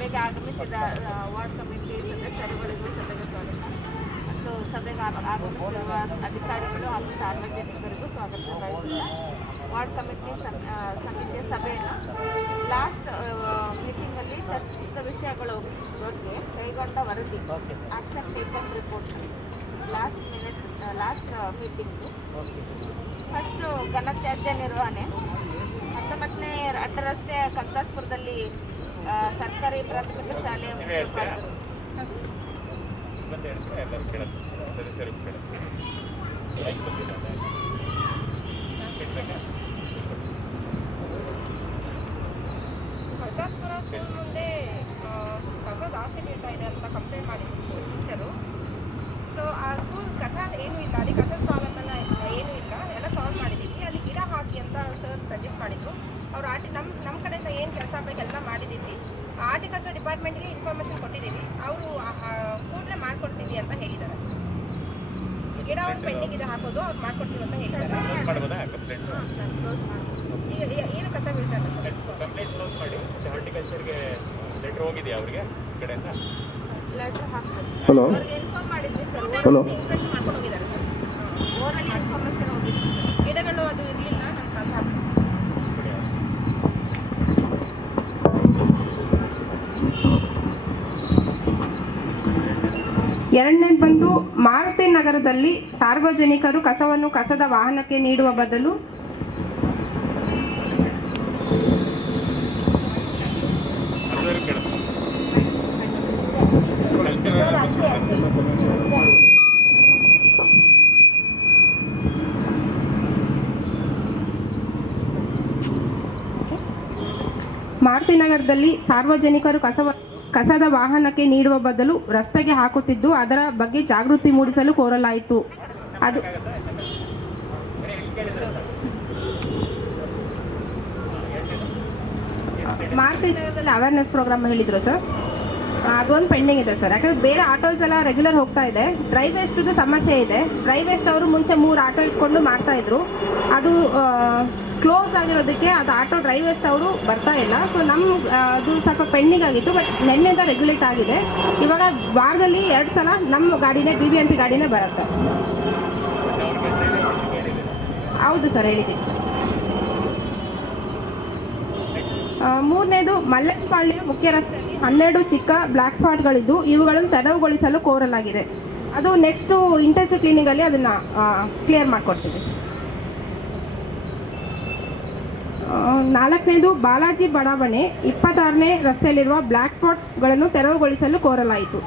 ಸಭೆಗೆ ಆಗಮಿಸಿದ ward committee ಸದಸ್ಯರುಗಳಿಗೂ ಸಭೆಗೆ ಸ್ವಾಗತ ಮತ್ತು ಸಭೆಗೆ ಆಗಮಿಸಿರುವ ಅಧಿಕಾರಿಗಳು ಹಾಗೂ ಸಾರ್ವಜನಿಕರಿಗೂ ಸ್ವಾಗತ ಬಯಸುತ್ತಾ ವಾರ್ಡ್ ಕಮಿಟಿ ಸಮಿತಿಯ ಸಭೆಯನ್ನು ಲಾಸ್ಟ್ ಮೀಟಿಂಗಲ್ಲಿ ಚರ್ಚಿಸಿದ ವಿಷಯಗಳು ಬಗ್ಗೆ ಕೈಗೊಂಡ ವರದಿ action taken report last meeting. First ಘನತ್ಯಾಜ್ಯ ನಿರ್ವಹಣೆ 19ನೇ ಅಡ್ಡ ರಸ್ತೆ ಕಗ್ಗಾಸ್ಪುರದಲ್ಲಿ ಸರ್ಕಾರಿ ಪ್ರಾಥಮಿಕ ಶಾಲೆಯ ಕಗ್ಗಾಸ್ಪುರ ಸ್ಕೂಲ್ ಮುಂದೆ ಕಸ ಜಾಸ್ತಿ ಬೀಳ್ತಾ ಇದೆ ಅಂತ ಕಂಪ್ಲೇಂಟ್ ಮಾಡಿದ್ರು ಟೀಚರು. ಸೊ ಆ ಸ್ಕೂಲ್ ಕಸ ಏನೂ ಇಲ್ಲ, ಅಲ್ಲಿ ಕಸದ ಪ್ರಾಬ್ಲಮ್ ಎಲ್ಲ ಏನೂ ಇಲ್ಲ, ಎಲ್ಲ ಸಾಲ್ವ್ ಮಾಡಿದ್ದೀವಿ. ಅಲ್ಲಿ ಗಿಡ ಹಾಕಿ ಅಂತ ಸರ್ ಸಜೆಸ್ಟ್ ಮಾಡಿದರು. ಅವ್ರು ನಮ್ಮ ಕಡೆಯಿಂದ ಏನು ಕೆಲಸ ಬೇಕೆಲ್ಲ ಮಾಡಿದ್ದೀವಿ. ಆರ್ಟಿಕಲ್ಚರ್ ಡಿಪಾರ್ಟ್ಮೆಂಟ್ಗೆ ಇನ್ಫಾರ್ಮೇಷನ್ ಕೊಟ್ಟಿದ್ದೀವಿ. ಅವರು ಕೂಡಲೇ ಮಾಡಿಕೊಡ್ತೀವಿ ಅಂತ ಹೇಳಿದ್ದಾರೆ. ಗಿಡ ಒಂದು ಪೆಂಡಿಂಗ್ ಇದೆ ಹಾಕೋದು, ಅವ್ರು ಮಾಡಿಕೊಡ್ತೀವಿ ಅಂತ ಹೇಳಿದ್ದಾರೆ. ಈಗ ಏನು ಕಸ ಬೀಳ್ತಾರೆ ಸರ್? ಕಂಪ್ಲೇಂಟ್ ಕ್ಲೋಸ್ ಮಾಡಿ. ಹಾರ್ಟಿಕಲ್ಚರ್ಗೆ ಲೆಟರ್ ಹೋಗಿದೆಯಾ ಅವರಿಗೆ ಕಡೆಯಿಂದ? ಲೆಟರ್ ಹಾಕ್ತಾರೆ. ಹಲೋ ಅವ್ರಿಗೆ ಇನ್ಫಾರ್ಮ್ ಮಾಡಿದ್ವಿ ಸರ್. ಹಲೋ ಇನ್ಸ್ಪೆಕ್ಷನ್ ಮಾಡ್ಕೊಂಡು ಹೋಗಿದ್ದಾರೆ ಸರ್. ಓರಲ್ಲಿ ಇನ್ಫಾರ್ಮೇಷನ್ ಹೋಗಿದ್ವಿ. ಗಿಡಗಳು ಅದು ಇರಲಿಲ್ಲ, ನಮ್ಮ ಕಸ ಹಾಕ್ತೀವಿ. ಎರಡನೇ ಬಂದು ಮಾರುತಿ ನಗರದಲ್ಲಿ ಸಾರ್ವಜನಿಕರು ಕಸವನ್ನು ಕಸದ ವಾಹನಕ್ಕೆ ನೀಡುವ ಬದಲು ಮಾರುತಿ ನಗರದಲ್ಲಿ ಸಾರ್ವಜನಿಕರು ಕಸದ ವಾಹನಕ್ಕೆ ನೀಡುವ ಬದಲು ರಸ್ತೆಗೆ ಹಾಕುತ್ತಿದ್ದು ಅದರ ಬಗ್ಗೆ ಜಾಗೃತಿ ಮೂಡಿಸಲು ಕೋರಲಾಯಿತು. ಅದು ಮಾರುತಿ ನಗರದಲ್ಲಿ ಅವೇರ್ನೆಸ್ ಪ್ರೋಗ್ರಾಮ್ ಹೇಳಿದ್ರು ಸರ್. ಅದೊಂದು ಪೆಂಡಿಂಗ್ ಇದೆ ಸರ್. ಯಾಕಂದ್ರೆ ಬೇರೆ ಆಟೋಸ್ ಎಲ್ಲ ರೆಗ್ಯುಲರ್ ಹೋಗ್ತಾ ಇದೆ. ಡ್ರೈ ವೇಸ್ಟ್ದು ಸಮಸ್ಯೆ ಇದೆ. ಡ್ರೈ ವೇಸ್ಟ್ ಅವರು ಮುಂಚೆ 3 ಆಟೋ ಇಟ್ಕೊಂಡು ಮಾಡ್ತಾ ಇದ್ರು. ಅದು ಕ್ಲೋಸ್ ಆಗಿರೋದಕ್ಕೆ ಅದು ಆಟೋ ಡ್ರೈ ವೇಸ್ಟ್ ಅವರು ಬರ್ತಾ ಇಲ್ಲ. ಸೊ ಅದು ಸ್ವಲ್ಪ ಪೆಂಡಿಂಗ್ ಆಗಿತ್ತು. ಬಟ್ ನೆನ್ನೆಯಿಂದ ರೆಗ್ಯುಲೇಟ್ ಆಗಿದೆ. ಇವಾಗ ವಾರದಲ್ಲಿ 2 ಸಲ ನಮ್ಮ ಗಾಡಿನೇ BBMP ಗಾಡಿನೇ ಬರುತ್ತೆ. ಹೌದು ಸರ್, ಹೇಳಿದ್ದೀನಿ. ಮೂರನೇದು ಮಲ್ಲೇಶ್ಪಾಳ್ಯ ಮುಖ್ಯ ರಸ್ತೆಯಲ್ಲಿ 12 ಚಿಕ್ಕ ಬ್ಲ್ಯಾಕ್ ಸ್ಪಾಟ್ಗಳಿದ್ದು ಇವುಗಳನ್ನು ತೆರವುಗೊಳಿಸಲು ಕೋರಲಾಗಿದೆ. ಅದು ನೆಕ್ಸ್ಟು ಇಂಟೆನ್ಸಿವ್ ಕ್ಲೀನಿಂಗಲ್ಲಿ ಅದನ್ನು ಕ್ಲಿಯರ್ ಮಾಡಿಕೊಡ್ತೀವಿ. 4ನೇದು ಬಾಲಾಜಿ ಬಡಾವಣೆ 26ನೇ ರಸ್ತೆಯಲ್ಲಿರುವ ಬ್ಲ್ಯಾಕ್ ಸ್ಪಾಟ್ಗಳನ್ನು ತೆರವುಗೊಳಿಸಲು ಕೋರಲಾಯಿತು.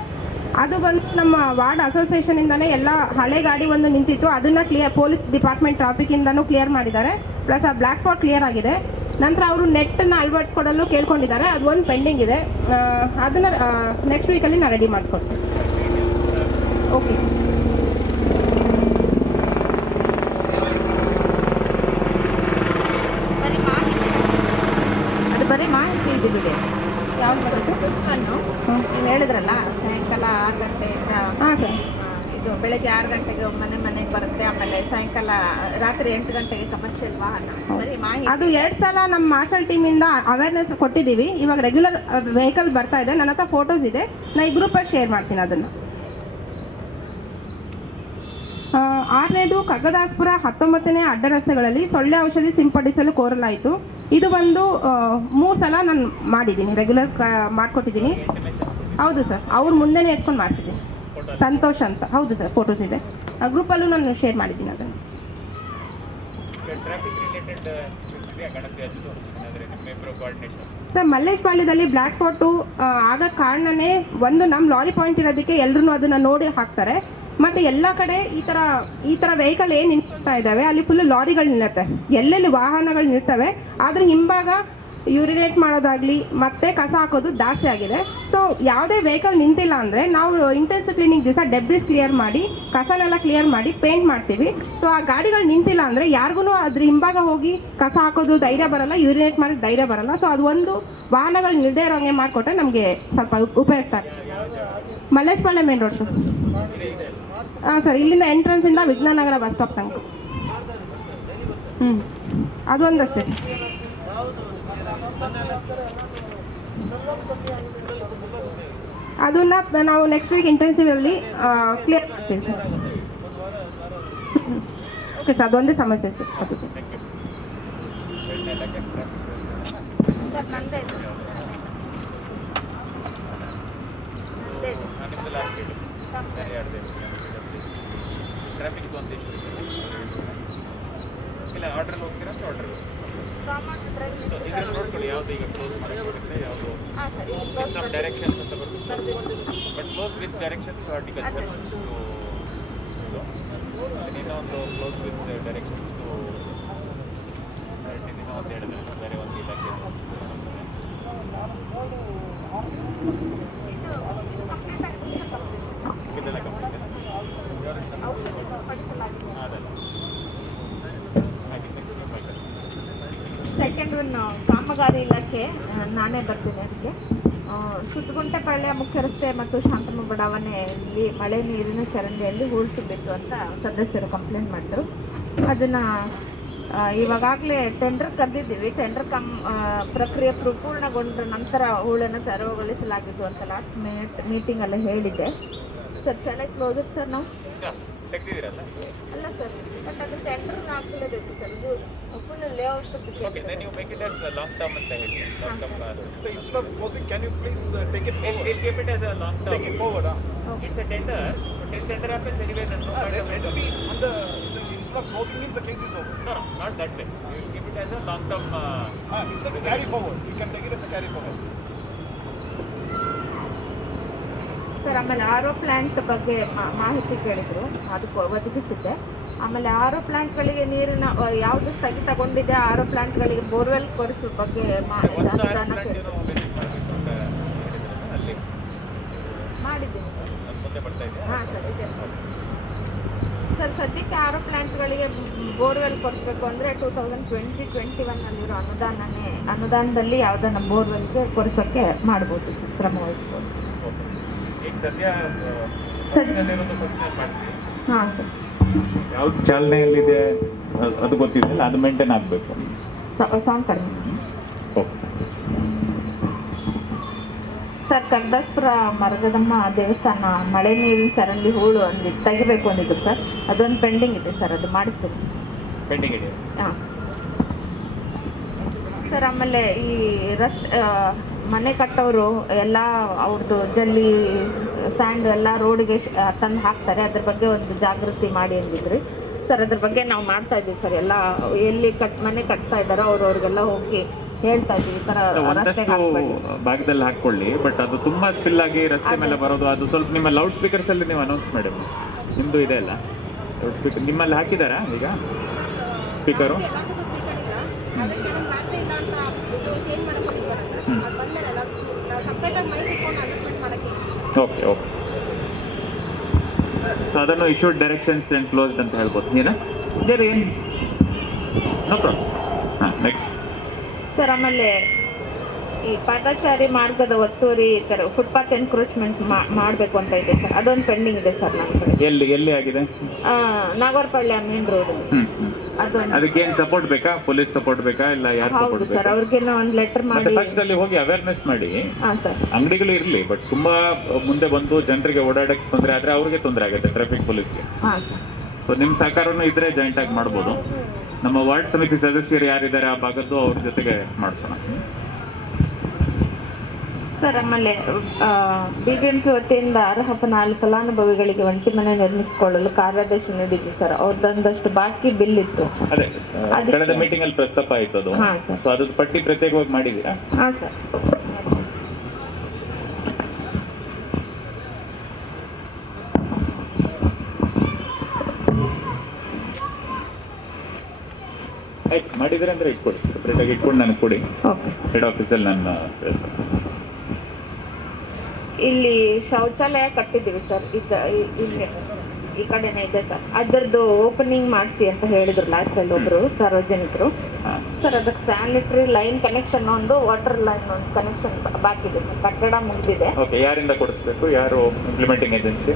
ಅದು ಬಂದು ನಮ್ಮ ವಾರ್ಡ್ ಅಸೋಸಿಯೇಷನಿಂದನೇ ಎಲ್ಲ ಹಳೆ ಗಾಡಿ ಒಂದು ನಿಂತಿತ್ತು, ಅದನ್ನು ಪೊಲೀಸ್ ಡಿಪಾರ್ಟ್ಮೆಂಟ್ ಟ್ರಾಫಿಕಿಂದನೂ ಕ್ಲಿಯರ್ ಮಾಡಿದ್ದಾರೆ. ಪ್ಲಸ್ ಆ ಬ್ಲ್ಯಾಕ್ ಸ್ಪಾಟ್ ಕ್ಲಿಯರ್ ಆಗಿದೆ. ನಂತರ ಅವರು ನೆಟ್ಟನ್ನು ಅಳವಡಿಸ್ಕೊಡಲು ಕೇಳ್ಕೊಂಡಿದ್ದಾರೆ. ಅದು ಒಂದು ಪೆಂಡಿಂಗ್ ಇದೆ. ಅದನ್ನು ನೆಕ್ಸ್ಟ್ ವೀಕಲ್ಲಿ ನಾನು ರೆಡಿ ಮಾಡಿಸ್ಕೊಡ್ತೀನಿ. ಓಕೆ. ಬರೀ ಮಾಹಿತಿ ಇದ್ದಿದೆ. ಯಾವ್ದು ಬರುತ್ತೆ ಹಣ್ಣು ನೀವು ಹೇಳಿದ್ರಲ್ಲ, ಸಾಯಂಕಾಲ 6 ಗಂಟೆಯಿಂದ. ಹಾಂ ಸರ್. ಇದು ಬೆಳಗ್ಗೆ 6 ಗಂಟೆಗೆ ಮನೆಗೆ ಬರುತ್ತೆ. ಆಮೇಲೆ ಸಾಯಂಕಾಲ ರಾತ್ರಿ 8 ಗಂಟೆಗೆ ಕಮರ್ಷಿಯಲ್ ವಾಹನ. ಬರೀ ಮಾಹಿತಿ. ಅದು 2 ಸಲ ನಮ್ಮ ಮಾರ್ಷಲ್ ಟೀಮಿಂದ ಅವೇರ್ನೆಸ್ ಕೊಟ್ಟಿದ್ದೀವಿ. ಇವಾಗ ರೆಗ್ಯುಲರ್ ವೆಹಿಕಲ್ ಬರ್ತಾ ಇದೆ. ನನ್ನ ಹತ್ರ ಫೋಟೋಸ್ ಇದೆ, ನಾನು ಈ ಗ್ರೂಪಲ್ಲಿ ಶೇರ್ ಮಾಡ್ತೀನಿ ಅದನ್ನು. 6ನೇದು ಕಗ್ಗದಾಸ್ಪುರ 19ನೇ ಅಡ್ಡ ರಸ್ತೆಗಳಲ್ಲಿ ಸೊಳ್ಳೆ ಔಷಧಿ ಸಿಂಪಡಿಸಲು ಕೋರಲಾಯಿತು. ಇದು ಬಂದು 3 ಸಲ ನಾನು ಮಾಡಿದ್ದೀನಿ, ರೆಗ್ಯುಲರ್ ಮಾಡಿಕೊಟ್ಟಿದ್ದೀನಿ. ಹೌದು ಸರ್, ಅವ್ರ ಮುಂದೆನೇ ಇಟ್ಕೊಂಡು ಮಾಡಿಸಿದ್ದೀನಿ. ಸಂತೋಷ್ ಅಂತ. ಹೌದು ಸರ್, ಫೋಟೋಸ್ ಇದೆ. ಆ ಗ್ರೂಪಲ್ಲೂ ನಾನು ಶೇರ್ ಮಾಡಿದ್ದೀನಿ ಅದನ್ನು. ಸರ್, ಮಲ್ಲೇಶ್ಪಾಳ್ಯದಲ್ಲಿ ಬ್ಲ್ಯಾಕ್ ಸ್ಪಾಟು ಆಗ ಕಾರಣನೇ ಒಂದು ನಮ್ಮ ಲಾರಿ ಪಾಯಿಂಟ್ ಇರೋದಕ್ಕೆ ಎಲ್ಲರೂ ಅದನ್ನು ನೋಡಿ ಹಾಕ್ತಾರೆ. ಮತ್ತು ಎಲ್ಲ ಕಡೆ ಈ ಥರ ವೆಹಿಕಲ್ ಏನು ನಿಂತ್ಕೊಳ್ತಾ ಇದ್ದಾವೆ ಅಲ್ಲಿ ಫುಲ್ಲು ಲಾರಿಗಳು ನಿಲ್ಲುತ್ತೆ, ಎಲ್ಲೆಲ್ಲಿ ವಾಹನಗಳು ನಿಲ್ತವೆ. ಆದರೆ ಹಿಂಭಾಗ ಯೂರಿನೇಟ್ ಮಾಡೋದಾಗಲಿ ಮತ್ತು ಕಸ ಹಾಕೋದು ಜಾಸ್ತಿ ಆಗಿದೆ. ಸೊ ಯಾವುದೇ ವೆಹಿಕಲ್ ನಿಂತಿಲ್ಲ ಅಂದರೆ ನಾವು ಇಂಟೆನ್ಸಿವ್ ಕ್ಲೀನಿಂಗ್ ದಿವಸ ಡೆಬ್ರಿಸ್ ಕ್ಲಿಯರ್ ಮಾಡಿ, ಕಸನೆಲ್ಲ ಕ್ಲಿಯರ್ ಮಾಡಿ ಪೇಂಟ್ ಮಾಡ್ತೀವಿ. ಸೊ ಆ ಗಾಡಿಗಳು ನಿಂತಿಲ್ಲ ಅಂದರೆ ಯಾರಿಗೂ ಅದ್ರ ಹಿಂಭಾಗ ಹೋಗಿ ಕಸ ಹಾಕೋದು ಧೈರ್ಯ ಬರಲ್ಲ, ಯೂರಿನೇಟ್ ಮಾಡೋದು ಧೈರ್ಯ ಬರಲ್ಲ. ಸೊ ಅದು ಒಂದು ವಾಹನಗಳು ನಿಲ್ಲದೇ ಇರೋಂಗೆ ಮಾಡಿಕೊಟ್ರೆ ನಮಗೆ ಸ್ವಲ್ಪ ಉಪಯುಕ್ತ. ಮಲ್ಲೇಶ್ಪಾಳ್ಯ ಮೇನ್ ರೋಡ್ ಸರ್. ಹಾಂ ಸರ್, ಇಲ್ಲಿಂದ ಎಂಟ್ರೆನ್ಸಿಂದ ವಿಜ್ಞಾನನಗರ ಬಸ್ ಸ್ಟಾಪ್ ತನಕ. ಅದೊಂದಷ್ಟೇ. ಅದನ್ನ ನಾವು ನೆಕ್ಸ್ಟ್ ವೀಕ್ ಇಂಟೆನ್ಸಿವಲ್ಲಿ ಕ್ಲಿಯರ್ ಮಾಡ್ತೀವಿ ಸರ್. ಓಕೆ ಸರ್, ಅದೊಂದೇ ಸಮಸ್ಯೆ ಸರ್ ಅದು. ಸರ್ ನಂದೇ ಇದೆ. ನಿಮ್ಮದು ಲಾಸ್ಟ್ ಡೇಟ್ ಟ್ರಾಫಿಕ್ ಒಂದಿಷ್ಟು ಇಲ್ಲ ಆರ್ಡ್ರಲ್ಲಿ ಹೋಗ್ತೀರಾ ಅಂತ ಆರ್ಡ್ರ್ ಇದ್ರಲ್ಲಿ ನೋಡ್ಕೊಳ್ಳಿ ಯಾವುದು ಈಗ ಕ್ಲೋಸ್ ಮಾಡೋಕ್ಕೆ ಯಾವುದು ಹಾಂ ಸರ್, ಸಮ್ ಡೈರೆಕ್ಷನ್ಸ್ ಅಂತ ಬರ್ತದೆ but close with directions to horticulture ಇನ್ನೊಂದು ಕ್ಲೋಸ್ ವಿತ್ ಡೈರೆಕ್ಷನ್ಸ್ ಟು ಇನ್ನೂ ಒಂದು ಹೇಳಿದ್ರೆ ಬೇರೆ ಒಂದು ಇಲಾಖೆ ಇದೆಲ್ಲ ಕಂಪ್ಲೀಟ್ ಅದಲ್ಲ ಹಾಗೆ ನೆಕ್ಸ್ಟ್ ಸೆಕೆಂಡ್ ಒನ್ ಕಾಮಗಾರಿ ಇಲಾಖೆ ನಾನೇ ಬರ್ತೀನಿ ಅದಕ್ಕೆ. ಸುತ್ತಗುಂಟೆಪಾಳ್ಯ ಮುಖ್ಯ ರಸ್ತೆ ಮತ್ತು ಶಾಂತಮ್ಮ ಬಡಾವಣೆಯಲ್ಲಿ ಮಳೆ ನೀರಿನ ಚರಂಡಿಯಲ್ಲಿ ಹೂಳು ಬಿತ್ತು ಅಂತ ಸದಸ್ಯರು ಕಂಪ್ಲೇಂಟ್ ಮಾಡಿದ್ರು. ಅದನ್ನು ಇವಾಗಲೇ ಟೆಂಡರ್ ಕರೆದಿದ್ದೀವಿ. ಟೆಂಡರ್ ಪ್ರಕ್ರಿಯೆ ಪೂರ್ಣಗೊಂಡ ನಂತರ ಹೂಳನ್ನು ತೆರವುಗೊಳಿಸಲಾಗಿತ್ತು ಅಂತ ಲಾಸ್ಟ್ ಮೀಟಿಂಗಲ್ಲಿ ಹೇಳಿದ್ದೆ ಸರ್. ಶಾಲೆ ಕ್ಲೋಸರ್ ಸರ್ ನಾವು ತೆಗ್ದಿದ್ದೀರಲ್ಲ ಅಲ್ಲ ಸರ್, ಬಟ್ ಅದು ಟೆಂಡರ್ ಹಾಕಲೇಬೇಕು ಸರ್. ಇದು full layout okay then you make it as long term ಅಂತ ಹೇಳಿ long term So instead of closing, can you please take it forward? We'll keep it as a long term. Take it forward. It's a tender. But tender happens anyway. There's no point of It will be on the instead of closing means the case is over. No, not that way. We will keep it as a long term. It's a carry forward. You can take it as a carry forward. Sir ಆಮೇಲೆ R O plant ಬಗ್ಗೆ ಮಾಹಿತಿ ಕೇಳಿದರು, ಅದಕ್ಕೆ ಒದಗಿಸಿದ್ದೆ. ಆಮೇಲೆ R O ಪ್ಲ್ಯಾಂಟ್ಗಳಿಗೆ ನೀರಿನ ಯಾವುದು ಸ್ಥಗಿತಗೊಂಡಿದೆ, R O ಪ್ಲ್ಯಾಂಟ್ಗಳಿಗೆ borewell ಕೊರೆಸುವ ಬಗ್ಗೆ ಮಾಡಿದ್ದೀನಿ ಮುಂದೆ ಬರ್ತಾ ಇದೆ. ಹಾಂ ಸರ್, ಇದೆ ಸರ್. ಸದ್ಯಕ್ಕೆ ಆರ್ ಒ ಪ್ಲ್ಯಾಂಟ್ಗಳಿಗೆ ಬೋರ್ವೆಲ್ ಕೊರೆಸಬೇಕು ಅಂದರೆ 2020-21 ಅನುದಾನದಲ್ಲಿ ಯಾವುದನ್ನ ಬೋರ್ವೆಲ್ಗೆ ಕೊರೆಸೋಕ್ಕೆ ಮಾಡ್ಬೋದು ಸರ್, ಕ್ರಮ ವಹಿಸ್ಬೋದು. ಈಗ ಸದ್ಯ ಇರೋದು ಫಸ್ಟ್ ಮಾಡಿಸಿ ಹಾಂ ಸರ್. ಯಾವ್ದು ಚಾಲನೆಯಲ್ಲಿದೆ ಅದು ಗೊತ್ತಿದೆ, ಅದು ಮೇಂಟೈನ್ ಆಗಬೇಕು. ಸೌಂಡ್ ಕಡಿಮೆ ಓಕೆ ಸರ್. ಕಗ್ದಾಸ್ಪುರ ಮರಗದಮ್ಮ ದೇವಸ್ಥಾನ ಮಳೆ ನೀರಿನ ಚರಂಡಿ ಹೂಳು ತೆಗಿಬೇಕು ಅಂದಿದ್ರು ಸರ್. ಅದೊಂದು ಪೆಂಡಿಂಗ್ ಇದೆ ಸರ್, ಅದು ಮಾಡಿಸ್ತೀನಿ. ಪೆಂಡಿಂಗ್ ಇದೆ. ಹಾಂ ಸರ್. ಆಮೇಲೆ ಈ ಮನೆ ಕಟ್ಟೋರು ಎಲ್ಲ ಅವ್ರದ್ದು ಜಲ್ಲಿ ಸ್ಯಾಂಡ್ ಎಲ್ಲ ರೋಡಿಗೆ ತಂದು ಹಾಕ್ತಾರೆ. ಅದ್ರ ಬಗ್ಗೆ ಒಂದು ಜಾಗೃತಿ ಮಾಡಿ ಅಂದಿದ್ರಿ ಸರ್. ಅದ್ರ ಬಗ್ಗೆ ನಾವು ಮಾಡ್ತಾ ಇದ್ದೀವಿ ಸರ್. ಎಲ್ಲ ಎಲ್ಲಿ ಮನೆ ಕಟ್ತಾ ಇದ್ದಾರೋ ಅವ್ರಿಗೆಲ್ಲ ಹೋಗಿ ಹೇಳ್ತಾ ಇದ್ದೀವಿ ಈ ಥರ ರಸ್ತೆಗೆ ಹಾಕ್ಬೇಡಿ. ಭಾಗದಲ್ಲಿ ಹಾಕೊಳ್ಳಿ, ಬಟ್ ಅದು ತುಂಬಾ ಸ್ಪಿಲ್ ಆಗಿ ರಸ್ತೆ ಮೇಲೆ ಬರೋದು, ಅದು ಸ್ವಲ್ಪ ನಿಮ್ಮ ಲೌಡ್ ಸ್ಪೀಕರ್ಸ್ ಅಲ್ಲಿ ನೀವು ಅನೌನ್ಸ್ ಮಾಡಿ. ನಿಮ್ಮದು ಇದೆ ಅಲ್ಲ ಲೌಡ್ ಸ್ಪೀಕರ್, ನಿಮ್ಮಲ್ಲಿ ಹಾಕಿದಾರಾ ಈಗ ಸ್ಪೀಕರು? ಅದಕ್ಕೆ ನಮ್ಮ ಬ್ಯಾಟ್ರಿ ಇಲ್ಲ ಅಂತ ಚೇಂಜ್ ಮಾಡಕ್ಕೆ ಹೋಗಿದ್ವಲ್ಲ ಸರ್, ಅದು ಬಂದಮೇಲೆ ಎಲ್ಲ ನಾವು ಸಪ್ರೇಟಾಗಿ ಮೈಕ್ ಇಟ್ಕೊಂಡು ಅಡ್ಜಸ್ಟ್ಮೆಂಟ್ ಮಾಡೋಕ್ಕೆ. Okay okay. ಸೊ ಅದನ್ನು ಇಶ್ಯೂಡ್ ಡೈರೆಕ್ಷನ್ಸ್ ಆ್ಯಂಡ್ ಕ್ಲೋಸ್ಡ್ ಅಂತ ಹೇಳ್ಬೋದು. ಏನು ಬೇರೆ ಏನು ನೋ ಪ್ರಾಬ್ಲಮ್. ಹಾಂ ನೆಕ್ಸ್ಟ್ ಸರ್. ಆಮೇಲೆ ಈ ಪಾದಚಾರಿ ಮಾರ್ಗದ ಒತ್ತುವರಿ ಈ ಥರ ಫುಟ್ಪಾತ್ ಎನ್ಕ್ರೋಚ್ಮೆಂಟ್ ಮಾಡಬೇಕು ಅಂತ ಇದೆ ಸರ್. ಅದೊಂದು ಪೆಂಡಿಂಗ್ ಇದೆ ಸರ್ ನಮ್ಮ ಕಡೆ. ಎಲ್ಲಿ ಆಗಿದೆ? Nagarapalli main road. ಅದೊಂದು ಅದಕ್ಕೆ ಏನು ಸಪೋರ್ಟ್ ಬೇಕಾ? ಪೊಲೀಸ್ ಸಪೋರ್ಟ್ ಬೇಕಾ ಇಲ್ಲ ಯಾರು ಹೌದು ಸಪೋರ್ಟ್ ಸರ್. ಬೇಕಾ? ಅವ್ರಿಗೇನೋ ಒಂದು ಲೆಟರ್ ಮಾಡಿ ಫಸ್ಟ್ ಅಲ್ಲಿ ಹೋಗಿ ಅವೇರ್ನೆಸ್ ಮಾಡಿ. ಹಾಂ ಸರ್. ಅಂಗಡಿಗಳು ಇರಲಿ, ಬಟ್ ತುಂಬಾ ಮುಂದೆ ಬಂದು ಜನರಿಗೆ ಓಡಾಡಕ್ಕೆ ತೊಂದರೆ ಆದ್ರೆ ಅವ್ರಿಗೆ ತೊಂದರೆ ಆಗುತ್ತೆ, ಟ್ರಾಫಿಕ್ ಪೊಲೀಸ್ಗೆ. ಹಾಂ ಸರ್. ಸೊ ನಿಮ್ಮ ಸಹಕಾರನೂ ಇದ್ರೆ ಜಾಯಿಂಟ್ ಆಗಿ ಮಾಡ್ಬೋದು. ನಮ್ಮ ವಾರ್ಡ್ ಸಮಿತಿ ಸದಸ್ಯರು ಯಾರಿದ್ದಾರೆ ಆ ಭಾಗದ್ದು ಅವ್ರ ಜೊತೆಗೆ ಮಾಡ್ಸೋಣ ಸರ್. ಆಮೇಲೆ BBMP ವತಿಯಿಂದ ಅರ್ಹ ಫಲಾನುಭವಿಗಳಿಗೆ ಒಂಟಿ ಮನೆ ನಿರ್ಮಿಸಿಕೊಳ್ಳಲು ಕಾರ್ಯಾದೇಶ ನೀಡಿದ್ವಿ ಸರ್. ಅವ್ರದ್ದೊಂದಷ್ಟು ಬಾಕಿ ಬಿಲ್ ಇತ್ತು. ಅದೇ ಕಳೆದ ಮೀಟಿಂಗ್ ಅಲ್ಲಿ ಪ್ರಸ್ತಾಪ ಆಯ್ತು ಅದು. ಹಾಂ ಸರ್. ಸೊ ಅದ್ರ ಪಟ್ಟಿ ಪ್ರತ್ಯೇಕವಾಗಿ ಮಾಡಿದ್ದೀರಾ? ಹಾಂ ಸರ್. ಆಯ್ತು, ಮಾಡಿದ್ರೆ ಅಂದ್ರೆ ಇಟ್ಕೊಡಿ, ಸಪ್ರೇಟಾಗಿ ಇಟ್ಕೊಂಡು ನನಗೆ ಕೊಡಿ. ಓಕೆ. ಹೆಡ್ ಆಫೀಸಲ್ಲಿ ನಾನು ಇಲ್ಲಿ ಶೌಚಾಲಯ ಕಟ್ಟಿದ್ದೀವಿ ಸರ್. ಇಲ್ಲಿ ಈ ಕಡೆನೇ ಇದೆ ಸರ್. ಅದರದ್ದು ಓಪನಿಂಗ್ ಮಾಡಿಸಿ ಅಂತ ಹೇಳಿದ್ರು ಲಾಸ್ಟ್ ಅಲ್ಲಿ ಒಬ್ರು ಸಾರ್ವಜನಿಕರು ಸರ್. ಅದಕ್ಕೆ ಸ್ಯಾನಿಟರಿ ಲೈನ್ ಕನೆಕ್ಷನ್ ಒಂದು, ವಾಟರ್ ಲೈನ್ ಒಂದು ಕನೆಕ್ಷನ್ ಬಾಕಿ ಇದೆ ಸರ್. ಕಟ್ಟಡ ಮುಗಿದಿದೆ. ಓಕೆ. ಯಾರಿಂದ ಕೊಡಿಸ್ಬೇಕು? ಯಾರು ಇಂಪ್ಲಿಮೆಂಟಿಂಗ್ ಏಜೆನ್ಸಿ?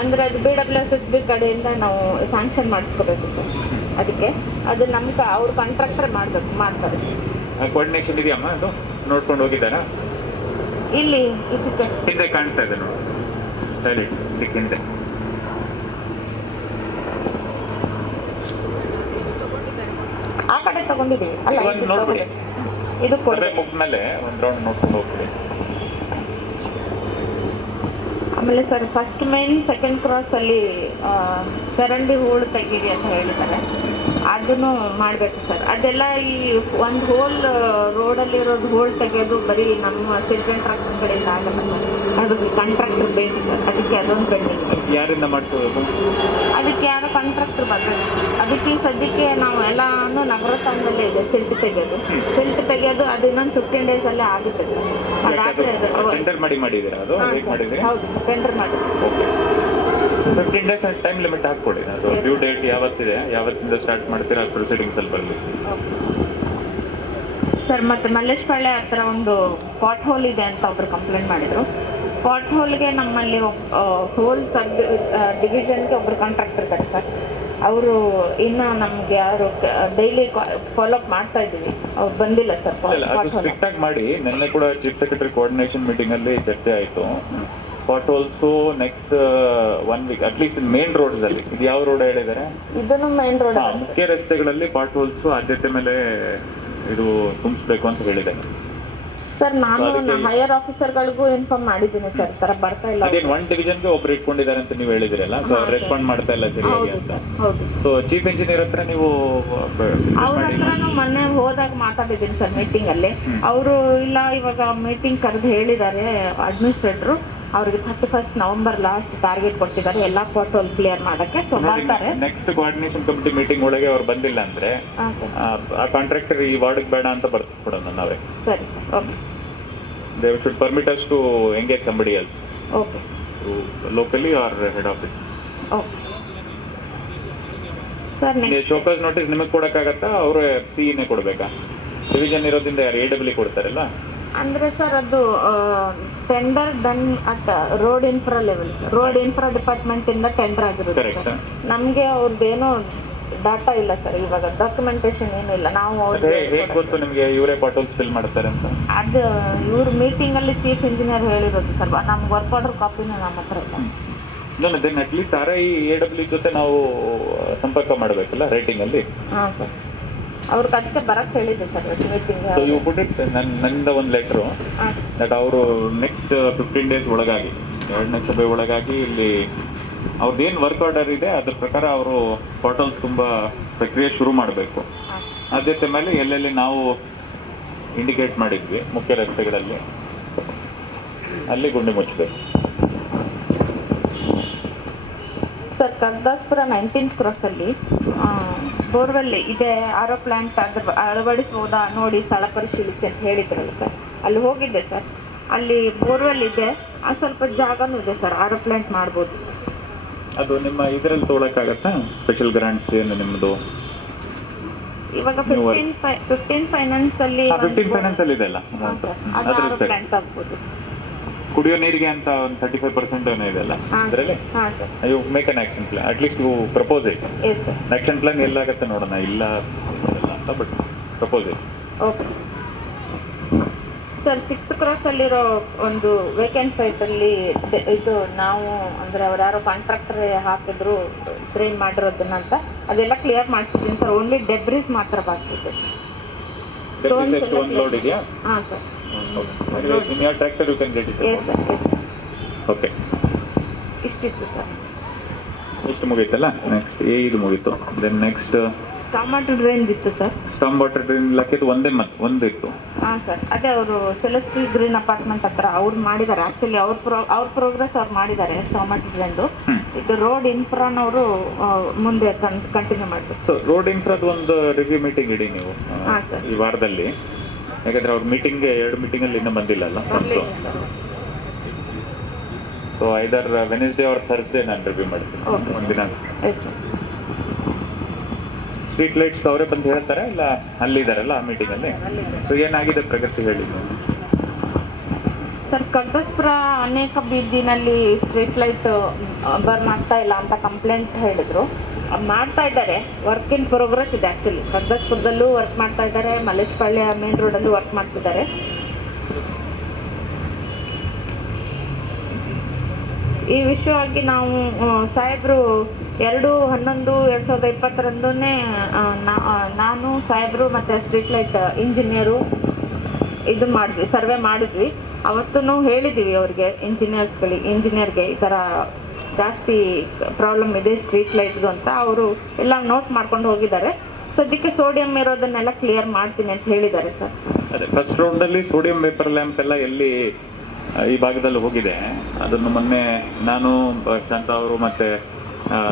ಅಂದ್ರೆ ಅದು BWSSB ಕಡೆಯಿಂದ ನಾವು ಸ್ಯಾಂಕ್ಷನ್ ಮಾಡಿಸ್ಕೋಬೇಕು ಸರ್. ಅದಕ್ಕೆ ಅದು ನಮ್ಗೆ ಅವ್ರು ಕಾಂಟ್ರಾಕ್ಟರ್ ಮಾಡ್ತಾರೆ. ಕೋಆರ್ಡಿನೇಷನ್ ಇದೆಯಮ್ಮ? ಅದು ನೋಡ್ಕೊಂಡು ಹೋಗಿದ್ದಾರಾ? ಇಲ್ಲಿ ಇದಕ್ಕೆ ಹಿಂದೆ ಕಾಣ್ತಾ ಇದೆ ನೋಡಿ, ಸೈಲೆಂಟ್ ಇದಕ್ಕೆ ಹಿಂದೆ. ಆ ಕಡೆ ತಗೊಂಡಿದ್ದೀವಿ ಅಲ್ಲ, ಇದು ಒಂದು ಇದು ನೋಡ್ಬಿಡಿ. ತಗೊಂಡಿದ್ದೀವಿ. ಇದು ಸಭೆ ಕೊಡಿ. ಮುಗ್ದ್ಮೇಲೆ ಒಂದು ರೌಂಡ್ ನೋಡ್ಕೊಂಡು ಹೋಗ್ಬಿಡಿ. ಆಮೇಲೆ sir first main second cross ಅಲ್ಲಿ ಚರಂಡಿ ಹೂಳು ತೆಗೀರಿ ಅಂತ ಹೇಳಿದ್ದಾರೆ, ಅದನ್ನು ಮಾಡಬೇಕು ಸರ್. ಅದೆಲ್ಲ ಈ ಒಂದು ಹೋಲ್ ರೋಡಲ್ಲಿರೋದು ಹೋಲ್ ತೆಗೆಯೋದು ಬರೀ ನಮ್ಮ ಸಿಲ್ವೆಂಟ್ ಟ್ರಕ್ ಕಡೆಯಿಂದ ಆಗಲ್ಲ ಸರ್, ಅದು ಕಾಂಟ್ರಾಕ್ಟರ್ ಬೇಕು ಸರ್. ಅದಕ್ಕೆ ಅದೊಂದು ಪೆಂಡಿಂಗ್. ಯಾರಿಂದ ಮಾಡಿಸೋದು? ಅದಕ್ಕೆ ಯಾರೋ ಕಾಂಟ್ರಾಕ್ಟರ್ ಬರಬೇಕು. ಅದಕ್ಕೆ ಸದ್ಯಕ್ಕೆ ನಾವು ಎಲ್ಲಾನು ನಗರ ಸ್ಥಾನದಲ್ಲೇ ಇದೆ ಸಿಲ್ಟ್ ತೆಗೆಯೋದು ಅದು ಇನ್ನೊಂದು 15 days ಅಲ್ಲೇ ಆಗುತ್ತೆ ಸರ್. ಅದಾದ್ರೆ ಟೆಂಡರ್ ಮಾಡಿದ್ದೀರಾ? ಅದು ಹೇಗೆ ಮಾಡಿದ್ದೀರಿ? ಹೌದು, ಟೆಂಡರ್ ಮಾಡಿ. 15 days ಟೈಮ್ ಲಿಮಿಟ್ ಹಾಕ್ಕೊಡಿ. ಅದು ಡ್ಯೂ ಡೇಟ್ ಯಾವತ್ತಿದೆ, ಯಾವತ್ತಿಂದ ಸ್ಟಾರ್ಟ್ ಮಾಡ್ತೀರಾ ಆ ಪ್ರೊಸೀಡಿಂಗ್ಸ್ ಅಲ್ಲಿ ಬರಲಿ ಸರ್. ಮತ್ತೆ ಮಲ್ಲೇಶ್ಪಾಳ್ಯ ಹತ್ರ ಒಂದು ಪಾಟ್ ಹೋಲ್ ಇದೆ ಅಂತ ಒಬ್ರು ಕಂಪ್ಲೇಂಟ್ ಮಾಡಿದ್ರು. ಪಾಟ್ ಹೋಲ್ಗೆ ನಮ್ಮಲ್ಲಿ ಹೋಲ್ ಸಬ್ ಡಿವಿಷನ್ಗೆ ಒಬ್ರು ಕಾಂಟ್ರಾಕ್ಟರ್ ಇದ್ದಾರೆ ಸರ್. ಅವರು ಇನ್ನೂ ನಮ್ಗೆ ಯಾರು ಡೈಲಿ ಫಾಲೋ ಅಪ್ ಮಾಡ್ತಾ ಇದ್ದೀವಿ, ಅವ್ರು ಬಂದಿಲ್ಲ ಸರ್. ಅದು ಸ್ಟ್ರಿಕ್ಟ್ ಆಗಿ ಮಾಡಿ. ನಿನ್ನೆ ಕೂಡ ಚೀಫ್ ಸೆಕ್ರೆಟರಿ ಕೋಆರ್ಡಿನೇಷನ್ ಮೀಟಿಂಗ್ ಅಲ್ಲಿ ಚರ್ಚೆ ಆಯಿತು. Pot holes next 1 week at least main roads ಅಲ್ಲಿ. ಇದು ಯಾವ ರೋಡ್ ಹೇಳಿದ್ದಾರೆ? ಇದನ್ನು ಮೇನ್ ರೋಡ್. ಮುಖ್ಯ ರಸ್ತೆಗಳಲ್ಲಿ ಪಾಟ್ ಹೋಲ್ಸು ಆದ್ಯತೆ ಮೇಲೆ ಇದು ತುಂಬಿಸ್ಬೇಕು ಅಂತ ಹೇಳಿದ್ದಾರೆ ಸರ್. ನಾನು ಹೈಯರ್ ಆಫೀಸರ್ಗಳಿಗೂ ಇನ್ಫಾರ್ಮ್ ಮಾಡಿದ್ದೀನಿ ಸರ್, ತರ ಬರ್ತಾ ಇಲ್ಲ. ಅದೇನು 1 divisionಗೆ ಒಬ್ರು ಇಟ್ಕೊಂಡಿದ್ದಾರೆ ಅಂತ ನೀವು ಹೇಳಿದಿರಲ್ಲ, ಸೊ ರೆಸ್ಪಾಂಡ್ ಮಾಡ್ತಾ ಇಲ್ಲ ಸರಿಯಾಗಿ ಅಂತ. ಹೌದು. ಸೊ ಚೀಫ್ ಇಂಜಿನಿಯರ್ ಹತ್ರ ನೀವು ಅವ್ರ ಹತ್ರನೂ ಮೊನ್ನೆ ಹೋದಾಗ ಮಾತಾಡಿದ್ದೀನಿ ಸರ್ ಮೀಟಿಂಗ್ ಅಲ್ಲಿ. ಅವರು ಇಲ್ಲ ಇವಾಗ ಮೀಟಿಂಗ್ ಕರೆದು ಹೇಳಿದ್ದಾರೆ ಅಡ್ಮಿನಿಸ್ಟ್ರೇಟರ್, ಅವ್ರಿಗೆ 31st November ಲಾಸ್ಟ್ ಟಾರ್ಗೆಟ್ ಕೊಟ್ಟಿದ್ದಾರೆ ಎಲ್ಲಾ ಪೋರ್ಟಲ್ ಕ್ಲಿಯರ್ ಮಾಡಕ್ಕೆ. ಸೊ ಮಾಡ್ತಾರೆ. ನೆಕ್ಸ್ಟ್ ಕೋಆರ್ಡಿನೇಷನ್ ಕಮಿಟಿ ಮೀಟಿಂಗ್ ಒಳಗೆ ಅವ್ರು ಬಂದಿಲ್ಲ ಅಂದ್ರೆ ಆ ಕಾಂಟ್ರಾಕ್ಟರ್ ಈ ವಾರ್ಡ್ ಬೇಡ ಅಂತ ಬರ್ಕೊಡೋಣ ನಾವೇ. ಸರಿ sir, okay. They should permit us to engage somebody else. Okay Locally or head office. Okay sir. Show cause notice ನಿಮಗೆ ಕೊಡಕ್ಕಾಗತ್ತಾ, ಅವರು ಸಿಇನೇ ಕೊಡ್ಬೇಕಾ? ಡಿವಿಷನ್ ಇರೋದ್ರಿಂದ ಯಾರು AW ಕೊಡ್ತಾರಲ್ಲ. ಅಂದ್ರೆ ಸರ್ ಅದು tender done at road infra level, road infra department ಇಂದ ಟೆಂಡರ್ ಆಗಿರುತ್ತೆ ಸರ್. ನಮ್ಗೆ ಅವ್ರದ್ದೇನೋ ಡಾಟಾ ಇಲ್ಲ ಸರ್, ಇವಾಗ ಡಾಕ್ಯುಮೆಂಟೇಶನ್ ಏನು ಇಲ್ಲ. ನಾವು ಹೇಗೆ ಗೊತ್ತು ನಿಮ್ಗೆ ಇವರೇ ಪಾಟೋಲ್ಸ್ ಫಿಲ್ ಮಾಡ್ತಾರೆ ಅಂತ? ಅದು ಇವ್ರ ಮೀಟಿಂಗ್ ಅಲ್ಲಿ ಚೀಫ್ ಇಂಜಿನಿಯರ್ ಹೇಳಿರೋದು ಸರ್. ನಮ್ಗೆ ವರ್ಕ್ ಆರ್ಡರ್ ಕಾಪಿನ ನಮ್ಮ ಹತ್ರ ಇಲ್ಲ. ದೆನ್ ಅಟ್ಲೀಸ್ಟ್ RI AW ಜೊತೆ ನಾವು ಸಂಪರ್ಕ ಮಾಡಬೇಕಲ್ಲ ರೈಟಿಂಗ್ ಅಲ್ಲಿ. ಹಾಂ ಸರ್, ಅವ್ರಿಗೆ ಅದಕ್ಕೆ ಬರಕ್ಕೆ ಹೇಳಿದ್ದೆ sir meeting. So you put it ನನ್ನಿಂದ ಒಂದು ಲೆಟ್ರು ದಟ್ ಅವರು ನೆಕ್ಸ್ಟ್ 15 days ಒಳಗಾಗಿ, 2ನೇ ಸಭೆ ಒಳಗಾಗಿ ಇಲ್ಲಿ ಅವ್ರದ್ದೇನು ವರ್ಕ್ ಆರ್ಡರ್ ಇದೆ ಅದ್ರ ಪ್ರಕಾರ ಅವರು ಪೋರ್ಟಲ್ ತುಂಬ ಪ್ರಕ್ರಿಯೆ ಶುರು ಮಾಡಬೇಕು. ಆದ್ಯತೆ ಮೇಲೆ ಎಲ್ಲೆಲ್ಲಿ ನಾವು ಇಂಡಿಕೇಟ್ ಮಾಡಿದ್ವಿ ಮುಖ್ಯ ರಸ್ತೆಗಳಲ್ಲಿ ಅಲ್ಲಿ ಗುಂಡಿ ಮುಚ್ಚಬೇಕು ಸರ್. ಕಗ್ದಾಸ್ಪುರ 19th ಕ್ರಾಸ್ ಅಲ್ಲಿ ಬೋರ್ವೆಲ್ ಇದೆ, ಆರೋ ಪ್ಲಾಂಟ್ ಅದ್ರ ಅಳವಡಿಸಬಹುದಾ ನೋಡಿ ಸ್ಥಳ ಪರಿಶೀಲಿಸಿ ಅಂತ ಹೇಳಿದ್ರಲ್ಲ ಸರ್. ಅಲ್ಲಿ ಹೋಗಿದ್ದೆ ಸರ್, ಅಲ್ಲಿ ಬೋರ್ವೆಲ್ ಇದೆ, ಸ್ವಲ್ಪ ಜಾಗನೂ ಇದೆ ಸರ್, ಆರೋ ಪ್ಲಾಂಟ್ ಮಾಡ್ಬೋದು. ಅದು ನಿಮ್ಮ ಇದರಲ್ಲಿ ತೊಗೊಳಕ್ಕಾಗತ್ತಾ? ಸ್ಪೆಷಲ್ ಗ್ರಾಂಟ್ಸ್ ಏನು ನಿಮ್ಮದು? ಇವಾಗ 15 ಫೈನಾನ್ಸ್ ಅಲ್ಲಿ 15 ಫೈನಾನ್ಸ್ ಅಲ್ಲಿ ಇದೆಲ್ಲ ಆರೋ ಪ್ಲಾಂಟ್ ಆಗ್ಬೋದು. ಕುಡಿಯೋ ನೀರಿಗೆ ಅಂತ ಒಂದು 35% ಏನೋ ಇದೆಲ್ಲ ಅದರಲ್ಲಿ. You make an action plan, at least you propose it. Action plan ಎಲ್ಲಾಗತ್ತೆ ನೋಡೋಣ, ಇಲ್ಲ ಅಂತ but propose it. Okay sir. 6th cross ಅಲ್ಲಿರೋ ಒಂದು ವೇಕೆಂಟ್ ಸೈಟ್ ಅಲ್ಲಿ ಇದು ನಾವು ಅಂದ್ರೆ ಅವ್ರು ಯಾರೋ ಕಾಂಟ್ರಾಕ್ಟರ್ ಹಾಕಿದ್ರು ಟ್ರೈನ್ ಮಾಡಿರೋದನ್ನ ಅಂತ ಅದೆಲ್ಲ ಕ್ಲಿಯರ್ ಮಾಡ್ತಿದ್ದೀನಿ ಸರ್. ಓನ್ಲಿ ಡೆಬ್ರಿಸ್ ಮಾತ್ರ ಬಾಕಿ ಇದೆ. ಒಂದು ಲೋಡ್ ಇದೆಯಾ? ಹಾಂ sir. In your tractor you can get it. Yes sir, yes sir. Okay. ಇಷ್ಟಿತ್ತು ಸರ್. ಇಷ್ಟು ಮುಗೀತಲ್ಲ? ನೆಕ್ಸ್ಟ್ ಇದು ಮುಗೀತು. Then next storm water drain ಇತ್ತು ಸರ್. ಸ್ಟಾಮ್ ವಾಟರ್ ಡ್ರೈನ್ ಇಲಾಖೆದು ಒಂದಿತ್ತು. ಹಾಂ ಸರ್, ಅದೇ ಅವರು ಸೆಲೆಸ್ಟಿ ಗ್ರೀನ್ ಅಪಾರ್ಟ್ಮೆಂಟ್ ಹತ್ರ ಅವ್ರು ಮಾಡಿದ್ದಾರೆ. ಆ್ಯಕ್ಚುಲಿ ಅವ್ರ ಪ್ರೋಗ್ರೆಸ್ ಅವ್ರು ಮಾಡಿದ್ದಾರೆ ಸ್ಟಾಮ್ ವಾಟರ್ ಡ್ರೈನ್ದು. ಇದು ರೋಡ್ ಇನ್ಫ್ರಾನವರು ಮುಂದೆ ಕಂಟಿನ್ಯೂ ಮಾಡಬೇಕು. ಸೊ ರೋಡ್ ಇನ್ಫ್ರಾದ ಒಂದು ರಿವ್ಯೂ ಮೀಟಿಂಗ್ ಇಡಿ ನೀವು ಈ ವಾರದಲ್ಲಿ. ಯಾಕಂದ್ರೆ ಅವ್ರ ಮೀಟಿಂಗ್ಗೆ 2 ಮೀಟಿಂಗಲ್ಲಿ ಇನ್ನೂ ಬಂದಿಲ್ಲಲ್ಲ. So either Wednesday or Thursday ನಾನು ರಿವ್ಯೂ ಮಾಡ್ತೀನಿ ಒಂದಿನ. ಸ್ಟ್ರೀಟ್ ಲೈಟ್ಸ್ ಅವರೇ ಬಂದು ಹೇಳ್ತಾರೆ ಇಲ್ಲ ಅಲ್ಲಿದ್ದಾರಲ್ಲ ಆ ಮೀಟಿಂಗಲ್ಲಿ? ಸೊ ಏನಾಗಿದೆ ಪ್ರಗತಿ ಹೇಳಿ ಸರ್. ಕಗ್ಗಸ್ಪುರ ಅನೇಕ ಬೀದಿನಲ್ಲಿ ಸ್ಟ್ರೀಟ್ ಲೈಟ್ ಬರ್ನ್ ಆಗ್ತಾ ಇಲ್ಲ ಅಂತ ಕಂಪ್ಲೇಂಟ್ ಹೇಳಿದ್ರು. ಮಾಡ್ತಾ ಇದ್ದಾರೆ, ವರ್ಕ್ ಇನ್ ಪ್ರೋಗ್ರೆಸ್ ಇದೆ. ಆ್ಯಕ್ಚುಲಿ ಕಗ್ಗಸ್ಪುರದಲ್ಲೂ ವರ್ಕ್ ಮಾಡ್ತಾ ಇದ್ದಾರೆ, ಮಲ್ಲೇಶ್ಪಾಳ್ಯ ಮೇನ್ ರೋಡಲ್ಲೂ ವರ್ಕ್ ಮಾಡ್ತಿದ್ದಾರೆ. ಈ ವಿಷಯವಾಗಿ ನಾವು ಸಾಹೇಬರು 2/11/2020 ನಾನು ಸಾಹೇಬರು ಮತ್ತು ಸ್ಟ್ರೀಟ್ ಲೈಟ್ ಇಂಜಿನಿಯರು ಇದು ಮಾಡಿದ್ವಿ, ಸರ್ವೆ ಮಾಡಿದ್ವಿ. ಅವತ್ತೂ ಹೇಳಿದ್ದೀವಿ ಅವ್ರಿಗೆ, ಇಂಜಿನಿಯರ್ಗೆ ಈ ಥರ ಜಾಸ್ತಿ ಪ್ರಾಬ್ಲಮ್ ಇದೆ ಸ್ಟ್ರೀಟ್ ಲೈಟ್ದು ಅಂತ. ಅವರು ಎಲ್ಲ ನೋಟ್ ಮಾಡ್ಕೊಂಡು ಹೋಗಿದ್ದಾರೆ. ಸದ್ಯಕ್ಕೆ ಸೋಡಿಯಂ ಇರೋದನ್ನೆಲ್ಲ ಕ್ಲಿಯರ್ ಮಾಡ್ತೀನಿ ಅಂತ ಹೇಳಿದ್ದಾರೆ ಸರ್. ಅದೇ ಫಸ್ಟ್ ರೌಂಡಲ್ಲಿ ಸೋಡಿಯಂ ವೇಪರ್ ಲ್ಯಾಂಪ್ ಎಲ್ಲ ಎಲ್ಲಿ ಈ ಭಾಗದಲ್ಲಿ ಹೋಗಿದೆ ಅದನ್ನು ಮೊನ್ನೆ ನಾನು ಶಾಂತ ಅವರು ಮತ್ತೆ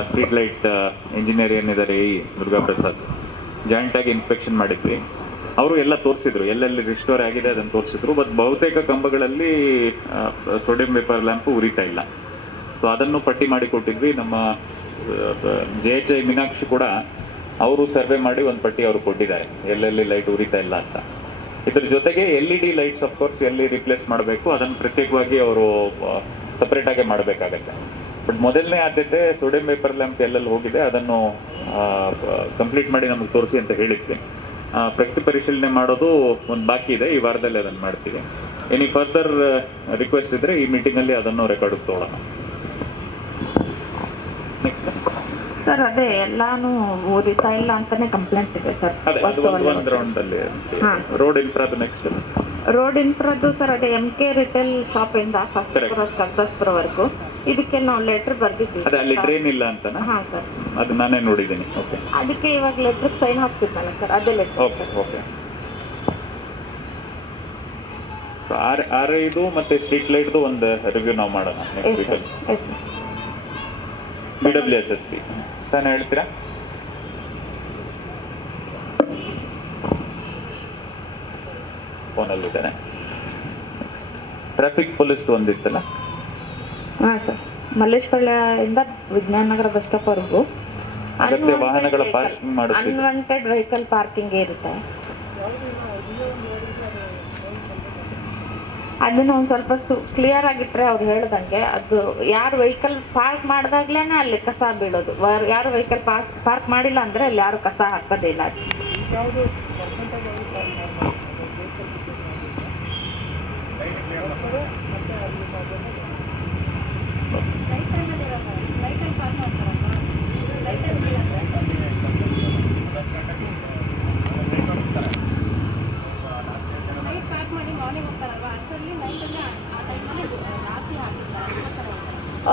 ಸ್ಟ್ರೀಟ್ ಲೈಟ್ ಇಂಜಿನಿಯರ್ ಏನಿದ್ದಾರೆ ಈ ದುರ್ಗಾ ಪ್ರಸಾದ್ ಜಾಯಿಂಟ್ ಆಗಿ ಇನ್ಸ್ಪೆಕ್ಷನ್ ಮಾಡಿದ್ವಿ. ಅವರು ಎಲ್ಲ ತೋರಿಸಿದ್ರು, ಎಲ್ಲೆಲ್ಲಿ ರಿಸ್ಟೋರ್ ಆಗಿದೆ ಅದನ್ನು ತೋರಿಸಿದ್ರು. ಬಟ್ ಬಹುತೇಕ ಕಂಬಗಳಲ್ಲಿ ಸೋಡಿಯಂ ವೇಪರ್ ಲ್ಯಾಂಪು ಉರಿತಾ ಇಲ್ಲ. ಸೊ ಅದನ್ನು ಪಟ್ಟಿ ಮಾಡಿ ಕೊಟ್ಟಿದ್ವಿ. ನಮ್ಮ JHI ಮೀನಾಕ್ಷಿ ಕೂಡ ಅವರು ಸರ್ವೆ ಮಾಡಿ ಒಂದು ಪಟ್ಟಿ ಅವರು ಕೊಟ್ಟಿದ್ದಾರೆ, ಎಲ್ಲೆಲ್ಲಿ ಲೈಟ್ ಉರಿತಾ ಇಲ್ಲ ಅಂತ. ಇದ್ರ ಜೊತೆಗೆ LED ಲೈಟ್ಸ್ ಅಫ್ಕೋರ್ಸ್ ಎಲ್ಲಿ ರಿಪ್ಲೇಸ್ ಮಾಡಬೇಕು ಅದನ್ನು ಪ್ರತ್ಯೇಕವಾಗಿ ಅವರು ಸಪ್ರೇಟ್ ಆಗಿ ಮಾಡಬೇಕಾಗತ್ತೆ. ಬಟ್ ಮೊದಲನೇ ಆದ್ಯತೆ ಸೋಡಿಯಂ ವೇಪರ್ ಲ್ಯಾಂಪ್ ಎಲ್ಲೆಲ್ಲಿ ಹೋಗಿದೆ ಅದನ್ನು ಕಂಪ್ಲೀಟ್ ಮಾಡಿ ನಮಗೆ ತೋರಿಸಿ ಅಂತ ಹೇಳಿದ್ವಿ. ಪ್ರಗತಿ ಪರಿಶೀಲನೆ ಮಾಡೋದು ಒಂದು ಬಾಕಿ ಇದೆ, ಈ ವಾರದಲ್ಲಿ ಅದನ್ನು ಮಾಡ್ತೀವಿ. ಎನಿ ಫರ್ದರ್ ರಿಕ್ವೆಸ್ಟ್ ಇದ್ರೆ ಈ ಮೀಟಿಂಗಲ್ಲಿ ಅದನ್ನು ರೆಕಾರ್ಡ್ ತಗೊಳ್ಳೋಣ. ನೆಕ್ಸ್ಟ್ ಸರ್ ಅದೇ ಎಲ್ಲಾನು ಉರಿತಾ ಇಲ್ಲ ಅಂತಾನೆ ಕಂಪ್ಲೇಂಟ್ ಇದೆ ಸರ್. ಅದೇ ಅದು ಒಂದು ರೌಂಡ್ ಅಲ್ಲಿ ರೋಡ್ ಇನ್ಫ್ರಾದು ನೆಕ್ಸ್ಟ್ ರೋಡ್ ಇನ್ಫ್ರಾದು ಸರ್ ಅದೇ MK ರಿಟೇಲ್ ಶಾಪ್ ಇಂದ ಕಗ್ದಾಸ್ಪುರವರೆಗೂ ಇದಕ್ಕೆ ನಾವು ಲೆಟರ್ ಬರ್ದಿದ್ದೀವಿ. ಅದೇ ಅಲ್ಲಿ ಟ್ರೈನ್ ಇಲ್ಲ ಅಂತನಾ? ಹಾ ಸರ್, ಅದು ನಾನೇ ನೋಡಿದ್ದೀನಿ. ಓಕೆ, ಅದಕ್ಕೆ ಇವಾಗ ಲೆಟರ್ ಸೈನ್ ಹಾಕ್ತಿದ್ನಲ್ಲ ಸರ್, ಅದೇ ಲೆಟರ್. ಓಕೆ. RI ಮತ್ತೆ ಸ್ಟ್ರೀಟ್ ಲೈಟ್ದು ಒಂದು ರಿವ್ಯೂ ನಾವು ಮಾಡೋಣ ನೆಕ್ಸ್ಟ್ ವೀಕಲ್ಲಿ. BWSSP ಸರ್ ಹೇಳ್ತೀರಾ? ಫೋನಲ್ಲಿದ್ದಾನೆ. ಟ್ರಾಫಿಕ್ ಪೊಲೀಸ್ ಒಂದಿತ್ತಲ್ಲ? ಹಾಂ ಸರ್, ಮಲ್ಲೇಶ್ವರದಿಂದ ವಿಜ್ಞಾನ ನಗರ ಬಸ್ ಸ್ಟಾಪ್ ವರೆಗೂ ಅಗತ್ಯ ವಾಹನಗಳ ಪಾರ್ಕಿಂಗ್ ಮಾಡುತ್ತಿದೆ. ಅನ್ವಾಂಟೆಡ್ ವೆಹಿಕಲ್ ಪಾರ್ಕಿಂಗ್ ಇರುತ್ತೆ. ಅದನ್ನ ಒಂದು ಸ್ವಲ್ಪ ಕ್ಲಿಯರ್ ಆಗಿಟ್ರೆ ಅವ್ರು ಹೇಳ್ದಂಗೆ, ಅದು ಯಾರು ವೆಹಿಕಲ್ ಪಾರ್ಕ್ ಮಾಡಿದಾಗ್ಲೇನೆ ಅಲ್ಲಿ ಕಸ ಬೀಳೋದು. ಯಾರು ವೆಹಿಕಲ್ ಪಾರ್ಕ್ ಮಾಡಿಲ್ಲ ಅಂದ್ರೆ ಅಲ್ಲಿ ಯಾರು ಕಸ ಹಾಕೋದಿಲ್ಲ.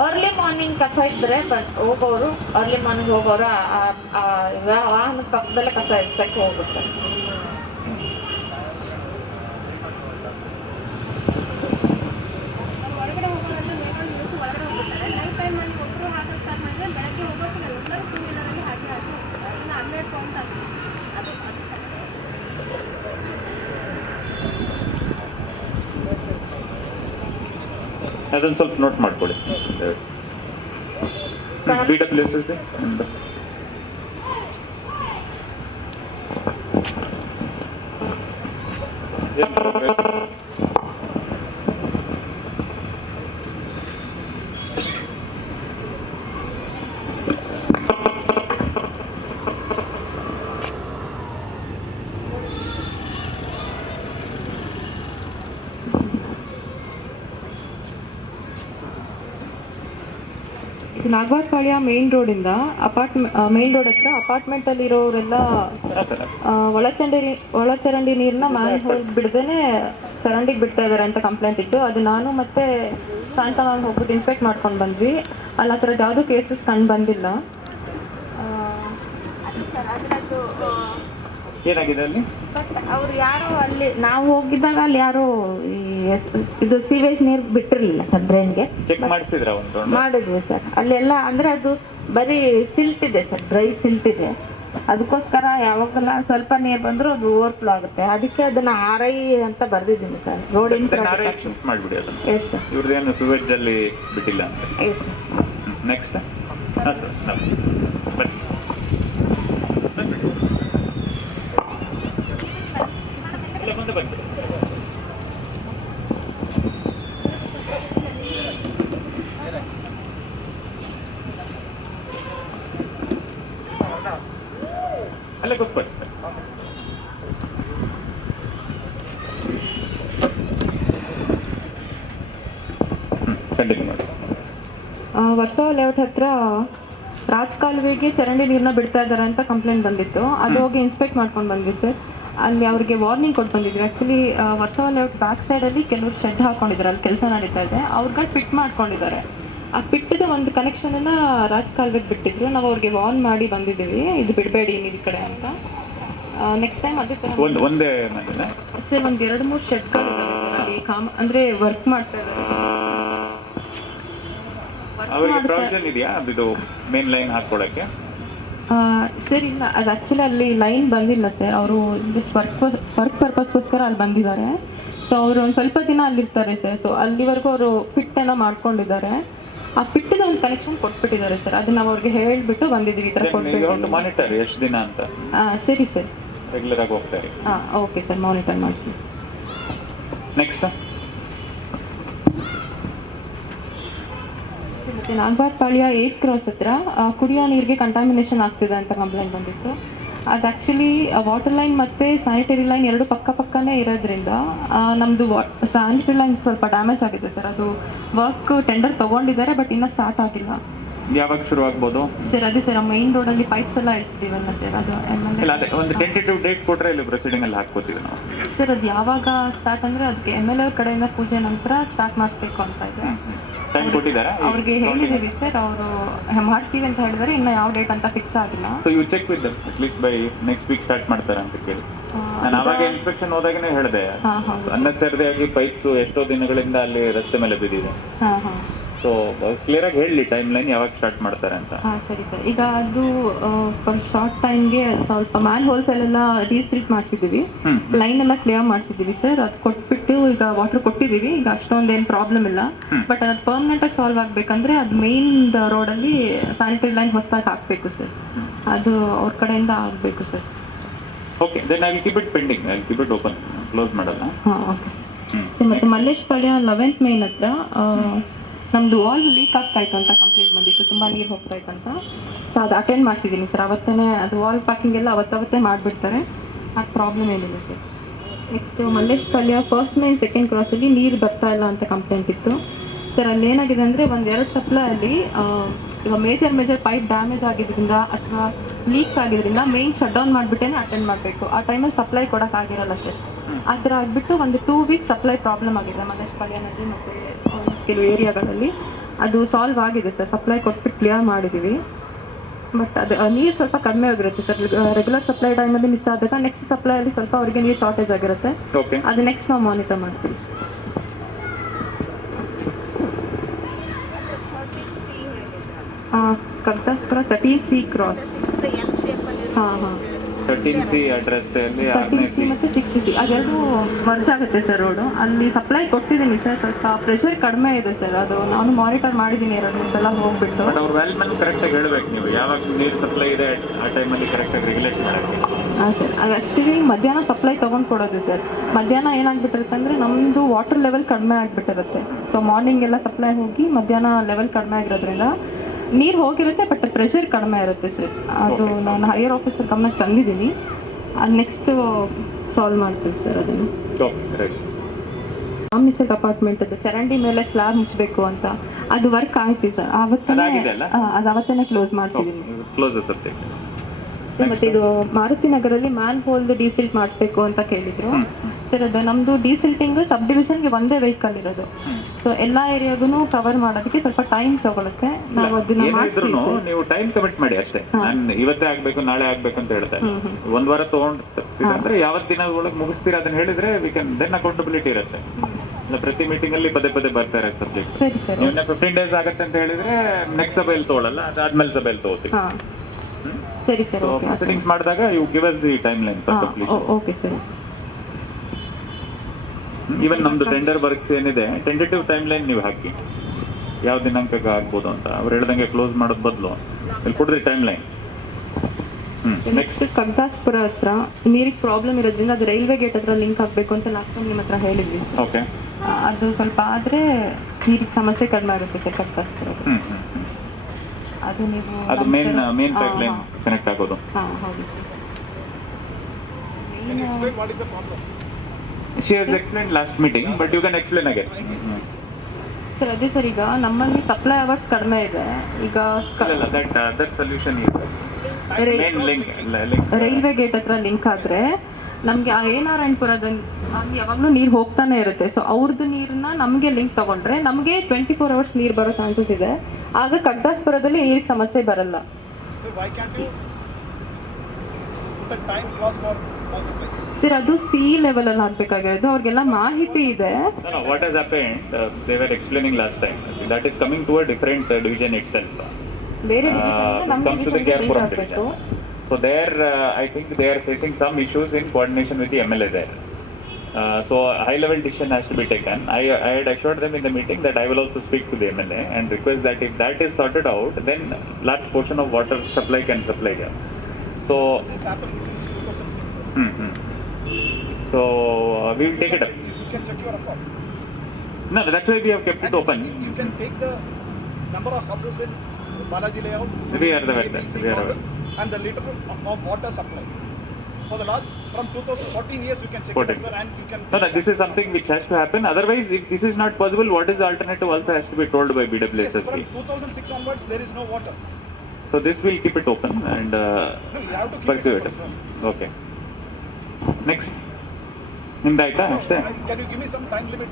ಅರ್ಲಿ ಮಾರ್ನಿಂಗ್ ಕಸ ಇದ್ರೆ ಹೋಗೋರು, ಅರ್ಲಿ ಮಾರ್ನಿಂಗ್ ಹೋಗೋರು ವಾಹನದ ಪಕ್ಕದಲ್ಲೇ ಕಸ ಎತ್ತಕ್ಕೆ ಹೋಗುತ್ತೆ. ಹೊರಗಡೆ ಹೋಗೋರೆಲ್ಲ ಮೇಲ್ಗಡೆ ನಿಲ್ಲಿಸಿ ಒಳಗಡೆ ಹೋಗ್ತಾರೆ. ನೈಟ್ ಟೈಮಲ್ಲಿ ಒಬ್ಬರು ಹಾಕೋ ಸ್ಟಾರ್ಟ್ ಮಾಡಿದ್ರೆ ಬೆಳಗ್ಗೆ ಹೋಗೋಕ್ಕಿಲ್ಲ, ಎಲ್ಲರೂ 2 ವೀಲರಲ್ಲಿ ಹಾಕಿ ಹೋಗ್ತಾರೆ. ಇನ್ನು 100 ಪಾಯಿಂಟ್ ಆಗಿದೆ. ಅದು ಅದನ್ನು ಸ್ವಲ್ಪ ನೋಟ್ ಮಾಡ್ಕೊಳ್ಳಿ. BWSSP ನಾಗವಾರಪಾಳ್ಯ ಮೇನ್ ರೋಡಿಂದ ಮೇನ್ ರೋಡ್ ಹತ್ರ ಅಪಾರ್ಟ್ಮೆಂಟ್ ಅಲ್ಲಿ ಇರೋರೆಲ್ಲ ಒಳಚರಂಡಿ ನೀರನ್ನ ಮ್ಯಾನ್ ಹೋಲ್ ಬಿಡದೇನೆ ಚರಂಡಿಗೆ ಬಿಡ್ತಾ ಇದಾರೆ ಅಂತ ಕಂಪ್ಲೇಂಟ್ ಇತ್ತು. ಅದು ನಾನು ಮತ್ತೆ ಶಾಂತ ಮ್ಯಾಮ್ ಹೋಗ್ಬಿಟ್ಟು ಇನ್ಸ್ಪೆಕ್ಟ್ ಮಾಡ್ಕೊಂಡು ಬಂದ್ವಿ. ಅಲ್ಲಿ ಆ ಥರದ್ದು ಯಾವುದೂ ಕೇಸಸ್ ಕಂಡು ಬಂದಿಲ್ಲ. ಏನಾಗಿದೆ ಅಲ್ಲಿ? ಬಟ್ ಅವ್ರು ಯಾರು ಅಲ್ಲಿ ನಾವು ಹೋಗಿದ್ದಾಗ ಅಲ್ಲಿ ಯಾರು ಇದು ಸೀವೇಜ್ ನೀರು ಬಿಟ್ಟಿರಲಿಲ್ಲ ಸರ್, ಡ್ರೈನ್ಗೆ. ಚೆಕ್ ಮಾಡಿಸಿದ್ರ? ಒಂದು ಮಾಡಿದ್ವಿ ಸರ್. ಅಲ್ಲೆಲ್ಲ ಅಂದ್ರೆ ಅದು ಬರೀ ಸಿಲ್ಟ್ ಇದೆ ಸರ್, ಡ್ರೈ ಸಿಲ್ಟ್ ಇದೆ. ಅದಕ್ಕೋಸ್ಕರ ಯಾವಾಗೆಲ್ಲ ಸ್ವಲ್ಪ ನೀರು ಬಂದರೂ ಅದು ಓವರ್ಫ್ಲೋ ಆಗುತ್ತೆ. ಅದಕ್ಕೆ ಅದನ್ನ RI ಅಂತ ಬರ್ದಿದ್ದೀನಿ ಸರ್. ರೋಡ್ ಶಿಫ್ಟ್ ಮಾಡಿಬಿಡಿ ಅದನ್ನು. Yes sir. ಇವ್ರದ್ದೇನು ಸುವೇಜ್ ಅಲ್ಲಿ ಬಿಟ್ಟಿಲ್ಲ ಅಂತ. Yes sir. ನೆಕ್ಸ್ಟ್ ಹಾಂ ಸರ್ ಬನ್ನಿ. ಮುಂದೆ ಬನ್ನಿ. ಅಲ್ಲೇ ಕೂತ್ಕೊಳ್ಳಿ. ಕಂಟಿನ್ಯೂ ಮಾಡಿ. ವರ್ಷ ಲೇಔಟ್ ಹತ್ರ ರಾಜ್ ಕಾಲುವೆಗೆ ಚರಂಡಿ ನೀರನ್ನ ಬಿಡ್ತಾ ಇದ್ದಾರೆ ಅಂತ ಕಂಪ್ಲೇಂಟ್ ಬಂದಿತ್ತು. ಅದು ಹೋಗಿ ಇನ್ಸ್ಪೆಕ್ಟ್ ಮಾಡ್ಕೊಂಡು ಬಂದ್ವಿ ಸರ್. ಅಲ್ಲಿ ಅವ್ರಿಗೆ ವಾರ್ನಿಂಗ್ ಕೊಟ್ಟು ಬಂದಿದ್ವಿ. ಆ್ಯಕ್ಚುಲಿ ವರ್ಷ ಲೇಔಟ್ ಬ್ಯಾಕ್ ಸೈಡಲ್ಲಿ ಕೆಲವರು ಶೆಡ್ ಹಾಕೊಂಡಿದ್ದಾರೆ, ಅಲ್ಲಿ ಕೆಲಸ ನಡೀತಾ ಇದೆ. ಅವ್ರುಗಳು ಫಿಟ್ ಮಾಡ್ಕೊಂಡಿದ್ದಾರೆ. ಆ ಪಿಟ್ಟದ ಒಂದು ಕನೆಕ್ಷನನ್ನು ರಾಜ್ ಕಾಲುವೆಗೆ ಬಿಟ್ಟಿದ್ರು. ನಾವು ಅವ್ರಿಗೆ ವಾರ್ನ್ ಮಾಡಿ ಬಂದಿದ್ದೀವಿ, ಇದು ಬಿಡಬೇಡಿ ನೀರು ಕಡೆ ಅಂತ. ನೆಕ್ಸ್ಟ್ ಟೈಮ್ ಅದೇ ಥರ ಒಂದೇ ಮನೆನಾ? ಸರ್ ಒಂದು 2-3 ಶೆಡ್ಗಳಿದ್ದಾವೆ ಸರ್ ಅಲ್ಲಿ ಅಂದರೆ ವರ್ಕ್ ಮಾಡ್ತಾ ಇದ್ದಾರೆ. ಅವರಿಗೆ ಪ್ರಾವಿಷನ್ ಇದೆಯಾ ಅದು ಮೇನ್ ಲೈನ್ ಹಾಕೊಳ್ಳೋಕ್ಕೆ? ಸರ್ ಇಲ್ಲ, ಅದು ಆ್ಯಕ್ಚುಲಿ ಅಲ್ಲಿ ಲೈನ್ ಬಂದಿಲ್ಲ ಸರ್. ಅವರು ಜಸ್ಟ್ ವರ್ಕ್ ಪರ್ಪಸ್ಗೋಸ್ಕರ ಅಲ್ಲಿ ಬಂದಿದ್ದಾರೆ. ಸೊ ಅವರು ಒಂದು ಸ್ವಲ್ಪ ದಿನ ಅಲ್ಲಿರ್ತಾರೆ ಸರ್. ಸೊ ಅಲ್ಲಿವರೆಗೂ ಅವರು ಪಿಟ್ಟನ್ನು ಮಾಡ್ಕೊಂಡಿದ್ದಾರೆ. ಆ ಪಿಟ್ಟದ ಒಂದು ಕನೆಕ್ಷನ್ ಕೊಟ್ಬಿಟ್ಟಿದ್ದಾರೆ ಸರ್. ಅದನ್ನ ನಾವು ಅವ್ರಿಗೆ ಹೇಳಿಬಿಟ್ಟು ಬಂದಿದ್ದೀವಿ, ಈ ಥರ ಕೊಟ್ಬಿಟ್ಟು. ಮಾನಿಟರ್ ಎಷ್ಟು ದಿನ ಅಂತ? ಸರಿ ಸರ್, ರೆಗ್ಯುಲರ್ ಆಗಿ ಹೋಗ್ತಾರೆ. ಓಕೆ ಸರ್, ಮಾನಿಟರ್ ಮಾಡ್ತೀವಿ. ನೆಕ್ಸ್ಟ್ ಮತ್ತು ನಾಗಬಾರ್ಪಾಳ್ಯ 8 ಕ್ರಾಸ್ ಹತ್ರ ಕುಡಿಯೋ ನೀರಿಗೆ ಕಂಟಾಮಿನೇಷನ್ ಆಗ್ತಿದೆ ಅಂತ ಕಂಪ್ಲೇಂಟ್ ಬಂದಿತ್ತು. ಅದು ಆ್ಯಕ್ಚುಲಿ ವಾಟರ್ ಲೈನ್ ಮತ್ತು ಸ್ಯಾನಿಟರಿ ಲೈನ್ ಎರಡು ಪಕ್ಕನೇ ಇರೋದ್ರಿಂದ ನಮ್ಮದು ಸ್ಯಾನಿಟರಿ ಲೈನ್ ಸ್ವಲ್ಪ ಡ್ಯಾಮೇಜ್ ಆಗಿದೆ ಸರ್. ಅದು ವರ್ಕ್ ಟೆಂಡರ್ ತೊಗೊಂಡಿದ್ದಾರೆ, ಬಟ್ ಇನ್ನೂ ಸ್ಟಾರ್ಟ್ ಆಗಿಲ್ಲ. ಯಾವಾಗ ಶುರು ಆಗ್ಬೋದು ಸರ್? ಅದೇ ಸರ್, ಮೈನ್ ರೋಡಲ್ಲಿ ಪೈಪ್ಸ್ ಎಲ್ಲ ಇಳಿಸಿದ್ದೀವಲ್ಲ ಸರ್, ಅದು ಅದೇ ಒಂದು ಟೆಂಟೇಟಿವ್ ಡೇಟ್ ಕೊಟ್ಟರೆ ಇಲ್ಲಿ ಪ್ರೊಸೀಡಿಂಗ್ ಅಲ್ಲಿ ಹಾಕ್ಕೋತೀವಿ ನಾವು ಸರ್. ಅದು ಯಾವಾಗ ಸ್ಟಾರ್ಟ್ ಅಂದರೆ ಅದಕ್ಕೆ MLA ಕಡೆಯಿಂದ ಪೂಜೆ ನಂತರ ಸ್ಟಾರ್ಟ್ ಮಾಡಿಸ್ಬೇಕು ಅಂತ ಇದೆ. ಟೈಮ್ ಕೊಟ್ಟಿದ್ದಾರಾ? ಅವ್ರಿಗೆ ಹೇಳಿದ್ದೀವಿ ಸರ್, ಅವರು ಮಾಡ್ತೀವಿ ಅಂತ ಹೇಳಿದರೆ ಇನ್ನು ಯಾವ ಡೇಟ್ ಅಂತ ಫಿಕ್ಸ್ ಆಗಿಲ್ಲ. So you check with them at least by next week start ಮಾಡ್ತಾರೆ ಅಂತ ಕೇಳಿ. ನಾನು ಅವಾಗ ಇನ್ಸ್ಪೆಕ್ಷನ್ ಹೋದಾಗನೇ ಹೇಳಿದೆ, ಅನ್ನೆಸರಿ ಆಗಿ ಪೈಪ್ಸ್ ಎಷ್ಟೋ ದಿನಗಳಿಂದ ಅಲ್ಲಿ ರಸ್ತೆ ಮೇಲೆ ಬಿದ್ದಿದೆ. ಸೊ ಕ್ಲಿಯರ್ ಆಗಿ ಹೇಳಿ ಟೈಮ್ ಲೈನ್ ಯಾವಾಗ ಸ್ಟಾರ್ಟ್ ಮಾಡ್ತಾರೆ ಅಂತ. ಸರಿ ಸರ್. ಈಗ ಅದು ಶಾರ್ಟ್ ಟೈಮ್ಗೆ ಸ್ವಲ್ಪ ಮ್ಯಾನ್ ಹೋಲ್ಸ್ ಅಲ್ಲೆಲ್ಲ ರೀಸ್ಟ್ರೀಟ್ ಮಾಡಿಸಿದ್ದೀವಿ, ಲೈನ್ ಎಲ್ಲ ಕ್ಲಿಯರ್ ಮಾಡಿಸಿದ್ದೀವಿ ಸರ್. ಅದು ಕೊಟ್ಬಿಟ್ಟು ಈಗ ವಾಟರ್ ಕೊಟ್ಟಿದ್ದೀವಿ. ಈಗ ಅಷ್ಟೊಂದೇನು ಪ್ರಾಬ್ಲಮ್ ಇಲ್ಲ. ಬಟ್ ಅದು ಪರ್ಮನೆಂಟಾಗಿ ಸಾಲ್ವ್ ಆಗಬೇಕಂದ್ರೆ ಅದು ಮೇನ್ ರೋಡಲ್ಲಿ ಸ್ಯಾನಿಟರಿ ಲೈನ್ ಹೊಸದಾಗಿ ಹಾಕಬೇಕು ಸರ್. ಅದು ಅವ್ರ ಕಡೆಯಿಂದ ಆಗಬೇಕು sir. Okay, then I will keep it pending. I will keep it open, close ಮಾಡಲ್ಲ. Okay sir. ಮತ್ತು ಮಲ್ಲೇಶ್ಪಾಳ್ಯ 11th ಮೈನ್ ಹತ್ರ ನಮ್ಮದು ವಾಲ್ ಲೀಕ್ ಆಗ್ತಾ ಇತ್ತು ಅಂತ ಕಂಪ್ಲೇಂಟ್ ಬಂದಿತ್ತು, ತುಂಬ ನೀರು ಹೋಗ್ತಾ ಇತ್ತಂತ. ಸೊ ಅದು ಅಟೆಂಡ್ ಮಾಡಿಸಿದ್ದೀನಿ ಸರ್. ಅವತ್ತೇ ಅದು ವಾಲ್ ಪ್ಯಾಕಿಂಗ್ ಎಲ್ಲ ಅವತ್ತೇ ಮಾಡಿಬಿಡ್ತಾರೆ, ಅದು ಪ್ರಾಬ್ಲಮ್ ಏನಿಲ್ಲ sir. Next Malleshpalya 1st main 2nd ಕ್ರಾಸಲ್ಲಿ ನೀರು ಬರ್ತಾ ಇಲ್ಲ ಅಂತ ಕಂಪ್ಲೇಂಟ್ ಇತ್ತು ಸರ್. ಅಲ್ಲಿ ಏನಾಗಿದೆ ಅಂದರೆ 1-2 ಸಪ್ಲೈಯಲ್ಲಿ ಇವಾಗ ಮೇಜರ್ ಪೈಪ್ ಡ್ಯಾಮೇಜ್ ಆಗಿದ್ದರಿಂದ ಅಥವಾ ಲೀಕ್ಸ್ ಆಗಿದ್ದರಿಂದ ಮೇನ್ ಶಟ್ ಡೌನ್ ಮಾಡಿಬಿಟ್ಟೇ ಅಟೆಂಡ್ ಮಾಡಬೇಕು. ಆ ಟೈಮಲ್ಲಿ ಸಪ್ಲೈ ಕೊಡೋಕ್ಕಾಗಿರಲ್ಲ ಸರ್. ಆ ಥರ ಆಗಿಬಿಟ್ಟು ಒಂದು 2 ವೀಕ್ಸ್ ಸಪ್ಲೈ ಪ್ರಾಬ್ಲಮ್ ಆಗಿದೆ ಮಲ್ಲೇಶ್ಪಾಳ್ಯನಲ್ಲಿ ಮತ್ತು ಕೆಲವು ಏರಿಯಾಗಳಲ್ಲಿ. ಅದು ಸಾಲ್ವ್ ಆಗಿದೆ ಸರ್, ಸಪ್ಲೈ ಕೊಟ್ಬಿಟ್ಟು ಕ್ಲಿಯರ್ ಮಾಡಿದ್ದೀವಿ. ಬಟ್ ಅದು ನೀರು ಸ್ವಲ್ಪ ಕಡಿಮೆ ಆಗಿರುತ್ತೆ ಸರ್. ರೆಗ್ಯುಲರ್ ಸಪ್ಲೈ ಟೈಮಲ್ಲಿ ಮಿಸ್ ಆದಾಗ ನೆಕ್ಸ್ಟ್ ಸಪ್ಲೈಯಲ್ಲಿ ಸ್ವಲ್ಪ ಅವರಿಗೆ ನೀರು ಶಾರ್ಟೇಜ್ ಆಗಿರುತ್ತೆ. ಅದು ನೆಕ್ಸ್ಟ್ ನಾವು ಮಾನಿಟರ್ ಮಾಡ್ತೀವಿ ಸರ್. ಕಗ್ದಾಸ್ಪುರ 13C cross. ಹಾಂ 13C ಅಡ್ರೆಸ್ ಅಲ್ಲಿ 13C ಮತ್ತು 60C ಅದೆರಡು ವರ್ಜ್ ಆಗುತ್ತೆ ಸರ್ ರೋಡು. ಅಲ್ಲಿ ಸಪ್ಲೈ ಕೊಟ್ಟಿದ್ದೀನಿ ಸರ್, ಸ್ವಲ್ಪ ಪ್ರೆಷರ್ ಕಡಿಮೆ ಇದೆ ಸರ್. ಅದು ನಾನು ಮಾನಿಟರ್ ಮಾಡಿದ್ದೀನಿ 2 ಸಲ ಹೋಗ್ಬಿಟ್ಟು. ಬಟ್ ಅವ್ರ ವ್ಯಾಲ್ಯೂಮನ್ನು ಕರೆಕ್ಟಾಗಿ ಹೇಳಬೇಕು ನೀವು, ಯಾವಾಗ ನೀರು ಸಪ್ಲೈ ಇದೆ ಆ ಟೈಮಲ್ಲಿ ಕರೆಕ್ಟಾಗಿ ರೆಗ್ಯುಲೇಟ್ ಮಾಡೋಕ್ಕೆ. ಹಾಂ ಸರ್. ಅದು ಆ್ಯಕ್ಚುಲಿ ಮಧ್ಯಾಹ್ನ ಸಪ್ಲೈ ತೊಗೊಂಡು ಕೊಡೋದು ಸರ್. ಮಧ್ಯಾಹ್ನ ಏನಾಗ್ಬಿಟ್ಟಿರುತ್ತೆ ಅಂದರೆ ನಮ್ಮದು ವಾಟರ್ ಲೆವೆಲ್ ಕಡಿಮೆ ಆಗಿಬಿಟ್ಟಿರುತ್ತೆ. ಸೊ ಮಾರ್ನಿಂಗ್ ಎಲ್ಲ ಸಪ್ಲೈ ಹೋಗಿ ಮಧ್ಯಾಹ್ನ ಲೆವೆಲ್ ಕಡಿಮೆ ಆಗಿರೋದ್ರಿಂದ ನೀರು ಹೋಗಿರುತ್ತೆ, ಬಟ್ ಪ್ರೆಷರ್ ಕಡಿಮೆ ಇರುತ್ತೆ ಸರ್. ಅದು ನಾನು ಹೈಯರ್ ಆಫೀಸರ್ ಗಮನಕ್ಕೆ ತಂದಿದ್ದೀನಿ. ಅದು ನೆಕ್ಸ್ಟ್ ಸಾಲ್ವ್ ಮಾಡ್ತೀವಿ ಸರ್ ಅದನ್ನು. ಆಮಿಸಲ್ ಅಪಾರ್ಟ್ಮೆಂಟದ್ದು ಚರಂಡಿ ಮೇಲೆ ಸ್ಲ್ಯಾಬ್ ಮುಚ್ಚಬೇಕು ಅಂತ ಅದು ವರ್ಕ್ ಆಯ್ತು ಸರ್. ಅದು ಅವತ್ತೇ ಕ್ಲೋಸ್ ಮಾಡಿಸಿದ್ದೀನಿ. ಮತ್ತು ಇದು ಮಾರುತಿ ನಗರಲ್ಲಿ ಮ್ಯಾನ್ ಹೋಲ್ದು ಡೀಸಿಲ್ಟ್ ಮಾಡಿಸ್ಬೇಕು ಅಂತ ಕೇಳಿದ್ರು ಸರ್. ಅದು ನಮ್ಮದು ಡೀಸಿಲ್ಟಿಂಗ್ ಸಬ್ ಡಿವಿಷನ್ಗೆ ಒಂದೇ ವೆಹಿಕಲ್ ಇರೋದು. ಸೊ ಎಲ್ಲ ಏರಿಯಾಗೂ ಕವರ್ ಮಾಡೋದಕ್ಕೆ ಸ್ವಲ್ಪ ಟೈಮ್ ತಗೊಳುತ್ತೆ. ನಾವು ಅದನ್ನ ಮಾಡ್ತೀವಿ. ನೀವು ಟೈಮ್ ಕಮಿಟ್ ಮಾಡಿ ಅಷ್ಟೇ. ನಾನು ಇವತ್ತೇ ಆಗ್ಬೇಕು ನಾಳೆ ಆಗ್ಬೇಕು ಅಂತ ಹೇಳ್ತಾರೆ. 1 ವಾರ ತಗೊಂಡ್ರೆ ಯಾವತ್ತು ದಿನ ಒಳಗೆ ಮುಗಿಸ್ತೀರಾ ಅದನ್ನ ಹೇಳಿದ್ರೆ ವಿ ಕ್ಯಾನ್ ದೆನ್ ಅಕೌಂಟಬಿಲಿಟಿ ಇರುತ್ತೆ. ಪ್ರತಿ ಮೀಟಿಂಗ್ ಅಲ್ಲಿ ಪದೇ ಬರ್ತಾ ಇರೋ ಸಬ್ಜೆಕ್ಟ್. ಸರಿ ಸರ್. 15 days ಆಗುತ್ತೆ ಅಂತ ಹೇಳಿದ್ರೆ ನೆಕ್ಸ್ಟ್ ಸಭೆಯಲ್ಲಿ ತಗೊಳ್ಳಲ್ಲ, ಅದಾದ್ಮೇಲೆ ಸಭೆಯಲ್ಲಿ ತಗೋತೀವಿ. ಸರಿ ಸರ್. ಮೀಟಿಂಗ್ಸ್ ಮಾಡಿದಾಗ you give us the time line for completion. Okay sir. Even ನಮ್ದು ಟೆಂಡರ್ ವರ್ಕ್ಸ್ ಏನಿದೆ ಟೆಂಟೇಟಿವ್ ಟೈಮ್ ಲೈನ್ ನೀವು ಹಾಕಿ, ಯಾವ ದಿನಾಂಕಕ್ಕೆ ಆಗ್ಬೋದು ಅಂತ. ಅವ್ರು ಹೇಳ್ದಂಗೆ ಕ್ಲೋಸ್ ಮಾಡೋದ್ ಬದಲು ಇಲ್ಲಿ ಕೊಡ್ರಿ ಟೈಮ್ ಲೈನ್. ನೆಕ್ಸ್ಟ್ ಕಗ್ದಾಸ್ಪುರ ಹತ್ರ ನೀರಿಗೆ ಪ್ರಾಬ್ಲಮ್ ಇರೋದ್ರಿಂದ ಅದು ರೈಲ್ವೆ ಗೇಟ್ ಹತ್ರ ಲಿಂಕ್ ಆಗಬೇಕು ಅಂತ ಲಾಸ್ಟ್ ಟೈಮ್ ನಿಮ್ಮ ಹತ್ರ ಹೇಳಿದ್ವಿ. ಓಕೆ, ಅದು ಸ್ವಲ್ಪ ಆದರೆ ನೀರಿಗೆ ಸಮಸ್ಯೆ ಕಡಿಮೆ ಆಗುತ್ತೆ ಸರ್ ಕಗ್ದಾಸ್ಪುರ. ಅದು ನೀವು ಅದು ಮೇನ್ ಪೈಪ್ ಲೈನ್ ಕನೆಕ್ಟ್ ಆಗೋದು. ಹೌದು sir. Can you explain what is the problem? She has explained last meeting, but you can explain again. Sir ಅದೇ ಸರ್, ಈಗ ನಮ್ಮಲ್ಲಿ ಸಪ್ಲೈ ಅವರ್ಸ್ ಕಡಿಮೆ ಇದೆ. ಈಗ ಇಲ್ಲ that other solution main link railway gate ಹತ್ರ ಲಿಂಕ್ ಆದರೆ ನಮಗೆ ಆ ಏನಾರಾಯಣಪುರದ ಅಲ್ಲಿ ಯಾವಾಗಲೂ ನೀರು ಹೋಗ್ತಾನೆ ಇರುತ್ತೆ. ಸೊ ಅವ್ರದ್ದು ನೀರನ್ನ ನಮಗೆ ಲಿಂಕ್ ತಗೊಂಡ್ರೆ ನಮಗೆ 24 hours ನೀರು ಬರೋ ಚಾನ್ಸಸ್ ಇದೆ. ಆಗ ಕಗ್ದಾಸ್ಪುರದಲ್ಲಿ ನೀರಿಗೆ ಸಮಸ್ಯೆ ಬರಲ್ಲ. So why can't you put a time clause for all the places? Sir ಅದು ಸಿ ಲೆವೆಲ್ ಅಲ್ಲಿ ಹಾಕ್ಬೇಕಾಗಿರೋದು. ಅವ್ರಿಗೆಲ್ಲ ಮಾಹಿತಿ ಇದೆ. No, what has happened, they were explaining last time. That is coming to a different division itself. ಬೇರೆ Comes to the Kerpuram division. So there, I think they are facing some issues in coordination with the MLA there. So a high-level decision has to be taken. I had assured them in the meeting that I will also speak to the MLA and request that if that is sorted out, then large portion of water supply can supply here. So, This is happening since 2006. so we will take it up. You can check your record. No, that's why we have kept it open. You can take the number of houses in Balaji layout. We are aware that. We are aware. And the liter of water supply. For the last, from 2014 years, you can check 14. it, sir, and you can. No, this is something which has to happen. Otherwise, if this is not possible, what is the alternative also has to be told by Yes, BWSSB. from 2006 onwards, there is no water. So this will keep it open and No, you have to keep pursue it it. open, sir. Okay. Next. ನಿಮ್ದಾಯ್ತಾ ಅಷ್ಟೇ? Can you give me some time limit?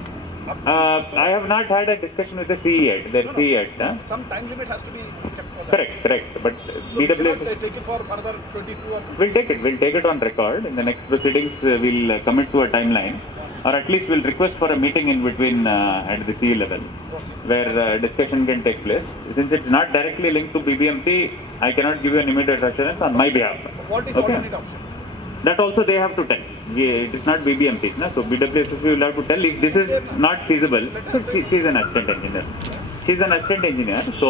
I have not had a discussion with the CE yet. Their CE yet. Some time limit has to be kept for that. Correct. But So we cannot BWS take it for another 22 or. will take it. We'll take it on record. In the next proceedings, we'll commit to a timeline, or at least we'll request for a meeting in between at the CE level, where discussion can take place. Since it's not directly linked to BBMP, I cannot give you an immediate assurance on my behalf. What is Okay. alternate option? That also they have to tell. It is not BBMP, no? So BWSSB will have to tell if this is not feasible. So she is an assistant engineer. She is an assistant engineer. So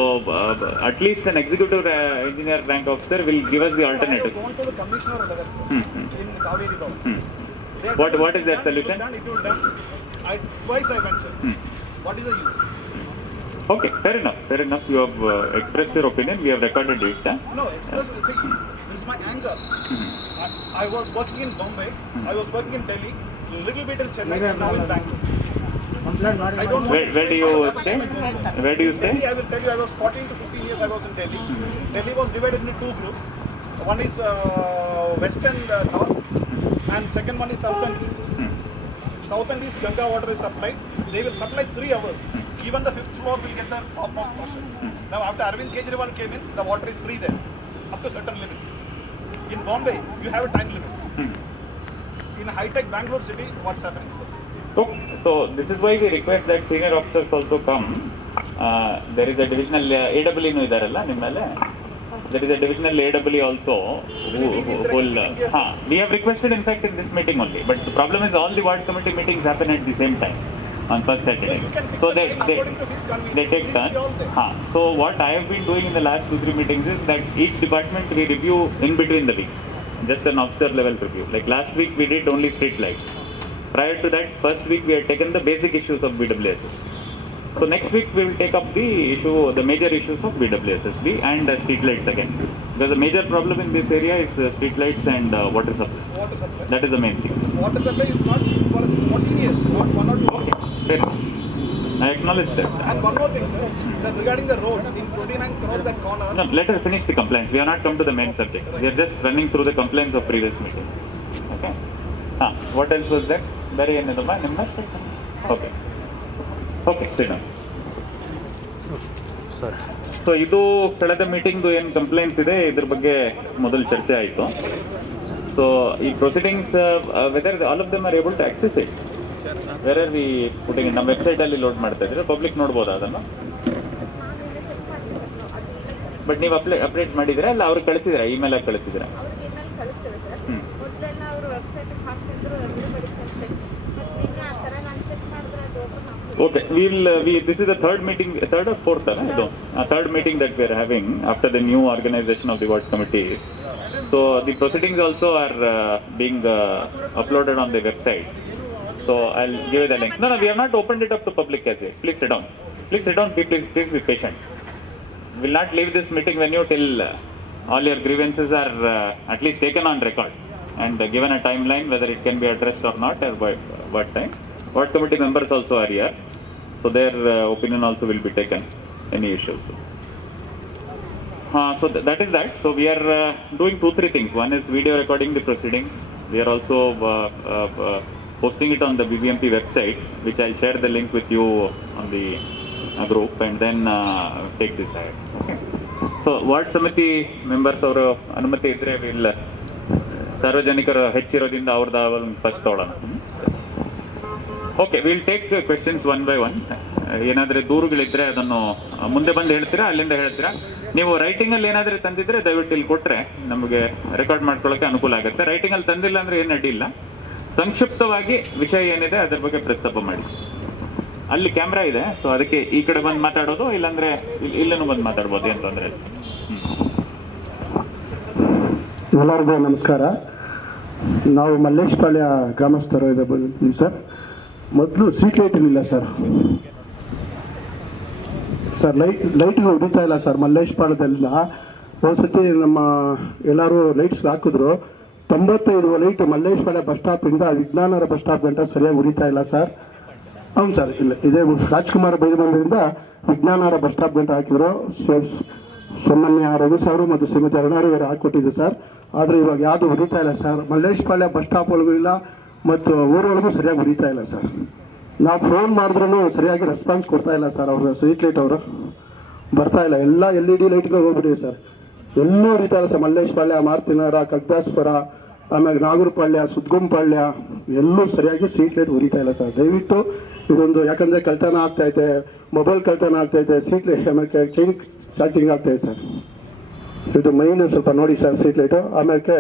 at least an executive engineer rank officer will give us the I have alternatives. gone to the commissioner level, sir, in Kaveri Government. They are What- telling what is their it will solution? done, it will done. Twice I went, sir. What is the use? Okay, fair enough. You have expressed your opinion. We have recorded it. No, express, see, this is my anger. I was working in Bombay, I was working in Delhi, little bit in Chennai, and now in Bangalore. I don't want Where do you stay? Where do you stay? Delhi, I will tell you, I was 14 to 15 years I was in Delhi. Delhi was divided into two groups. One is west and north, and second one is south and east. South and east Ganga water is supplied. They will supply 3 hours. Even the 5th floor will get the topmost portion. Now after Arvind Kejriwal came in, the water is free there, up to a certain limit. In Bombay, you have a time limit. In high-tech Bangalore city, what's happening, sir? So this is why we request that senior officers also come. There is a divisional AWE nu idaralla nimmelle. There is a divisional AWE also who will. We have requested in fact in this meeting only. But the problem is all the ward committee meetings happen at the same time on first Saturday. You can fix So the they time according to his convenience. they take He will be all turns. there. So what I have been doing in the last 2-3 meetings is that each department we review in between the week. Just an officer level review. Like last week we did only street lights. Prior to that, first week we had taken the basic issues of BWSS. So next week we will take up the major issues of BWSSB and street lights again. Because the major problem in this area is street lights and water supply. Water supply. That is the main thing. Water supply is not for 14 years, not 1 or 2 years. Fair enough. I acknowledge that. And one more thing, sir. Regarding the roads, in 29 crores that corner, No, let us finish the complaints. We have not come to the main subject. We are just running through the complaints of previous meeting. Okay. What else was there? Very another Okay. Okay, sit down. So ಇದು ಕಳೆದ ಮೀಟಿಂಗ್ದು ಏನು complaints ಇದೆ ಇದ್ರ ಬಗ್ಗೆ ಮೊದಲು ಚರ್ಚೆ ಆಯಿತು. So ಈ proceedings whether all of them are able to access it where are we putting ನಮ್ಮ ವೆಬ್ಸೈಟಲ್ಲಿ ಲೋಡ್ ಮಾಡ್ತಾ ಇದ್ರೆ ಪಬ್ಲಿಕ್ ನೋಡ್ಬೋದು ಅದನ್ನು. ಬಟ್ ನೀವು ಅಪ್ಡೇಟ್ ಮಾಡಿದ್ರೆ ಅಲ್ಲ ಅವ್ರಿಗೆ ಕಳಿಸಿದ್ರೆ ಇಮೇಲ್ ಆಗಿ ಕಳಿಸಿದ್ರೆ ಅವ್ರಿಗೆ ಇಮೇಲ್ ಕಳಿಸ್ತೇವೆ ಸರ್. ಮೊದಲೆಲ್ಲ ಅವರು ವೆಬ್ಸೈಟ್ ಹಾಕ್ತಿದ್ರು ಎವ್ರಿಬಡಿ ಸೆಕ್ಷನ್. ಮತ್ತು ನಿನ್ನೆ ಆ ಥರ ನಾನು ಚೆಕ್ ಮಾಡಿದ್ರೆ ಅದು ಓಪನ್ ಆಗ್ತದೆ. Okay, this is the third or fourth, third meeting that we are having after the new organization of the ward committees. So the proceedings also are being uploaded on the website. So I'll give you the link. No, we have not opened it up to public as yet. Please sit down. Please be patient. We'll not leave this meeting venue till all your grievances are at least taken on record and given a timeline whether it can be addressed or not or what time. Ward committee members also are here. So their opinion also will be taken, any issues. So that is that. So we are doing 2-3 things. One is video recording the proceedings. We are also posting it on the BBMP website, which I'll share the link with you on the group, and then take this ahead. Okay. So ward ಸಮಿತಿ members ಅವರು ಅನುಮತಿ ಇದ್ರೆ ಇಲ್ಲ, ಸಾರ್ವಜನಿಕರು ಹೆಚ್ಚಿರೋದ್ರಿಂದ ಅವ್ರದ್ದು first ತೊಗೊಳ್ಳೋಣ. Okay, will take questions one by one. ಏನಾದರೂ ದೂರುಗಳಿದ್ರೆ ಅದನ್ನು ಮುಂದೆ ಬಂದು ಹೇಳ್ತೀರಾ, ಅಲ್ಲಿಂದ ಹೇಳ್ತೀರಾ. ನೀವು ರೈಟಿಂಗ್ ಅಲ್ಲಿ ಏನಾದರೂ ತಂದಿದ್ರೆ ದಯವಿಟ್ಟು ಇಲ್ಲಿ ಕೊಟ್ರೆ ನಮಗೆ ರೆಕಾರ್ಡ್ ಮಾಡ್ಕೊಳ್ಳೋಕೆ ಅನುಕೂಲ ಆಗುತ್ತೆ. ರೈಟಿಂಗ್ ಅಲ್ಲಿ ತಂದಿಲ್ಲ ಅಂದ್ರೆ ಏನು ಅಡ್ಡಿಲ್ಲ, ಸಂಕ್ಷಿಪ್ತವಾಗಿ ವಿಷಯ ಏನಿದೆ ಅದ್ರ ಬಗ್ಗೆ ಪ್ರಸ್ತಾಪ ಮಾಡಿ. ಅಲ್ಲಿ ಕ್ಯಾಮ್ರಾ ಇದೆ, ಸೊ ಅದಕ್ಕೆ ಈ ಕಡೆ ಬಂದು ಮಾತಾಡೋದು, ಇಲ್ಲಾಂದ್ರೆ ಇಲ್ಲೂ ಬಂದು ಮಾತಾಡ್ಬೋದು, ಏನು ತೊಂದರೆ ಇಲ್ಲ. ಎಲ್ಲರಿಗೂ ನಮಸ್ಕಾರ. ನಾವು ಮಲ್ಲೇಶ್ಪಾಳ್ಯ ಗ್ರಾಮಸ್ಥರು ಬಂದಿದ್ದೀವಿ ಸರ್. ಮೊದಲು ಸ್ಟ್ರೀಟ್ ಲೈಟ್ ಇಲ್ಲ ಸರ್. ಲೈಟ್ಗಳು ಹೊಡಿತಾ ಇಲ್ಲ ಸರ್ ಮಲ್ಲೇಶ್ಪಾಳ್ಯದಲ್ಲ. ಒಂದ್ಸತಿ ನಮ್ಮ ಎಲ್ಲರೂ ಲೈಟ್ಸ್ ಹಾಕಿದ್ರು. 95 ಲೈಟ್ ಮಲ್ಲೇಶ್ಪಾಳ್ಯ ಬಸ್ ಸ್ಟಾಪಿಂದ ವಿಜ್ಞಾನರ ಬಸ್ ಸ್ಟಾಪ್ ಗಂಟ ಸರಿಯಾಗಿ ಉರಿತಾ ಇಲ್ಲ ಸರ್. ಹೌದು ಸರ್, ಇಲ್ಲ ಇದೇ ರಾಜ್ಕುಮಾರ್ ಬೈದಮಂದಿರಿಂದ ವಿಜ್ಞಾನರ ಬಸ್ ಸ್ಟಾಪ್ ಗಂಟ ಹಾಕಿದ್ರು. ಸಾಮಾನ್ಯ ರಘು ಸಾರು ಮತ್ತು ಶ್ರೀಮತಿ ಅರುಣಾರು ಇವರು ಹಾಕಿಕೊಟ್ಟಿದ್ರು ಸರ್. ಆದರೆ ಇವಾಗ ಯಾವುದು ಉರಿತಾ ಇಲ್ಲ ಸರ್. ಮಲ್ಲೇಶ್ಪಾಳ್ಯ ಬಸ್ ಸ್ಟಾಪ್ ಒಳಗೂ ಇಲ್ಲ ಮತ್ತು ಊರೊಳಗೂ ಸರಿಯಾಗಿ ಉರಿತಾ ಇಲ್ಲ ಸರ್. ನಾವು ಫೋನ್ ಮಾಡಿದ್ರೂ ಸರಿಯಾಗಿ ರೆಸ್ಪಾನ್ಸ್ ಕೊಡ್ತಾ ಇಲ್ಲ ಸರ್. ಅವರು ಸ್ಟ್ರೀಟ್ ಲೈಟ್ ಅವರು ಬರ್ತಾ ಇಲ್ಲ. ಎಲ್ಲ LED ಲೈಟ್ಗಳು ಹೋಗ್ಬಿಟ್ಟಿದೆ ಸರ್. ಎಲ್ಲೂ ಉರಿತಾ ಇಲ್ಲ ಸರ್. ಮಲ್ಲೇಶ್ಪಾಳ್ಯ, ಮಾರ್ತಿನಗರ, ಕಗ್ದಾಸ್ಪುರ, ಆಮೇಲೆ ನಾಗರಪಾಳ್ಯ, ಸುದ್ಗುಂಪಾಳ್ಯ ಎಲ್ಲೂ ಸರಿಯಾಗಿ ಸ್ಟ್ರೀಟ್ ಲೈಟ್ ಉರಿತಾ ಇಲ್ಲ ಸರ್. ದಯವಿಟ್ಟು ಇದೊಂದು, ಯಾಕಂದರೆ ಕಳ್ತನ ಆಗ್ತಾಯಿದೆ, ಮೊಬೈಲ್ ಕಳ್ತನ ಆಗ್ತಾಯಿದೆ, ಸ್ಟ್ರೀಟ್ ಲೈಟ್ ಆಮೇಲೆ ಚೈನ್ ಚಾರ್ಜಿಂಗ್ ಆಗ್ತಾಯಿದೆ ಸರ್. ಇದು ಮೈನ್ ಸ್ವಲ್ಪ ನೋಡಿ ಸರ್ ಸ್ಟ್ರೀಟ್ ಲೈಟು. ಆಮೇಲೆ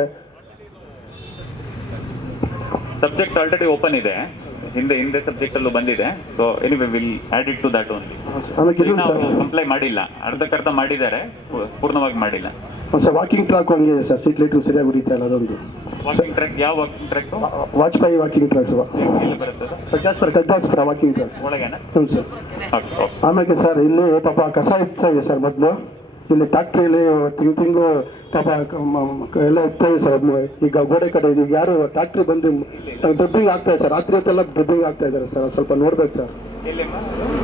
ಸಬ್ಜೆಕ್ಟ್ ಆಲ್ರೆಡಿ ಓಪನ್ ಇದೆ, ಹಿಂದೆ ಸಬ್ಜೆಕ್ಟ್ ಅಲ್ಲೂ ಬಂದಿದೆ. So anyway will add it to that only. ಆಮೇಲೆ ಕಂಪ್ಲೈ ಮಾಡಿಲ್ಲ, ಅರ್ಧಕ್ಕರ್ಧ ಮಾಡಿದ್ದಾರೆ, ಪೂರ್ಣವಾಗಿ ಮಾಡಿಲ್ಲ ಸರ್. ವಾಕಿಂಗ್ ಟ್ರ್ಯಾಕ್ ಹಂಗೆ ಸರ್, ಸ್ಟ್ರೀಟ್ ಲೈಟು ಸರಿಯಾಗಿ ಉರಿತಾ ಇಲ್ಲ. ಅದೊಂದು ವಾಕಿಂಗ್ ಟ್ರ್ಯಾಕ್. ಯಾವ walking track? Vajpayee walking tracks. ಎಲ್ಲಿ ಬರುತ್ತೆ? ಕಗ್ದಾಸ್ಪುರ ವಾಕಿಂಗ್ ಟ್ರ್ಯಾಕ್ಸ್ ಒಳಗೇನ? ಹ್ಞೂ ಸರ್. ಆಮೇಲೆ ಸರ್ ಇಲ್ಲಿ ಪಾಪ ಕಸ ಇರ್ತಾ ಇದೆ ಸರ್. ಮೊದಲು ಇಲ್ಲಿ ಟ್ಯಾಕ್ಟ್ರಿಲಿ ತಿಂಗಳು ಪಾಪ ಎಲ್ಲ ಇರ್ತಾ ಇದೆ ಸರ್. ಈಗ ಗೋಡೆ ಕಡೆ ಈಗ ಯಾರು ಟ್ಯಾಕ್ಟ್ರಿ ಬಂದು ಡ್ರಿಬ್ಬಿಂಗ್ ಆಗ್ತಾ ಇದೆ ಸರ್. ರಾತ್ರಿ ಹೊತ್ತೆಲ್ಲ ಡ್ರಿಬ್ಬಿಂಗ್ ಆಗ್ತಾ ಇದ್ದಾರೆ ಸರ್. ಸ್ವಲ್ಪ ನೋಡ್ಬೇಕು ಸರ್.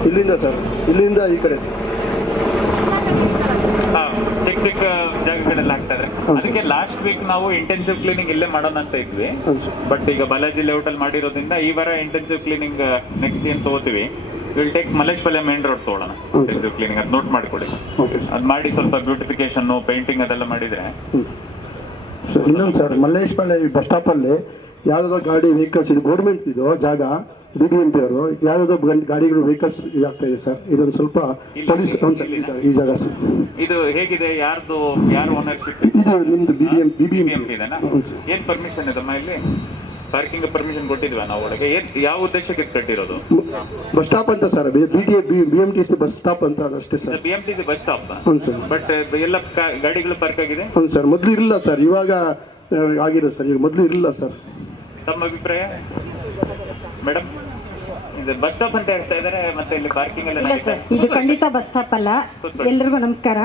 ಇಲ್ಲಿಂದ ಸರ್, ಇಲ್ಲಿಂದ ಈ ಕಡೆ ಸರ್. ಚಿಕ್ಕ ಜಾಗಗಳೆಲ್ಲ ಆಗ್ತಾ ಇದ್ರೆ ಅದಕ್ಕೆ ಲಾಸ್ಟ್ ವೀಕ್ ನಾವು ಇಂಟೆನ್ಸಿವ್ ಕ್ಲೀನಿಂಗ್ ಇಲ್ಲೇ ಮಾಡೋಣ ಅಂತ ಇದ್ವಿ. ಬಟ್ ಈಗ ಬಾಲಾಜಿ ಲೇಔಟ್ ಅಲ್ಲಿ ಮಾಡಿರೋದ್ರಿಂದ ಈ ವಾರ ಇಂಟೆನ್ಸಿವ್ ಕ್ಲೀನಿಂಗ್ ನೆಕ್ಸ್ಟ್ ಏನ್ ತಗೋತೀವಿ, ವಿಲ್ ಟೇಕ್ ಮಲ್ಲೇಶ್ಪಾಳ್ಯ ಮೇನ್ ರೋಡ್ ತಗೊಳ್ಳೋಣ ಇಂಟೆನ್ಸಿವ್ ಕ್ಲೀನಿಂಗ್. ಅದು ನೋಟ್ ಮಾಡಿಕೊಡಿ. ಅದು ಮಾಡಿ ಸ್ವಲ್ಪ ಬ್ಯೂಟಿಫಿಕೇಶನ್, ಪೇಂಟಿಂಗ್ ಅದೆಲ್ಲ ಮಾಡಿದ್ರೆ. ಇನ್ನೊಂದು ಸರ್, ಮಲ್ಲೇಶ್ಪಾಳ್ಯ ಬಸ್ ಸ್ಟಾಪ್ ಅಲ್ಲಿ ಯಾವ್ದಾದ್ರು ಗಾಡಿ ವೆಹಿಕಲ್ಸ್, ಇದು ಗೌರ್ಮೆಂಟ್ ಇದು ಜಾಗ, BBMP ಅವರು ಯಾವ್ದಾದ್ರು ಗಾಡಿಗಳು ವೆಹಿಕಲ್ಸ್ ಆಗ್ತಾ ಇದೆ ಸರ್. ಇದೊಂದು ಸ್ವಲ್ಪ ಪೊಲೀಸ್ ಈ ಜಾಗ ಸರ್. ಇದು ಹೇಗಿದೆ, ಯಾರು ಓನರ್ಶಿಪ್? ಇದು ನಿಮ್ದು BBMP ಇದೆನಾ? ಏನ್ ಪರ್ಮಿಷನ್ ಇದಮ್ಮ ಇಲ್ಲಿ? ಪಾರ್ಕಿಂಗ್ ಪರ್ಮಿಷನ್ ಕೊಟ್ಟಿದ್ವಾ ನಾವು ಒಳಗೆ? ಯಾವ ಉದ್ದೇಶಕ್ಕೆ ಕಟ್ಟಿರೋದು? ಬಸ್ ಸ್ಟಾಪ್ ಅಂತ ಸರ್. BMTC ಬಸ್ ಸ್ಟಾಪ್ ಅಂತ ಅಷ್ಟೇ ಸರ್. BMTC bus stop. ಹ್ಞೂ ಸರ್. ಬಟ್ ಎಲ್ಲ ಗಾಡಿಗಳು ಪಾರ್ಕ್ ಆಗಿದೆ? ಹ್ಞೂ ಸರ್. ಮೊದಲು ಇರಲಿಲ್ಲ ಸರ್, ಇವಾಗ ಆಗಿದೆ ಸರ್. ಈಗ ಮೊದಲು ಇರಲಿಲ್ಲ ಸರ್. ತಮ್ಮ ಅಭಿಪ್ರಾಯ ಮೇಡಮ್? ಇದು ಬಸ್ ಸ್ಟಾಪ್ ಅಂತ ಹೇಳ್ತಾ ಇದ್ದಾರೆ, ಮತ್ತೆ ಇಲ್ಲಿ ಪಾರ್ಕಿಂಗ್ ಎಲ್ಲ? ಇಲ್ಲ ಸರ್, ಇದು ಖಂಡಿತ ಬಸ್ ಸ್ಟಾಪ್ ಅಲ್ಲ. ಎಲ್ರಿಗೂ ನಮಸ್ಕಾರ.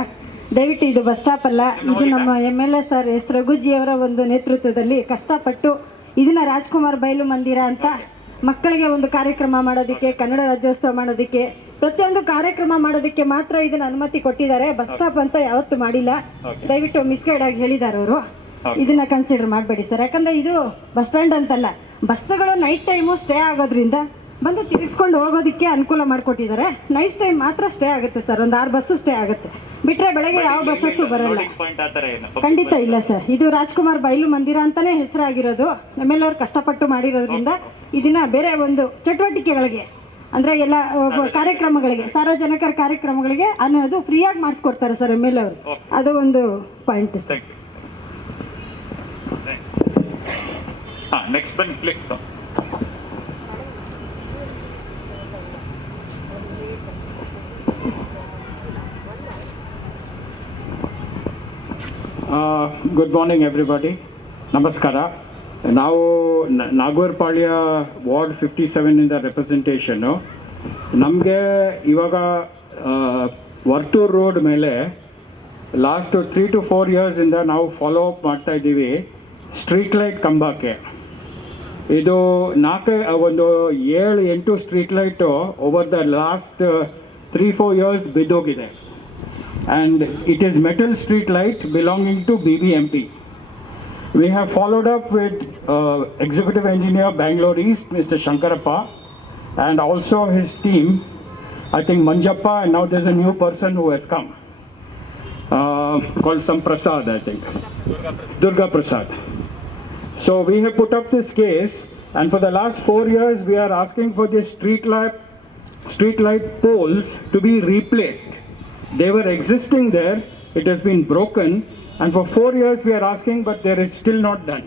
ದಯವಿಟ್ಟು ಇದು ಬಸ್ ಸ್ಟಾಪ್ ಅಲ್ಲ. ಇದು ನಮ್ಮ MLA ಸರ್ ಎಸ್ ರಘುಜಿ ಅವರ ಒಂದು ನೇತೃತ್ವದಲ್ಲಿ ಕಷ್ಟಪಟ್ಟು ಇದನ್ನ ರಾಜ್ಕುಮಾರ್ ಬಯಲು ಮಂದಿರ ಅಂತ ಮಕ್ಕಳಿಗೆ ಒಂದು ಕಾರ್ಯಕ್ರಮ ಮಾಡೋದಕ್ಕೆ, ಕನ್ನಡ ರಾಜ್ಯೋತ್ಸವ ಮಾಡೋದಕ್ಕೆ, ಪ್ರತಿಯೊಂದು ಕಾರ್ಯಕ್ರಮ ಮಾಡೋದಕ್ಕೆ ಮಾತ್ರ ಇದನ್ನ ಅನುಮತಿ ಕೊಟ್ಟಿದ್ದಾರೆ. ಬಸ್ ಸ್ಟಾಪ್ ಅಂತ ಯಾವತ್ತೂ ಮಾಡಿಲ್ಲ. ದಯವಿಟ್ಟು ಮಿಸ್ಗೈಡ್ ಆಗಿ ಹೇಳಿದ್ದಾರೆ ಅವರು. ಇದನ್ನ ಕನ್ಸಿಡರ್ ಮಾಡಬೇಡಿ ಸರ್. ಯಾಕಂದ್ರೆ ಇದು ಬಸ್ ಸ್ಟ್ಯಾಂಡ್ ಅಂತಲ್ಲ. ಬಸ್ಸುಗಳು ನೈಟ್ ಟೈಮು ಸ್ಟೇ ಆಗೋದ್ರಿಂದ ಬಂದು ತಿರ್ಗಿಸ್ಕೊಂಡು ಹೋಗೋದಕ್ಕೆ ಅನುಕೂಲ ಮಾಡಿಕೊಟ್ಟಿದ್ದಾರೆ. ನೈಟ್ ಟೈಮ್ ಮಾತ್ರ ಸ್ಟೇ ಆಗುತ್ತೆ ಸರ್. ಒಂದು 6 ಬಸ್ಸು ಸ್ಟೇ ಆಗುತ್ತೆ. ಬಿಟ್ರೆ ಬೆಳಗ್ಗೆ ಯಾವ ಬಸ್ಸು ಬರಲ್ಲ. ಖಂಡಿತ ಇಲ್ಲ ಸರ್. ಇದು ರಾಜ್ಕುಮಾರ್ ಬಯಲು ಮಂದಿರ ಅಂತಾನೆ ಹೆಸರಾಗಿರೋದು. ನಮ್ಮೆಲ್ಲವ್ರು ಕಷ್ಟಪಟ್ಟು ಮಾಡಿರೋದ್ರಿಂದ ಇದನ್ನ ಬೇರೆ ಒಂದು ಚಟುವಟಿಕೆಗಳಿಗೆ, ಅಂದ್ರೆ ಎಲ್ಲ ಕಾರ್ಯಕ್ರಮಗಳಿಗೆ, ಸಾರ್ವಜನಿಕರ ಕಾರ್ಯಕ್ರಮಗಳಿಗೆ ಅನ್ನೋದು ಫ್ರೀಯಾಗಿ ಮಾಡಿಸ್ಕೊಡ್ತಾರೆ ಸರ್ MLA ಅವರು. ಅದು ಒಂದು ಪಾಯಿಂಟ್ ಸರ್. ನೆಕ್ಸ್ಟ್ ಬನ್ನಿ ಪ್ಲೀಸ್. Good morning everybody. ನಮಸ್ಕಾರ. ನಾವು ನಾಗರಪಾಳ್ಯ ವಾರ್ಡ್ 57 ರೆಪ್ರೆಸೆಂಟೇಷನ್ನು. ನಮಗೆ ಇವಾಗ ವರ್ತೂರ್ ರೋಡ್ ಮೇಲೆ ಲಾಸ್ಟ್ 3 to 4 ಇಯರ್ಸಿಂದ ನಾವು ಫಾಲೋ ಅಪ್ ಮಾಡ್ತಾ ಇದ್ದೀವಿ ಸ್ಟ್ರೀಟ್ ಲೈಟ್ ಕಂಬಕ್ಕೆ. ಇದು ಒಂದು 7-8 street light over the last 3-4 years ಬಿದ್ದೋಗಿದೆ. And it is metal street light belonging to BBMP. We have followed up with Executive Engineer Bangalore East, Mr. Shankarappa, and also his team. I think Manjappa, and now there's a new person who has come, called some Prasad, I think. Durga Prasad. So we have put up this case, and for the last 4 years we are asking for these street light poles to be replaced. They were existing there, it has been broken, and for 4 years we are asking, but there is still not done.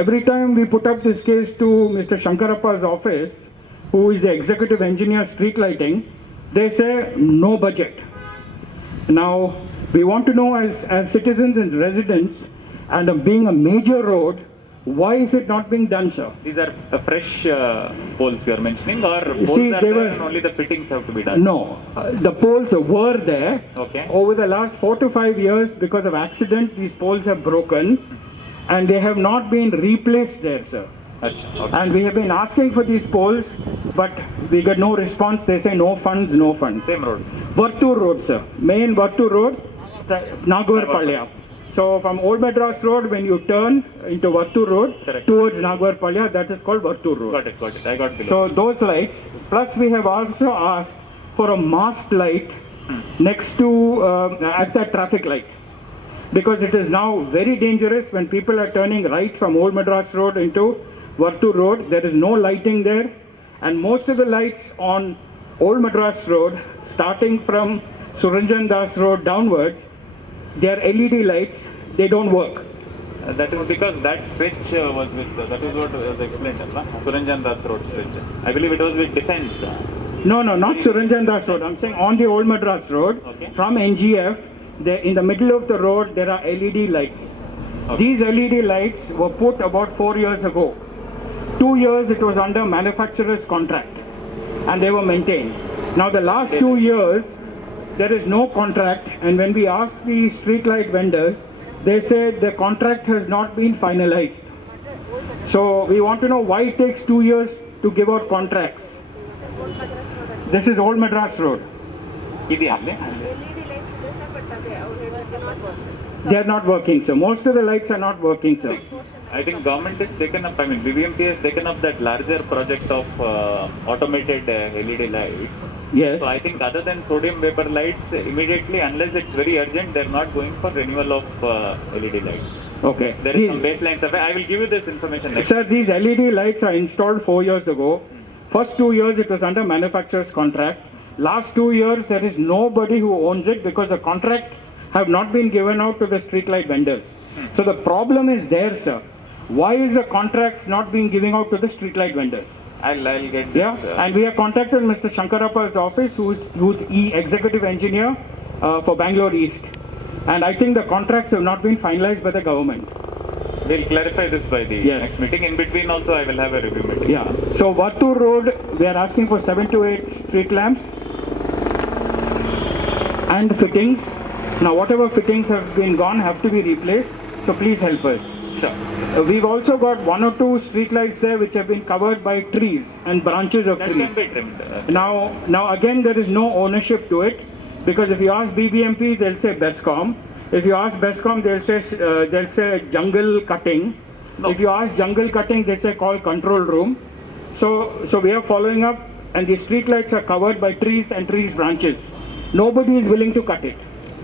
Every time we put up this case to Mr. Shankarappa's office, who is the executive engineer street lighting, they say no budget. Now, we want to know as citizens and residents, and being a major road, why is it not being done, sir? These are fresh poles you are mentioning, or You poles see, are they there were- and only the fittings have to be done? No, the poles were there. Okay. Over the last 4 to 5 years, because of accident, these poles have broken, and they have not been replaced there, sir. Achha, okay. And we have been asking for these poles, but we get no response. They say no funds, no funds. Same road. Vartur Road, sir. Main Vartur Road, Nagwarpalya. So from Old Madras Road, when you turn into Vartur Road Correct. towards Nagwarpalya, that is called Vartur Road. Got it. I got below. So those lights, plus we have also asked for a mast light next to at that traffic light, because it is now very dangerous when people are turning right from Old Madras Road into Vartur Road. There is no lighting there, and most of the lights on Old Madras Road, starting from Suranjan Das Road downwards, they are LED lights. They don't work. That is because that stretch was with, that is what was explained, Allah? Suranjan Das Road stretch. I believe it was with defense. No, not Suranjan Das Road. I'm saying on the Old Madras Road, Okay. from NGF, there in the middle of the road there are LED lights. Okay. These LED lights were put about 4 years ago. 2 years it was under manufacturer's contract, and they were maintained. Now the last 2 years there is no contract, and when we ask the street light vendors, they say the contract has not been finalized. So we want to know why it takes 2 years to give out contracts. This is Old Madras Road. ಇದೆಯಾ ಅಲ್ಲಿ? They are not working, sir. Most of the lights are not working, sir. I think government has taken up, I mean BBMP has taken up that larger project of automated LED lights. Yes. So I think other than sodium vapor lights, immediately, unless it's very urgent, they're not going for renewal of LED lights. Okay. There is some baseline survey. I will give you this information next. Sir, these LED lights are installed 4 years ago. First 2 years it was under manufacturer's contract. Last 2 years there is nobody who owns it, because the contracts have not been given out to the street light vendors. So the problem is there, sir. Why is the contracts not being given out to the street light vendors? I'll get this. Yeah, and we have contacted Mr. Shankarappa's office, who's executive engineer for Bangalore East, and I think the contracts have not been finalized by the government. We'll clarify this by the Yes. next meeting. In between also I will have a review meeting. Yeah. So Vartur Road, we are asking for 7 to 8 street lamps and fittings. Now whatever fittings have been gone have to be replaced. So please help us. Sure. We've also got 1 or 2 street lights there which have been covered by trees and branches of That trees. can be trimmed. Now again there is no ownership to it, because if you ask BBMP they'll say Bescom. If you ask Bescom they'll say jungle cutting. No. If you ask jungle cutting they say call control room. So we are following up, and the street lights are covered by trees and trees branches. Nobody is willing to cut it.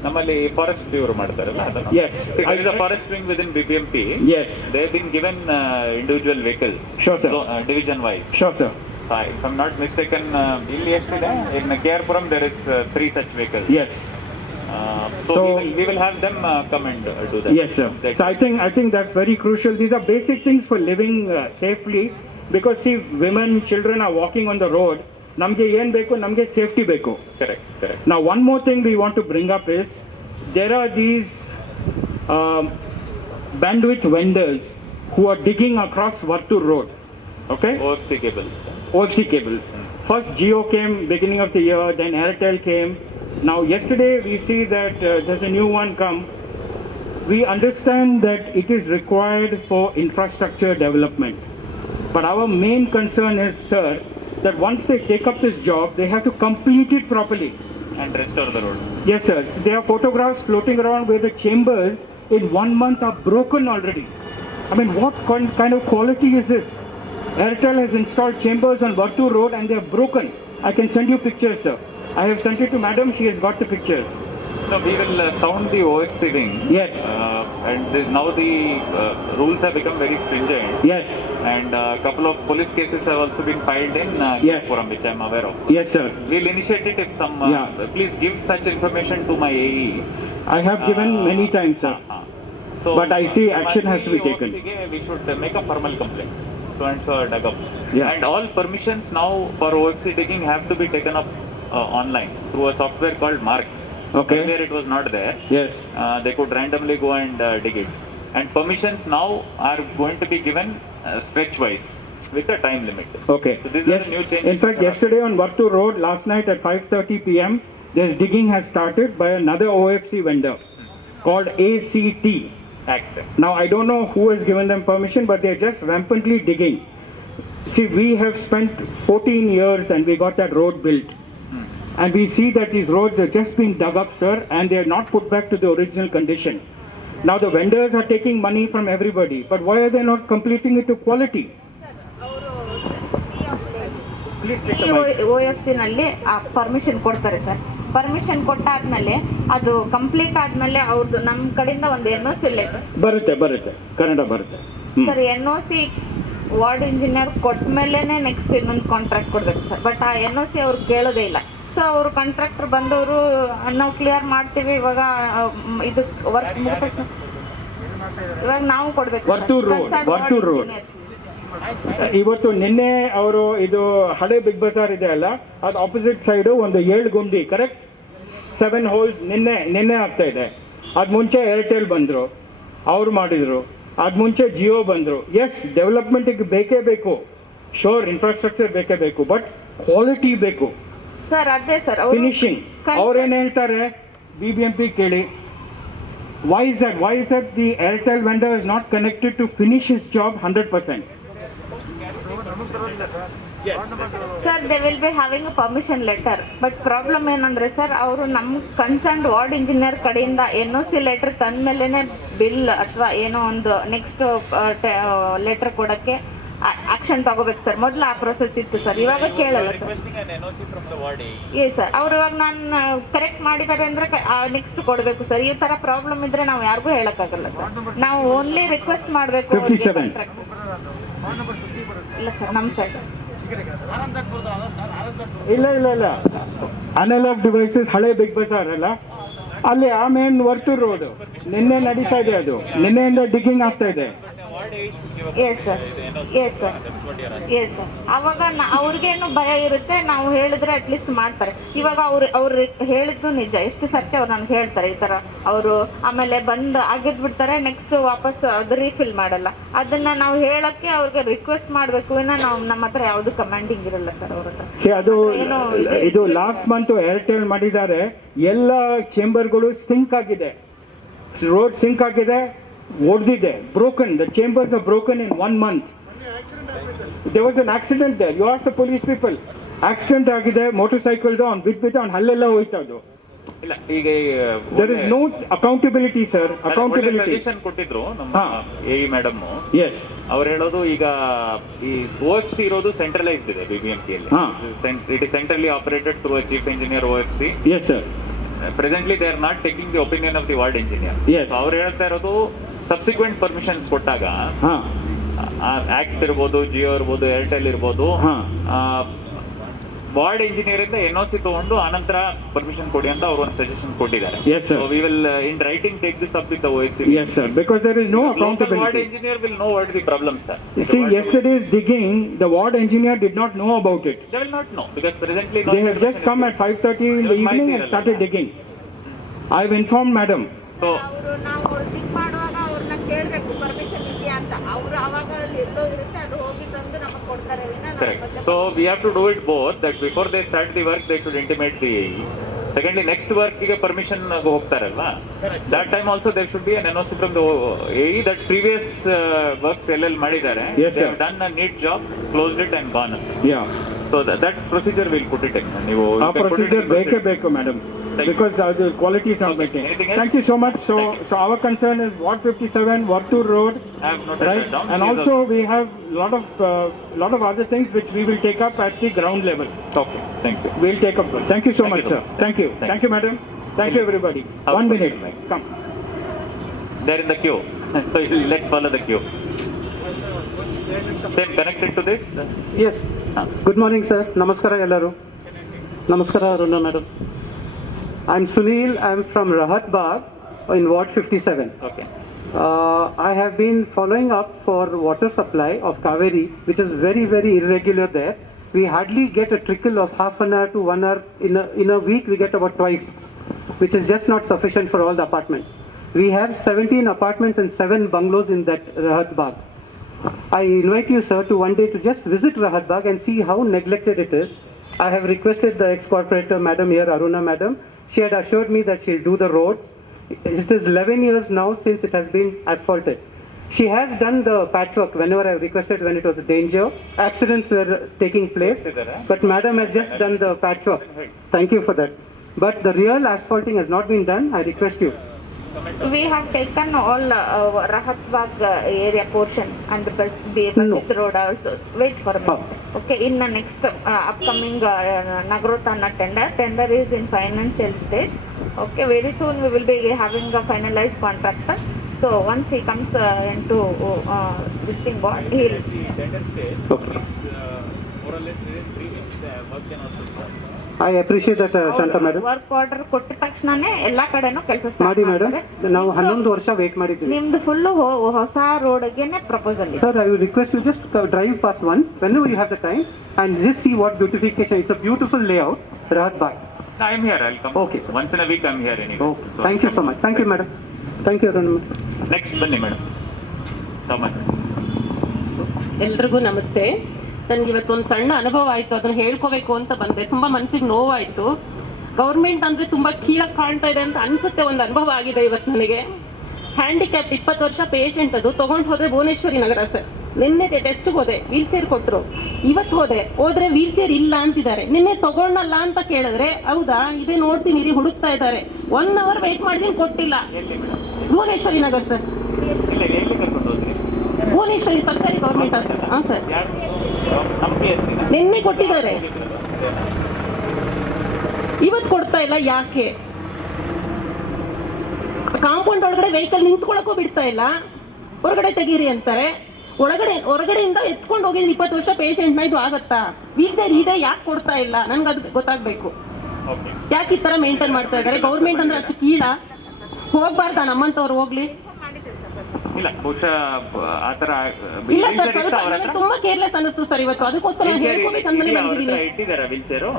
ನಮ್ಮಲ್ಲಿ forest ಇವರು ಮಾಡ್ತಾರಲ್ಲ ಅದನ್ನು. Yes. There is a forest wing within BBMP. Yes. They have been given individual vehicles. Sure, sir. So, division wise. Sure, sir. If I'm not mistaken, ಇಲ್ಲಿ ಎಷ್ಟಿದೆ? In KR there is 3 such vehicles. Yes. So So- we will have them come and do that. Yes, sir. So I think that's very crucial. These are basic things for living safely, because see, women, children are walking on the road. Namge yen beku, namge safety beku. Correct. Now one more thing we want to bring up is, there are these bandwidth vendors who are digging across Vartur Road. Okay? OFC cable. OFC cables. First Jio came beginning of the year, then Airtel came. Now yesterday we see that there's a new one come. We understand that it is required for infrastructure development. But our main concern is, sir, that once they take up this job, they have to complete it properly. And restore the road. Yes, sir. So there are photographs floating around where the chambers in 1 month are broken already. I mean, what kind of quality is this? Airtel has installed chambers on Vartur Road and they are broken. I can send you pictures, sir. I have sent it to madam. She has got the pictures. So we will sound the OFC wing. Yes. Now the rules have become very stringent. Yes. And a couple of police cases have also been filed in Yes. Forum, which I am aware of. Yes, sir. We'll initiate it if some. Yeah. Please give such information to my AE. I have given many times, sir. So, But I see action has to be taken. OFC ಗೆ we should make a formal complaint. So and so dug up. Yeah. And all permissions now for OFC digging have to be taken up online through a software called Marks. Okay. Earlier it was not there. Yes. They could randomly go and dig it. And permissions now are going to be given stretch-wise with a time limit. Okay. So this Yes. is a new change. In fact, yesterday on Vartur Road, last night at 5:30 p.m., this digging has started by another OFC vendor called ACT. Act. Now, I don't know who has given them permission, but they're just rampantly digging. See, we have spent 14 years and we got that road built. And we see that these roads are just being dug up, sir, and they are not put back to the original condition. Now, the vendors are taking money from everybody, but why are they not completing it to quality? Please take the mic. OFC ನಲ್ಲಿ permission ಕೊಡ್ತಾರೆ sir. Permission ಕೊಟ್ಟಾದ್ಮೇಲೆ ಅದು complete ಆದ್ಮೇಲೆ ಅವ್ರದ್ದು ನಮ್ಮ ಕಡೆಯಿಂದ ಒಂದು NOC letter ಬರುತ್ತೆ ಕನ್ನಡ ಬರುತ್ತೆ. ಸರ್. NOC ವಾರ್ಡ್ ಇಂಜಿನಿಯರ್ ಕೊಟ್ಟ ಮೇಲೆನೆ ನೆಕ್ಸ್ಟ್ ಇನ್ನೊಂದು ಕಾಂಟ್ರಾಕ್ಟ್ ಕೊಡ್ಬೇಕು ಸರ್. ಬಟ್ ಆ NOC ಅವ್ರು ಕೇಳೋದೇ ಇಲ್ಲ. ಸೊ ಅವರು ಕಾಂಟ್ರಾಕ್ಟರ್ ಬಂದವರು ನಾವು ಕ್ಲಿಯರ್ ಮಾಡ್ತೀವಿ ಇವಾಗ ಇದು ವರ್ಕ್ ಇವಾಗ ನಾವು ಕೊಡ್ಬೇಕು. ವರ್ತೂರ್ ರೋಡ್ ಇವತ್ತು ನಿನ್ನೆ ಅವರು ಇದು ಹಳೆ ಬಿಗ್ ಬಜಾರ್ ಇದೆ ಅಲ್ಲ, ಅದು ಆಪೋಸಿಟ್ ಸೈಡ್ ಒಂದು 7 ಗುಂಡಿ ಕರೆಕ್ಟ್ 7 ಹೋಲ್ಸ್ ನಿನ್ನೆ ಆಗ್ತಾ ಇದೆ. ಅದ್ ಮುಂಚೆ ಏರ್ಟೆಲ್ ಬಂದ್ರು, ಅವ್ರು ಮಾಡಿದ್ರು. ಅದ್ ಮುಂಚೆ ಜಿಯೋ ಬಂದ್ರು. ಎಸ್, ಡೆವಲಪ್ಮೆಂಟ್ ಬೇಕೇ ಬೇಕು, ಶೋರ್ ಇನ್ಫ್ರಾಸ್ಟ್ರಕ್ಚರ್ ಬೇಕೇ ಬೇಕು, ಬಟ್ ಕ್ವಾಲಿಟಿ ಬೇಕು. ಸರ್ ಅದೇ ಸರ್ ಫಿನಿಶಿಂಗ್ ಅವ್ರೇನ್ ಹೇಳ್ತಾರೆ BBMP ಕೇಳಿ. Why is that the Airtel vendor is not connected to finish his job 100%? Sir they will be having a permission letter. But problem ಏನಂದ್ರೆ sir, ಅವರು ನಮ್ಮ ಕನ್ಸರ್ನ್ ವಾರ್ಡ್ ಇಂಜಿನಿಯರ್ ಕಡೆಯಿಂದ NOC letter ತಂದ್ಮೇಲೆನೆ bill ಅಥವಾ ಏನೋ ಒಂದು next letter ಕೊಡಕ್ಕೆ action ತಗೋಬೇಕು sir. ಮೊದಲು ಆ ಪ್ರೊಸೆಸ್ ಇತ್ತು ಸರ್, ಇವಾಗ ಕೇಳಲ್ಲ ಸರ್. ಎಸ್ ಸರ್, ಅವ್ರು ಇವಾಗ ನಾನು ಕರೆಕ್ಟ್ ಮಾಡಿದ್ದಾರೆ ಅಂದ್ರೆ ನೆಕ್ಸ್ಟ್ ಕೊಡಬೇಕು ಸರ್. ಈ ತರ ಪ್ರಾಬ್ಲಮ್ ಇದ್ರೆ ನಾವು ಯಾರಿಗೂ ಹೇಳಕ್ಕಾಗಲ್ಲ ಸರ್. ನಾವು ಓನ್ಲಿ ರಿಕ್ವೆಸ್ಟ್ ಮಾಡಬೇಕು. ಇಲ್ಲ ಸರ್, ನಮ್ಮ ಸೈಡ್ ಇಲ್ಲ ಅನಲಾಗ್ ಡಿವೈಸಸ್ ಹಳೆ ಬಿಗ್ ಬಜಾರ್ ಅಲ್ಲ, ಅಲ್ಲಿ ಆಮೇನ್ ವರ್ತೂರ್ ರೋಡ್ ನಿನ್ನೆ ನಡೀತಾ ಇದೆ. ಅದು ನಿನ್ನೆಯಿಂದ ಡಿಗ್ಗಿಂಗ್ ಆಗ್ತಾ ಇದೆ. Yes sir, yes sir, yes sir. ಅವಾಗ ಅವ್ರಿಗೇನು ಭಯ ಇರುತ್ತೆ, ನಾವು ಹೇಳಿದ್ರೆ ಅಟ್ಲೀಸ್ಟ್ ಮಾಡ್ತಾರೆ. ಇವಾಗ ಅವ್ರು ಹೇಳಿದ್ದು ನಿಜ, ಎಷ್ಟು ಸತ್ಯ ಅವ್ರು ನನ್ಗೆ ಹೇಳ್ತಾರೆ ಈ ತರ. ಅವರು ಆಮೇಲೆ ಬಂದು ಆಗಿದ್ ಬಿಡ್ತಾರೆ, ನೆಕ್ಸ್ಟ್ ವಾಪಸ್ ಅದು ರೀಫಿಲ್ ಮಾಡಲ್ಲ. ಅದನ್ನ ನಾವು ಹೇಳಕ್ಕೆ ಅವ್ರಿಗೆ ರಿಕ್ವೆಸ್ಟ್ ಮಾಡ್ಬೇಕು. ನಾವು ನಮ್ಮ ಹತ್ರ ಯಾವ್ದು ಕಮಾಂಡಿಂಗ್ ಇರಲ್ಲ ಸರ್ ಅವ್ರ ಹತ್ರ. ಅದು ಇದು ಲಾಸ್ಟ್ ಮಂತ್ ಏರ್ಟೆಲ್ ಮಾಡಿದ್ದಾರೆ. ಎಲ್ಲ ಚೇಂಬರ್ಗಳು ಸಿಂಕ್ ಆಗಿದೆ, ರೋಡ್ ಸಿಂಕ್ ಆಗಿದೆ, ಒಡೆದಿದೆ, broken. The chambers are broken in 1 month. There was an accident there. You ask the police people. Accident ಆಗಿದೆ, ಮೋಟರ್ ಸೈಕಲ್ ಅವ್ನು ಬಿದ್ದು ಅವ್ನು ಹಲ್ಲೆಲ್ಲ ಹೋಯ್ತು. ಅದು ಇಲ್ಲ, ಈಗ there is no accountability, sir. Accountability suggestion ಕೊಟ್ಟಿದ್ರು ನಮ್ಮ AE ಮೇಡಮ್. ಎಸ್, ಅವ್ರು ಹೇಳೋದು ಈಗ ಈ OFC ಇರೋದು ಸೆಂಟ್ರಲೈಸ್ಡ್ ಇದೆ BBMP ಅಲ್ಲಿ. It is centrally operated through a chief engineer OFC. Yes sir. Presently they are not taking the opinion of the ward engineer. Yes. So ಅವ್ರು ಹೇಳ್ತಾ ಇರೋದು ಸಬ್ಸಿಕ್ವೆಂಟ್ ಪರ್ಮಿಷನ್ಸ್ ಕೊಟ್ಟಾಗ ಆಕ್ಟ್ ಇರ್ಬೋದು, ಜಿಯೋ ಇರ್ಬೋದು, ಏರ್ಟೆಲ್ ಇರ್ಬೋದು, ವಾರ್ಡ್ ಇಂಜಿನಿಯರ್ ಇಂದ NOC ತಗೊಂಡು ಆನಂತರ ಪರ್ಮಿಷನ್ ಕೊಡಿ ಅಂತ ಅವರು ಒಂದು ಸಜೆಷನ್ ಕೊಟ್ಟಿದ್ದಾರೆ. Yes, sir. So we will in writing take this up with the OSC. Yes, sir. Because there is no Local ward accountability. engineer will know what the problem, sir. See, yesterday's digging, the ward engineer did not know about it. They will not know because presently They have just come at 5:30 in the evening and started digging. I've informed madam. So ನಾವು ಅವ್ರು tick ಮಾಡುವಾಗ ಅವ್ರನ್ನ ಕೇಳಬೇಕು permission ಇದೆಯಾ ಅಂತ. ಅವ್ರು ಅವಾಗ ಎಲ್ಲೋ ಇರುತ್ತೆ, ಅದು ಹೋಗಿ ತಂದು ನಮಗೆ ಕೊಡ್ತಾರೆ. correct. So we have to do it both. That before they start the work, they should intimate the AE. Secondly, next work ಗೆ permission ಹೋಗ್ತಾರಲ್ವಾ, that time also there should be an NOC from the AE that previous works ಎಲ್ಲೆಲ್ಲಿ ಮಾಡಿದ್ದಾರೆ, Yes, they sir. have done a neat job, closed it and gone. Yeah. So that procedure will put it. ನೀವು ಆ procedure ಬೇಕೇ ಬೇಕು madam, because ಅದು quality is not making. Thank you so much. So our concern is ward 57 Wortoor Road, I have noted right? that down. And also we have lot of other things which we will take up at the ground level. Okay, thank you. We'll take up. Thank you so Thank much, you, sir. sir. Thank you. Thank Thank you, madam. Thank you, everybody. House 1 minute. Commissioner. Come. They're in the queue. So let's follow the queue. Same connected to this? Yes. Good morning, sir. Namaskara, ellaru. Namaskara, Aruna madam. I'm Sunil. I'm from Rahat Bagh in Ward 57. Okay. I have been following up for water supply of Kaveri, which is very, very irregular there. We hardly get a trickle of half an hour to 1 hour. In a week, we get about twice, which is just not sufficient for all the apartments. We have 17 apartments and 7 bungalows in that Rahat Bagh. I invite you, sir, to one day to just visit Rahat Bagh and see how neglected it is. I have requested the ex-corporator, madam here, Aruna madam. She had assured me that she'll do the roads. It is 11 years now since it has been asphalted. She has done the patchwork whenever I requested when it was a danger. Accidents were taking place. But madam has just done the patchwork. Thank you for that. But the real asphalting has not been done. I request you. We have taken all Rahat Bagh area portion and the Basis Road also. Wait for a minute. Okay, in the next upcoming Nagrotana tender is in financial stage. Okay, very soon we will be having a finalized contractor. So once he comes into this thing board, he'll. More or less within 3 weeks, work can also start. I appreciate that, Shanta madam. Work order ಕೊಟ್ಟ ತಕ್ಷಣನೇ ಎಲ್ಲಾ ಕಡೆನೂ ಕೆಲಸ ಮಾಡಿ madam, ನಾವು 11 ವರ್ಷ wait ಮಾಡಿದ್ದೀವಿ. ನಿಮ್ದು ಫುಲ್ ಹೊಸ ರೋಡ್ಗೆನೆ ಪ್ರಪೋಸಲ್ ಇದೆ. Sir, I will request you just drive past once whenever you have the time and just see what beautification. It's a beautiful layout, Rahat Bagh. No, I'm here. I'll come. Okay, sir. Once in a week, I'm here anyway. Oh, thank you so much. Thank you, madam. Thank you, Arun. Next, ಬನ್ನಿ madam. ಸಾಮಾನ್ಯ. ಎಲ್ರಿಗೂ ನಮಸ್ತೆ. ನನಗೆ ಇವತ್ತೊಂದು ಸಣ್ಣ ಅನುಭವ ಆಯಿತು, ಅದನ್ನು ಹೇಳ್ಕೋಬೇಕು ಅಂತ ಬಂದೆ. ತುಂಬ ಮನಸ್ಸಿಗೆ ನೋವಾಯಿತು. ಗೌರ್ಮೆಂಟ್ ಅಂದರೆ ತುಂಬ ಕೀಳಾಗಿ ಕಾಣ್ತಾ ಇದೆ ಅಂತ ಅನಿಸುತ್ತೆ. ಒಂದು ಅನುಭವ ಆಗಿದೆ ಇವತ್ತು ನನಗೆ. ಹ್ಯಾಂಡಿಕ್ಯಾಪ್ 20 ವರ್ಷ ಪೇಷಂಟ್, ಅದು ತೊಗೊಂಡು ಹೋದರೆ ಭುವನೇಶ್ವರಿ ನಗರ ಸರ್. ನಿನ್ನೆ ಟೆಸ್ಟ್ಗೆ ಹೋದೆ, ವೀಲ್ ಚೇರ್ ಕೊಟ್ಟರು. ಇವತ್ತು ಹೋದ್ರೆ ವೀಲ್ ಚೇರ್ ಇಲ್ಲ ಅಂತಿದ್ದಾರೆ. ನಿನ್ನೆ ತಗೊಂಡಲ್ಲ ಅಂತ ಕೇಳಿದ್ರೆ ಹೌದಾ ಇದೇ ನೋಡ್ತೀನಿ ರೀ ಹುಡುಕ್ತಾ ಇದ್ದಾರೆ. 1 hour ವೇಟ್ ಮಾಡಿದೀನಿ, ಕೊಟ್ಟಿಲ್ಲ. ಭುವನೇಶ್ವರಿ ನಗರ್ ಸರ್, ಭುವನೇಶ್ವರಿ ಸರ್ಕಾರಿ ಗೌರ್ಮೆಂಟ್ ಹಾಸ್ಪಿಟಲ್. ಹಾಂ ಸರ್, ನಿನ್ನೆ ಕೊಟ್ಟಿದ್ದಾರೆ, ಇವತ್ತು ಕೊಡ್ತಾ ಇಲ್ಲ. ಯಾಕೆ? ಕಾಂಪೌಂಡ್ ಒಳಗಡೆ ವೆಹಿಕಲ್ ನಿಂತ್ಕೊಳ್ಳೋಕ್ಕೂ ಬಿಡ್ತಾ ಇಲ್ಲ. ಹೊರಗಡೆ ತೆಗೀರಿ ಅಂತಾರೆ. ಹೊರಗಡೆಯಿಂದ ಎತ್ಕೊಂಡು ಹೋಗಿ 20 ವರ್ಷ ಪೇಷಂಟ್ನ ಇದು ಆಗತ್ತಾ? ವೀಲ್ ಚೇರ್ ಇದೆ, ಯಾಕೆ ಕೊಡ್ತಾ ಇಲ್ಲ? ನನ್ಗೆ ಅದು ಗೊತ್ತಾಗ್ಬೇಕು. ಯಾಕೆ ಈ ತರ ಮೇಂಟೈನ್ ಮಾಡ್ತಾ ಇದ್ದಾರೆ? ಗೌರ್ಮೆಂಟ್ ಅಂದ್ರೆ ಅಷ್ಟು ಕೀಳ ಹೋಗ್ಬಾರ್ದ? ನಮ್ಮಂತವ್ರು ಹೋಗ್ಲಿ. ಇಲ್ಲ ಬಹುಶಃ ಆತರ ಇಲ್ಲ ಸರ್, ತುಂಬಾ ಕೇರ್ಲೆಸ್ ಅನಿಸ್ತು ಸರ್ ಇವತ್ತು. ಅದಕ್ಕೋಸ್ಕರ ಹೇಳ್ಕೋಬೇಕಂದ್ರೆ ಬಂದಿದ್ದೀನಿ. ಇಟ್ಟಿದ್ದಾರೆ ವೀಲ್ ಚೇರು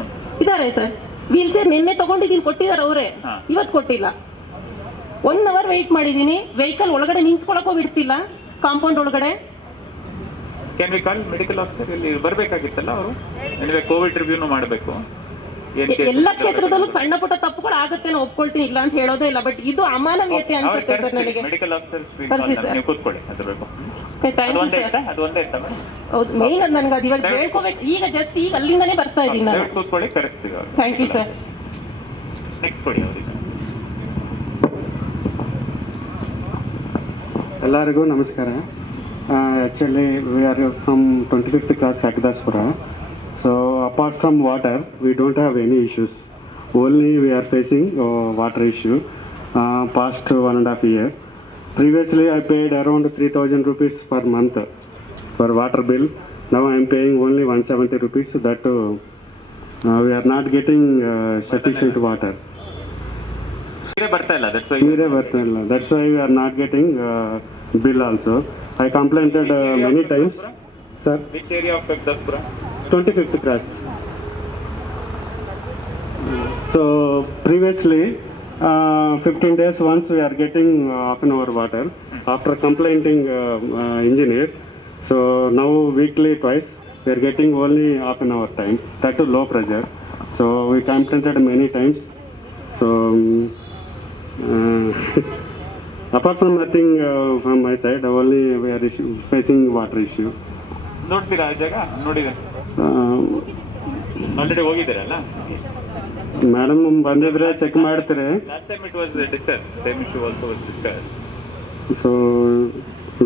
ಇದಾರೆ ಸರ್, ವೀಲ್ ಚೇರ್ ನಿನ್ನೆ ತಗೊಂಡಿದ್ದೀನಿ, ಕೊಟ್ಟಿದ್ದಾರೆ ಅವರೇ, ಇವತ್ತು ಕೊಟ್ಟಿಲ್ಲ. 1 hour ವೇಟ್ ಮಾಡಿದೀನಿ. ವೆಹಿಕಲ್ ಒಳಗಡೆ ನಿಂತ್ಕೊಳ್ಳೋಕೋ ಬಿಡ್ತಿಲ್ಲ, ಕಾಂಪೌಂಡ್ ಒಳಗಡೆ. Can we call medical officer? ಇಲ್ಲಿ ಬರ್ಬೇಕಾಗಿತ್ತಲ್ಲ ಅವರು. ಕೋವಿಡ್ ರಿವ್ಯೂನು ಮಾಡಬೇಕು. ಎಲ್ಲ ಕ್ಷೇತ್ರದಲ್ಲೂ ಸಣ್ಣ ಪುಟ್ಟ ತಪ್ಪುಗಳು ಆಗುತ್ತೆ, ನಾನು ಒಪ್ಕೊಳ್ತೀನಿ, ಇಲ್ಲ ಅಂತ ಹೇಳೋದೇ ಇಲ್ಲ. ಬಟ್ ಇದು ಅಮಾನವೀಯತೆ ಅನ್ಸುತ್ತೆ ಸರ್ ನನಗೆ. ಮೆಡಿಕಲ್ ಆಫೀಸರ್ ನೀವು ಕೂತ್ಕೊಳ್ಳಿ, ಅದು ಬೇಕು. ಹೌದು, ಮೇನ್ ಅದು ನನಗೆ ಅದು ಇವಾಗ ಹೇಳ್ಕೋಬೇಕು. ಈಗ ಜಸ್ಟ್ ಈಗ ಅಲ್ಲಿಂದಾನೇ ಬರ್ತಾ ಇದ್ದೀನಿ ನಾನು. ಕೂತ್ಕೊಳ್ಳಿ, ಕರೆಸ್ತೀವಿ. Thank you sir. ನೆಕ್ಸ್ಟ್ ಕೊಡಿ ಅವರಿಗೆ. ಎಲ್ಲರಿಗೂ ನಮಸ್ಕಾರ. Actually, we are from 25th class Kakadaspura. So apart from water, we don't have any issues. Only we are facing water issue past 1.5 year. Previously, I paid around 3,000 rupees per month for water bill. Now I am paying only 170 rupees. That we are not getting sufficient water. That's why we are not getting bill also. I complained many times. Sir, which area of Kakadaspura? 25th class. So previously 15 days once we are getting half an hour water after complaining engineer. So now weekly twice we are getting only half an hour time. That to low pressure. So we complained many times. So, apart from nothing from my side, only we are facing water issue. ನೋಡ್ತೀರಾ ಆ ಜಾಗ? ನೋಡಿದೆ already ಹೋಗಿದ್ದೀರಲ್ಲ? Madam ಬಂದಿದ್ರೆ check ಮಾಡ್ತಾರೆ. Last time it was discuss, same issue also was discuss. So,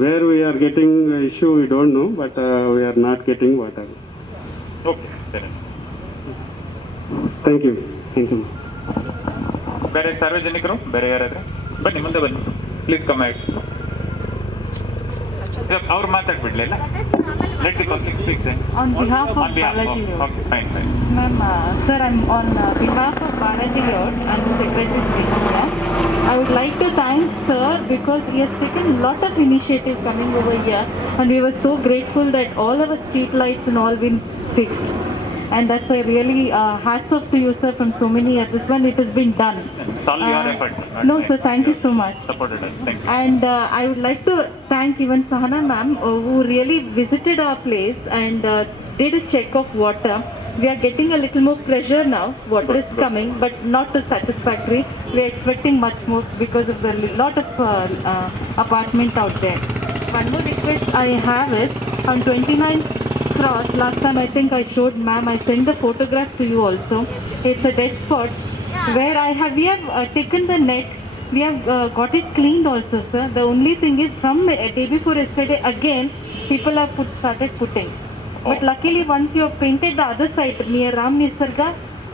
where we are getting issue, we don't know, but we are not getting water. Okay, ಸರಿ. Thank you. Thank you. ಬೇರೆ ಸಾರ್ವಜನಿಕರು ಬೇರೆ ಯಾರಾದ್ರೆ ಬನ್ನಿ, ಮುಂದೆ ಬನ್ನಿ, please come ಆಗಿ. ಅವ್ರು ಮಾತಾಡ್ಬಿಡ್ಲಿಲ್ಲ. Let the public speak then. On behalf of Balaji Road. Okay, fine. Ma'am, sir, I'm on behalf of Balaji Road and the Secretary Srinagar. I would like to thank sir because he has taken a lot of initiative coming over here, and we were so grateful that all our street lights and all been fixed. And that's a really hats off to you, sir, from so many years. This one, it has been done. It's all your effort. No, sir, thank you so much. Supported us. Thank you. And I would like to thank even Sahana ma'am who really visited our place and did a check of water. We are getting a little more pressure now. Water is coming, but not satisfactory. We are expecting much more because of the lot of apartment out there. One more request I have is on 29th cross. Last time I think I showed ma'am. I sent the photograph to you also. It's a dead spot where we have taken the net. We have got it cleaned also, sir. The only thing is from a day before yesterday again people have started putting. But luckily once you have painted the other side near Ram Nisarga,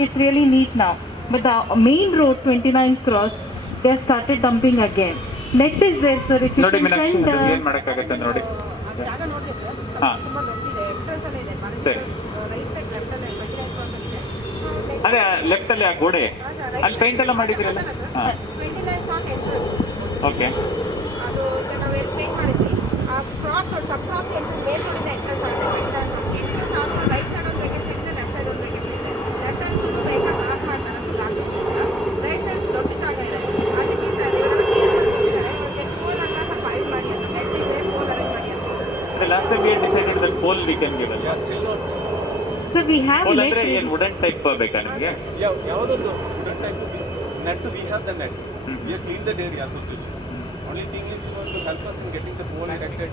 it's really neat now. But the main road 29th cross, they have started dumping again. Net is there, sir. If you ನೋಡಿ can Meenakshi, send ಏನ್ ಮಾಡಕ್ಕಾಗತ್ತೆ ನೋಡಿ. ಆ ಜಾಗ ನೋಡಿದೆ sir, ಹಾ, ತುಂಬ ದೊಡ್ಡದಿದೆ. Entrance ಅಲ್ಲೇ ಇದೆ, ಸರಿ. ರೈಟ್ ಸೈಡ್ ಲೆಫ್ಟ್ ಅಲ್ಲೇ 29th cross ಅಲ್ಲಿ ಇದೆ. ಅದೇ ಲೆಫ್ಟ್ ಅಲ್ಲಿ ಆ ಗೋಡೆ ಅಲ್ಲಿ ಪೇಂಟ್ ಎಲ್ಲ ಮಾಡಿದಿರಲ್ಲ? ಹಾ, 29th cross ಎಂಟ್ರೆನ್ಸ್. ಓಕೆ. ಅದು ಈಗ ನಾವು ಎಲ್ಲಿ ಪೇಂಟ್ ಮಾಡಿದ್ವಿ ಆ ಕ್ರಾಸ್ ರೋಡ್ ಸಬ್ ಕ್ರಾಸ್ ಮೇಲ್ ರೋಡಿಂದ ಎಂಟ್ರೆನ್ಸ್ ಆಗಿದೆ. ಎಂಟ್ರೆನ್ಸ್ ಆದ್ಮೇಲೆ ರೈಟ್ ಸೈಡ್ ಒಂದು ವೇಕೆನ್ಸಿ ಇದೆ, ಲೆಫ್ಟ್ ಸೈಡ್ ಒಂದು ವೇಕೆನ್ಸಿ ಇದೆ. Left side full vehicle park ಮಾಡ್ತಾರೆ ಅಂತ ಗಾಡಿ. ರೈಟ್ ಸೈಡ್ ದೊಡ್ಡ ಜಾಗ ಇದೆ, ಅಲ್ಲಿ ಬಿಡ್ತಾರೆ. ಇವರೆಲ್ಲ ಕ್ಲಿಯರ್ ಮಾಡ್ತಿದ್ದಾರೆ. ಅವ್ರಿಗೆ ಪೋಲ್ ಎಲ್ಲ ಸ್ವಲ್ಪ ಅರೇಂಜ್ ಮಾಡಿ ಅಂತ, ಬೆಡ್ ಇದೆ, ಪೋಲ್ ಅರೇಂಜ್ ಮಾಡಿ ಅಂತ. The last time we had decided that pole we can give. Yeah, still not. So we have Pole net. ಅಂದ್ರೆ ಏನು ವುಡನ್ ಟೈಪ್ ಬೇಕಾ ನಿಮಗೆ? ಯಾವುದೊಂದು type net, we have the net. We have cleaned that area association. Only thing is you want to help us in getting the pole erected.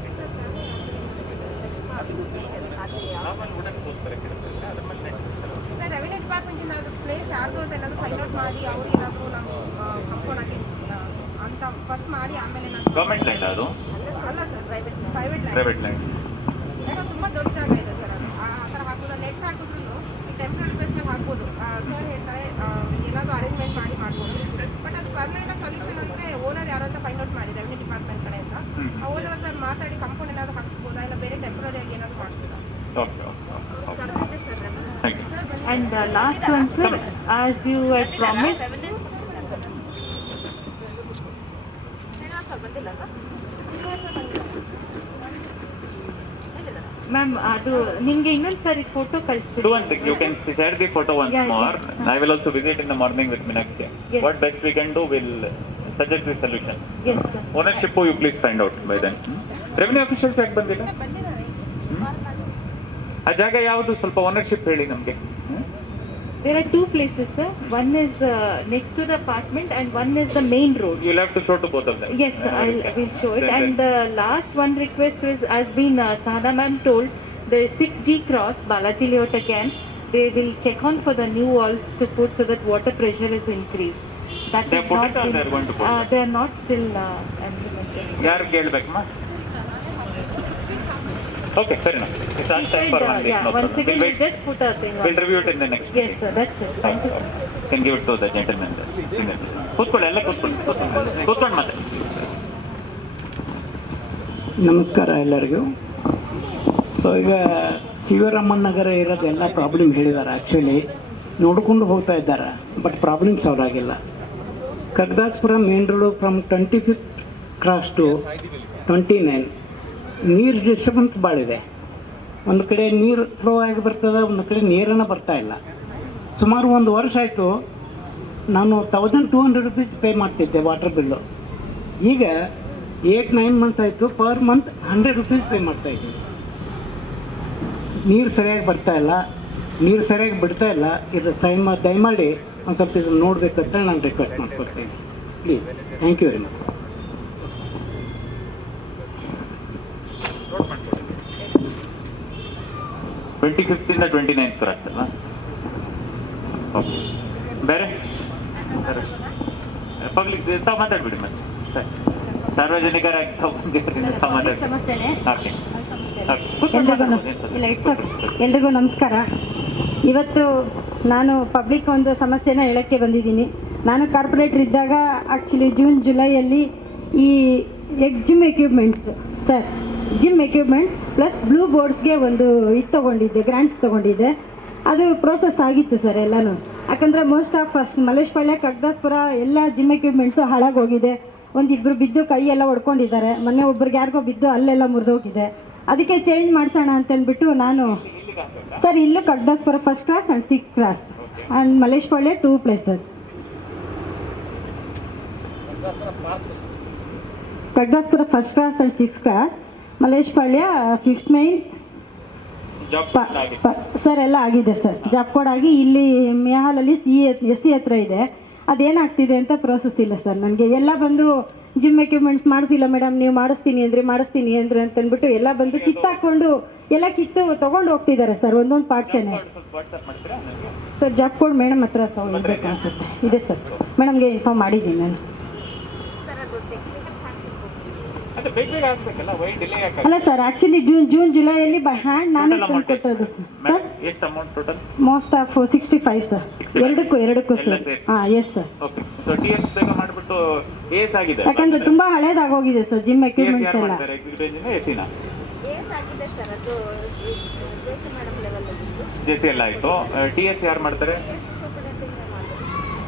Normal wooden pole ಬರಕ್ಕಿರುತ್ತೆ, ಅದ್ರ ಮೇಲೆ net ಇರುತ್ತಲ್ಲ. Sir, revenue department ಏನಾದರೂ place ಯಾರ್ದು ಅಂತ ಏನಾದರೂ find out ಮಾಡಿ ಅವ್ರಿಗೆ ಏನಾದರೂ ನಾವು ಕಂಪೌಂಡ್ ಆಗಿ ಅಂತ ಫಸ್ಟ್ ಮಾಡಿ ಆಮೇಲೆ ಏನಾದರೂ. ಗವರ್ಮೆಂಟ್ ಲ್ಯಾಂಡ್ ಅದು? ಅಲ್ಲ sir, private land. Private land. ಯಾಕಂದ್ರೆ ತುಂಬ ದೊಡ್ಡ ಜಾಗ ಇದೆ ಸರ್. ಅದು ಆ ಥರ ಹಾಕೋದು ನೆಟ್ ಹಾಕಿದ್ರು ಟೆಂಪ್ರರಿ ಬೇಸ್ನಾಗ ಹಾಕ್ಬೋದು. ಸರ್ ಹೇಳ್ತಾರೆ ಏನಾದರೂ ಅರೇಂಜ್ಮೆಂಟ್ ಮಾಡಿ ಮಾಡ್ಬೋದು. ಬಟ್ ಅದು ಪರ್ಮನೆಂಟ್ ಸೊಲ್ಯೂಷನ್ ಅಂದರೆ ಓನರ್ ಯಾರು ಅಂತ ಫೈಂಡ್ ಔಟ್ ಮಾಡಿ ರೆವಿನ್ಯೂ ಡಿಪಾರ್ಟ್ಮೆಂಟ್ ಕಡೆಯಿಂದ ಆ ಓನರ್ ಹತ್ರ ಮಾತಾಡಿ ಕಂಪೌಂಡ್ ಏನಾದರೂ ಹಾಕ್ಬೋದಾ, ಇಲ್ಲ ಬೇರೆ ಟೆಂಪ್ರರಿ ಆಗಿ ಏನಾದರೂ ಮಾಡ್ಬೋದಾ? Okay, okay, sir, thank you. And the last one, sir, as you had promised. Ma'am, ಅದು ನಿಮಗೆ ಇನ್ನೊಂದು ಸಾರಿ ಫೋಟೋ ಕಳಿಸ್ಬಿಡಿ. Do one thing, you can share the photo once Yeah, more. I will also visit in the morning with Meenakshi. Yes. What best we can do, we'll suggest the solution. Yes, sir. Ownership you please find out by then. Revenue officials ಯಾಕೆ ಬಂದಿಲ್ಲ? ಆ ಜಾಗ ಯಾವುದು ಸ್ವಲ್ಪ ownership ಹೇಳಿ ನಮಗೆ. There are two places, sir. One is next to the apartment and one is the main road. You'll have to show to both of them. Yes, sir, I will show it. Then- And the last one request is, has been Sahana ma'am told, the 6G cross, Balaji Layout again, they will check on for the new walls to put so that water pressure is increased. That They is put not it or they are going to put it? they are not still implemented. ಯಾರು ಕೇಳ್ಬೇಕಮ್ಮ? Okay, fair enough. It's on time for 1 week, Yeah, no once problem. again We'll we'll wait. just put our thing We'll on. review it in the next Yes, meeting. sir, that's it. Thank you, sir. Can give it to the gentleman there. ಕೂತ್ಕೊಳ್ಳಿ, ಎಲ್ಲ ಕೂತ್ಕೊಂಡು ಮತ್ತೆ. ನಮಸ್ಕಾರ ಎಲ್ಲರಿಗೂ. So ಈಗ ಶಿವರಾಮನ್ ನಗರ ಇರೋದೆಲ್ಲ problem ಹೇಳಿದ್ದಾರೆ. Actually ನೋಡಿಕೊಂಡು ಹೋಗ್ತಾ ಇದ್ದಾರೆ, ಬಟ್ ಪ್ರಾಬ್ಲಮ್ ಸಾಲ್ವ್ ಆಗಿಲ್ಲ. Kagdaspura main road from 25th cross to 29 ನೀರು ಡಿಸ್ಟರ್ಬೆನ್ಸ್ ಭಾಳ ಇದೆ. ಒಂದು ಕಡೆ ನೀರು ಫ್ಲೋ ಆಗಿ ಬರ್ತದೆ, ಒಂದು ಕಡೆ ನೀರನ್ನು ಬರ್ತಾ ಇಲ್ಲ. ಸುಮಾರು 1 ವರ್ಷ ಆಯಿತು. ನಾನು 1200 rupees ಪೇ ಮಾಡ್ತಿದ್ದೆ ವಾಟರ್ ಬಿಲ್ಲು. ಈಗ 8-9 ಮಂತ್ಸ್ ಆಯಿತು, ಪರ್ ಮಂತ್ 100 rupees ಪೇ ಮಾಡ್ತಾಯಿದ್ದೆ. ನೀರು ಸರಿಯಾಗಿ ಬರ್ತಾ ಇಲ್ಲ, ನೀರು ಸರಿಯಾಗಿ ಬಿಡ್ತಾ ಇಲ್ಲ. ಇದು ದಯಮಾಡಿ ಒಂದು ಸ್ವಲ್ಪ ಇದನ್ನು ನೋಡಬೇಕಂತ ನಾನು ರಿಕ್ವೆಸ್ಟ್ ಮಾಡ್ಕೊಳ್ತೀನಿ please. Thank you very much. Twenty ಫಿಫ್ತಿಂದ 29th ಕರೆಕ್ಟ್ ಅಲ್ಲ? ಓಕೆ. ಬೇರೆ ಪಬ್ಲಿಕ್ ತಾವು ಮಾತಾಡ್ಬಿಡಿ ಮತ್ತೆ ಸರ್, ಸಾರ್ವಜನಿಕರಾಗಿ ತಾವು ಮಾತಾಡಿ. ಓಕೆ ಎಲ್ರಿಗೂ ನಮಸ್ಕಾರ. ಇವತ್ತು ನಾನು ಪಬ್ಲಿಕ್ ಒಂದು ಸಮಸ್ಯೆನ ಹೇಳೋಕ್ಕೆ ಬಂದಿದ್ದೀನಿ. ನಾನು ಕಾರ್ಪೊರೇಟರ್ ಇದ್ದಾಗ ಆ್ಯಕ್ಚುಲಿ ಜೂನ್ ಜುಲೈಯಲ್ಲಿ ಈ gym equipments sir, gym equipments plus blue ಬೋರ್ಡ್ಸ್ಗೆ ಒಂದು ಇದು ತೊಗೊಂಡಿದ್ದೆ, ಗ್ರ್ಯಾಂಟ್ಸ್ ತೊಗೊಂಡಿದ್ದೆ. ಅದು ಪ್ರೋಸೆಸ್ ಆಗಿತ್ತು ಸರ್ ಎಲ್ಲನೂ. ಯಾಕಂದರೆ ಮೋಸ್ಟ್ ಆಫ್ ಫಸ್ಟ್ ಮಲ್ಲೇಶ್ಪಾಳ್ಯ, ಕಗ್ದಾಸ್ಪುರ ಎಲ್ಲ ಜಿಮ್ ಎಕ್ವಿಪ್ಮೆಂಟ್ಸು ಹಾಳಾಗೋಗಿದೆ. ಒಂದಿಬ್ಬರು ಬಿದ್ದು ಕೈ ಎಲ್ಲ ಹೊಡ್ಕೊಂಡಿದ್ದಾರೆ. ಮೊನ್ನೆ ಒಬ್ರಿಗೆ ಯಾರಿಗೋ ಬಿದ್ದು ಅಲ್ಲೆಲ್ಲ ಮುರಿದೋಗಿದೆ. ಅದಕ್ಕೆ ಚೇಂಜ್ ಮಾಡ್ಸೋಣ ಅಂತಂದ್ಬಿಟ್ಟು ನಾನು ಸರ್ ಇಲ್ಲೂ Kagdaspura first class and 6th class and Malleshpalya 2 places. Kagdaspura first class and 6th class, Malleshpalya 5th main sir ಎಲ್ಲ ಆಗಿದೆ ಸರ್. ಜಾಬ್ ಕೋಡ್ ಆಗಿ ಇಲ್ಲಿ ಮೇಹಾಲಲ್ಲಿ SC ಹತ್ರ ಇದೆ. ಅದೇನಾಗ್ತಿದೆ ಅಂತ ಪ್ರೋಸೆಸ್ ಇಲ್ಲ ಸರ್. ನನಗೆ ಎಲ್ಲ ಬಂದು ಜಿಮ್ ಎಕ್ವಿಪ್ಮೆಂಟ್ಸ್ ಮಾಡಿಸಿಲ್ಲ ಮೇಡಮ್, ನೀವು ಮಾಡಿಸ್ತೀನಿ ಅಂದರೆ ಅಂತಂದ್ಬಿಟ್ಟು ಎಲ್ಲ ಬಂದು ಕಿತ್ತಾಕೊಂಡು ಎಲ್ಲ ಕಿತ್ತು ತೊಗೊಂಡು ಹೋಗ್ತಿದ್ದಾರೆ ಸರ್ ಒಂದೊಂದು ಪಾರ್ಟ್ಸೇನೆ. ಸರ್ ಜಾಬ್ ಕೋಡ್ ಮೇಡಮ್ ಹತ್ರ ತೊಗೊಳ್ಬೇಕು ಅನ್ಸುತ್ತೆ. ಇದೆ ಸರ್, ಮೇಡಮ್ಗೆ ಇನ್ಫಾರ್ಮ್ ಮಾಡಿದ್ದೀನಿ ನಾನು. ಅಲ್ಲ ಸರ್, ಆಕ್ಚುಲಿ ಜೂನ್ ಜುಲೈಯಲ್ಲಿ ಬೈ ಹ್ಯಾಂಡ್ ನಾನೇ ತಂದು ಕೊಟ್ಟದ್ದು ಸರ್. ಎಷ್ಟು amount total? Most of 65 sir. ಎರಡಕ್ಕೂ ಸರ್. ಹಾಂ yes sir. Okay. So TS ಬೇಗ ಮಾಡಿಬಿಟ್ಟು ಎಸ್ ಆಗಿದೆ ಯಾಕಂದ್ರೆ ತುಂಬಾ ಹಳೇದಾಗೋಗಿದೆ ಸರ್ ಜಿಮ್ ಎಕ್ವಿಪ್ಮೆಂಟ್ಸ್ ಎಲ್ಲ. ಎಸಿನ ಜೆಸಿ ಎಲ್ಲ ಆಯ್ತು. ಟಿಎಸ್ ಯಾರು ಮಾಡ್ತಾರೆ?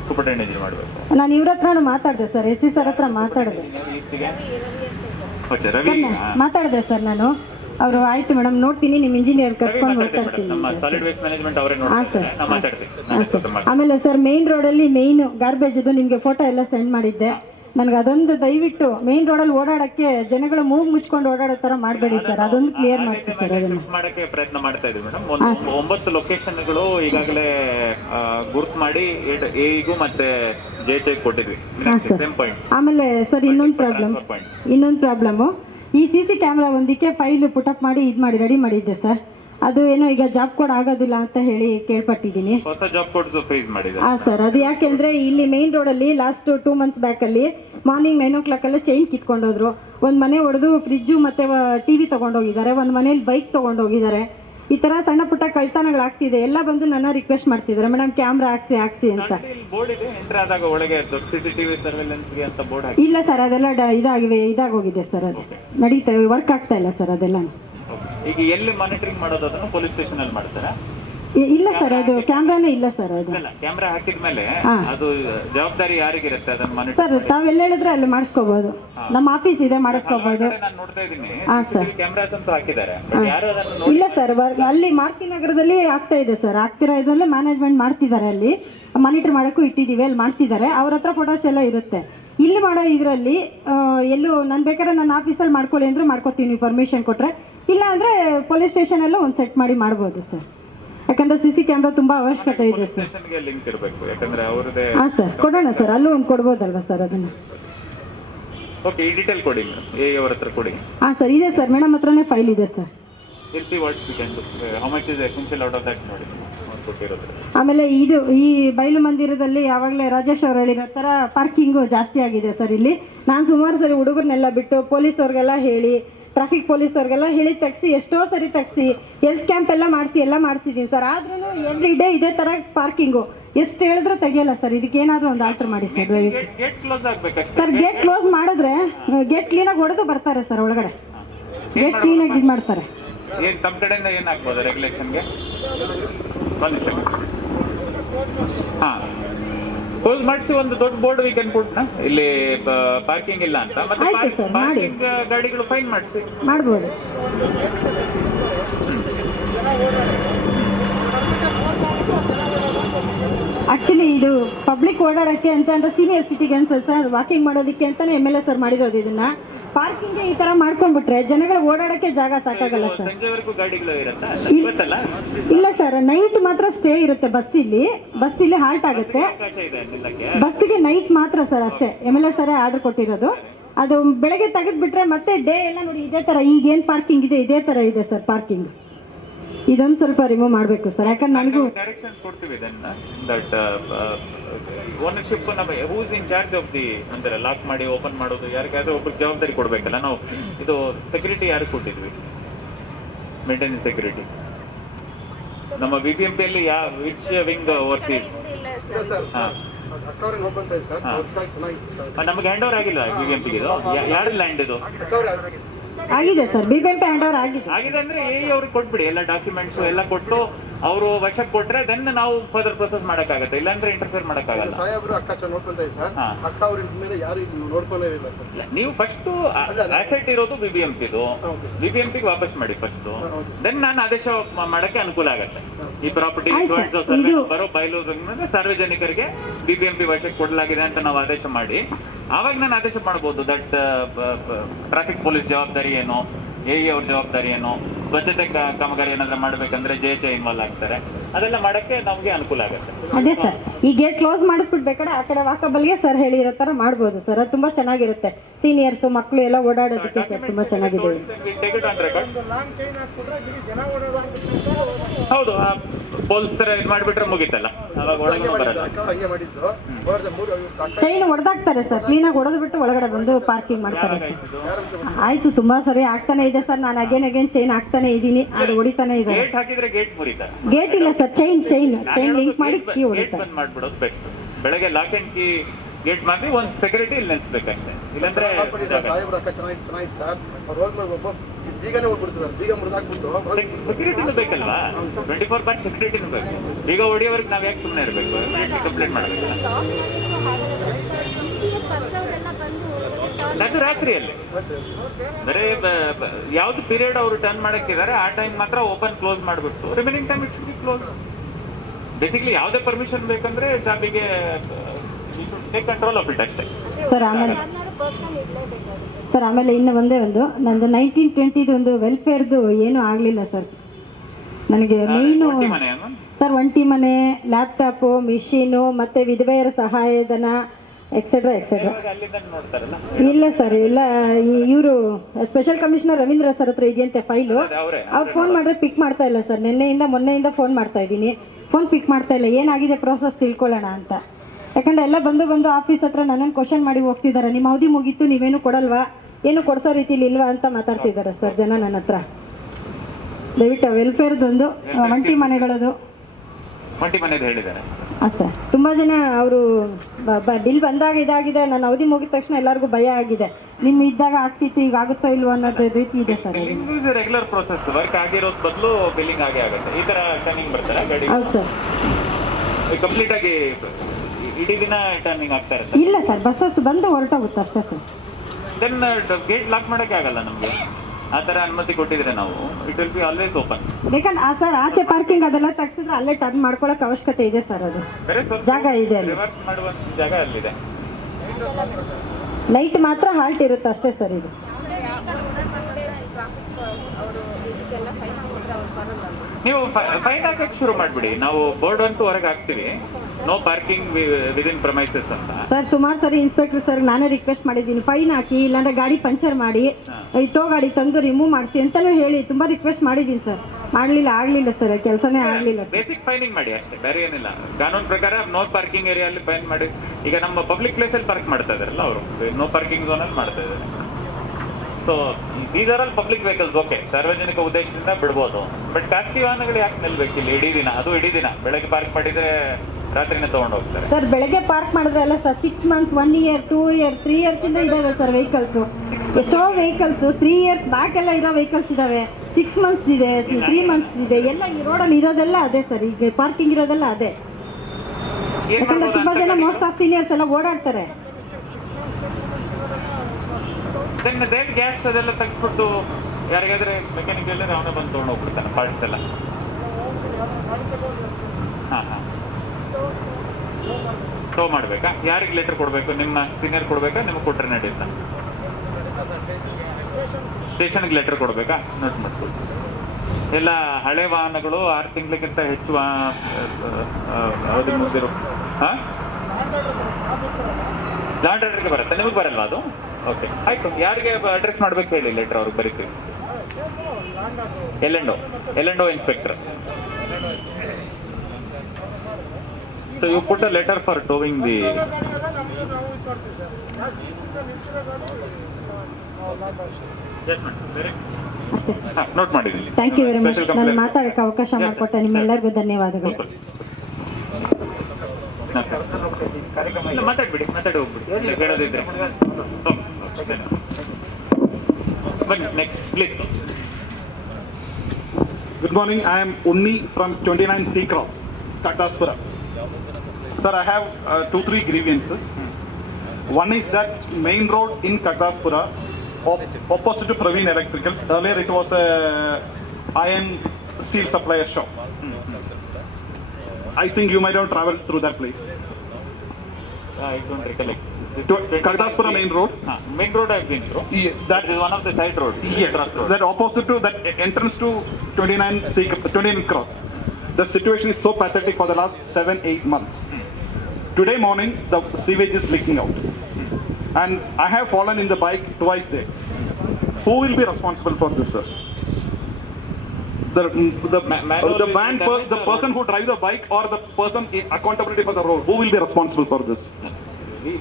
ಸೂಪರಿಂಟೆಂಡೆಂಟ್ ಮಾಡಬೇಕು. ನಾನು ಇವ್ರ ಹತ್ರನೂ ಮಾತಾಡಿದೆ ಸರ್, SC ಸರ್ ಹತ್ರ ಮಾತಾಡಿದೆ ಸರ್ ನಾನು. ಅವರು ಆಯ್ತು ಮೇಡಮ್ ನೋಡ್ತೀನಿ, ನಿಮ್ಮ ಇಂಜಿನಿಯರ್ ಕರ್ಕೊಂಡು ಮಾತಾಡ್ತೀನಿ. ಹಾಂ ಸರ್. ಆಮೇಲೆ ಸರ್ ಮೇನ್ ರೋಡಲ್ಲಿ ಮೇಯ್ನು ಗಾರ್ಬೇಜ್ ಅದು ನಿಮಗೆ ಫೋಟೋ ಎಲ್ಲ ಸೆಂಡ್ ಮಾಡಿದ್ದೆ. ನನಗೆ ಅದೊಂದು ದಯವಿಟ್ಟು ಮೇನ್ ರೋಡಲ್ಲಿ ಓಡಾಡಕ್ಕೆ ಜನಗಳು ಮೂಗು ಮುಚ್ಕೊಂಡು ಓಡಾಡೋ ಥರ ಮಾಡಬೇಡಿ ಸರ್, ಅದೊಂದು ಕ್ಲಿಯರ್ ಮಾಡ್ತೀವಿ ಸರ್. ಅದನ್ನು ಮಾಡಕ್ಕೆ ಪ್ರಯತ್ನ ಮಾಡ್ತಾ ಇದ್ದೀವಿ ಮೇಡಮ್. 9 ಲೊಕೇಶನ್ಗಳು ಈಗಾಗಲೇ ಗುರುತು ಮಾಡಿ ಎಗೂ ಮತ್ತೆ JHI ಕೊಟ್ಟಿದ್ವಿ. ಆಮೇಲೆ ಸರ್ ಇನ್ನೊಂದು ಪ್ರಾಬ್ಲಮ್ಮು, ಈ CC ಕ್ಯಾಮ್ರಾ ಒಂದಕ್ಕೆ ಫೈಲ್ ಪುಟಪ್ ಮಾಡಿ ರೆಡಿ ಮಾಡಿದ್ದೆ ಸರ್. ಅದು ಏನೋ ಈಗ ಜಾಬ್ ಕೋಡ್ ಆಗೋದಿಲ್ಲ ಅಂತ ಹೇಳಿ ಕೇಳ್ಪಟ್ಟಿದ್ದೀನಿ. ಹೊಸ ಜಾಬ್ ಕೋಡ್ಸ್ ಫ್ರೀಸ್ ಮಾಡಿದ್ದಾರೆ. ಹಾಂ ಸರ್, ಅದು ಯಾಕೆಂದ್ರೆ ಇಲ್ಲಿ ಮೇನ್ ರೋಡಲ್ಲಿ ಲಾಸ್ಟ್ 2 months ಬ್ಯಾಕಲ್ಲಿ ಮಾರ್ನಿಂಗ್ 9 o'clock ಎಲ್ಲ ಚೈನ್ ಕಿತ್ಕೊಂಡೋದ್ರು. ಒಂದು ಮನೆ ಹೊಡೆದು ಫ್ರಿಜ್ಜು ಮತ್ತೆ TV ತೊಗೊಂಡೋಗಿದ್ದಾರೆ, ಒಂದು ಮನೇಲಿ ಬೈಕ್ ತೊಗೊಂಡೋಗಿದ್ದಾರೆ. ಈ ಥರ ಸಣ್ಣ ಪುಟ್ಟ ಕಳ್ತನಗಳಾಗ್ತಿದೆ. ಎಲ್ಲ ಬಂದು ನನ್ನ ರಿಕ್ವೆಸ್ಟ್ ಮಾಡ್ತಿದ್ದಾರೆ ಮೇಡಮ್ ಕ್ಯಾಮ್ರಾ ಹಾಕ್ಸಿ ಅಂತ. ಇಲ್ಲ ಸರ್, ಅದೆಲ್ಲ ಇದಾಗೋಗಿದೆ ಸರ್. ಅದು ನಡೀತಾ ವರ್ಕ್ ಆಗ್ತಾ ಇಲ್ಲ ಸರ್ ಅದೆಲ್ಲ. ಈಗ ಎಲ್ಲಿ ಮಾನಿಟರಿಂಗ್ ಮಾಡೋದು? ಅದನ್ನು ಪೊಲೀಸ್ ಸ್ಟೇಷನ್ ಅಲ್ಲಿ ಮಾಡ್ತಾರೆ? ಇಲ್ಲ ಸರ್, ಅದು ಕ್ಯಾಮ್ರಾನೇ ಇಲ್ಲ ಸರ್. ಅದು ಕ್ಯಾಮ್ರಾ ಹಾಕಿದ್ಮೇಲೆ ಅದು ಜವಾಬ್ದಾರಿ ಯಾರಿಗಿರುತ್ತೆ ಅದನ್ನ ಮಾನಿಟರ್? ಸರ್ ತಾವೆಲ್ಲ ಹೇಳಿದ್ರೆ ಅಲ್ಲಿ ಮಾಡಿಸ್ಕೋಬಹುದು. ನಮ್ಮ ಆಫೀಸ್ ಇದೆ, ಮಾಡಿಸ್ಕೋಬಹುದು. ನಾನು ನೋಡ್ತಾ ಇದ್ದೀನಿ ಹಾಂ ಸರ್. ಕ್ಯಾಮ್ರಾಸ್ ಅಂತ ಹಾಕಿದ್ದಾರೆ. ಇಲ್ಲ ಸರ್, ಅಲ್ಲಿ ಮಾರ್ತಿ ನಗರದಲ್ಲಿ ಆಗ್ತಾ ಇದೆ ಸರ್. ಆಗ್ತಿರೋ ಇದರಲ್ಲೇ ಮ್ಯಾನೇಜ್ಮೆಂಟ್ ಮಾಡ್ತಿದ್ದಾರೆ. ಅಲ್ಲಿ ಮಾನಿಟರ್ ಮಾಡೋಕ್ಕೂ ಇಟ್ಟಿದ್ದೀವಿ, ಅಲ್ಲಿ ಮಾಡ್ತಿದ್ದಾರೆ. ಅವ್ರ ಹತ್ರ ಫೋಟೋಸ್ ಎಲ್ಲ ಇರುತ್ತೆ. ಇಲ್ಲಿ ಮಾಡೋ ಇದರಲ್ಲಿ ಎಲ್ಲೂ ನಾನು ಬೇಕಾದ್ರೆ ನನ್ನ ಆಫೀಸಲ್ಲಿ ಮಾಡ್ಕೊಳ್ಳಿ ಅಂದರೆ ಮಾಡ್ಕೋತೀನಿ, ಪರ್ಮಿಷನ್ ಕೊಟ್ಟರೆ. ಇಲ್ಲ ಅಂದರೆ ಪೊಲೀಸ್ ಸ್ಟೇಷನಲ್ಲೂ ಒಂದು ಸೆಟ್ ಮಾಡಿ ಮಾಡ್ಬೋದು ಸರ್. ಯಾಕಂದ್ರೆ CC ಕ್ಯಾಮ್ರಾ ತುಂಬಾ ಅವಶ್ಯಕತೆ ಇದೆ ಸರ್. ಹಾಂ ಸರ್, ಕೊಡೋಣ ಸರ್. ಅಲ್ಲೂ ಒಂದು ಕೊಡ್ಬೋದಲ್ವಾ ಸರ್ ಅದನ್ನು? ಓಕೆ, ಈ ಡೀಟೇಲ್ ಕೊಡಿ ಮೇಡಮ್. ಅವರ ಹತ್ರ ಕೊಡಿ. ಹಾಂ ಸರ್, ಇದೆ ಸರ್, ಮೇಡಮ್ ಹತ್ರನೇ ಫೈಲ್ ಇದೆ ಸರ್. ಆಮೇಲೆ ಈ ಬಯಲು ಮಂದಿರದಲ್ಲಿ ಯಾವಾಗಲೇ ರಾಜೇಶ್ ಅವರು ಹೇಳಿರೋ ಥರ ಪಾರ್ಕಿಂಗು ಜಾಸ್ತಿ ಆಗಿದೆ ಸರ್ ಇಲ್ಲಿ. ನಾನು ಸುಮಾರು ಸರಿ ಹುಡುಗರನ್ನೆಲ್ಲ ಬಿಟ್ಟು ಪೊಲೀಸವ್ರಿಗೆಲ್ಲ ಹೇಳಿ, ಟ್ರಾಫಿಕ್ ಪೊಲೀಸವ್ರಿಗೆಲ್ಲ ಹೇಳಿ ತೆಗ್ಸಿ, ಎಷ್ಟೋ ಸರಿ ತೆಗ್ಸಿ, ಹೆಲ್ತ್ ಕ್ಯಾಂಪ್ ಎಲ್ಲ ಮಾಡಿಸಿದ್ದೀನಿ ಸರ್. ಆದ್ರೂ ಎವ್ರಿ ಡೇ ಇದೇ ಥರ ಪಾರ್ಕಿಂಗು. ಎಷ್ಟು ಹೇಳಿದ್ರೂ ತೆಗಿಯಲ್ಲ ಸರ್. ಇದಕ್ಕೆ ಏನಾದರೂ ಒಂದು ಆಲ್ಟರ್ ಮಾಡಿ ಸರ್. ಸರ್ ಗೇಟ್ ಕ್ಲೋಸ್ ಮಾಡಿದ್ರೆ ಗೇಟ್ ಕ್ಲೀನಾಗಿ ಹೊಡೆದು ಬರ್ತಾರೆ ಸರ್ ಒಳಗಡೆ. ಗೇಟ್ ಕ್ಲೀನಾಗಿ ಇದು ಮಾಡ್ತಾರೆ. ತಮ್ಮ ಕಡೆಯಿಂದ ಏನು ಆಗ್ಬೋದು ರೆಗ್ಯುಲೇಷನ್ಗೆ? ಹಾಂ, ಕ್ಲೋಸ್ ಮಾಡಿಸಿ ಒಂದು ದೊಡ್ಡ ಬೋರ್ಡ್ ವಿ ಕ್ಯಾನ್ ಪುಟ್ ಇಲ್ಲಿ ಪಾರ್ಕಿಂಗ್ ಇಲ್ಲ ಅಂತ. ಮತ್ತೆ ಪಾರ್ಕಿಂಗ್ ಗಾಡಿಗಳು ಫೈನ್ ಮಾಡಿಸಿ ಮಾಡ್ಬೋದು. ಆಕ್ಚುಲಿ ಇದು ಪಬ್ಲಿಕ್ ಓಡಾಡಕ್ಕೆ ಅಂತ ಅಂದ್ರೆ ಸೀನಿಯರ್ ಸಿಟಿಜನ್ಸ್ ವಾಕಿಂಗ್ ಮಾಡೋದಕ್ಕೆ ಅಂತಾನೆ MLA ಸರ್ ಮಾಡಿರೋದು ಇದನ್ನ. ಪಾರ್ಕಿಂಗ್ ಈ ತರ ಮಾಡ್ಕೊಂಡ್ಬಿಟ್ರೆ ಜನಗಳಿಗೆ ಓಡಾಡಕ್ಕೆ ಜಾಗ ಸಾಕಾಗಲ್ಲ ಸರ್. ಸಂಜೆವರೆಗೂ ಗಾಡಿಗಳು ಇರುತ್ತಾ ಇವತ್ತಲ್ಲ? ಇಲ್ಲ ಸರ್, ನೈಟ್ ಮಾತ್ರ ಸ್ಟೇ ಇರುತ್ತೆ ಬಸ್ ಇಲ್ಲಿ ಹಾಲ್ಟ್ ಆಗುತ್ತೆ. ಅವಕಾಶ ಇದೆ ನಿಲ್ಲಕ್ಕೆ? ಬಸ್ಸಿಗೆ ನೈಟ್ ಮಾತ್ರ ಸರ್ ಅಷ್ಟೇ. MLS ಆರ್ಡರ್ ಕೊಟ್ಟಿರೋದು. ಅದು ಬೆಳಗ್ಗೆ ತೆಗೆದ್ಬಿಟ್ರೆ ಮತ್ತೆ ಡೇ ಎಲ್ಲ ನೋಡಿ ಇದೇ ತರ ಈಗೇನ್ ಪಾರ್ಕಿಂಗ್ ಇದೆ ಇದೇ ತರ ಇದೆ ಸರ್ ಪಾರ್ಕಿಂಗ್. ಇದೊಂದು ಸ್ವಲ್ಪ ರಿಮೂವ್ ಮಾಡಬೇಕು ಸರ್, ಯಾಕಂದ್ರೆ ನನಗೂ ಡೈರೆಕ್ಷನ್ ಕೊಡ್ತೀವಿ ದಟ್ ಓನರ್ಶಿಪ್ ನಮ್ಮ whose in charge of the ಅಂದ್ರೆ ಲಾಕ್ ಮಾಡಿ ಓಪನ್ ಮಾಡೋದು ಯಾರಿಗಾದ್ರೂ ಒಬ್ರು ಜವಾಬ್ದಾರಿ ಕೊಡ್ಬೇಕಲ್ಲ. ನಾವು ಇದು ಸೆಕ್ಯೂರಿಟಿ ಯಾರು ಕೊಟ್ಟಿದ್ವಿ, ಮೇಂಟೆನೆನ್ಸ್ ಸೆಕ್ಯೂರಿಟಿ ನಮ್ಮ BBMP ಅಲ್ಲಿ ವಿಚ್ ವಿಂಗ್ ಓವರ್ಸೀಸ್ ನಮಗೆ ಹ್ಯಾಂಡ್ ಓವರ್ ಆಗಿಲ್ಲ BBMP ಗೆ. ಇದು ಯಾರ ಲ್ಯಾಂಡ್ ಇದು? ಆಗಿದೆ ಸರ್, BBMP ಹ್ಯಾಂಡ್ ಓವರ್ ಆಗಿದೆ ಅಂದ್ರೆ ಅವ್ರಿಗೆ ಕೊಟ್ಬಿಡಿ ಎಲ್ಲ ಡಾಕ್ಯುಮೆಂಟ್ಸ್ ಎಲ್ಲ ಕೊಟ್ಟು ಅವರು ವಶಕ್ಕೆ ಕೊಟ್ರೆ ದೆನ್ ನಾವು ಫರ್ದರ್ ಪ್ರೊಸೆಸ್ ಮಾಡಕ್ಕಾಗತ್ತೆ, ಇಲ್ಲಾಂದ್ರೆ ಇಂಟರ್ಫಿಯರ್ ಮಾಡಕ್ಕಾಗಲ್ಲ. ನೀವು ಫಸ್ಟ್ ಅಸೆಟ್ ಇರೋದು BBMPದು, BBMPಗೆ ವಾಪಸ್ ಮಾಡಿ ಫಸ್ಟ್, ದೆನ್ ನಾನು ಆದೇಶ ಮಾಡಕ್ಕೆ ಅನುಕೂಲ ಆಗತ್ತೆ. ಈ ಪ್ರಾಪರ್ಟಿ ಬರೋ ಬಯಲು ಸಾರ್ವಜನಿಕರಿಗೆ BBMP ವಶಕ್ಕೆ ಕೊಡಲಾಗಿದೆ ಅಂತ ನಾವು ಆದೇಶ ಮಾಡಿ ಆವಾಗ ನಾನು ಆದೇಶ ಮಾಡಬಹುದು ದಟ್ ಟ್ರಾಫಿಕ್ ಪೊಲೀಸ್ ಜವಾಬ್ದಾರಿ ಏನು, ಅವ್ರ ಜವಾಬ್ದಾರಿ ಏನು, ಸ್ವಚ್ಛತೆ ಕಾಮಗಾರಿ ಏನಾದ್ರೂ ಮಾಡ್ಬೇಕಂದ್ರೆ JHI ಇನ್ವಾಲ್ವ್ ಆಗ್ತಾರೆ, ಅದೆಲ್ಲ ಮಾಡಕ್ಕೆ ನಮ್ಗೆ ಅನುಕೂಲ ಆಗುತ್ತೆ. ಅದೇ ಸರ್, ಈ ಗೇಟ್ ಕ್ಲೋಸ್ ಮಾಡಿಸ್ಬಿಡ್ಬೇಕಾದ್ರೆ ಆ ಕಡೆ ವಾಕಬಲ್ಗೆ ಸರ್ ಹೇಳಿರೋ ತರ ಮಾಡ್ಬೋದು ಸರ್, ಅದು ತುಂಬಾ ಚೆನ್ನಾಗಿರುತ್ತೆ. ಸೀನಿಯರ್ಸ್ ಮಕ್ಕಳು ಎಲ್ಲ ಓಡಾಡೋದಕ್ಕೆ ಸರ್ ತುಂಬಾ ಚೆನ್ನಾಗಿದೆ. ಹೌದು, ಪೋಲ್ಸ್ ತರ ಇದು ಮಾಡ್ಬಿಟ್ರೆ ಮುಗಿತಲ್ಲ, ಅವಾಗ ಒಳಗೆ ಬರಲ್ಲ. ಚೈನ್ ಹೊಡೆದಾಕ್ತಾರೆ ಸರ್, ಕ್ಲೀನ್ ಆಗಿ ಹೊಡೆದ್ಬಿಟ್ಟು ಒಳಗಡೆ ಬಂದು ಪಾರ್ಕಿಂಗ್ ಮಾಡ್ತಾರೆ ಸರ್. ಆಯ್ತು, ತುಂಬಾ ಸರಿ ಆಗ್ತಾನೆ ಇದೆ ಸರ್, ನಾನು ಅಗೇನ್ ಚೈನ್ ಹಾಕ್ತಾನೆ ಇದ್ದೀನಿ, ಅದು ಹೊಡಿತಾನೆ ಇದೆ. ಗೇಟ್ ಹಾಕಿದ್ರೆ ಗೇಟ್ ಮುರಿತಾರೆ. ಗೇಟ್ ಇಲ್ಲ ಸರ್, ಚೈನ್ ಲಿಂಕ್ ಮಾಡಿ ಕೀ ಹೊಡಿತಾರೆ. ಮಾಡ್ಬಿಡೋದು ಬೆಸ್ಟ್. ಬೆಳಗ್ಗೆ ಲಾಕ್ ಅಂಡ್ ಕೀ ಗೇಟ್ ಮಾಡಿ ಒಂದು ಸೆಕ್ಯೂರಿಟಿ ಇಲ್ಲಿ ನೆನ್ಸ್ಬೇಕಾಗ್ತದೆ, ಇಲ್ಲಾಂದ್ರೆ ಸೆಕ್ಯೂರಿಟಿನೂ ಬೇಕಲ್ವಾ, 24/7 ಸೆಕ್ಯೂರಿಟಿನೂ ಬೇಕು. ಈಗ ಹೊಡಿಯೋವರೆಗೆ ನಾವ್ ಯಾಕೆ ಸುಮ್ಮನೆ ಇರಬೇಕು, ಕಂಪ್ಲೇಂಟ್ ಮಾಡ್ಬೇಕಲ್ಲ. ಅದು ರಾತ್ರಿಯಲ್ಲಿ ಬರೇ ಯಾವ್ದು ಪೀರಿಯಡ್ ಅವರು ಟರ್ನ್ ಮಾಡಕ್ಕಿದ್ದಾರೆ ಆ ಟೈಮ್ ಮಾತ್ರ ಓಪನ್ ಕ್ಲೋಸ್ ಮಾಡ್ಬಿಟ್ಟು remaining time it should be close. Basically ಯಾವುದೇ ಪರ್ಮಿಷನ್ ಬೇಕಂದ್ರೆ ಚಾಬಿಗೆ ಟೇಕ್ ಕಂಟ್ರೋಲ್ ಆಫ್ ಇಟ್ ಅಷ್ಟೇ ಸರ್. ಆಮೇಲೆ ಇನ್ನು ಒಂದು ನಂದು 1920 ಒಂದು ವೆಲ್ಫೇರ್ದು ಏನೂ ಆಗಲಿಲ್ಲ ಸರ್. ನನಗೆ ಮೇಯ್ನು ಸರ್ ಒಂಟಿ ಮನೆ, ಲ್ಯಾಪ್ಟಾಪು, ಮಿಷಿನು, ಮತ್ತೆ ವಿಧವೆಯರ ಸಹಾಯಧನ ಎಕ್ಸೆಟ್ರಾ. ಇಲ್ಲ ಸರ್, ಇಲ್ಲ, ಇವರು ಸ್ಪೆಷಲ್ ಕಮಿಷನರ್ ರವೀಂದ್ರ ಸರ್ ಹತ್ರ ಇದೆಯಂತೆ ಫೈಲು. ಅವ್ರು ಫೋನ್ ಮಾಡಿದ್ರೆ ಪಿಕ್ ಮಾಡ್ತಾ ಇಲ್ಲ ಸರ್. ಮೊನ್ನೆಯಿಂದ ಫೋನ್ ಮಾಡ್ತಾ ಇದ್ದೀನಿ, ಫೋನ್ ಪಿಕ್ ಮಾಡ್ತಾ ಇಲ್ಲ. ಏನಾಗಿದೆ ಪ್ರೋಸೆಸ್ ತಿಳ್ಕೊಳ್ಳೋಣ ಅಂತ. ಯಾಕಂದ್ರೆ ಎಲ್ಲ ಬಂದು ಆಫೀಸ್ ಹತ್ರ ನನ್ನನ್ನು ಕ್ವಶನ್ ಮಾಡಿ ಹೋಗ್ತಿದ್ದಾರೆ, ನಿಮ್ಮ ಅವಧಿ ಮುಗೀತು, ನೀವೇನು ಕೊಡಲ್ವಾ, ಏನು ಕೊಡ್ಸೋ ರೀತಿಲಿ ಇಲ್ವಾ ಅಂತ ಮಾತಾಡ್ತಿದ್ದಾರೆ ಸರ್ ಜನ ನನ್ನ ಹತ್ರ. ದಯವಿಟ್ಟು ವೆಲ್ಫೇರ್ದೊಂದು ಒಂಟಿ ಮನೆಗಳದು ಹಾಂ ಸರ್. ತುಂಬ ಜನ ಅವರು ಬಿಲ್ ಬಂದಾಗ ಇದಾಗಿದೆ, ನನ್ನ ಅವಧಿ ಮುಗಿದ ತಕ್ಷಣ ಎಲ್ಲರಿಗೂ ಭಯ ಆಗಿದೆ, ನಿಮ್ಮ ಇದ್ದಾಗ ಆಗ್ತಿತ್ತು, ಈಗ ಆಗುತ್ತೋ ಇಲ್ವೋ ಅನ್ನೋದು ರೀತಿ ಇದೆ ಸರ್. ರೆಗ್ಯುಲರ್ ಪ್ರೊಸೆಸ್, ವರ್ಕ್ ಆಗಿರೋದ್ ಬದಲು ಬಿಲ್ಲಿಂಗ್ ಆಗೇ ಆಗುತ್ತೆ. ಈ ತರ ಟರ್ನಿಂಗ್ ಬರ್ತಾರೆ ಗಾಡಿ. ಹೌದು ಸರ್, ಕಂಪ್ಲೀಟ್ ಆಗಿ ಇಡೀ ದಿನ ಟರ್ನಿಂಗ್ ಆಗ್ತಾ ಇರುತ್ತೆ. ಇಲ್ಲ ಸರ್, ಬಸ್ಸಸ್ ಬಂದು ಹೊರಟೋಗುತ್ತೆ ಅಷ್ಟೇ ಸರ್. ದೆನ್ ಗೇಟ್ ಲಾಕ್ ಮಾಡಕ್ಕೆ ಆಗಲ್ಲ ನಮಗೆ, ಆ ತರ ಅನುಮತಿ ಕೊಟ್ಟಿದ್ರೆ ನಾವು it will be always open. ಯಾಕಂದ್ರೆ ಸರ್ ಆಚೆ ಪಾರ್ಕಿಂಗ್ ಅದೆಲ್ಲ ತೆಗ್ಸಿದ್ರೆ ಅಲ್ಲೇ ಟರ್ನ್ ಮಾಡ್ಕೊಳಕ್ ಅವಶ್ಯಕತೆ ಇದೆ ಸರ್. ಅದು ಜಾಗ ಇದೆ, ರಿವರ್ಸ್ ಮಾಡುವ ಜಾಗ ಅಲ್ಲಿದೆ. ನೈಟ್ ಮಾತ್ರ ಹಾಲ್ಟ್ ಇರುತ್ತೆ ಅಷ್ಟೇ ಸರ್. ಇದು ನೀವು ಫೈನ್ ಹಾಕಕ್ಕೆ ಶುರು ಮಾಡ್ಬಿಡಿ. ನಾವು ಬೋರ್ಡ್ ಅಂತೂ ಹೊರಗೆ ಹಾಕ್ತೀವಿ, ನೋ ಪಾರ್ಕಿಂಗ್ ವಿದಿನ್ ಪ್ರಮೈಸಸ್ ಅಂತ. ಸರ್ ಸುಮಾರು ಸರಿ ಇನ್ಸ್ಪೆಕ್ಟರ್ ಸರ್ ನಾನೇ ರಿಕ್ವೆಸ್ಟ್ ಮಾಡಿದ್ದೀನಿ, ಫೈನ್ ಹಾಕಿ, ಇಲ್ಲಾಂದ್ರೆ ಗಾಡಿ ಪಂಚರ್ ಮಾಡಿ, ಟೋ ಗಾಡಿ ತಂದು ರಿಮೂವ್ ಮಾಡಿಸಿ ಅಂತಾನೂ ಹೇಳಿ ತುಂಬಾ ರಿಕ್ವೆಸ್ಟ್ ಮಾಡಿದ್ದೀನಿ ಸರ್. ಆಗ್ಲಿಲ್ಲ ಸರ್, ಕೆಲಸನೇ ಆಗ್ಲಿಲ್ಲ. ಬೇಸಿಕ್ ಫೈನಿಂಗ್ ಮಾಡಿ ಅಷ್ಟೇ, ಬೇರೆ ಏನಿಲ್ಲ. ಕಾನೂನು ಪ್ರಕಾರ ನೋ ಪಾರ್ಕಿಂಗ್ ಏರಿಯಲ್ಲಿ ಫೈನ್ ಮಾಡಿ. ಈಗ ನಮ್ಮ ಪಬ್ಲಿಕ್ ಪ್ಲೇಸ್ ಅಲ್ಲಿ ಪಾರ್ಕ್ ಮಾಡ್ತಾ ಇದಾರಲ್ಲ ಅವರು, ನೋ ಪಾರ್ಕಿಂಗ್ ಝೋನ್ ಅಲ್ಲಿ ಮಾಡ್ತಾ ಇದ್ದಾರೆ. So these are all public vehicles. Okay, ಸಾರ್ವಜನಿಕ ಉದ್ದೇಶದಿಂದ ಬಿಡ್ಬೋದು, ಬಟ್ ಖಾಸಗಿ ವಾಹನಗಳು ಯಾಕೆ ನಿಲ್ಬೇಕಿಲ್ಲ ಇಡೀ ದಿನ? ಅದು ಇಡೀ ದಿನ ಬೆಳಗ್ಗೆ ಪಾರ್ಕ್ ಮಾಡಿದ್ರೆ ರಾತ್ರಿನೇ ತಗೊಂಡು ಹೋಗ್ತಾರೆ ಸರ್. ಬೆಳಗ್ಗೆ ಪಾರ್ಕ್ ಮಾಡಿದ್ರೆ ಅಲ್ಲ sir, 6 months, 1 year, 2 year, 3 years ಇಂದ ಇದಾವೆ ಸರ್ ವೆಹಿಕಲ್ಸ್. ಎಷ್ಟೋ ವೆಹಿಕಲ್ಸ್ 3 ಇಯರ್ಸ್ ಬ್ಯಾಕ್ ಎಲ್ಲ ಇರೋ ವೆಹಿಕಲ್ಸ್ ಇದಾವೆ, 6 ಮಂತ್ಸ್ ಇದೆ, 3 ಮಂತ್ಸ್ ಇದೆ, ಎಲ್ಲ ಈ ರೋಡಲ್ಲಿ ಇರೋದೆಲ್ಲ ಅದೇ ಸರ್. ಈಗ ಪಾರ್ಕಿಂಗ್ ಇರೋದೆಲ್ಲ ಅದೇ, ಯಾಕಂದ್ರೆ ತುಂಬಾ ಜನ ಮೋಸ್ಟ್ ಆಫ್ ಸೀನಿಯರ್ಸ್ ಎಲ್ಲ ಓಡಾಡ್ತಾರೆ. ಗ್ಯಾಸ್ ಅದೆಲ್ಲ ತೆಗೆದ್ಬಿಟ್ಟು ಯಾರಿಗಾದ್ರೆ ಮೆಕ್ಯಾನಿಕ್ ಹೇಳಿದ್ರೆ ಅವನೇ ಬಂದು ತೊಗೊಂಡು ಹೋಗ್ಬಿಡ್ತಾನೆ ಪಾರ್ಟ್ಸ್ ಎಲ್ಲ. ಟೋ ಮಾಡ್ಬೇಕಾ? ಯಾರಿಗೆ ಲೆಟರ್ ಕೊಡ್ಬೇಕು? ನಿಮ್ಮ ಸೀನಿಯರ್ ಕೊಡ್ಬೇಕಾ? ನಿಮ್ಗೆ ಕೊಟ್ರೆ ನಡೆಯುತ್ತಾ? ಸ್ಟೇಷನ್ಗೆ ಲೆಟರ್ ಕೊಡಬೇಕಾ? ನೋಟ್ ಮಾಡ್ಕೊಳ್ಳಿ. ಎಲ್ಲ ಹಳೆ ವಾಹನಗಳು 6 ತಿಂಗಳಿಗಿಂತ ಹೆಚ್ಚು ಅವಧಿ ಮುಗಿದಿರೋ ಲ್ಯಾಂಡ್ ಆರ್ಡರ್ಗೆ ಬರುತ್ತೆ, ನಿಮಗೆ ಬರಲ್ಲ ಅದು? ಓಕೆ, ಆಯ್ತು. ಯಾರಿಗೆ ಅಡ್ರೆಸ್ ಮಾಡ್ಬೇಕು ಹೇಳಿ, ಲೆಟರ್ ಅವ್ರಿಗೆ ಬರೀತೀವಿ. L&O inspector. So you put a letter for towing the... ಅಷ್ಟೇ ಸರ್. ನೋಟ್ ಮಾಡಿದ್ದೀನಿ. Thank you very much. ನಾನು ಮಾತಾಡೋಕ್ಕೆ ಅವಕಾಶ ಮಾಡಿಕೊಟ್ಟೆ ನಿಮ್ಮೆಲ್ಲರಿಗೂ ಧನ್ಯವಾದಗಳು. ಮಾತಾಡಿ ಹೋಗ್ಬಿಡಿ, ಹೇಳೋದಿದ್ರೆ. ಬನ್ನಿ, next please. Good morning. I am Unni from 29 C Cross, Kakdaspura. Sir, I have 2-3 grievances. One is that main road in Kakdaspura, opposite to Praveen Electricals. Earlier it was a iron steel supplier shop. I think you might have traveled through that place. I don't recollect. Kakdaspura main road. Main road I've been through. Yeah, that is one of the side roads. Yes, that opposite to that entrance to 29 Cross. The situation is so pathetic for the last 7-8 months. Today morning, the sewage is leaking out. And I have fallen in the bike twice there. Who will be responsible for this, sir? The person who drives the bike or the person in accountability for the road? Who will be responsible for this?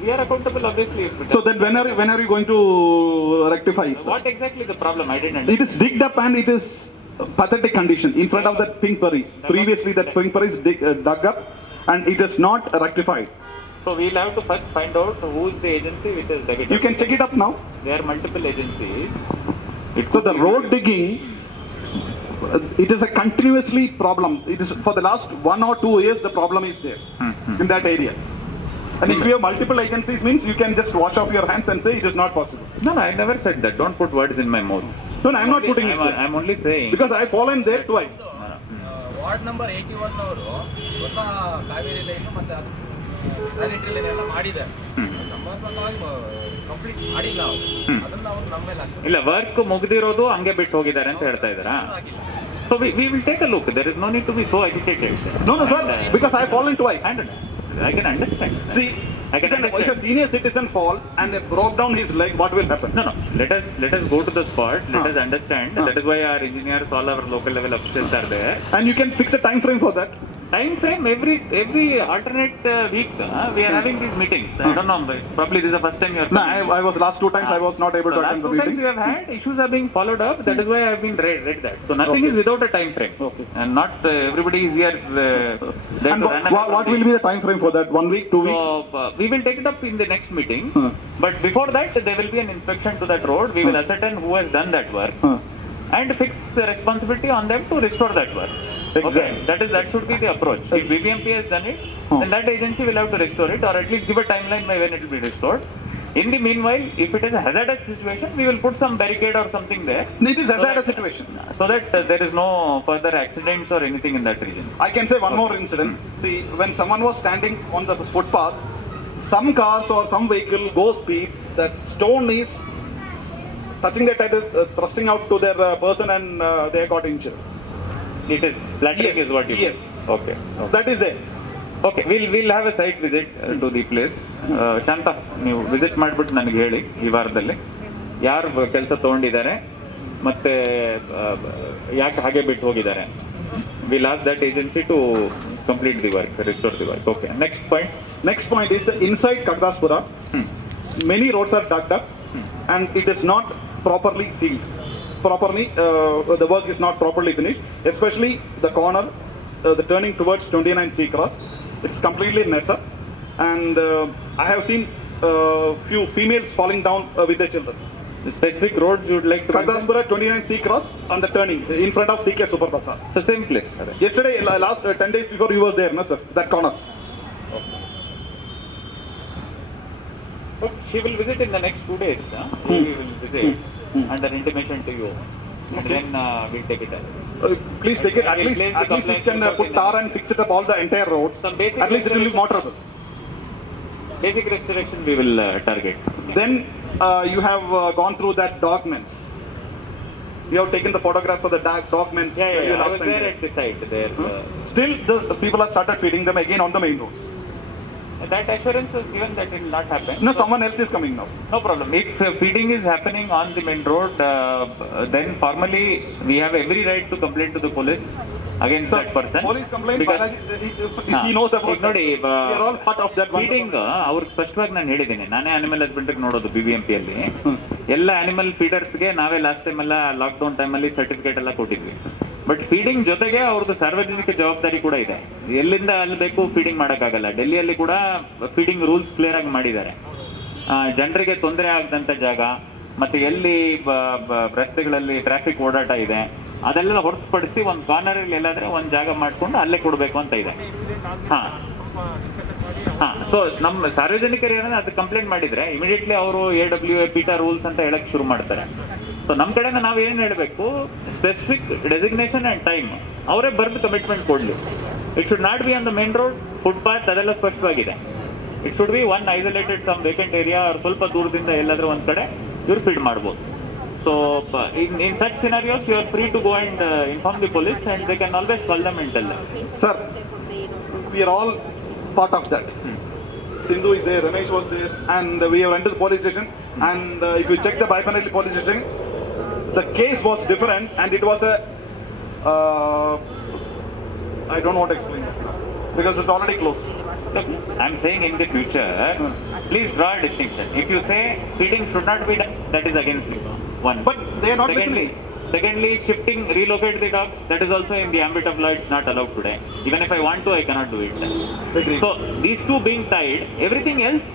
We are accountable, obviously. So then when are you going to rectify it, sir? What exactly the problem? I didn't understand. It is digged up and it is pathetic condition in front of that pink Paris. Previously that pink Paris dug up and it is not rectified. So we'll have to first find out who is the agency which has dug it up. You can check it up now. There are multiple agencies. So the road digging, it is a continuously problem. It is for the last 1 or 2 years the problem is there in that area. And if you have multiple agencies means you can just wash off your hands and say it is not possible. No, I never said that. Don't put words in my mouth. No, I'm not putting it. I'm only saying. Because I fallen there twice. Ward number 81 ಅವರು ಹೊಸ Kaveri line ಮತ್ತೆ sanitary line ಎಲ್ಲ ಮಾಡಿದ್ದಾರೆ. ಸಂಬಂಧಪಟ್ಟವಾಗಿ complete ಮಾಡಿಲ್ಲ ಅವರು. ಅದನ್ನ ಅವರು ನಮ್ಮ ಮೇಲೆ ಹಾಕ್ತಾರೆ. ಇಲ್ಲ, ವರ್ಕ್ ಮುಗಿದಿರೋದು ಹಂಗೆ ಬಿಟ್ಟು ಹೋಗಿದ್ದಾರೆ ಅಂತ ಹೇಳ್ತಾ ಇದ್ದೀರಾ? So we will take a look. There is no need to be so agitated. No, sir. Because I fallen twice. I can understand. See, if a senior citizen falls and they broke down his leg, what will happen? No. Let us go to the spot. Let us understand. That is why our engineers, all our local level officials are there. And you can fix a time frame for that. Time frame every alternate week. We are having these meetings. I don't know. Probably this is the first time you are. No, I was last 2 times. I was not able to attend the meeting. Last 2 times we have had issues are being followed up. That is why I have been read that. So nothing is without a time frame. Okay. And not everybody is here. And what will be the time frame for that? 1 week, 2 weeks? So we will take it up in the next meeting. But before that, there will be an inspection to that road. We will ascertain who has done that work and fix the responsibility on them to restore that work. Exactly. Okay. That should be the approach. If BBMP has done it, then that agency will have to restore it, or at least give a timeline by when it will be restored. In the meanwhile, if it is a hazardous situation, we will put some barricade or something there. It is a hazardous situation. So that there is no further accidents or anything in that region. I can say one more incident. See, when someone was standing on the footpath, some cars or some vehicle go speed, that stone is touching their title, thrusting out to their person and they got injured. It is flattering is what you mean. Yes. Okay. That is it. Okay, we'll have a site visit to the place. ಶಾಂತ, ನೀವು visit ಮಾಡಿಬಿಟ್ಟು ನನಗೆ ಹೇಳಿ ಈ ವಾರದಲ್ಲಿ ಯಾರು ಕೆಲಸ ತೊಗೊಂಡಿದ್ದಾರೆ ಮತ್ತೆ ಯಾಕೆ ಹಾಗೆ ಬಿಟ್ಟು ಹೋಗಿದ್ದಾರೆ. We'll ask that agency to complete the work, restore the work. Okay. Next point is the inside Kakdaspura. Many roads are dug up and it is not properly sealed. The work is not properly finished, especially the corner, the turning towards 29 C Cross. It's completely messed up, and I have seen few females falling down with their children. The specific roads you would like to Kakdaspura 29 C Cross on the turning in front of CK Super Bazaar. So same place. Yesterday, last 10 days before you was there, no sir, that corner. But she will visit in the next 2 days. She will visit under intimation to you, and then we'll take it up. Please take it. At least you can put tar and fix it up all the entire roads. At least it will be motorable. Basic restoration we will target. Then you have gone through that documents. You have taken the photograph for the documents. I was there at the site there. Still, the people have started feeding them again on the main roads. That assurance was given that it will not happen. No, someone else is coming now. No problem. If feeding is happening on the main road, then formally we have every right to complain to the police against that person. Police complaint, Because- if he knows about ಈಗ ನೋಡಿ that, we are all part of that one. Feeding ಅವ್ರಿಗೆ ಸ್ಪಷ್ಟವಾಗಿ ನಾನು ಹೇಳಿದ್ದೀನಿ. ನಾನೇ animal husbandry ನೋಡೋದು BBMP ಅಲ್ಲಿ ಎಲ್ಲ ಅನಿಮಲ್ ಫೀಡರ್ಸ್ಗೆ ನಾವೇ ಲಾಸ್ಟ್ ಟೈಮ್ ಎಲ್ಲ ಲಾಕ್ಡೌನ್ ಟೈಮಲ್ಲಿ ಸರ್ಟಿಫಿಕೇಟ್ ಎಲ್ಲ ಕೊಟ್ಟಿದ್ವಿ. ಬಟ್ ಫೀಡಿಂಗ್ ಜೊತೆಗೆ ಅವ್ರದ್ದು ಸಾರ್ವಜನಿಕ ಜವಾಬ್ದಾರಿ ಕೂಡ ಇದೆ. ಎಲ್ಲಿಂದ ಅಲ್ಲಿ ಬೇಕು ಫೀಡಿಂಗ್ ಮಾಡೋಕ್ಕಾಗಲ್ಲ. ಡೆಲ್ಲಿಯಲ್ಲಿ ಕೂಡ ಫೀಡಿಂಗ್ ರೂಲ್ಸ್ ಕ್ಲಿಯರ್ ಆಗಿ ಮಾಡಿದ್ದಾರೆ. ಜನರಿಗೆ ತೊಂದರೆ ಆಗದಂತ ಜಾಗ ಮತ್ತೆ ಎಲ್ಲಿ ರಸ್ತೆಗಳಲ್ಲಿ ಟ್ರಾಫಿಕ್ ಓಡಾಟ ಇದೆ ಅದೆಲ್ಲ ಹೊರತುಪಡಿಸಿ ಒಂದು ಕಾರ್ನರ್ ಅಲ್ಲಿ ಎಲ್ಲಾದ್ರೆ ಒಂದು ಜಾಗ ಮಾಡ್ಕೊಂಡು ಅಲ್ಲೇ ಕೊಡಬೇಕು ಅಂತ ಇದೆ. ಸೊ ನಮ್ಮ ಸಾರ್ವಜನಿಕರು ಏನಾದ್ರೆ ಅದು ಕಂಪ್ಲೇಂಟ್ ಮಾಡಿದ್ರೆ ಇಮಿಡಿಯೇಟ್ಲಿ ಅವರು AWA ಪೀಟಾ ರೂಲ್ಸ್ ಅಂತ ಹೇಳಕ್ ಶುರು ಮಾಡ್ತಾರೆ. ಸೊ ನಮ್ಮ ಕಡೆಯಿಂದ ನಾವು ಏನ್ ಹೇಳಬೇಕು, ಸ್ಪೆಸಿಫಿಕ್ ಡೆಸಿಗ್ನೇಷನ್ ಅಂಡ್ ಟೈಮ್ ಅವರೇ ಬರೆದು ಕಮಿಟ್ಮೆಂಟ್ ಕೊಡ್ಲಿ. It should not be on the main road, footpath ಅದೆಲ್ಲ ಸ್ಪಷ್ಟವಾಗಿದೆ. It should be one isolated some vacant area, ಸ್ವಲ್ಪ ದೂರದಿಂದ ಎಲ್ಲಾದ್ರೂ ಒಂದ್ ಕಡೆ ಇವ್ರು ಫೀಡ್ ಮಾಡ್ಬೋದು. So in such scenarios, you are free to go and inform the police, and they can always call them and tell them. Sir, we are all part of that. Sindhu is there, Ramesh was there, and we have entered the police station. And if you check the Baipanelli police station, the case was different, and it was a I don't know what to explain because it's already closed. Look, I'm saying in the future, please draw a distinction. If you say feeding should not be done, that is against you. One. But they are not listening. Secondly, shifting, relocate the dogs, that is also in the ambit of law. It's not allowed today. Even if I want to, I cannot do it. So these two being tied, everything else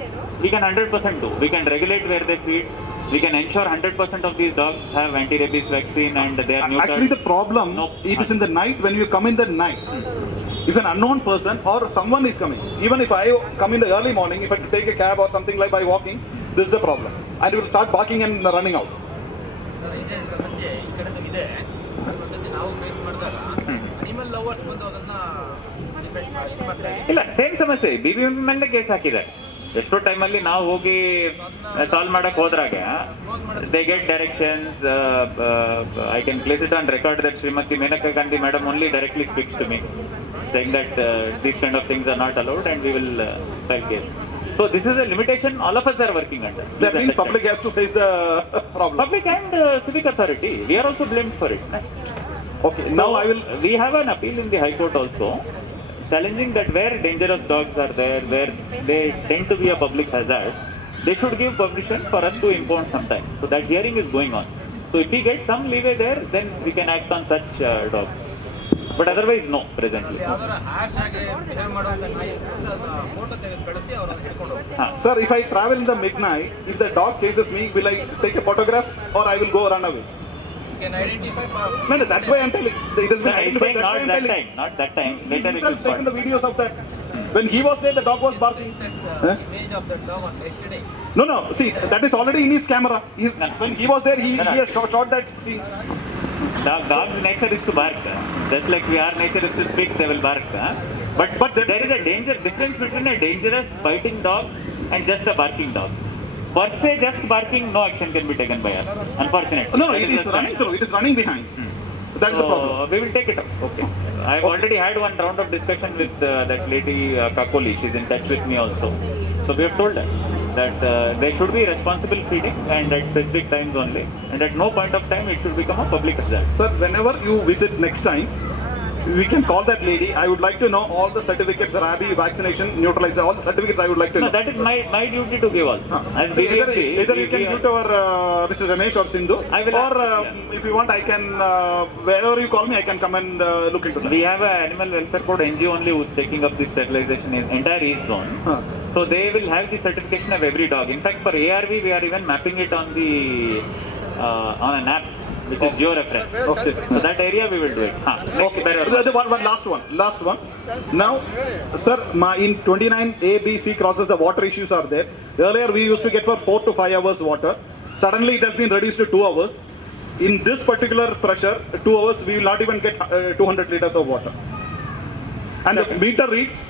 we can 100% do. We can regulate where they feed. We can ensure 100% of these dogs have anti-rabies vaccine and they are neutered. Actually, the problem it is in the night when you come in the night. If an unknown person or someone is coming, even if I come in the early morning, if I take a cab or something like by walking, this is a problem. And it will start barking and running out. ಇದೇ ಸಮಸ್ಯೆ ಈ ಕಡೆನೂ ಇದೆ. ಅದೊಂದ್ಸತಿ ನಾವು face ಮಾಡಿದಾಗ animal lovers ಬಂದು ಅದನ್ನ ಮಾಡ್ತಾರೆ. ಇಲ್ಲ, ಸೇಮ್ ಸಮಸ್ಯೆ BBMP ಮೇಲೆ ಕೇಸ್ ಹಾಕಿದ್ದಾರೆ. ಎಷ್ಟೋ ಟೈಮಲ್ಲಿ ನಾವು ಹೋಗಿ ಸಾಲ್ವ್ ಮಾಡಕ್ ಹೋದ್ರಾಗ they get directions. I can place it on record that Shrimati Menaka Gandhi madam only directly speaks to me saying that these kind of things are not allowed and we will file case. So this is a limitation all of us are working under. That means public has to face the problem. Public and civic authority, we are also blamed for it. Okay, So now I will. we have an appeal in the High Court also, challenging that where dangerous dogs are there, where they tend to be a public hazard, they should give permission for us to impound sometime. So that hearing is going on. So if we get some leeway there, then we can act on such dogs. But otherwise, no, presently. ಯಾವ್ದಾರ hash ಆಗಿ behave ಮಾಡುವಂತ ನಾಯಿ photo ತೆಗೆದು ಕಳಿಸಿ ಅವ್ರನ್ನ ಹಿಡ್ಕೊಂಡು ಹೋಗ್ತಾರೆ. Sir, if I travel in the midnight, if the dog chases me, will I take a photograph or I will go run away? You can identify. No, that's why I'm telling. It has been I identified. think That's why I'm telling. not that time. Later it Himself is taken caught. the videos of that. When he was there, the dog was barking. Image of the dog on yesterday. No. See, that is already in his camera. When he was there, he has shot that scene. Dog's nature is to bark. Just like our nature is to speak, they will bark. But there is a difference between a dangerous biting dog and just a barking dog. Per se, just barking, no action can be taken by us. Unfortunately. No, it is running through. It is running behind. That is the problem. We will take it up. Okay. I've already had one round of discussion with that lady Kakoli. She's in touch with me also. So we have told her that there should be responsible feeding and at specific times only. And at no point of time it should become a public hazard. Sir, whenever you visit next time, we can call that lady. I would like to know all the certificates, rabies, vaccination, neutralizer, all the certificates I would like to know. No, that is my duty to give also. As So either BBMP, you can give to our Mr. Ramesh or Sindhu, I will or ask, if you want, I can, wherever you call me, I can come and look into that. We have an animal welfare board NGO only who's taking up the sterilization in entire East Zone. So they will have the certification of every dog. In fact, for ARV, we are even mapping it on the on an app, which is geo-reference. Okay. So that area we will do it. Next, One last one. Now, sir, in 29 A, B, C crosses, the water issues are there. Earlier, we used to get for 4 to 5 hours water. Suddenly, it has been reduced to 2 hours. In this particular pressure, 2 hours, we will not even get 200 liters of water. And the meter reads,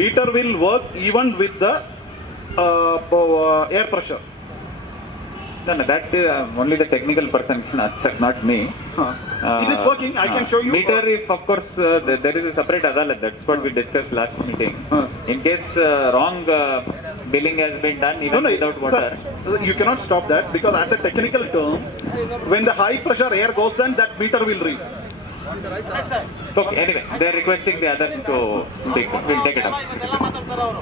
meter will work even with the air pressure. No, no, that only the technical person can answer, not me. It is working. I can show you. Meter, if of course there is a separate adalat. That's what we discussed last meeting. In case wrong billing has been done even without water. Sir, you cannot stop that because as a technical term, when the high pressure air goes, then that meter will read. Okay, anyway, they are requesting the others to take it. We'll take it up.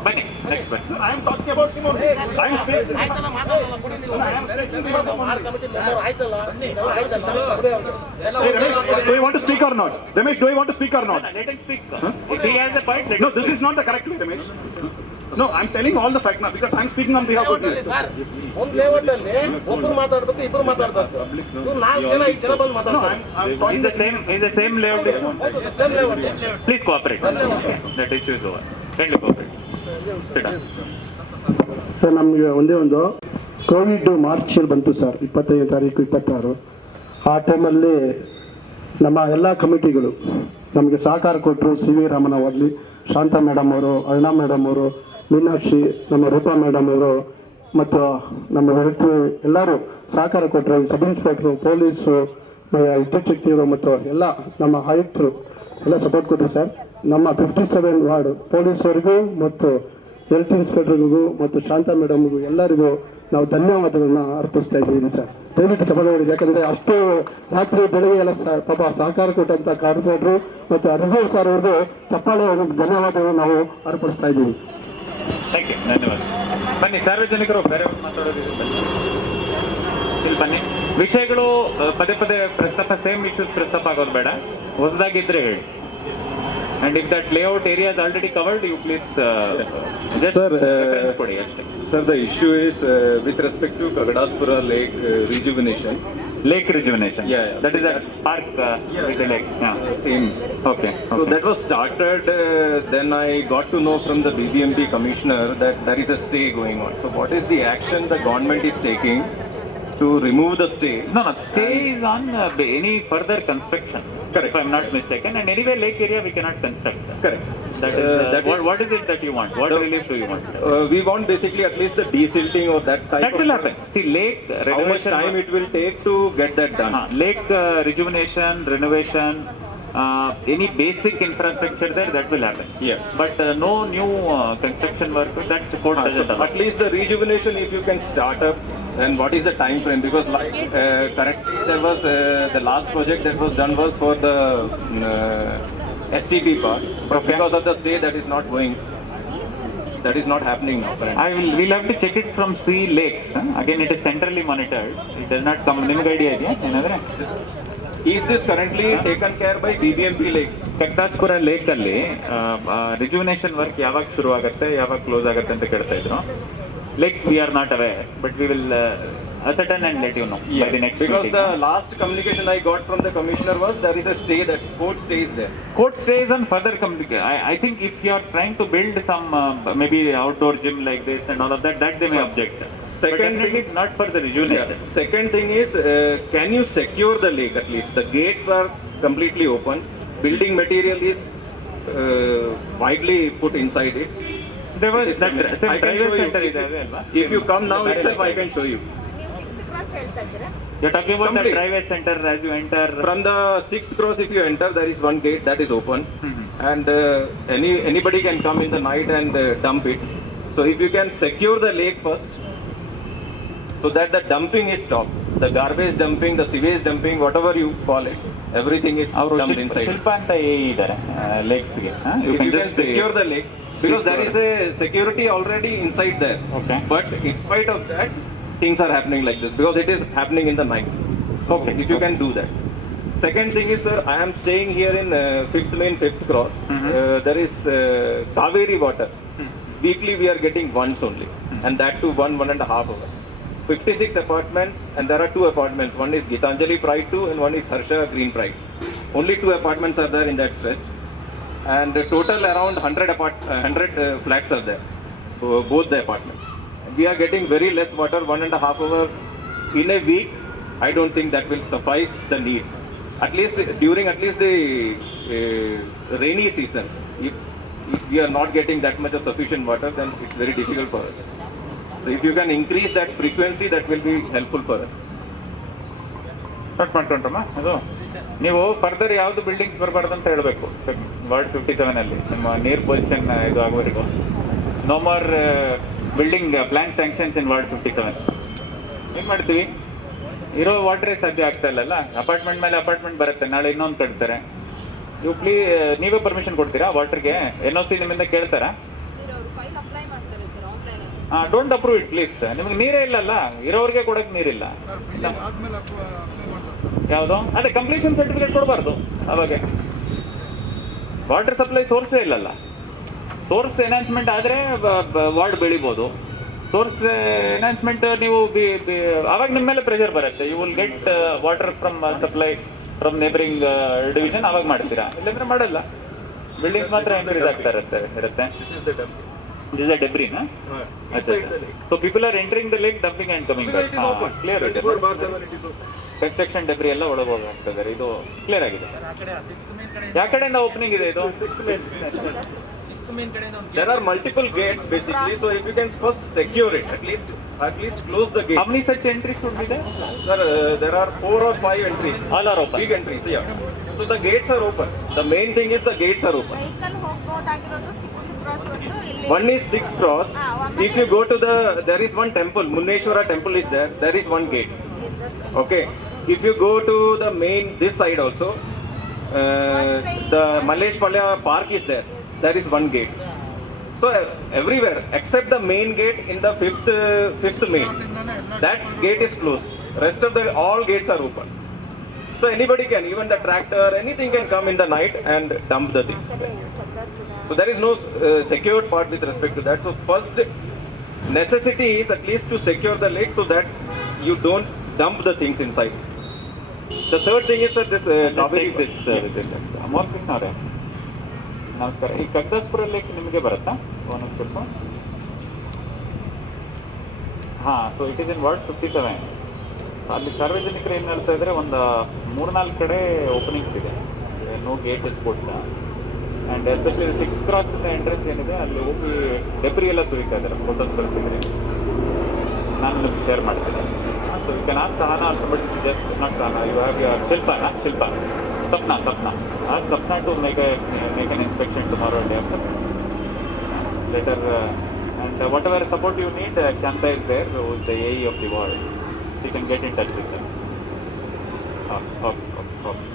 Bye. Next one. I am talking about him only. I am speaking. Hey, Ramesh, do you want to speak or not? Ramesh, do you want to speak or not? Let him speak. If he has a point, let No, this is not the correct way, Ramesh. No, I'm telling all the fact now because I'm speaking on behalf of you. ಒಂದು layout ಅಲ್ಲಿ ಒಬ್ರು ಮಾತಾಡ್ಬೇಕು ಇಬ್ರು ಮಾತಾಡ್ಬೇಕು ಇವ್ರು 4 ಜನ 5 ಜನ ಬಂದು ಮಾತಾಡ್ತಾರೆ is the same layout. Same layout Please cooperate. That issue is over. Kindly cooperate. Sit down. Sir ನಮಗೆ ಒಂದೇ ಒಂದು ಕೋವಿಡ್ ಮಾರ್ಚಲ್ಲಿ ಬಂತು ಸರ್ 25ನೇ ತಾರೀಕು 26 ಆ ಟೈಮಲ್ಲಿ ನಮ್ಮ ಎಲ್ಲ ಕಮಿಟಿಗಳು ನಮಗೆ ಸಹಕಾರ ಕೊಟ್ಟರು. ಸಿ ವಿ ರಾಮನ್ ಅವರಲ್ಲಿ, ಶಾಂತ ಮೇಡಮ್ ಅವರು, ಅರುಣಾ ಮೇಡಮ್ ಅವರು, ಮೀನಾಕ್ಷಿ, ನಮ್ಮ ರೂಪಾ ಮೇಡಮ್ ಅವರು ಮತ್ತು ನಮ್ಮ ವ್ಯಕ್ತಿ ಎಲ್ಲರೂ ಸಹಕಾರ ಕೊಟ್ಟರು. ಸಬ್ ಇನ್ಸ್ಪೆಕ್ಟ್ರು, ಪೊಲೀಸು, ವಿದ್ಯುತ್ ಶಕ್ತಿಯವರು ಮತ್ತು ಎಲ್ಲ ನಮ್ಮ ಆಯುಕ್ತರು ಎಲ್ಲ ಸಪೋರ್ಟ್ ಕೊಟ್ಟರು ಸರ್. ನಮ್ಮ 57 ವಾರ್ಡ್ ಪೊಲೀಸರಿಗೂ ಮತ್ತು ಹೆಲ್ತ್ ಇನ್ಸ್ಪೆಕ್ಟರ್ಗೂ ಮತ್ತು ಶಾಂತ ಮೇಡಮ್ಗೂ ಎಲ್ಲರಿಗೂ ನಾವು ಧನ್ಯವಾದಗಳನ್ನ ಅರ್ಪಿಸ್ತಾ ಇದ್ದೀವಿ ಸರ್. ದಯವಿಟ್ಟು ಸಭೆ ಯಾಕಂದರೆ ಅಷ್ಟು ರಾತ್ರಿ ಬೆಳಗ್ಗೆ ಎಲ್ಲ ಪಾಪ ಸಹಕಾರ ಕೊಟ್ಟಂಥ ಕಾರ್ಪೊರೇಟ್ರು ಮತ್ತು ಅರ್ಜುನ್ ಸರ್ ಅವ್ರಿಗೂ ಚಪ್ಪಾಳೆ ಧನ್ಯವಾದಗಳು ನಾವು ಅರ್ಪಿಸ್ತಾ ಇದ್ದೀವಿ. ಥ್ಯಾಂಕ್ ಯು, ಧನ್ಯವಾದ. ಬನ್ನಿ, ಸಾರ್ವಜನಿಕರು ಬೇರೆ ಮಾತಾಡೋದಿದೆ ಇಲ್ಲಿ ಬನ್ನಿ. ವಿಷಯಗಳು ಪದೇ ಪದೇ ಪ್ರಸ್ತಾಪ, ಸೇಮ್ ಇಶ್ಯೂಸ್ ಪ್ರಸ್ತಾಪ ಆಗೋದು ಬೇಡ, ಹೊಸದಾಗಿದ್ರೆ ಹೇಳಿ. And if that layout area is already covered, you please just reference ಕೊಡಿ ಅಷ್ಟೇ. Sir, the issue is with respect to Kagadaspura lake rejuvenation. Lake rejuvenation. Yeah. That is a park with the lake. Yeah. Same. Okay. So that was started. Then I got to know from the BBMP commissioner that there is a stay going on. So what is the action the government is taking to remove the stay? No, stay is on any further construction. Correct. If I'm not mistaken. And anyway, lake area we cannot construct. Correct. What is it that you want? What relief do you want? We want basically at least the desilting or that type that will happen. See, lake renovation. How much time it will take to get that done? Lake rejuvenation, renovation, any basic infrastructure there, that will happen. Yeah. But no new construction work, that court doesn't allow. At least the rejuvenation, if you can start up, then what is the time frame? Because like correctly there was the last project that was done was for the STP part, but because of the stay that is not going, that is not happening now. We'll have to check it from Sea Lakes. Again, it is centrally monitored. It does not come. Nimage idea idea? Enadre? Is this currently taken care by BBMP Lakes? Kagdaspura lake ಅಲ್ಲಿ rejuvenation work ಯಾವಾಗ ಶುರು ಆಗುತ್ತೆ, ಯಾವಾಗ close ಆಗುತ್ತೆ ಅಂತ ಕೇಳ್ತಾ ಇದ್ರು. Lake we are not aware, but we will ascertain and let you know by the next because meeting. The last communication I got from the commissioner was there is a stay, that court stays there. Court stays on further communication. I think if you are trying to build some maybe outdoor gym like this and all of that, that they may object. Second but definitely not for the rejuvenation. Yeah. Second thing is, can you secure the lake at least? The gates are completely open. Building material is widely put inside it. There was that I can show you. If you come now itself, I can show you. You're talking about the driveway center as you enter. From the 6th cross, if you enter, there is one gate that is open, and anybody can come in the night and dump it. So if you can secure the lake first, so that the dumping is stopped, the garbage dumping, the sewage dumping, whatever you call it, everything is dumped inside. ಶಿಲ್ಪ ಅಂತ ಇದ್ದಾರೆ ಲೇಕ್ಸ್ಗೆ. If you can secure the lake, because there is a security already inside there. Okay. But in spite of that, things are happening like this because it is happening in the night. Okay. If you can do that. Second thing is, sir, I am staying here in 5th Main, 5th Cross. There is Kaveri water. Weekly we are getting once only, and that to 1.5 hours. 56 apartments, and there are 2 apartments. One is Gitanjali Pride 2 and one is Harsha Green Pride. Only 2 apartments are there in that stretch. And total around 100 flats are there, both the apartments. We are getting very less water, 1.5 hours in a week. I don't think that will suffice the need. At least during the rainy season, if we are not getting that much of sufficient water, then it's very difficult for us. So if you can increase that frequency, that will be helpful for us. Note ಮಾಡ್ಕೊಂಡ್ರಮ್ಮ ಅದು ನೀವು further ಯಾವ್ದು buildings ಬರಬಾರ್ದು ಅಂತ ಹೇಳಬೇಕು ward 57 ಅಲ್ಲಿ ನಿಮ್ಮ ನೀರ್ ಪೊಸಿಷನ್ ಇದು ಆಗೋವರೆಗೂ no more building plan sanctions in ward 57. ಏನ್ ಮಾಡ್ತೀವಿ, ಇರೋ ವಾಟ್ರೇ ಸಾಧ್ಯ ಆಗ್ತಾ ಇಲ್ಲಲ್ಲ, ಅಪಾರ್ಟ್ಮೆಂಟ್ ಮೇಲೆ ಅಪಾರ್ಟ್ಮೆಂಟ್ ಬರುತ್ತೆ, ನಾಳೆ ಇನ್ನೊಂದು ಕಟ್ತಾರೆ. ನೀವು ನೀವೇ ಪರ್ಮಿಷನ್ ಕೊಡ್ತೀರಾ ವಾಟರ್ಗೆ? NOC ನಿಮ್ಮಿಂದ ಕೇಳ್ತಾರಾ? Don't approve it please. ನಿಮ್ಗೆ ನೀರೇ ಇಲ್ಲಲ್ಲ, ಇರೋರಿಗೆ ಕೊಡಕ್ ನೀರಿಲ್ಲ. ಯಾವುದು ಅದೇ ಕಂಪ್ಲೀಷನ್ ಸರ್ಟಿಫಿಕೇಟ್ ಕೊಡಬಾರ್ದು ಅವಾಗ. ವಾಟರ್ ಸಪ್ಲೈ ಸೋರ್ಸೇ ಇಲ್ಲಲ್ಲ. ಸೋರ್ಸ್ ಎನ್ಹಾನ್ಸ್ಮೆಂಟ್ ಆದರೆ ವಾರ್ಡ್ ಬೆಳಿಬೋದು. ಸೋರ್ಸ್ ಎನ್ಹಾನ್ಸ್ಮೆಂಟ್ ನೀವು ಅವಾಗ ನಿಮ್ಮ ಮೇಲೆ ಪ್ರೆಷರ್ ಬರುತ್ತೆ. You will get water from supply from neighbouring division, ಅವಾಗ ಮಾಡ್ತೀರಾ, ಇಲ್ಲಾಂದ್ರೆ ಮಾಡಲ್ಲ. ಬಿಲ್ಡಿಂಗ್ಸ್ ಮಾತ್ರ ಇನ್ಕ್ರೀಸ್ ಆಗ್ತಾ ಇರುತ್ತೆ. This is a debris, na? So people are entering the lake, dumping and coming back. Clear ಇದೆ. Construction debris ಎಲ್ಲ ಒಳಗೆ ಹೋಗ್ತದೆ. ಇದು ಕ್ಲಿಯರ್ ಆಗಿದೆ. ಯಾವ ಕಡೆಯಿಂದ ಓಪನಿಂಗ್ ಇದೆ ಇದು? There are multiple gates basically, so if you can first secure it, at least close the gate. How many such entries should be there? Sir, there are 4 or 5 entries. All are open. Big entries, yeah. So the gates are open. The main thing is the gates are open. One is 6th cross. If you go to there is one temple, Munneshwara temple is there. There is one gate. Okay. If you go to the main this side also, the Mallesh Palya park is there. There is one gate. So everywhere except the main gate in the fifth main, that gate is closed. Rest of all gates are open. So anybody can, even the tractor, anything can come in the night and dump the things. So there is no secured part with respect to that. So first necessity is at least to secure the lake so that you don't dump the things inside. The third thing is that this ಅವರೇ ನಮಸ್ಕಾರ. ಈ ಕಗ್ದಾಸ್ಪುರ lake ನಿಮಗೆ ಬರುತ್ತಾ ಒಂದೊಂದು ಸ್ವಲ್ಪ? ಹಾಂ, so it is in ward 57. ಅಲ್ಲಿ ಸಾರ್ವಜನಿಕರು ಏನು ಹೇಳ್ತಾ ಇದ್ರೆ ಒಂದು 3-4 ಕಡೆ ಓಪನಿಂಗ್ಸ್ ಇದೆ. No gate is put and especially 6th cross entrance ಏನಿದೆ ಅಲ್ಲಿ ಹೋಗಿ ಡೆಬ್ರಿ ಎಲ್ಲ ತುಳಿತಾ ಇದ್ದಾರೆ. ಫೋಟೋಸ್ ಬರ್ತಿದ್ರೆ ನಾನು ನಿಮ್ಗೆ ಶೇರ್ ಮಾಡ್ತೀನಿ. So you can ask Sahana also, but just not Sahana, you have your Sapna ask Sapna to make an inspection tomorrow day after. Later and whatever support you need, Chanta is there, who is the AE of the ward. You can get in touch with them. Okay.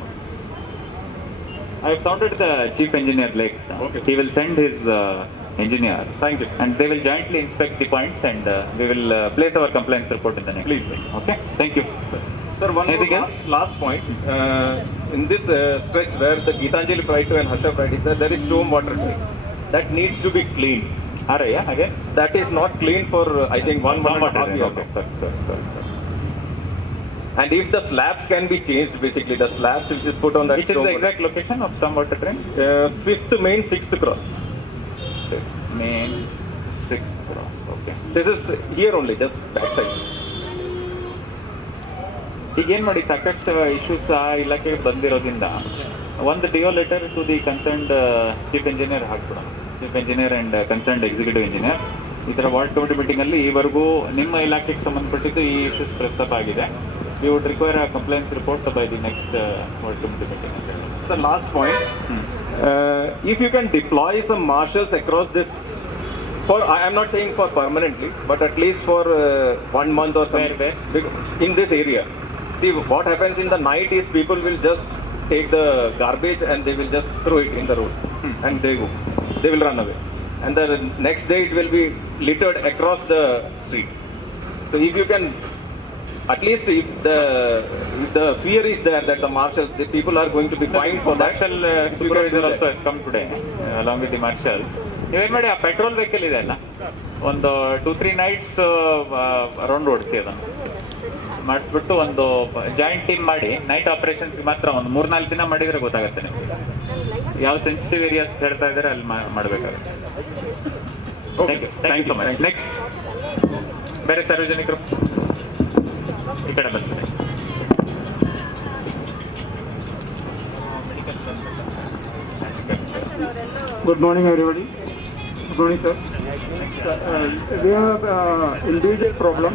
I have sounded the chief engineer Lakes. Okay. He will send his engineer. Thank you. And they will jointly inspect the points and we will place our compliance report in the next. Please, sir. Okay. Thank you. Sir, one more last point. In this stretch where the Gitanjali Praito and Harsha Praito is there is storm water drain. That needs to be cleaned. Again? That is not cleaned for, I think, 1.5 years. Okay, sir. And if the slabs can be changed, basically the slabs which is put on that. Which is the exact location of storm water drain? 5th main, 6th cross. 5th main, 6th cross. Okay. This is here only, just backside. ಈಗ ಏನು ಮಾಡಿ, ಸಾಕಷ್ಟು issues ಆ ಇಲಾಖೆಗೆ ಬಂದಿರೋದ್ರಿಂದ ಒಂದು DO letter to the concerned chief engineer ಹಾಕ್ಬಿಡೋಣ. Chief engineer and concerned executive engineer ಈ ಥರ ವಾರ್ಡ್ ಕಮಿಟಿ ಮೀಟಿಂಗಲ್ಲಿ ಈವರೆಗೂ ನಿಮ್ಮ ಇಲಾಖೆಗೆ ಸಂಬಂಧಪಟ್ಟಿದ್ದು ಈ ಇಶ್ಯೂಸ್ ಪ್ರಸ್ತಾಪ ಆಗಿದೆ. We would require a complaints report by the next ward committee meeting ಅಂತ ಹೇಳಿ. Sir, last point. If you can deploy some marshals across this, I am not saying for permanently, but at least for 1 month or something. Where? In this area. See, what happens in the night is people will just take the garbage and they will just throw it in the road and they will run away. And the next day it will be littered across the street. So if you can, at least if the fear is there that the marshals, the people are going to be fined for that. Marshal supervisor also has come today along with the marshals. ನೀವೇನು ಮಾಡಿ, ಆ petrol vehicle ಇದೆ ಅಲ್ಲ, ಒಂದು 2-3 nights round ಓಡಿಸಿ ಅದನ್ನು ಮಾಡಿಸ್ಬಿಟ್ಟು ಒಂದು joint team ಮಾಡಿ ನೈಟ್ ಆಪರೇಷನ್ಸ್ ಮಾತ್ರ ಒಂದು 3-4 ದಿನ ಮಾಡಿದರೆ ಗೊತ್ತಾಗುತ್ತೆ ನಿಮಗೆ ಯಾವ ಸೆನ್ಸಿಟಿವ್ ಏರಿಯಾಸ್ ಹೇಳ್ತಾ ಇದ್ದಾರೆ ಅಲ್ಲಿ ಮಾಡಬೇಕಾಗುತ್ತೆ. Thank you so much. Next ಬೇರೆ ಸಾರ್ವಜನಿಕರು ಈ ಕಡೆ ಬರ್ತಾರೆ. Good morning, everybody. Good morning, sir. We have individual problem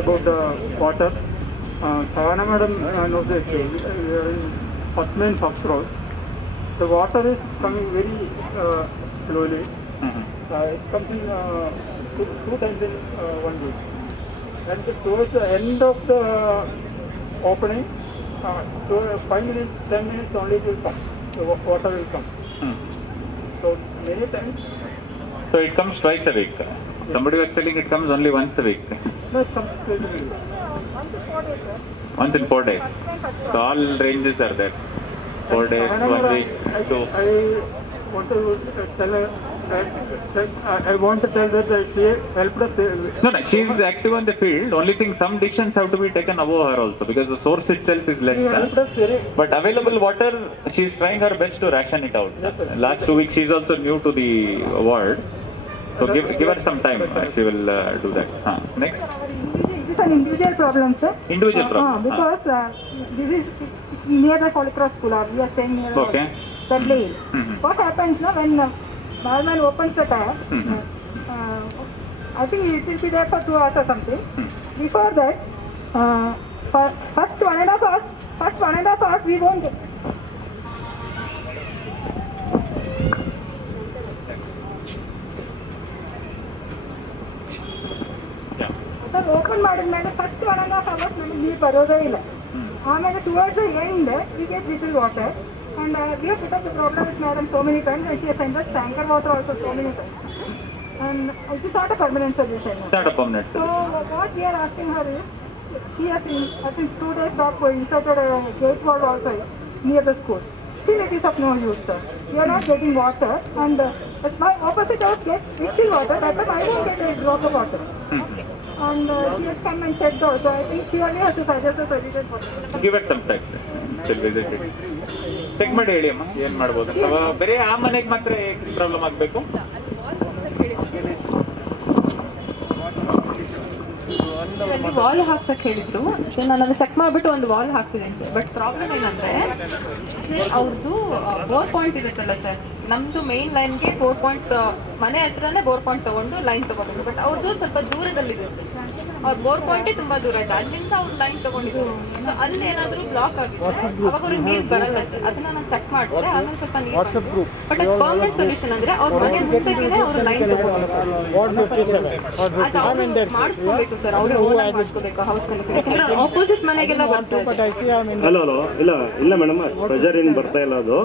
about the water. Savannah madam knows it. We are in first main Fox Road. The water is coming very slowly. It comes in two times in 1 week. And towards the end of the opening, 5 minutes, 10 minutes only it will come. The water will come. So many times. So it comes twice a week. Somebody was telling it comes only once a week. No, it comes twice a week. Once in 4 days. So all ranges are there. 4 days, 1 week, 2. I want to tell her. I want to tell that she helped us. No, she is active on the field. Only thing, some decisions have to be taken above her also because the source itself is less. She helped us very. But available water, she is trying her best to ration it out. Yes, sir. Last 2 weeks, she is also new to the ward. So give her some time. She will do that. Next. This is an individual problem, sir. Individual problem. Because this is near the Holy Cross School. We are staying near Okay. the lane. What happens now when barman opens the tap? I think it will be there for 2 hours or something. Before that, first one and a half hours we won't get. Sir open ಮಾಡಿದ್ಮೇಲೆ first 1.5 hours ನಮಗೆ ನೀರು ಬರೋದೇ ಇಲ್ಲ. ಆಮೇಲೆ towards the end we get little water and we have put up the problem with madam so many times and she has sent us tanker water also so many times and it is not a permanent solution. It's not a permanent solution. So what we are asking her is, she has I think 2 days back inserted a gate valve also near the school. Still it is of no use, sir. We are not getting water and my opposite house gets little water, that time I won't get a drop of water. And she has come and checked also. I think she only has to suggest the solution for it. Give it some time. She'll visit it. Check ಮಾಡಿ ಹೇಳಿ ಅಮ್ಮ ಏನ್ ಮಾಡ್ಬೋದು ಅಂತ. ಬೇರೆ ಆ ಮನೆಗೆ ಮಾತ್ರ ಪ್ರಾಬ್ಲಮ್ ಆಗಬೇಕು. ವಾಲ್ ಹಾಕ್ಸಕ್ ಹೇಳಿದ್ರು. ನಾನು ಚೆಕ್ ಮಾಡ್ಬಿಟ್ಟು ಒಂದು ವಾಲ್ ಹಾಕ್ಸಿದ್ದೀನಿ ಸರ್. ಬಟ್ ಪ್ರಾಬ್ಲಮ್ ಏನಂದ್ರೆ ಅವ್ರದ್ದು ಬೋರ್ ಪಾಯಿಂಟ್ ಇರುತ್ತಲ್ಲ ಸರ್, ನಮ್ದು ಮೇನ್ ಲೈನ್ಗೆ ಬೋರ್ ಪಾಯಿಂಟ್ ಮನೆ ಹತ್ರನೇ ಬೋರ್ ಪಾಯಿಂಟ್ ತಗೊಂಡು ಲೈನ್ ತಗೊಂಡಿದ್ರು. ಬಟ್ ಅವ್ರದ್ದು ಸ್ವಲ್ಪ ದೂರದಲ್ಲಿದೆ ಸರ್. ಅವ್ರ ಬೋರ್ ಪಾಯಿಂಟೇ ತುಂಬಾ ದೂರ ಇದೆ, ಅಲ್ಲಿಂದ ಅವ್ರು ಲೈನ್ ತಗೊಂಡಿದ್ರು. ಸೊ ಅಲ್ಲಿ ಏನಾದ್ರು ಬ್ಲಾಕ್ ಆಗಿದೆ ಅವಾಗ ಅವ್ರಿಗೆ ನೀರು ಬರಲ್ಲ ಸರ್. ಅದನ್ನ ನಾನು ಚೆಕ್ ಮಾಡಿದ್ರೆ ಆಮೇಲೆ ಸ್ವಲ್ಪ ನೀರು ಬಟ್ ಅದು ಪರ್ಮನೆಂಟ್ ಸೊಲ್ಯೂಷನ್ ಅಂದ್ರೆ ಅವ್ರ ಮನೆ ಮುಂದೆಗೆ ಅವರು ಲೈನ್ ಮಾಡಿಸ್ಕೋಬೇಕು ಸರ್. ಅವರು ಮಾಡಿಸ್ಕೋಬೇಕು ಹೌಸ್ ಯಾಕಂದ್ರೆ ಆಪೋಸಿಟ್ ಮನೆಗೆಲ್ಲ ಬರ್ತದೆ. ಹಲೋ ಇಲ್ಲ ಮೇಡಮ್, ಪ್ರೆಷರ್ ಏನು ಬರ್ತಾ ಇಲ್ಲ. ಅದು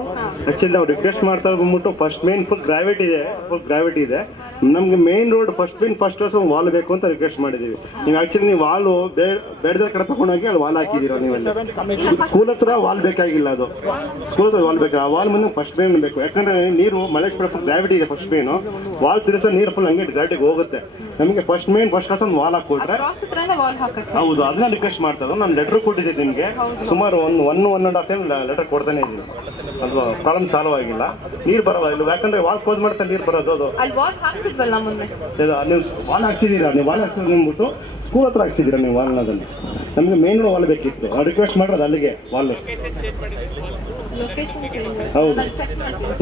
ಆಕ್ಚುಲಿ ನಾವು ರಿಕ್ವೆಸ್ಟ್ ಮಾಡ್ತಾ ಬಂದ್ಬಿಟ್ಟು ಫಸ್ಟ್ ಮೇನ್ ಫುಲ್ ಗ್ರಾವಿಟಿ ಇದೆ ನಮ್ಗೆ ಮೇನ್ ರೋಡ್ ಫಸ್ಟ್ ವರ್ಷ ವಾಲ್ ಬೇಕು ಅಂತ ರಿಕ್ವೆಸ್ಟ್ ಮಾಡಿದೀವಿ. ನೀವು ಆಕ್ಚುಲಿ ನೀವು ವಾಲ್ ಬೇಡದ ಕಡೆ ತಗೊಂಡೋಗಿ ಅಲ್ಲಿ ವಾಲ್ ಹಾಕಿದೀರ. ನೀವೆಲ್ಲ ಸ್ಕೂಲ್ ಹತ್ರ ವಾಲ್ ಬೇಕಾಗಿಲ್ಲ, ಅದು ಸ್ಕೂಲ್ ಹತ್ರ ವಾಲ್ ಬೇಕು. ಆ ವಾಲ್ ಮುಂದೆ ಫಸ್ಟ್ ಮೇನ್ ಬೇಕು, ಯಾಕಂದ್ರೆ ನೀರು ಮಳೆ ಫುಲ್ ಗ್ರಾವಿಟಿ ಇದೆ. ಫಸ್ಟ್ ಮೇನು ವಾಲ್ ತಿರ್ಸ ನೀರು ಫುಲ್ ಹಂಗೆ ಗ್ರಾವಿಟಿಗೆ ಹೋಗುತ್ತೆ. ನಮಗೆ ಫಸ್ಟ್ ಕ್ಲಾಸ್ ಒಂದು ವಾಲ್ ಹಾಕೊಟ್ರೆ ಹೌದು, ಅದನ್ನ ರಿಕ್ವೆಸ್ಟ್ ಮಾಡ್ತಾ ಇದ್ದು. ನಾನು ಲೆಟರ್ ಕೊಟ್ಟಿದ್ದೀನಿ ನಿಮಗೆ, ಸುಮಾರು 1.5 ಟೈಮ್ ಲೆಟರ್ ಕೊಡ್ತಾನೆ ಇದ್ದೀನಿ. ಅದು ಪ್ರಾಬ್ಲಮ್ ಸಾಲ್ವ್ ಆಗಿಲ್ಲ, ನೀರು ಬರಲ್ಲ. ಯಾಕಂದ್ರೆ ವಾಲ್ ಕ್ಲೋಸ್ ಮಾಡ್ತಾ ನೀರು ಬರೋದು. ಅದು ನೀವು ವಾಲ್ ಹಾಕ್ಸಿದ್ದೀರಾ, ನೀವು ವಾಲ್ ಹಾಕ್ಸಿದ್ರೆ ನಿಮ್ಬಿಟ್ಟು ಸ್ಕೂಲ್ ಹತ್ರ ಹಾಕ್ಸಿದ್ದೀರಾ ನೀವು ವಾಲ್ನದಲ್ಲಿ. ನಮಗೆ ಮೇನ್ ರೋಡ್ ವಾಲ್ ಬೇಕಿತ್ತು, ರಿಕ್ವೆಸ್ಟ್ ಮಾಡೋದು ಅಲ್ಲಿಗೆ ವಾಲ್. ಹೌದು,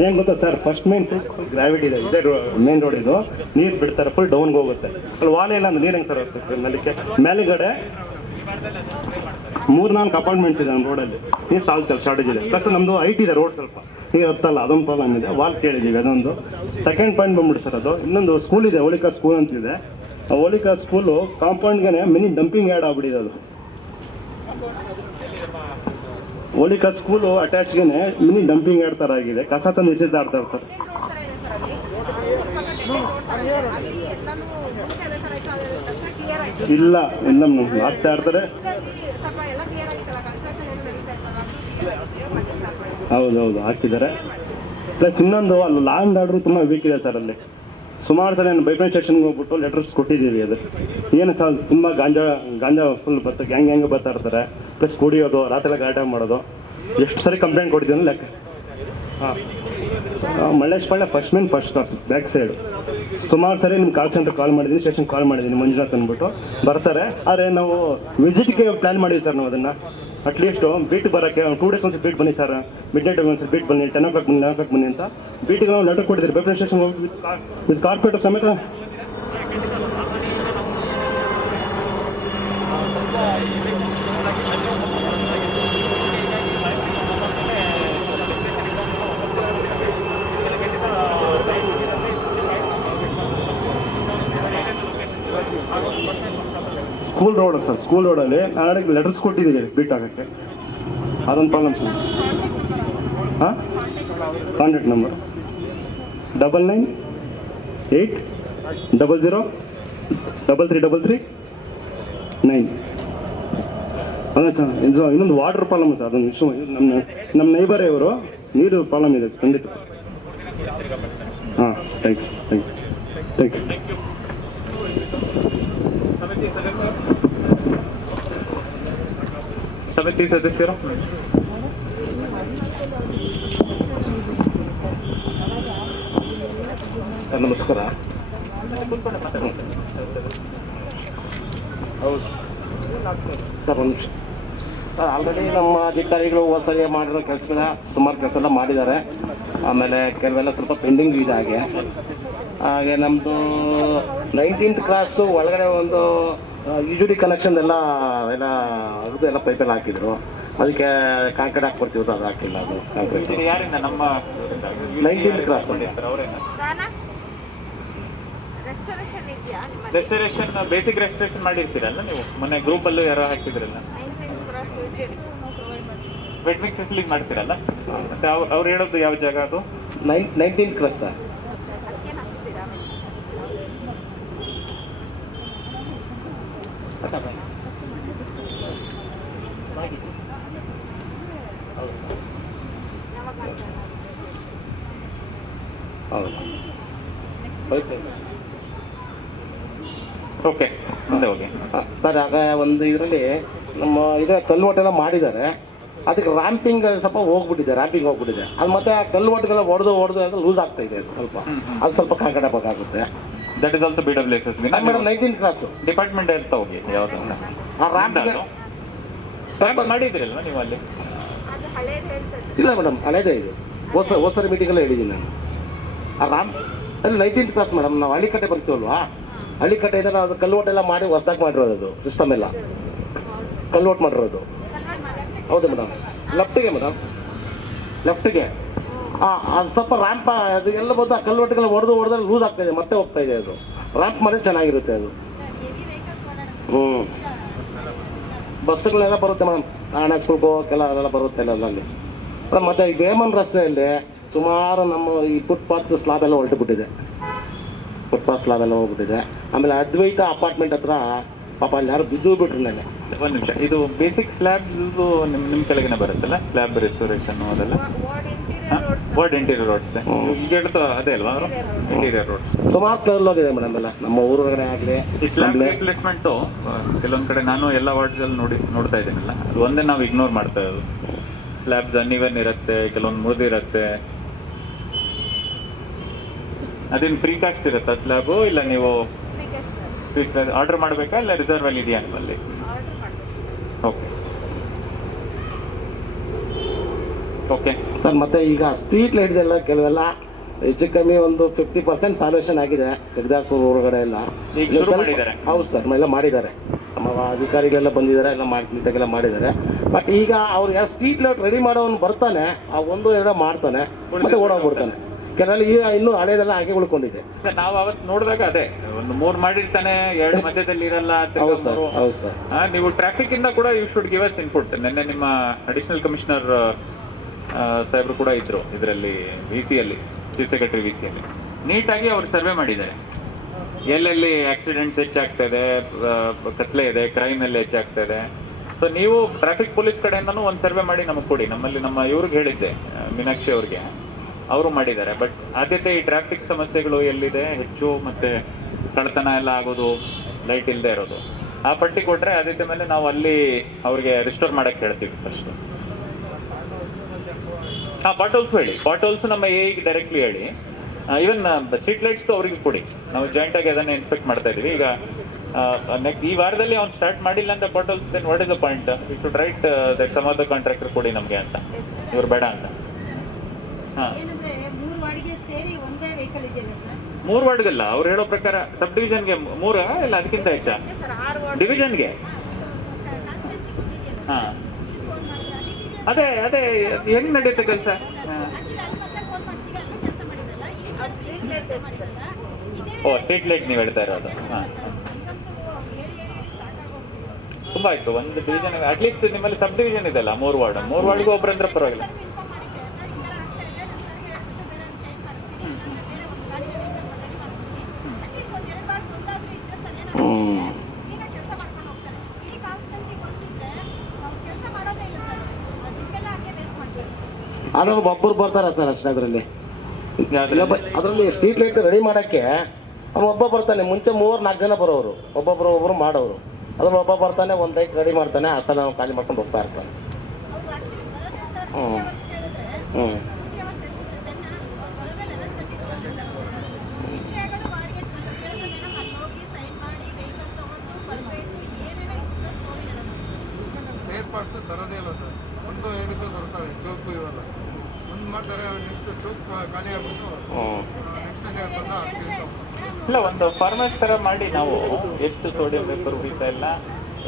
ಏನ್ ಗೊತ್ತಾ sir, first main full gravity ಇದೆ, ಇದೇ ಮೇನ್ ರೋಡ್ ಇದು. ನೀರು ಬಿಡ್ತಾರೆ, ಫುಲ್ ಡೌನ್ಗೆ ಹೋಗುತ್ತೆ. ಅಲ್ಲಿ ವಾಲ್ ಇಲ್ಲ ಅಂದ್ರೆ ನೀರು ಹೆಂಗೆ ಸರ್ ಹೋಗ್ತದೆ ನಲ್ಲಿಗೆ. ಮೇಲುಗಡೆ 3-4 ಅಪಾರ್ಟ್ಮೆಂಟ್ಸ್ ಇದೆ ನಮ್ಮ ರೋಡಲ್ಲಿ, ನೀರು ಸಾಲ್ತಲ್ಲ, ಶಾರ್ಟೇಜ್ ಇದೆ. ಪ್ಲಸ್ ನಮ್ಮದು ಹೈಟ್ ಇದೆ ರೋಡ್, ಸ್ವಲ್ಪ ನೀರು ಹತ್ತಲ್ಲ, ಅದೊಂದು ಪ್ರಾಬ್ಲಮ್ ಇದೆ. ವಾಲ್ ಕೇಳಿದ್ದೀವಿ, ಅದೊಂದು. ಸೆಕೆಂಡ್ ಪಾಯಿಂಟ್ ಬಂದ್ಬಿಟ್ಟು ಸರ್, ಅದು ಇನ್ನೊಂದು ಸ್ಕೂಲ್ ಇದೆ, ಹೋಲಿಕಾ ಸ್ಕೂಲ್ ಅಂತಿದೆ. ಆ ಹೋಲಿಕಾ ಸ್ಕೂಲು ಕಾಂಪೌಂಡ್ಗೆ ಮಿನಿ ಡಂಪಿಂಗ್ ಯಾರ್ಡ್ ಆಗ್ಬಿಟ್ಟಿದೆ. ಅದು ಹೋಲಿಕಾ ಸ್ಕೂಲು ಅಟ್ಯಾಚ್ಗೆ ಮಿನಿ ಡಂಪಿಂಗ್ ಯಾರ್ಡ್ ಥರ ಆಗಿದೆ. ಕಸ ತಂದು ಎಸೆದಾಡ್ತಾ ಇರ್ತಾರೆ. ಇಲ್ಲ ಆಗ್ತಾ ಇರ್ತಾರೆ. ಹೌದೌದು ಹಾಕಿದ್ದಾರೆ. ಪ್ಲಸ್ ಇನ್ನೊಂದು ಅಲ್ಲಿ ಲಾ ಆ್ಯಂಡ್ ಆರ್ಡರ್ ತುಂಬ ವೀಕ್ ಇದೆ ಸರ್. ಅಲ್ಲಿ ಸುಮಾರು ಸಲ ಬೈಪಾಸ್ ಸ್ಟೇಷನ್ಗೆ ಹೋಗ್ಬಿಟ್ಟು ಲೆಟರ್ಸ್ ಕೊಟ್ಟಿದ್ದೀವಿ. ಅದು ಏನು ಸರ್, ತುಂಬ ಗಾಂಜಾ ಫುಲ್ ಗ್ಯಾಂಗ್ ಬರ್ತಾ ಇರ್ತಾರೆ. ಪ್ಲಸ್ ಕುಡಿಯೋದು, ರಾತ್ರಿ ಗಲಾಟೆ ಮಾಡೋದು. ಎಷ್ಟು ಸರಿ ಕಂಪ್ಲೇಂಟ್ ಕೊಟ್ಟಿದ್ದೀವಿ ಲೆಕ್ಕ. Malleshpalya first main first class back side. ಸುಮಾರು ಸರಿ ನಿಮ್ಮ ಕಾಲ್ ಸೆಂಟರ್ ಕಾಲ್ ಮಾಡಿದ್ದೀನಿ, ಸ್ಟೇಷನ್ ಕಾಲ್ ಮಾಡಿದ್ದೀನಿ, ಮಂಜುನಾಥ್ ಅಂದ್ಬಿಟ್ಟು ಬರ್ತಾರೆ. ಆದರೆ ನಾವು ವಿಸಿಟ್ಗೆ ಪ್ಲ್ಯಾನ್ ಮಾಡಿದ್ವಿ ಸರ್ ನಾವು ಅದನ್ನು. ಅಟ್ಲೀಸ್ಟು ಬೀಟ್ ಬರೋಕ್ಕೆ 2 days ಒಂದ್ಸರಿ ಬೀಟ್ ಬನ್ನಿ ಸರ್, ಮಿಡ್ ನೈಟ್ ಒಂದ್ಸರಿ ಬೀಟ್ ಬನ್ನಿ, 10 o'clock ಬನ್ನಿ, 11 o'clock ಬನ್ನಿ ಅಂತ ಬೀಟಿಗೆ ನಾವು ಲೆಟರ್ ಕೊಟ್ಟಿದ್ದೀರಿ. ಬೇಪುರ ಸ್ಟೇಷನ್ ಹೋಗಿ ವಿತ್ ಕಾರ್ಪೊರೇಟರ್ ಸಮೇತ ಸ್ಕೂಲ್ ರೋಡ್ ಸರ್, ಸ್ಕೂಲ್ ರೋಡಲ್ಲಿ ನಾಳೆಗೆ ಲೆಟರ್ಸ್ ಕೊಟ್ಟಿದ್ದೀರಿ ಬೀಟ್ ಆಗೋಕ್ಕೆ. ಅದೊಂದು ಪ್ರಾಬ್ಲಮ್ ಸರ್. ಹಾಂ, ಕಾಂಟ್ಯಾಕ್ಟ್ ನಂಬರ್ 9980333339. ಅದೇ ಸರ್, ಇನ್ನೊಂದು ವಾಟರ್ ಪ್ರಾಬ್ಲಮ್ ಸರ್, ಅದೊಂದು ಇಶ್ಯೂ. ನಮ್ಮ ನೈಬರೇ ಇವರು, ನೀರು ಪ್ರಾಬ್ಲಮ್ ಇದೆ ಖಂಡಿತ. ಹಾಂ, ಥ್ಯಾಂಕ್ ಯು. ಸಮಿತಿ ಸದಸ್ಯರು, ನಮಸ್ಕಾರ. ಹೌದು ಸರ್, ಒಂದು ನಿಮಿಷ ಸರ್. ಆಲ್ರೆಡಿ ನಮ್ಮ ಅಧಿಕಾರಿಗಳು ಹೊಸರಿ ಮಾಡಿರೋ ಕೆಲಸಗಳ ಸುಮಾರು ಕೆಲಸ ಎಲ್ಲ ಮಾಡಿದ್ದಾರೆ. ಆಮೇಲೆ ಕೆಲವೆಲ್ಲ ಸ್ವಲ್ಪ ಪೆಂಡಿಂಗ್ ಇದೆ. ಹಾಗೆ ನಮ್ಮದು 19th ಕ್ರಾಸು ಒಳಗಡೆ ಒಂದು ಯುಜುಡಿ ಕನೆಕ್ಷನ್ ಎಲ್ಲ ಪೈಪೆಲ್ಲ ಹಾಕಿದ್ರು. ಅದಕ್ಕೆ ಕಾಂಕ್ರೀಟ್ ಹಾಕ್ಕೊಡ್ತೀವಿ, ಅದು ಹಾಕಿಲ್ಲ. ಅದು ಕಾಂಕ್ರೀಟ್ ಯಾರಿಂದ? ನಮ್ಮ 19th cross restoration, basic restoration ಮಾಡಿರ್ತೀರಲ್ಲ ನೀವು, ಮೊನ್ನೆ ಗ್ರೂಪಲ್ಲೂ ಯಾರೋ ಹಾಕಿದ್ರಲ್ಲ, ವೆಟ್ ಮಿಕ್ಸ್ ಫೆಸಿಲಿಟಿ ಮಾಡ್ತೀರಲ್ಲ. ಮತ್ತೆ ಅವ್ರು ಹೇಳೋದು ಯಾವ ಜಾಗ ಅದು? 19th cross sir. ಓಕೆ, ಮುಂದೆ ಹೋಗಿ ಸರ್. ಆಗ ಒಂದು ಇದರಲ್ಲಿ ನಮ್ಮ ಕಲ್ವಟ್ಟೆಲ್ಲ ಮಾಡಿದ್ದಾರೆ. ಅದಕ್ಕೆ ರ್ಯಾಂಪಿಂಗ್ ಸ್ವಲ್ಪ ಹೋಗ್ಬಿಟ್ಟಿದೆ. ಅದು ಮತ್ತೆ ಆ ಕಲ್ವಟ್ಟೆಲ್ಲ ಹೊಡೆದು ಅದು ಲೂಸ್ ಆಗ್ತಾ ಇದೆ. ಅದು ಸ್ವಲ್ಪ ಕಾಂಕ್ರೀಟ್ ಬೇಕಾಗುತ್ತೆ. That is also BWSS. Madam 19th cross department ಇರ್ತಾ ಹೋಗಿ ಯಾವುದು ಆ ರ್ಯಾಂಪ್ ಮಾಡಿದ್ರಲ್ವ ನೀವು ಅಲ್ಲಿ? ಇಲ್ಲ ಮೇಡಮ್, ಹಳೇದೇ ಇದು. ಹೊಸರಿ ಮೀಟಿಂಗೆಲ್ಲ ಹೇಳಿದ್ದೀನಿ ನಾನು. ಆ ರ್ಯಾಂಪ್ ಅಲ್ಲಿ 19th ಕ್ರಾಸ್ ಮೇಡಮ್. ನಾವು ಹಳ್ಳಿಕಟ್ಟೆ ಬರ್ತೀವಲ್ವಾ, ಹಳ್ಳಿಕಟ್ಟೆಯಿಂದ ಅದು ಕಲ್ವಟ್ಟೆಲ್ಲ ಮಾಡಿ ಹೊಸದಾಗಿ ಮಾಡಿರೋದು. ಅದು ಸಿಸ್ಟಮ್ ಎಲ್ಲ ಕಲ್ವಟ್ಟು ಮಾಡಿರೋದು. ಹೌದು ಮೇಡಮ್, ಲೆಫ್ಟಿಗೆ ಮೇಡಮ್, ಲೆಫ್ಟಿಗೆ. ಅದು ಸ್ವಲ್ಪ ರ್ಯಾಂಪ್ ಅದು ಎಲ್ಲ ಬಂದು ಆ ಕಲ್ವಟ್ಟಿಗೆಲ್ಲ ಹೊಡೆದು ಲೂಸ್ ಆಗ್ತಾ ಇದೆ, ಮತ್ತೆ ಹೋಗ್ತಾ ಇದೆ. ಅದು ರ್ಯಾಂಪ್ ಮಾಡಿದ್ರೆ ಚೆನ್ನಾಗಿರುತ್ತೆ ಅದು. ಬಸ್ಸುಗಳೆಲ್ಲ ಬರುತ್ತೆ ಮೇಡಮ್, ನಾಳೆ ಸ್ಕೂಲ್ಗೆ ಹೋಗೋಕ್ಕೆಲ್ಲ ಅದೆಲ್ಲ ಬರುತ್ತೆ ಅದರಲ್ಲಿ. ಮತ್ತು ಈ ವೇಮನ್ ರಸ್ತೆಯಲ್ಲಿ ಸುಮಾರು ನಮ್ಮ ಈ ಫುಟ್ಪಾತ್ ಸ್ಲಾಬ್ ಎಲ್ಲ ಹೊರಟುಬಿಟ್ಟಿದೆ. ಆಮೇಲೆ ಅದ್ವೈತ ಅಪಾರ್ಟ್ಮೆಂಟ್ ಹತ್ರ ಪಾಪ ಅಲ್ಲಿ ಯಾರು ಬಿದ್ದು ಬಿಟ್ರು ನೆನೆ. ಒಂದು ನಿಮಿಷ, ಇದು ಬೇಸಿಕ್ ಸ್ಲ್ಯಾಬ್ಸ್ ನಿಮ್ಮ ಕೆಳಗಿನ ಬರುತ್ತಲ್ಲ, ಸ್ಲ್ಯಾಬ್ ರೆಸ್ಟೋರೇಷನ್ ಅದೆಲ್ಲ ವಾರ್ಡ್ ಇಂಟೀರಿಯರ್ ರೋಡ್ಸ್ ಈಗ ಹೇಳ್ತಾ ಅದೇ ಅಲ್ವಾ? ಇಂಟೀರಿಯರ್ ರೋಡ್ಸ್ ಸುಮಾರು ಕಲ್ ಹೋಗಿದೆ ಮೇಡಮ್. ಎಲ್ಲ ನಮ್ಮ ಊರೊಳಗಡೆ ಆಗಲಿ ಈ ಸ್ಲ್ಯಾಬ್ ರಿಪ್ಲೇಸ್ಮೆಂಟು ಕೆಲವೊಂದು ಕಡೆ ನಾನು ಎಲ್ಲ ವಾರ್ಡ್ಸಲ್ಲಿ ನೋಡ್ತಾ ಇದ್ದೀನಲ್ಲ, ಅದು ಒಂದೇ ನಾವು ಇಗ್ನೋರ್ ಮಾಡ್ತಾ ಇರೋದು. ಸ್ಲ್ಯಾಬ್ಸ್ ಅನ್ಇವನ್ ಇರುತ್ತೆ, ಕೆಲವೊಂದು ಮುರಿದಿರುತ್ತೆ. ಅದೇನು ಪ್ರೀಕಾಸ್ಟ್ ಇರುತ್ತಾ ಸ್ಲ್ಯಾಬು? ಇಲ್ಲ ನೀವು ಆರ್ಡರ್ ಮಾಡಬೇಕಾ, ಇಲ್ಲ ರಿಸರ್ವ್ ಅಲ್ಲಿ ಇದೆಯಾ ನಿಮ್ಮಲ್ಲಿ? Okay sir. ಮತ್ತೆ ಈಗ ಸ್ಟ್ರೀಟ್ ಲೈಟ್ದೆಲ್ಲ ಕೆಲವೆಲ್ಲ ಹೆಚ್ಚು ಕಮ್ಮಿ ಒಂದು 50% ಸಾಲ್ಯೂಷನ್ ಆಗಿದೆ. ಕಗ್ದಾಸೂರು ಹೊರಗಡೆ ಎಲ್ಲ ಹೌದು ಸರ್, ಎಲ್ಲ ಮಾಡಿದ್ದಾರೆ. ನಮ್ಮ ಅಧಿಕಾರಿಗಳೆಲ್ಲ ಬಂದಿದ್ದಾರೆ, ಎಲ್ಲ ನೀಟಾಗೆಲ್ಲ ಮಾಡಿದ್ದಾರೆ. ಬಟ್ ಈಗ ಅವ್ರು ಯಾರು ಸ್ಟ್ರೀಟ್ ಲೈಟ್ ರೆಡಿ ಮಾಡೋನು ಬರ್ತಾನೆ, ಆ 1-2 ಮಾಡ್ತಾನೆ, ಮತ್ತೆ ಓಡೋಗ್ಬಿಡ್ತಾನೆ. ಕೆಲವಲ್ಲಿ ಈಗ ಇನ್ನೂ ಹಳೇದೆಲ್ಲ ಹಾಗೆ ಉಳ್ಕೊಂಡಿದೆ. ನಾವು ಅವತ್ತು ನೋಡಿದಾಗ ಅದೇ ಒಂದು 3 ಮಾಡಿರ್ತಾನೆ, 2 ಮಧ್ಯದಲ್ಲಿ ಇರಲ್ಲ. ಹೌದು ಸರ್. ನೀವು ಟ್ರಾಫಿಕ್ ಇಂದ ಕೂಡ you should give us input. ನಿನ್ನೆ ನಿಮ್ಮ ಅಡಿಷನಲ್ ಕಮಿಷನರ್ ಸಾಹೇಬರು ಕೂಡ ಇದ್ರು ಇದರಲ್ಲಿ, VC-ಯಲ್ಲಿ, ಚೀಫ್ ಸೆಕ್ರೆಟರಿ VC-ಯಲ್ಲಿ. ನೀಟಾಗಿ ಅವರು ಸರ್ವೆ ಮಾಡಿದ್ದಾರೆ. ಎಲ್ಲೆಲ್ಲಿ ಆಕ್ಸಿಡೆಂಟ್ಸ್ ಹೆಚ್ಚಾಗ್ತಾ ಇದೆ, ಕತ್ಲೆ ಇದೆ, ಕ್ರೈಮ್ ಎಲ್ಲ ಹೆಚ್ಚಾಗ್ತಾ ಇದೆ. ಸೊ ನೀವು ಟ್ರಾಫಿಕ್ ಪೊಲೀಸ್ ಕಡೆಯಿಂದನೂ ಒಂದು ಸರ್ವೆ ಮಾಡಿ ನಮಗೆ ಕೊಡಿ. ನಮ್ಮಲ್ಲಿ ನಮ್ಮ ಇವ್ರಿಗೆ ಹೇಳಿದ್ದೆ, ಮೀನಾಕ್ಷಿ ಅವ್ರಿಗೆ, ಅವರು ಮಾಡಿದ್ದಾರೆ. ಬಟ್ ಆದ್ಯತೆ ಈ ಟ್ರಾಫಿಕ್ ಸಮಸ್ಯೆಗಳು ಎಲ್ಲಿದೆ ಹೆಚ್ಚು, ಮತ್ತೆ ಕಳ್ಳತನ ಎಲ್ಲ ಆಗೋದು, ಲೈಟ್ ಇಲ್ಲದೆ ಇರೋದು, ಆ ಪಟ್ಟಿ ಕೊಟ್ಟರೆ ಆದ್ಯತೆ ಮೇಲೆ ನಾವು ಅಲ್ಲಿ ಅವ್ರಿಗೆ ರಿಸ್ಟೋರ್ ಮಾಡಕ್ಕೆ ಹೇಳ್ತೀವಿ ಫಸ್ಟ್. ಬಾಟಲ್ಸ್ ಹೇಳಿ, ಬಾಟಲ್ಸ್ ನಮ್ಮ ಎಗೆ ಡೈರೆಕ್ಟ್ಲಿ ಹೇಳಿ. ಈವನ್ ಸ್ಟ್ರೀಟ್ ಲೈಟ್ಸ್ ಅವ್ರಿಗೆ ಕೊಡಿ, ನಾವು ಜಾಯಿಂಟ್ ಆಗಿ ಅದನ್ನ ಇನ್ಸ್ಪೆಕ್ಟ್ ಮಾಡ್ತಾ ಇದೀವಿ. ಈಗ ಈ ವಾರದಲ್ಲಿ ಅವ್ನು ಸ್ಟಾರ್ಟ್ ಮಾಡಿಲ್ಲ ಅಂತ bottles, then what is the point? You should write that sum of the contractor ಕೊಡಿ ನಮಗೆ ಅಂತ, ಇವ್ರು ಬೇಡ ಅಂತ. ಹಾ, 3 ವಾರ್ಡ್ಗಲ್ಲ ಅವ್ರು ಹೇಳೋ ಪ್ರಕಾರ. ಸಬ್ ಡಿವಿಷನ್ಗೆ 3 ಇಲ್ಲ ಅದಕ್ಕಿಂತ ಹೆಚ್ಚ? ಡಿವಿಷನ್ಗೆ. ಹಾ, ಅದೇ ಹೆಂಗ್ ನಡೆಯುತ್ತೆ ಕೆಲಸ? ಓ, ಸ್ಟ್ರೀಟ್ ಲೈಟ್ ನೀವು ಹೇಳ್ತಾ ಇರೋದು. ಹಾ, ತುಂಬಾ ಆಯ್ತು. ಒಂದು ಡಿವಿಷನ್ ಅಟ್ಲೀಸ್ಟ್ ನಿಮ್ಮಲ್ಲಿ ಸಬ್ ಡಿವಿಷನ್ ಇದೆಲ್ಲ, 3 ವಾರ್ಡ್, 3 ವಾರ್ಡ್ಗೂ ಒಬ್ಬರಂದ್ರೆ ಪರವಾಗಿಲ್ಲ. ಆದ್ರೆ ಒಬ್ಬರು ಬರ್ತಾರ ಸರ್ ಅಷ್ಟೇ ಅದರಲ್ಲಿ. ಸ್ಟ್ರೀಟ್ ಲೈಟ್ ರೆಡಿ ಮಾಡಕ್ಕೆ ಅವ್ನು ಒಬ್ಬ ಬರ್ತಾನೆ. ಮುಂಚೆ 3-4 ಜನ ಬರೋರು, ಒಬ್ಬೊಬ್ರು ಮಾಡೋರು. ಅದ್ರಲ್ಲಿ ಒಬ್ಬ ಬರ್ತಾನೆ, ಒಂದು ಲೈಟ್ ರೆಡಿ ಮಾಡ್ತಾನೆ, ಅಷ್ಟೆಲ್ಲ ನಾವು ಖಾಲಿ ಮಾಡ್ಕೊಂಡು ಹೋಗ್ತಾ ಇರ್ತಾನೆ. ಸ್ಪೇರ್ ಪಾರ್ಟ್ಸ್ ತರೋದೇ ಇಲ್ಲ ಸರ್. ಒಂದು ಏನಕ್ಕೆ ಬರ್ತವೆ ಚೌಕು ಇವೆಲ್ಲ ಒಂದು ಮಾಡ್ತಾರೆ, ನೆಕ್ಸ್ಟ್ ಚೌಕ್ ಖಾಲಿ ಆಗ್ಬಿಟ್ಟು ನೆಕ್ಸ್ಟ್ ಇಲ್ಲ, ಒಂದು ಫಾರ್ಮ್ಯಾಟ್ ತರ ಮಾಡಿ ನಾವು ಎಷ್ಟು ಸೋಡಿಯಂ ವೇಪರ್ ಉರಿತಾ ಇಲ್ಲ,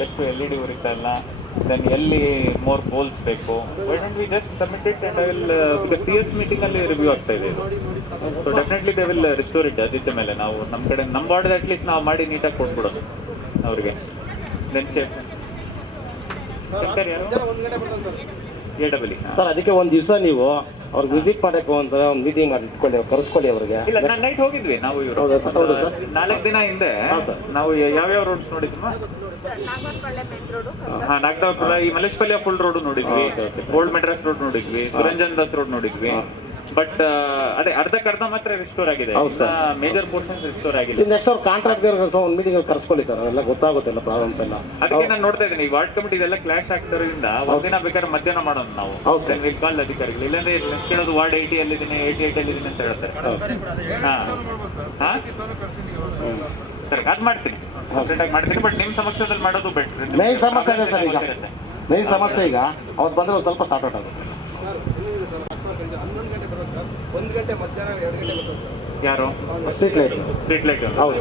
ಎಷ್ಟು LED ಉರಿತಾ ಇಲ್ಲ, ದೆನ್ ಎಲ್ಲಿ ಮೋರ್ ಪೋಲ್ಸ್ ಬೇಕು. Why don't we just submit it and I will, because CS meeting ಅಲ್ಲಿ ರಿವ್ಯೂ ಆಗ್ತಾ ಇದೆ ಇದು. So definitely they will restore it. ಅದಿದ್ದ ಮೇಲೆ ನಾವು ನಮ್ಮ ಕಡೆ ನಮ್ಮ ಬಾರ್ಡ್ ಅಟ್ಲೀಸ್ಟ್ ನಾವು ಮಾಡಿ ನೀಟಾಗಿ ಕೊಟ್ಬಿಡೋದು ಅವ್ರಿಗೆ. ದೆನ್ ಸರ್ ಅದಕ್ಕೆ ಒಂದು ದಿವಸ ನೀವು ಅವ್ರಿಗೆ ವಿಸಿಟ್ ಮಾಡಬೇಕು ಅಂತ ಒಂದು ಮೀಟಿಂಗ್ ಇಟ್ಕೊಳ್ಳಿ, ಕರೆಸ್ಕೊಳ್ಳಿ ಅವ್ರಿಗೆ. ಇಲ್ಲ, ನಾನು ನೈಟ್ ಹೋಗಿದ್ವಿ ನಾವು. ಇವರು 4 ದಿನ ಹಿಂದೆ ನಾವು ಯಾವ್ಯಾವ ರೋಡ್ಸ್ ನೋಡಿದ್ವಿ? ನಾಗದಾಪುರ, ಈ ಮಲೇಶ್ಪಲ್ಯ ಫುಲ್ ರೋಡ್ ನೋಡಿದ್ವಿ, ಓಲ್ಡ್ ಮೆಡ್ರಾಸ್ ರೋಡ್ ನೋಡಿದ್ವಿ, ಸುರಂಜನ್ ದಾಸ್ ರೋಡ್ ನೋಡಿದ್ವಿ. ಬಟ್ ಅದೇ ಅರ್ಧಕ್ಕರ್ಧ ಮಾತ್ರ ರಿಸ್ಟೋರ್ ಆಗಿದೆ, ಮೇಜರ್ ಪೋರ್ಷನ್ ರಿಸ್ಟೋರ್ ಆಗಿದೆ. ನೆಕ್ಸ್ಟ್ ಅವ್ರು ಕಾಂಟ್ರಾಕ್ಟರ್ ಒಂದು ಮೀಟಿಂಗ್ ಕರ್ಸ್ಕೊಳ್ಳಿ ಸರ್, ಎಲ್ಲ ಗೊತ್ತಾಗುತ್ತಲ್ಲ ಪ್ರಾಬ್ಲಮ್ಸ್ ಎಲ್ಲ. ಅದಕ್ಕೆ ನಾನು ನೋಡ್ತಾ ಇದ್ದೀನಿ, ವಾರ್ಡ್ ಕಮಿಟಿ ಇದೆಲ್ಲ ಕ್ಲಾಶ್ ಆಗ್ತಿರೋದ್ರಿಂದ ಒಂದಿನ ಬೇಕಾದ್ರೆ ಮಧ್ಯಾಹ್ನ ಮಾಡೋಣ ನಾವು. ಕಾಲ್ ಅಧಿಕಾರಿಗಳು ಇಲ್ಲಾಂದ್ರೆ ಕೇಳೋದು ವಾರ್ಡ್ 80 ಅಲ್ಲಿದ್ದೀನಿ 88 ಅಲ್ಲಿದ್ದೀನಿ ಅಂತ ಹೇಳ್ತಾರೆ. ಸರಿ, ಅದ್ ಮಾಡ್ತೀನಿ, ಮಾಡ್ತೀನಿ. ಬಟ್ ನಿಮ್ ಸಮಕ್ಷಮದಲ್ಲಿ ಮಾಡೋದು ಬೆಟ್ರ್. ಮೇನ್ ಸಮಸ್ಯೆ ಇದೆ ಸರ್ ಈಗ, ಮೇನ್ ಸಮಸ್ಯೆ ಈಗ ಅವ್ರು ಬಂದ್ರೆ ಒಂದು ಸ್ವಲ್ಪ ಸಾರ್ಟ್ ಔಟ್ ಆಗುತ್ತೆ. 1 ಗಂಟೆ ಮಧ್ಯಾಹ್ನ 2 ಗಂಟೆ ಬರ್ತದೆ. ಯಾರು? ಸ್ಟ್ರೀಟ್ ಲೈಟ್ ಹೌದು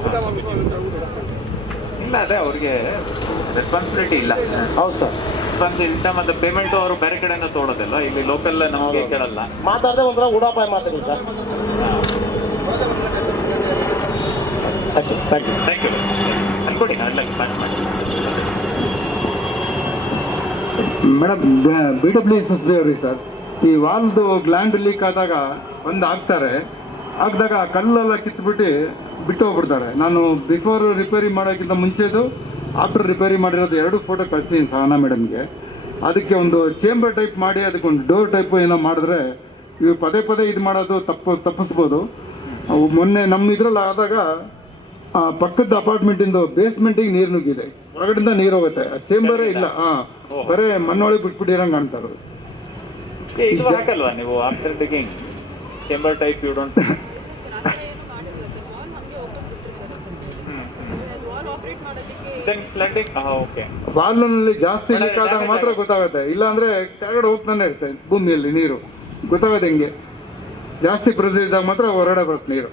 ಇಲ್ಲ, ಅದೇ ಅವ್ರಿಗೆ ರೆಸ್ಪಾನ್ಸಿಬಿಲಿಟಿ ಇಲ್ಲ. ಹೌದು ಸರ್, ರೆಸ್ಪಾನ್ಸಿಬಿಲಿಟಿ ಮತ್ತೆ ಪೇಮೆಂಟ್ ಅವರು ಬೇರೆ ಕಡೆಯಿಂದ ತಗೊಳ್ಳೋದಿಲ್ಲ, ಇಲ್ಲಿ ಲೋಕಲ್ ನಮಗೆ ಕೇಳಲ್ಲ. ಮಾತಾಡದೆ ಒಂಥರ ಉಡಾಪಾಯ ಮಾತಾಡಿ ಸರ್. Thank you. ಅನ್ಕೊಡಿ, ಅಲ್ಲ ಪಾಸ್ ಮಾಡಿ. ಮೇಡಮ್, BWSSB ಅವ್ರಿಗೆ ಸರ್, ಈ ವಾಲ್ದು ಗ್ಲ್ಯಾಂಡ್ ಲೀಕ್ ಆದಾಗ ಒಂದು ಹಾಕ್ತಾರೆ, ಹಾಕಿದಾಗ ಕಲ್ಲೆಲ್ಲ ಕಿತ್ಬಿಟ್ಟು ಬಿಟ್ಟು ಹೋಗ್ಬಿಡ್ತಾರೆ. ನಾನು ಬಿಫೋರ್ ರಿಪೇರಿ ಮಾಡೋಕ್ಕಿಂತ ಮುಂಚೆದು ಆಫ್ಟರ್ ರಿಪೇರಿ ಮಾಡಿರೋದು 2 ಫೋಟೋ ಕಳಿಸಿದ್ದೀನಿ ಸಹನಾ ಮೇಡಮ್ಗೆ. ಅದಕ್ಕೆ ಒಂದು ಚೇಂಬರ್ ಟೈಪ್ ಮಾಡಿ ಅದಕ್ಕೊಂದು ಡೋರ್ ಟೈಪ್ ಏನೋ ಮಾಡಿದ್ರೆ ಇವು ಪದೇ ಇದು ಮಾಡೋದು ತಪ್ಪಿಸ್ಬೋದು. ಮೊನ್ನೆ ನಮ್ಮ ಇದ್ರಲ್ಲಿ ಆದಾಗ ಪಕ್ಕದ ಅಪಾರ್ಟ್ಮೆಂಟಿಂದು ಬೇಸ್ಮೆಂಟಿಗೆ ನೀರು ನುಗ್ಗಿದೆ, ಹೊರಗಡೆಯಿಂದ ನೀರು ಹೋಗುತ್ತೆ, ಚೇಂಬರೇ ಇಲ್ಲ. ಬರೇ ಮಣ್ಣೊಳಗೆ ಬಿಟ್ಬಿಟ್ಟಿರಂಗೆ ಕಾಣ್ತಾರೆ. ಇದು ಹಾಕಲ್ವಾ ನೀವು after digging chamber type? You don't ವಾಲ್ನಲ್ಲಿ ಜಾಸ್ತಿ ಲೀಕ್ ಆದಾಗ ಮಾತ್ರ ಗೊತ್ತಾಗುತ್ತೆ, ಇಲ್ಲ ಅಂದ್ರೆ ಕೆಳಗಡೆ ಹೋಗ್ತಾನೆ ಇರುತ್ತೆ ಭೂಮಿಯಲ್ಲಿ ನೀರು. ಗೊತ್ತಾಗುತ್ತೆ ಹೆಂಗೆ? ಜಾಸ್ತಿ ಪ್ರೆಷರ್ ಇದ್ದಾಗ ಮಾತ್ರ ಹೊರಗಡೆ ಬರುತ್ತೆ ನೀರು.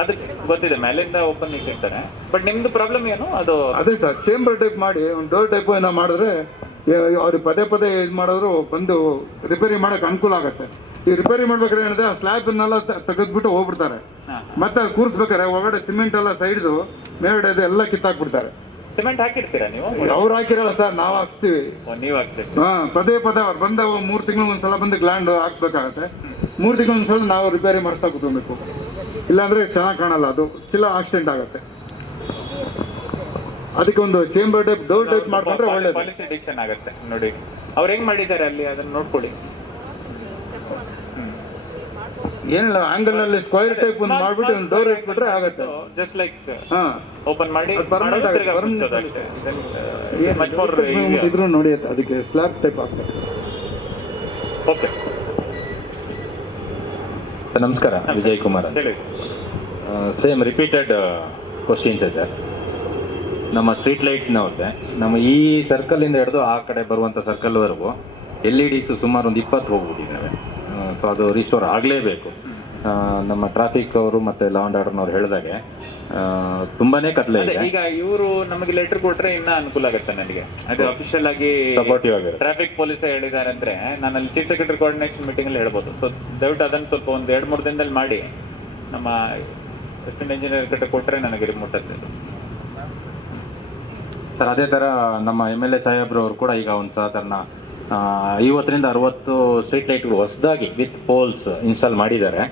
ಅದಕ್ಕೆ ಗೊತ್ತಿದೆ, ಮೇಲಿಂದ ಓಪನ್ ಇಟ್ಟಿರ್ತಾರೆ. ಬಟ್ ನಿಮ್ದು ಪ್ರಾಬ್ಲಮ್ ಏನು? ಅದು ಅದೇ ಸರ್, ಚೇಂಬರ್ ಟೈಪ್ ಮಾಡಿ ಒಂದು ಡೋರ್ ಟೈಪ್ ಏನೋ ಮಾಡಿದ್ರೆ ಅವ್ರಿಗೆ ಪದೇ ಇದು ಮಾಡಿದ್ರು ಬಂದು ರಿಪೇರಿ ಮಾಡಕ್ ಅನುಕೂಲ ಆಗುತ್ತೆ. ಈ ರಿಪೇರಿ ಮಾಡ್ಬೇಕಾದ್ರೆ ಏನಿದೆ, ಆ ಸ್ಲ್ಯಾಬ್ನೆಲ್ಲ ತೆಗೆದ್ಬಿಟ್ಟು ಹೋಗ್ಬಿಡ್ತಾರೆ. ಮತ್ತೆ ಅದು ಕೂರಿಸ್ಬೇಕಾರೆ ಒಳಗಡೆ ಸಿಮೆಂಟ್ ಎಲ್ಲ ಸೈಡ್ದು ಮೇಲ್ಗಡೆ ಎಲ್ಲ ಕಿತ್ತಾಕ್ಬಿಡ್ತಾರೆ. ಸಿಮೆಂಟ್ ಹಾಕಿರ್ತೀರಾ ನೀವು? ಅವ್ರು ಹಾಕಿರಲ್ಲ ಸರ್, ನಾವು ಹಾಕ್ಸ್ತೀವಿ. ನೀವು ಹಾಕ್ತೀವಿ? ಪದೇ ಅವ್ರು ಬಂದ 3 ತಿಂಗಳು ಒಂದ್ಸಲ ಬಂದು ಗ್ಲ್ಯಾಂಡ್ ಹಾಕ್ಬೇಕಾಗತ್ತೆ. 3 ತಿಂಗಳು ಒಂದ್ಸಲ ನಾವು ರಿಪೇರಿ ಮಾಡಿಸ್ತಾ ಕೂತ್ಕೊಬೇಕು, ಇಲ್ಲಾಂದ್ರೆ ಚೆನ್ನಾಗಿ ಕಾಣಲ್ಲ, ಅದು ಇಲ್ಲ ಆಕ್ಸಿಡೆಂಟ್ ಆಗುತ್ತೆ. ಅದಕ್ಕೆ ಒಂದು ಚೇಂಬರ್ ಟೈಪ್ ಡೋರ್ ಟೈಪ್ ಮಾಡ್ಕೊಂಡ್ರೆ ಒಳ್ಳೇದು. ಪಾಲಿಸಿ ಡಿಕ್ಷನ್ ಆಗುತ್ತೆ ನೋಡಿ. ಅವ್ರು ಹೆಂಗ್ ಮಾಡಿದ್ದಾರೆ ಅಲ್ಲಿ, ಅದನ್ನ ನೋಡ್ಕೊಳ್ಳಿ. ಏನಿಲ್ಲ, ಆಂಗಲ್ ನಲ್ಲಿ ಸ್ಕ್ವೈರ್ ಟೈಪ್ ಒಂದು ಮಾಡ್ಬಿಟ್ಟು ಒಂದು ಡೋರ್ ಇಟ್ಬಿಟ್ರೆ ಆಗುತ್ತೆ. ಜಸ್ಟ್ ಲೈಕ್ ಓಪನ್ ಮಾಡಿ ಇದ್ರು ನೋಡಿ, ಅದಕ್ಕೆ ಸ್ಲ್ಯಾಬ್ ಟೈಪ್ ಆಗ್ತದೆ. ಓಕೆ. ನಮಸ್ಕಾರ, ವಿಜಯ್ ಕುಮಾರ್ ಅಂತ. Same repeated questions sir. ನಮ್ಮ ಸ್ಟ್ರೀಟ್ ಲೈಟ್ನವ್ರದ್ದೆ, ನಮ್ಮ ಈ ಸರ್ಕಲಿಂದ ಹಿಡಿದು ಆ ಕಡೆ ಬರುವಂಥ ಸರ್ಕಲ್ವರೆಗೂ LEDs ಸುಮಾರು ಒಂದು 20 ಹೋಗ್ಬಿಟ್ಟಿದ್ದಾವೆ. ಸೊ ಅದು ರಿಸ್ಟೋರ್ ಆಗಲೇಬೇಕು. ನಮ್ಮ ಟ್ರಾಫಿಕ್ ಅವರು ಮತ್ತು ಲಾ ಆ್ಯಂಡ್ ಆರ್ಡರ್ನವ್ರು ಹೇಳಿದಾಗೆ ತುಂಬಾನೇ ಕತ್ಲೆ ಇದೆ. ಈಗ ಇವರು ನಮಗೆ ಲೆಟರ್ ಕೊಟ್ರೆ ಇನ್ನ ಅನುಕೂಲ ಆಗುತ್ತೆ ನನಗೆ. ಅದು ಅಫಿಷಿಯಲ್ ಆಗಿ ಸಪೋರ್ಟಿವ್ ಆಗಿದೆ. ಟ್ರಾಫಿಕ್ ಪೊಲೀಸ್ ಹೇಳಿದ್ದಾರೆ ಅಂದ್ರೆ ನಾನು ಅಲ್ಲಿ ಚೀಫ್ ಸೆಕ್ರೆಟರಿ ಕೋಆರ್ಡಿನೇಷನ್ ಮೀಟಿಂಗ್ ಅಲ್ಲಿ ಹೇಳ್ಬೋದು. ಸೊ ದಯವಿಟ್ಟು ಅದನ್ನು ಸ್ವಲ್ಪ ಒಂದು 2-3 ದಿನದಲ್ಲಿ ಮಾಡಿ ನಮ್ಮ ಅಸಿಸ್ಟೆಂಟ್ ಇಂಜಿನಿಯರ್ ಕಡೆ ಕೊಟ್ರೆ ನನಗೆ ಮುಟ್ಟತ್ತೆ ಸರ್. ಅದೇ ಥರ ನಮ್ಮ MLA ಸಾಹೇಬ್ರವರು ಕೂಡ ಈಗ ಒಂದು ಸಾಧಾರಣ 50ರಿಂದ 60 ಸ್ಟ್ರೀಟ್ ಲೈಟ್ಗಳು ಹೊಸದಾಗಿ ವಿತ್ ಪೋಲ್ಸ್ ಇನ್ಸ್ಟಾಲ್ ಮಾಡಿದ್ದಾರೆ.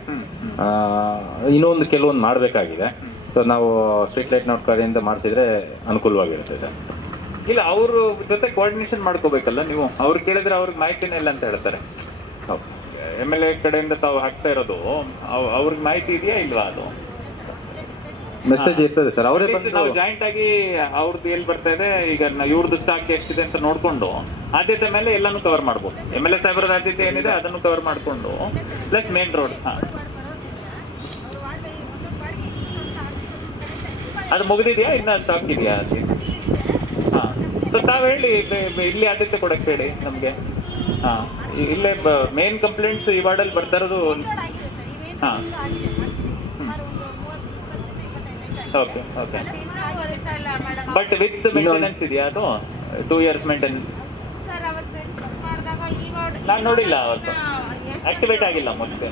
ಇನ್ನೊಂದು ಕೆಲವೊಂದು ಮಾಡಬೇಕಾಗಿದೆ. ಸೊ ನಾವು ಸ್ಟ್ರೀಟ್ ಲೈಟ್ನವ್ರ ಕಡೆಯಿಂದ ಮಾಡಿಸಿದ್ರೆ ಅನುಕೂಲವಾಗಿರುತ್ತೆ. ಇಲ್ಲ, ಅವರು ಜೊತೆ ಕೋಆರ್ಡಿನೇಷನ್ ಮಾಡ್ಕೋಬೇಕಲ್ಲ ನೀವು. ಅವ್ರು ಕೇಳಿದ್ರೆ ಅವ್ರಿಗೆ ಮಾಹಿತಿನೇ ಇಲ್ಲ ಅಂತ ಹೇಳ್ತಾರೆ. MLA ಕಡೆಯಿಂದ ತಾವು ಹಾಕ್ತಾ ಇರೋದು ಅವ್ರಿಗೆ ಮಾಹಿತಿ ಇದೆಯಾ ಇಲ್ವಾ? ಅದು ಮೆಸೇಜ್ ಇರ್ತದೆ ಸರ್. ಅವರೇ ನಾವು ಜಾಯಿಂಟ್ ಆಗಿ ಅವ್ರದ್ದು ಎಲ್ಲಿ ಬರ್ತಾ ಇದೆ, ಈಗ ಇವ್ರದ್ದು ಸ್ಟಾಕ್ ಎಷ್ಟಿದೆ ಅಂತ ನೋಡ್ಕೊಂಡು ಆದ್ಯತೆ ಮೇಲೆ ಎಲ್ಲಾನು ಕವರ್ ಮಾಡ್ಬೋದು. MLA ಸಾಹೇಬ್ರದ ಆದ್ಯತೆ ಏನಿದೆ ಅದನ್ನು ಕವರ್ ಮಾಡ್ಕೊಂಡು ಪ್ಲಸ್ ಮೇನ್ ರೋಡ್ ಅದು ಮುಗಿದಿದೆಯಾ, ಇನ್ನ ಸ್ಟಾಕ್ ಇದೆಯಾ ಅಲ್ಲಿ? ಸೊ ತಾವು ಹೇಳಿ ಇಲ್ಲಿ ಆದ್ಯತೆ ಕೊಡಕ್ಕೆ ಹೇಳಿ ನಮ್ಗೆ. ಇಲ್ಲೇ ಮೇನ್ ಕಂಪ್ಲೇಂಟ್ಸ್ ಈ ವಾರ್ಡಲ್ಲಿ ಬರ್ತಾ ಇರೋದು. Okay okay. But with maintenance ಇದೆಯಾ ಅದು? 2 years ಮೇಂಟೆನೆನ್ಸ್ ನಾನು ನೋಡಿಲ್ಲ. ಅವತ್ತು ಆಕ್ಟಿವೇಟ್ ಆಗಿಲ್ಲ ಮತ್ತೆ.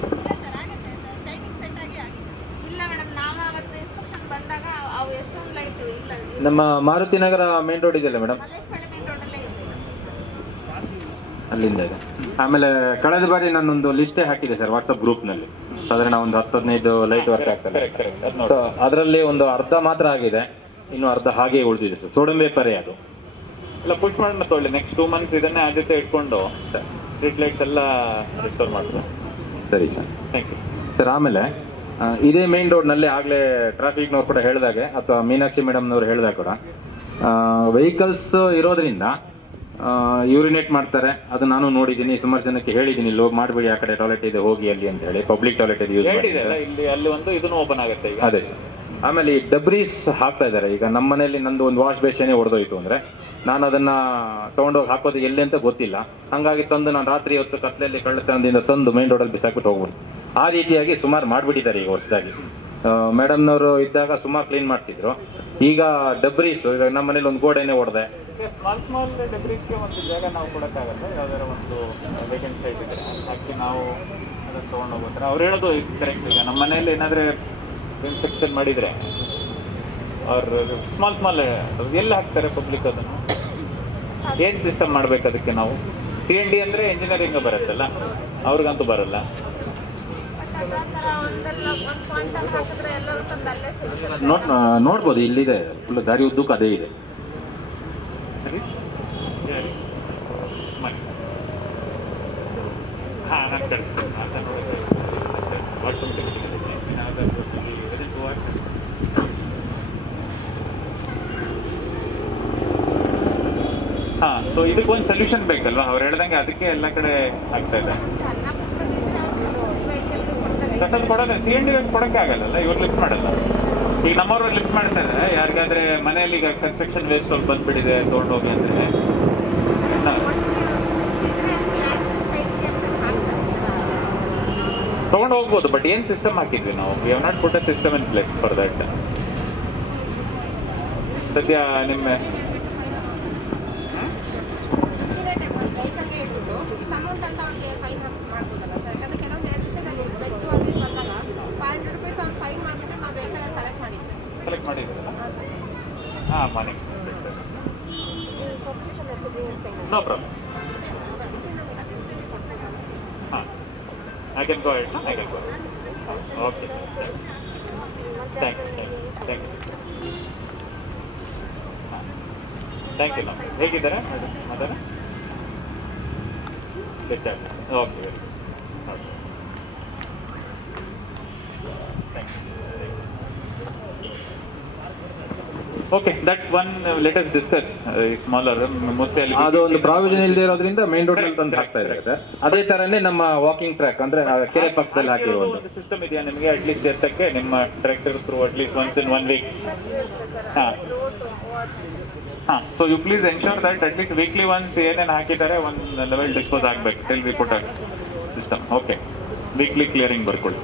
ನಮ್ಮ ಮಾರುತಿ ನಗರ ಮೇನ್ ರೋಡ್ ಇದೆಯಲ್ಲ ಮೇಡಮ್, ಅಲ್ಲಿಂದ ಇದೆ. ಆಮೇಲೆ ಕಳೆದ ಬಾರಿ ನಾನೊಂದು ಲಿಸ್ಟೇ ಹಾಕಿದೆ ಸರ್ ವಾಟ್ಸಪ್ ಗ್ರೂಪ್ನಲ್ಲಿ. ಸಾಧಾರಣ ಒಂದು 10-15 ಲೈಟ್ ವರ್ಕ್ ಆಗ್ತದೆ. ಅದರಲ್ಲಿ ಒಂದು ಅರ್ಧ ಮಾತ್ರ ಆಗಿದೆ, ಇನ್ನು ಅರ್ಧ ಹಾಗೆ ಉಳಿದಿದೆ ಸರ್. ಸೋಡಮ್ ವೇಪರೇ ಅದು. ಇಲ್ಲ, ಪುಷ್ ಮಾಡೋಣ ತೊಗೊಳ್ಳಿ. ನೆಕ್ಸ್ಟ್ 2 months ಇದನ್ನೇ ಆದ್ಯತೆ ಇಟ್ಕೊಂಡು ಸ್ಟ್ರೀಟ್ ಲೈಟ್ಸ್ ಎಲ್ಲ ರಿಸ್ಟೋರ್ ಮಾಡಿಸು. ಸರಿ ಸರ್, ಥ್ಯಾಂಕ್ ಯು ಸರ್. ಆಮೇಲೆ ಇದೇ ಮೇನ್ ರೋಡ್ನಲ್ಲಿ ಆಗಲೇ ಟ್ರಾಫಿಕ್ನವ್ರು ಕೂಡ ಹೇಳಿದಾಗೆ, ಅಥವಾ ಮೀನಾಕ್ಷಿ ಮೇಡಮ್ನವ್ರು ಹೇಳಿದಾಗ ಕೂಡ ವೆಹಿಕಲ್ಸ್ ಇರೋದ್ರಿಂದ ಯೂರಿನೇಟ್ ಮಾಡ್ತಾರೆ. ಅದು ನಾನು ನೋಡಿದ್ದೀನಿ, ಸುಮಾರು ಜನಕ್ಕೆ ಹೇಳಿದ್ದೀನಿ, ಇಲ್ಲಿ ಹೋಗಿ ಮಾಡಬೇಡಿ, ಆ ಕಡೆ ಟಾಯ್ಲೆಟ್ ಇದೆ ಹೋಗಿ ಅಲ್ಲಿ ಅಂತ ಹೇಳಿ. ಪಬ್ಲಿಕ್ ಟಾಯ್ಲೆಟ್ ಇದೆ ಯೂಸ್ ಮಾಡಿ. ಇಲ್ಲಿ ಅಲ್ಲಿ ಒಂದು ಇದನ್ನು ಓಪನ್ ಆಗುತ್ತೆ ಈಗ. ಅದೇ ಸರ್. ಆಮೇಲೆ ಈ ಡಬ್ರೀಸ್ ಹಾಕ್ತಾ ಇದ್ದಾರೆ. ಈಗ ನಮ್ಮ ಮನೆಯಲ್ಲಿ ನಂದು ಒಂದು ವಾಶ್ ಬೇಷನೇ ಹೊಡೆದೋಯ್ತು ಅಂದರೆ ನಾನು ಅದನ್ನು ತೊಗೊಂಡೋಗಿ ಹಾಕೋದು ಎಲ್ಲಿ ಅಂತ ಗೊತ್ತಿಲ್ಲ. ಹಾಗಾಗಿ ತಂದು ನಾನು ರಾತ್ರಿ ಹೊತ್ತು ಕತ್ಲೆಯಲ್ಲಿ ಕಳ್ಳತನದಿಂದ ತಂದು ಮೇನ್ ರೋಡಲ್ಲಿ ಬಿಸಾಕ್ಬಿಟ್ಟು ಹೋಗ್ಬಿಟ್ಟು ಆ ರೀತಿಯಾಗಿ ಸುಮಾರು ಮಾಡಿಬಿಟ್ಟಿದ್ದಾರೆ ಈಗ ಹೊಸದಾಗಿ. ಮೇಡಮ್ನವರು ಇದ್ದಾಗ ಸುಮಾರು ಕ್ಲೀನ್ ಮಾಡ್ತಿದ್ರು. ಈಗ ಡಬ್ರೀಸ್, ಈಗ ನಮ್ಮ ಮನೇಲಿ ಒಂದು ಗೋಡೆನೇ ಹೊಡೆದೆ. ಸ್ಮಾಲ್ ಡೆಬ್ರೀಸ್ಗೆ ಒಂದು ಜಾಗ ನಾವು ಕೊಡೋಕ್ಕಾಗಲ್ಲ. ಯಾವ್ದಾರ ಒಂದು ವೇಕೆಂಟ್ ಸೈಟ್ ಇದ್ರೆ ಹಾಕಿ ನಾವು ಅದನ್ನು ತೊಗೊಂಡು ಹೋಗ್ತಾರೆ. ಅವ್ರು ಹೇಳೋದು ಕರೆಕ್ಟ್. ಈಗ ನಮ್ಮ ಮನೆಯಲ್ಲಿ ಏನಾದರೆ ಇನ್ಸ್ಪೆಕ್ಷನ್ ಮಾಡಿದರೆ ಅವ್ರು ಸ್ಮಾಲ್ ಎಲ್ಲಿ ಹಾಕ್ತಾರೆ ಪಬ್ಲಿಕ್? ಅದನ್ನು ಏನು ಸಿಸ್ಟಮ್ ಮಾಡ್ಬೇಕು ಅದಕ್ಕೆ? ನಾವು CND ಅಂದರೆ ಇಂಜಿನಿಯರಿಂಗ್ ಬರುತ್ತಲ್ಲ, ಅವ್ರಿಗಂತೂ ಬರಲ್ಲ. ನೋಡ್ಬೋದು, ಇಲ್ಲಿದೆ ಫುಲ್ ದಾರಿ ಉದ್ದಕ್ಕೂ ಅದೇ ಇದೆ. ಹಾಂ, ನಾನು ಕಳಿಸ್ತೀನಿ. ಹಾಂ, ಸೊ ಇದಕ್ಕೊಂದು ಸೊಲ್ಯೂಷನ್ ಬೇಕಲ್ವಾ? ಅವ್ರು ಹೇಳ್ದಂಗೆ ಅದಕ್ಕೆ ಎಲ್ಲ ಕಡೆ ಆಗ್ತಾ ಇದೆ. ಕಸದ ಕೊಡೋದು CND ಕೊಡೋಕ್ಕೆ ಆಗಲ್ಲ, ಇವ್ರು ಲಿಫ್ಟ್ ಮಾಡಲ್ಲ. ಈಗ ನಮ್ಮವ್ರು ಲಿಫ್ಟ್ ಮಾಡ್ತಾರೆ. ಯಾರಿಗಾದ್ರೆ ಮನೆಯಲ್ಲಿ ಈಗ ಕನ್ಸ್ಟ್ರಕ್ಷನ್ ವೇಸ್ಟ್ ಸ್ವಲ್ಪ ಬಂದ್ಬಿಟ್ಟಿದೆ ತೊಗೊಂಡೋಗಿ ಅಂದರೆ ತೊಗೊಂಡು ಹೋಗ್ಬೋದು. ಬಟ್ ಏನು ಸಿಸ್ಟಮ್ ಹಾಕಿದ್ವಿ ನಾವು? We have not put a system in place for that. ಸದ್ಯ ನಿಮ್ಮ ಕಲೆಕ್ಟ್ ಮಾಡಿದ್ದೀರಲ್ಲ? ಹಾಂ, ಮನೆ ನೋ ಪ್ರಾಬ್ಲಮ್. ಹಾಂ, I can go ahead. I can go ahead. Okay. Thank you. Thank you, ma'am. ಹೇಗಿದ್ದಾರೆ ಮದರ? Okay. Thank you. Okay that one let us discuss smaller mostly ಅಲ್ಲಿ ಅದು ಒಂದು ಪ್ರಾವಿಷನ್ ಇಲ್ಲದೆ ಇರೋದ್ರಿಂದ ಮೇನ್ ರೋಡ್ ಅಲ್ಲಿ ತಂದು ಹಾಕ್ತಾ ಇದ್ದಾರೆ ಸರ್. ಅದೇ ತರನೇ ನಮ್ಮ ವಾಕಿಂಗ್ ಟ್ರ್ಯಾಕ್ ಅಂದ್ರೆ ಆ ಕೆರೆ ಪಕ್ಕದಲ್ಲಿ ಹಾಕಿರುವಂತ ಸಿಸ್ಟಮ್ ಇದೆಯಾ ನಿಮಗೆ ಅಟ್ಲೀಸ್ಟ್ ಎತ್ತಕ್ಕೆ ನಿಮ್ಮ tractor through at least once in 1 week? So you please ensure that at least weekly once ಏನೇನು ಹಾಕಿದ್ದಾರೆ ಒಂದು ಲೆವೆಲ್ ಡಿಸ್ಪೋಸ್ ಆಗಬೇಕು till we put system. Okay, weekly clearing ಬರ್ಕೊಳ್ಳಿ.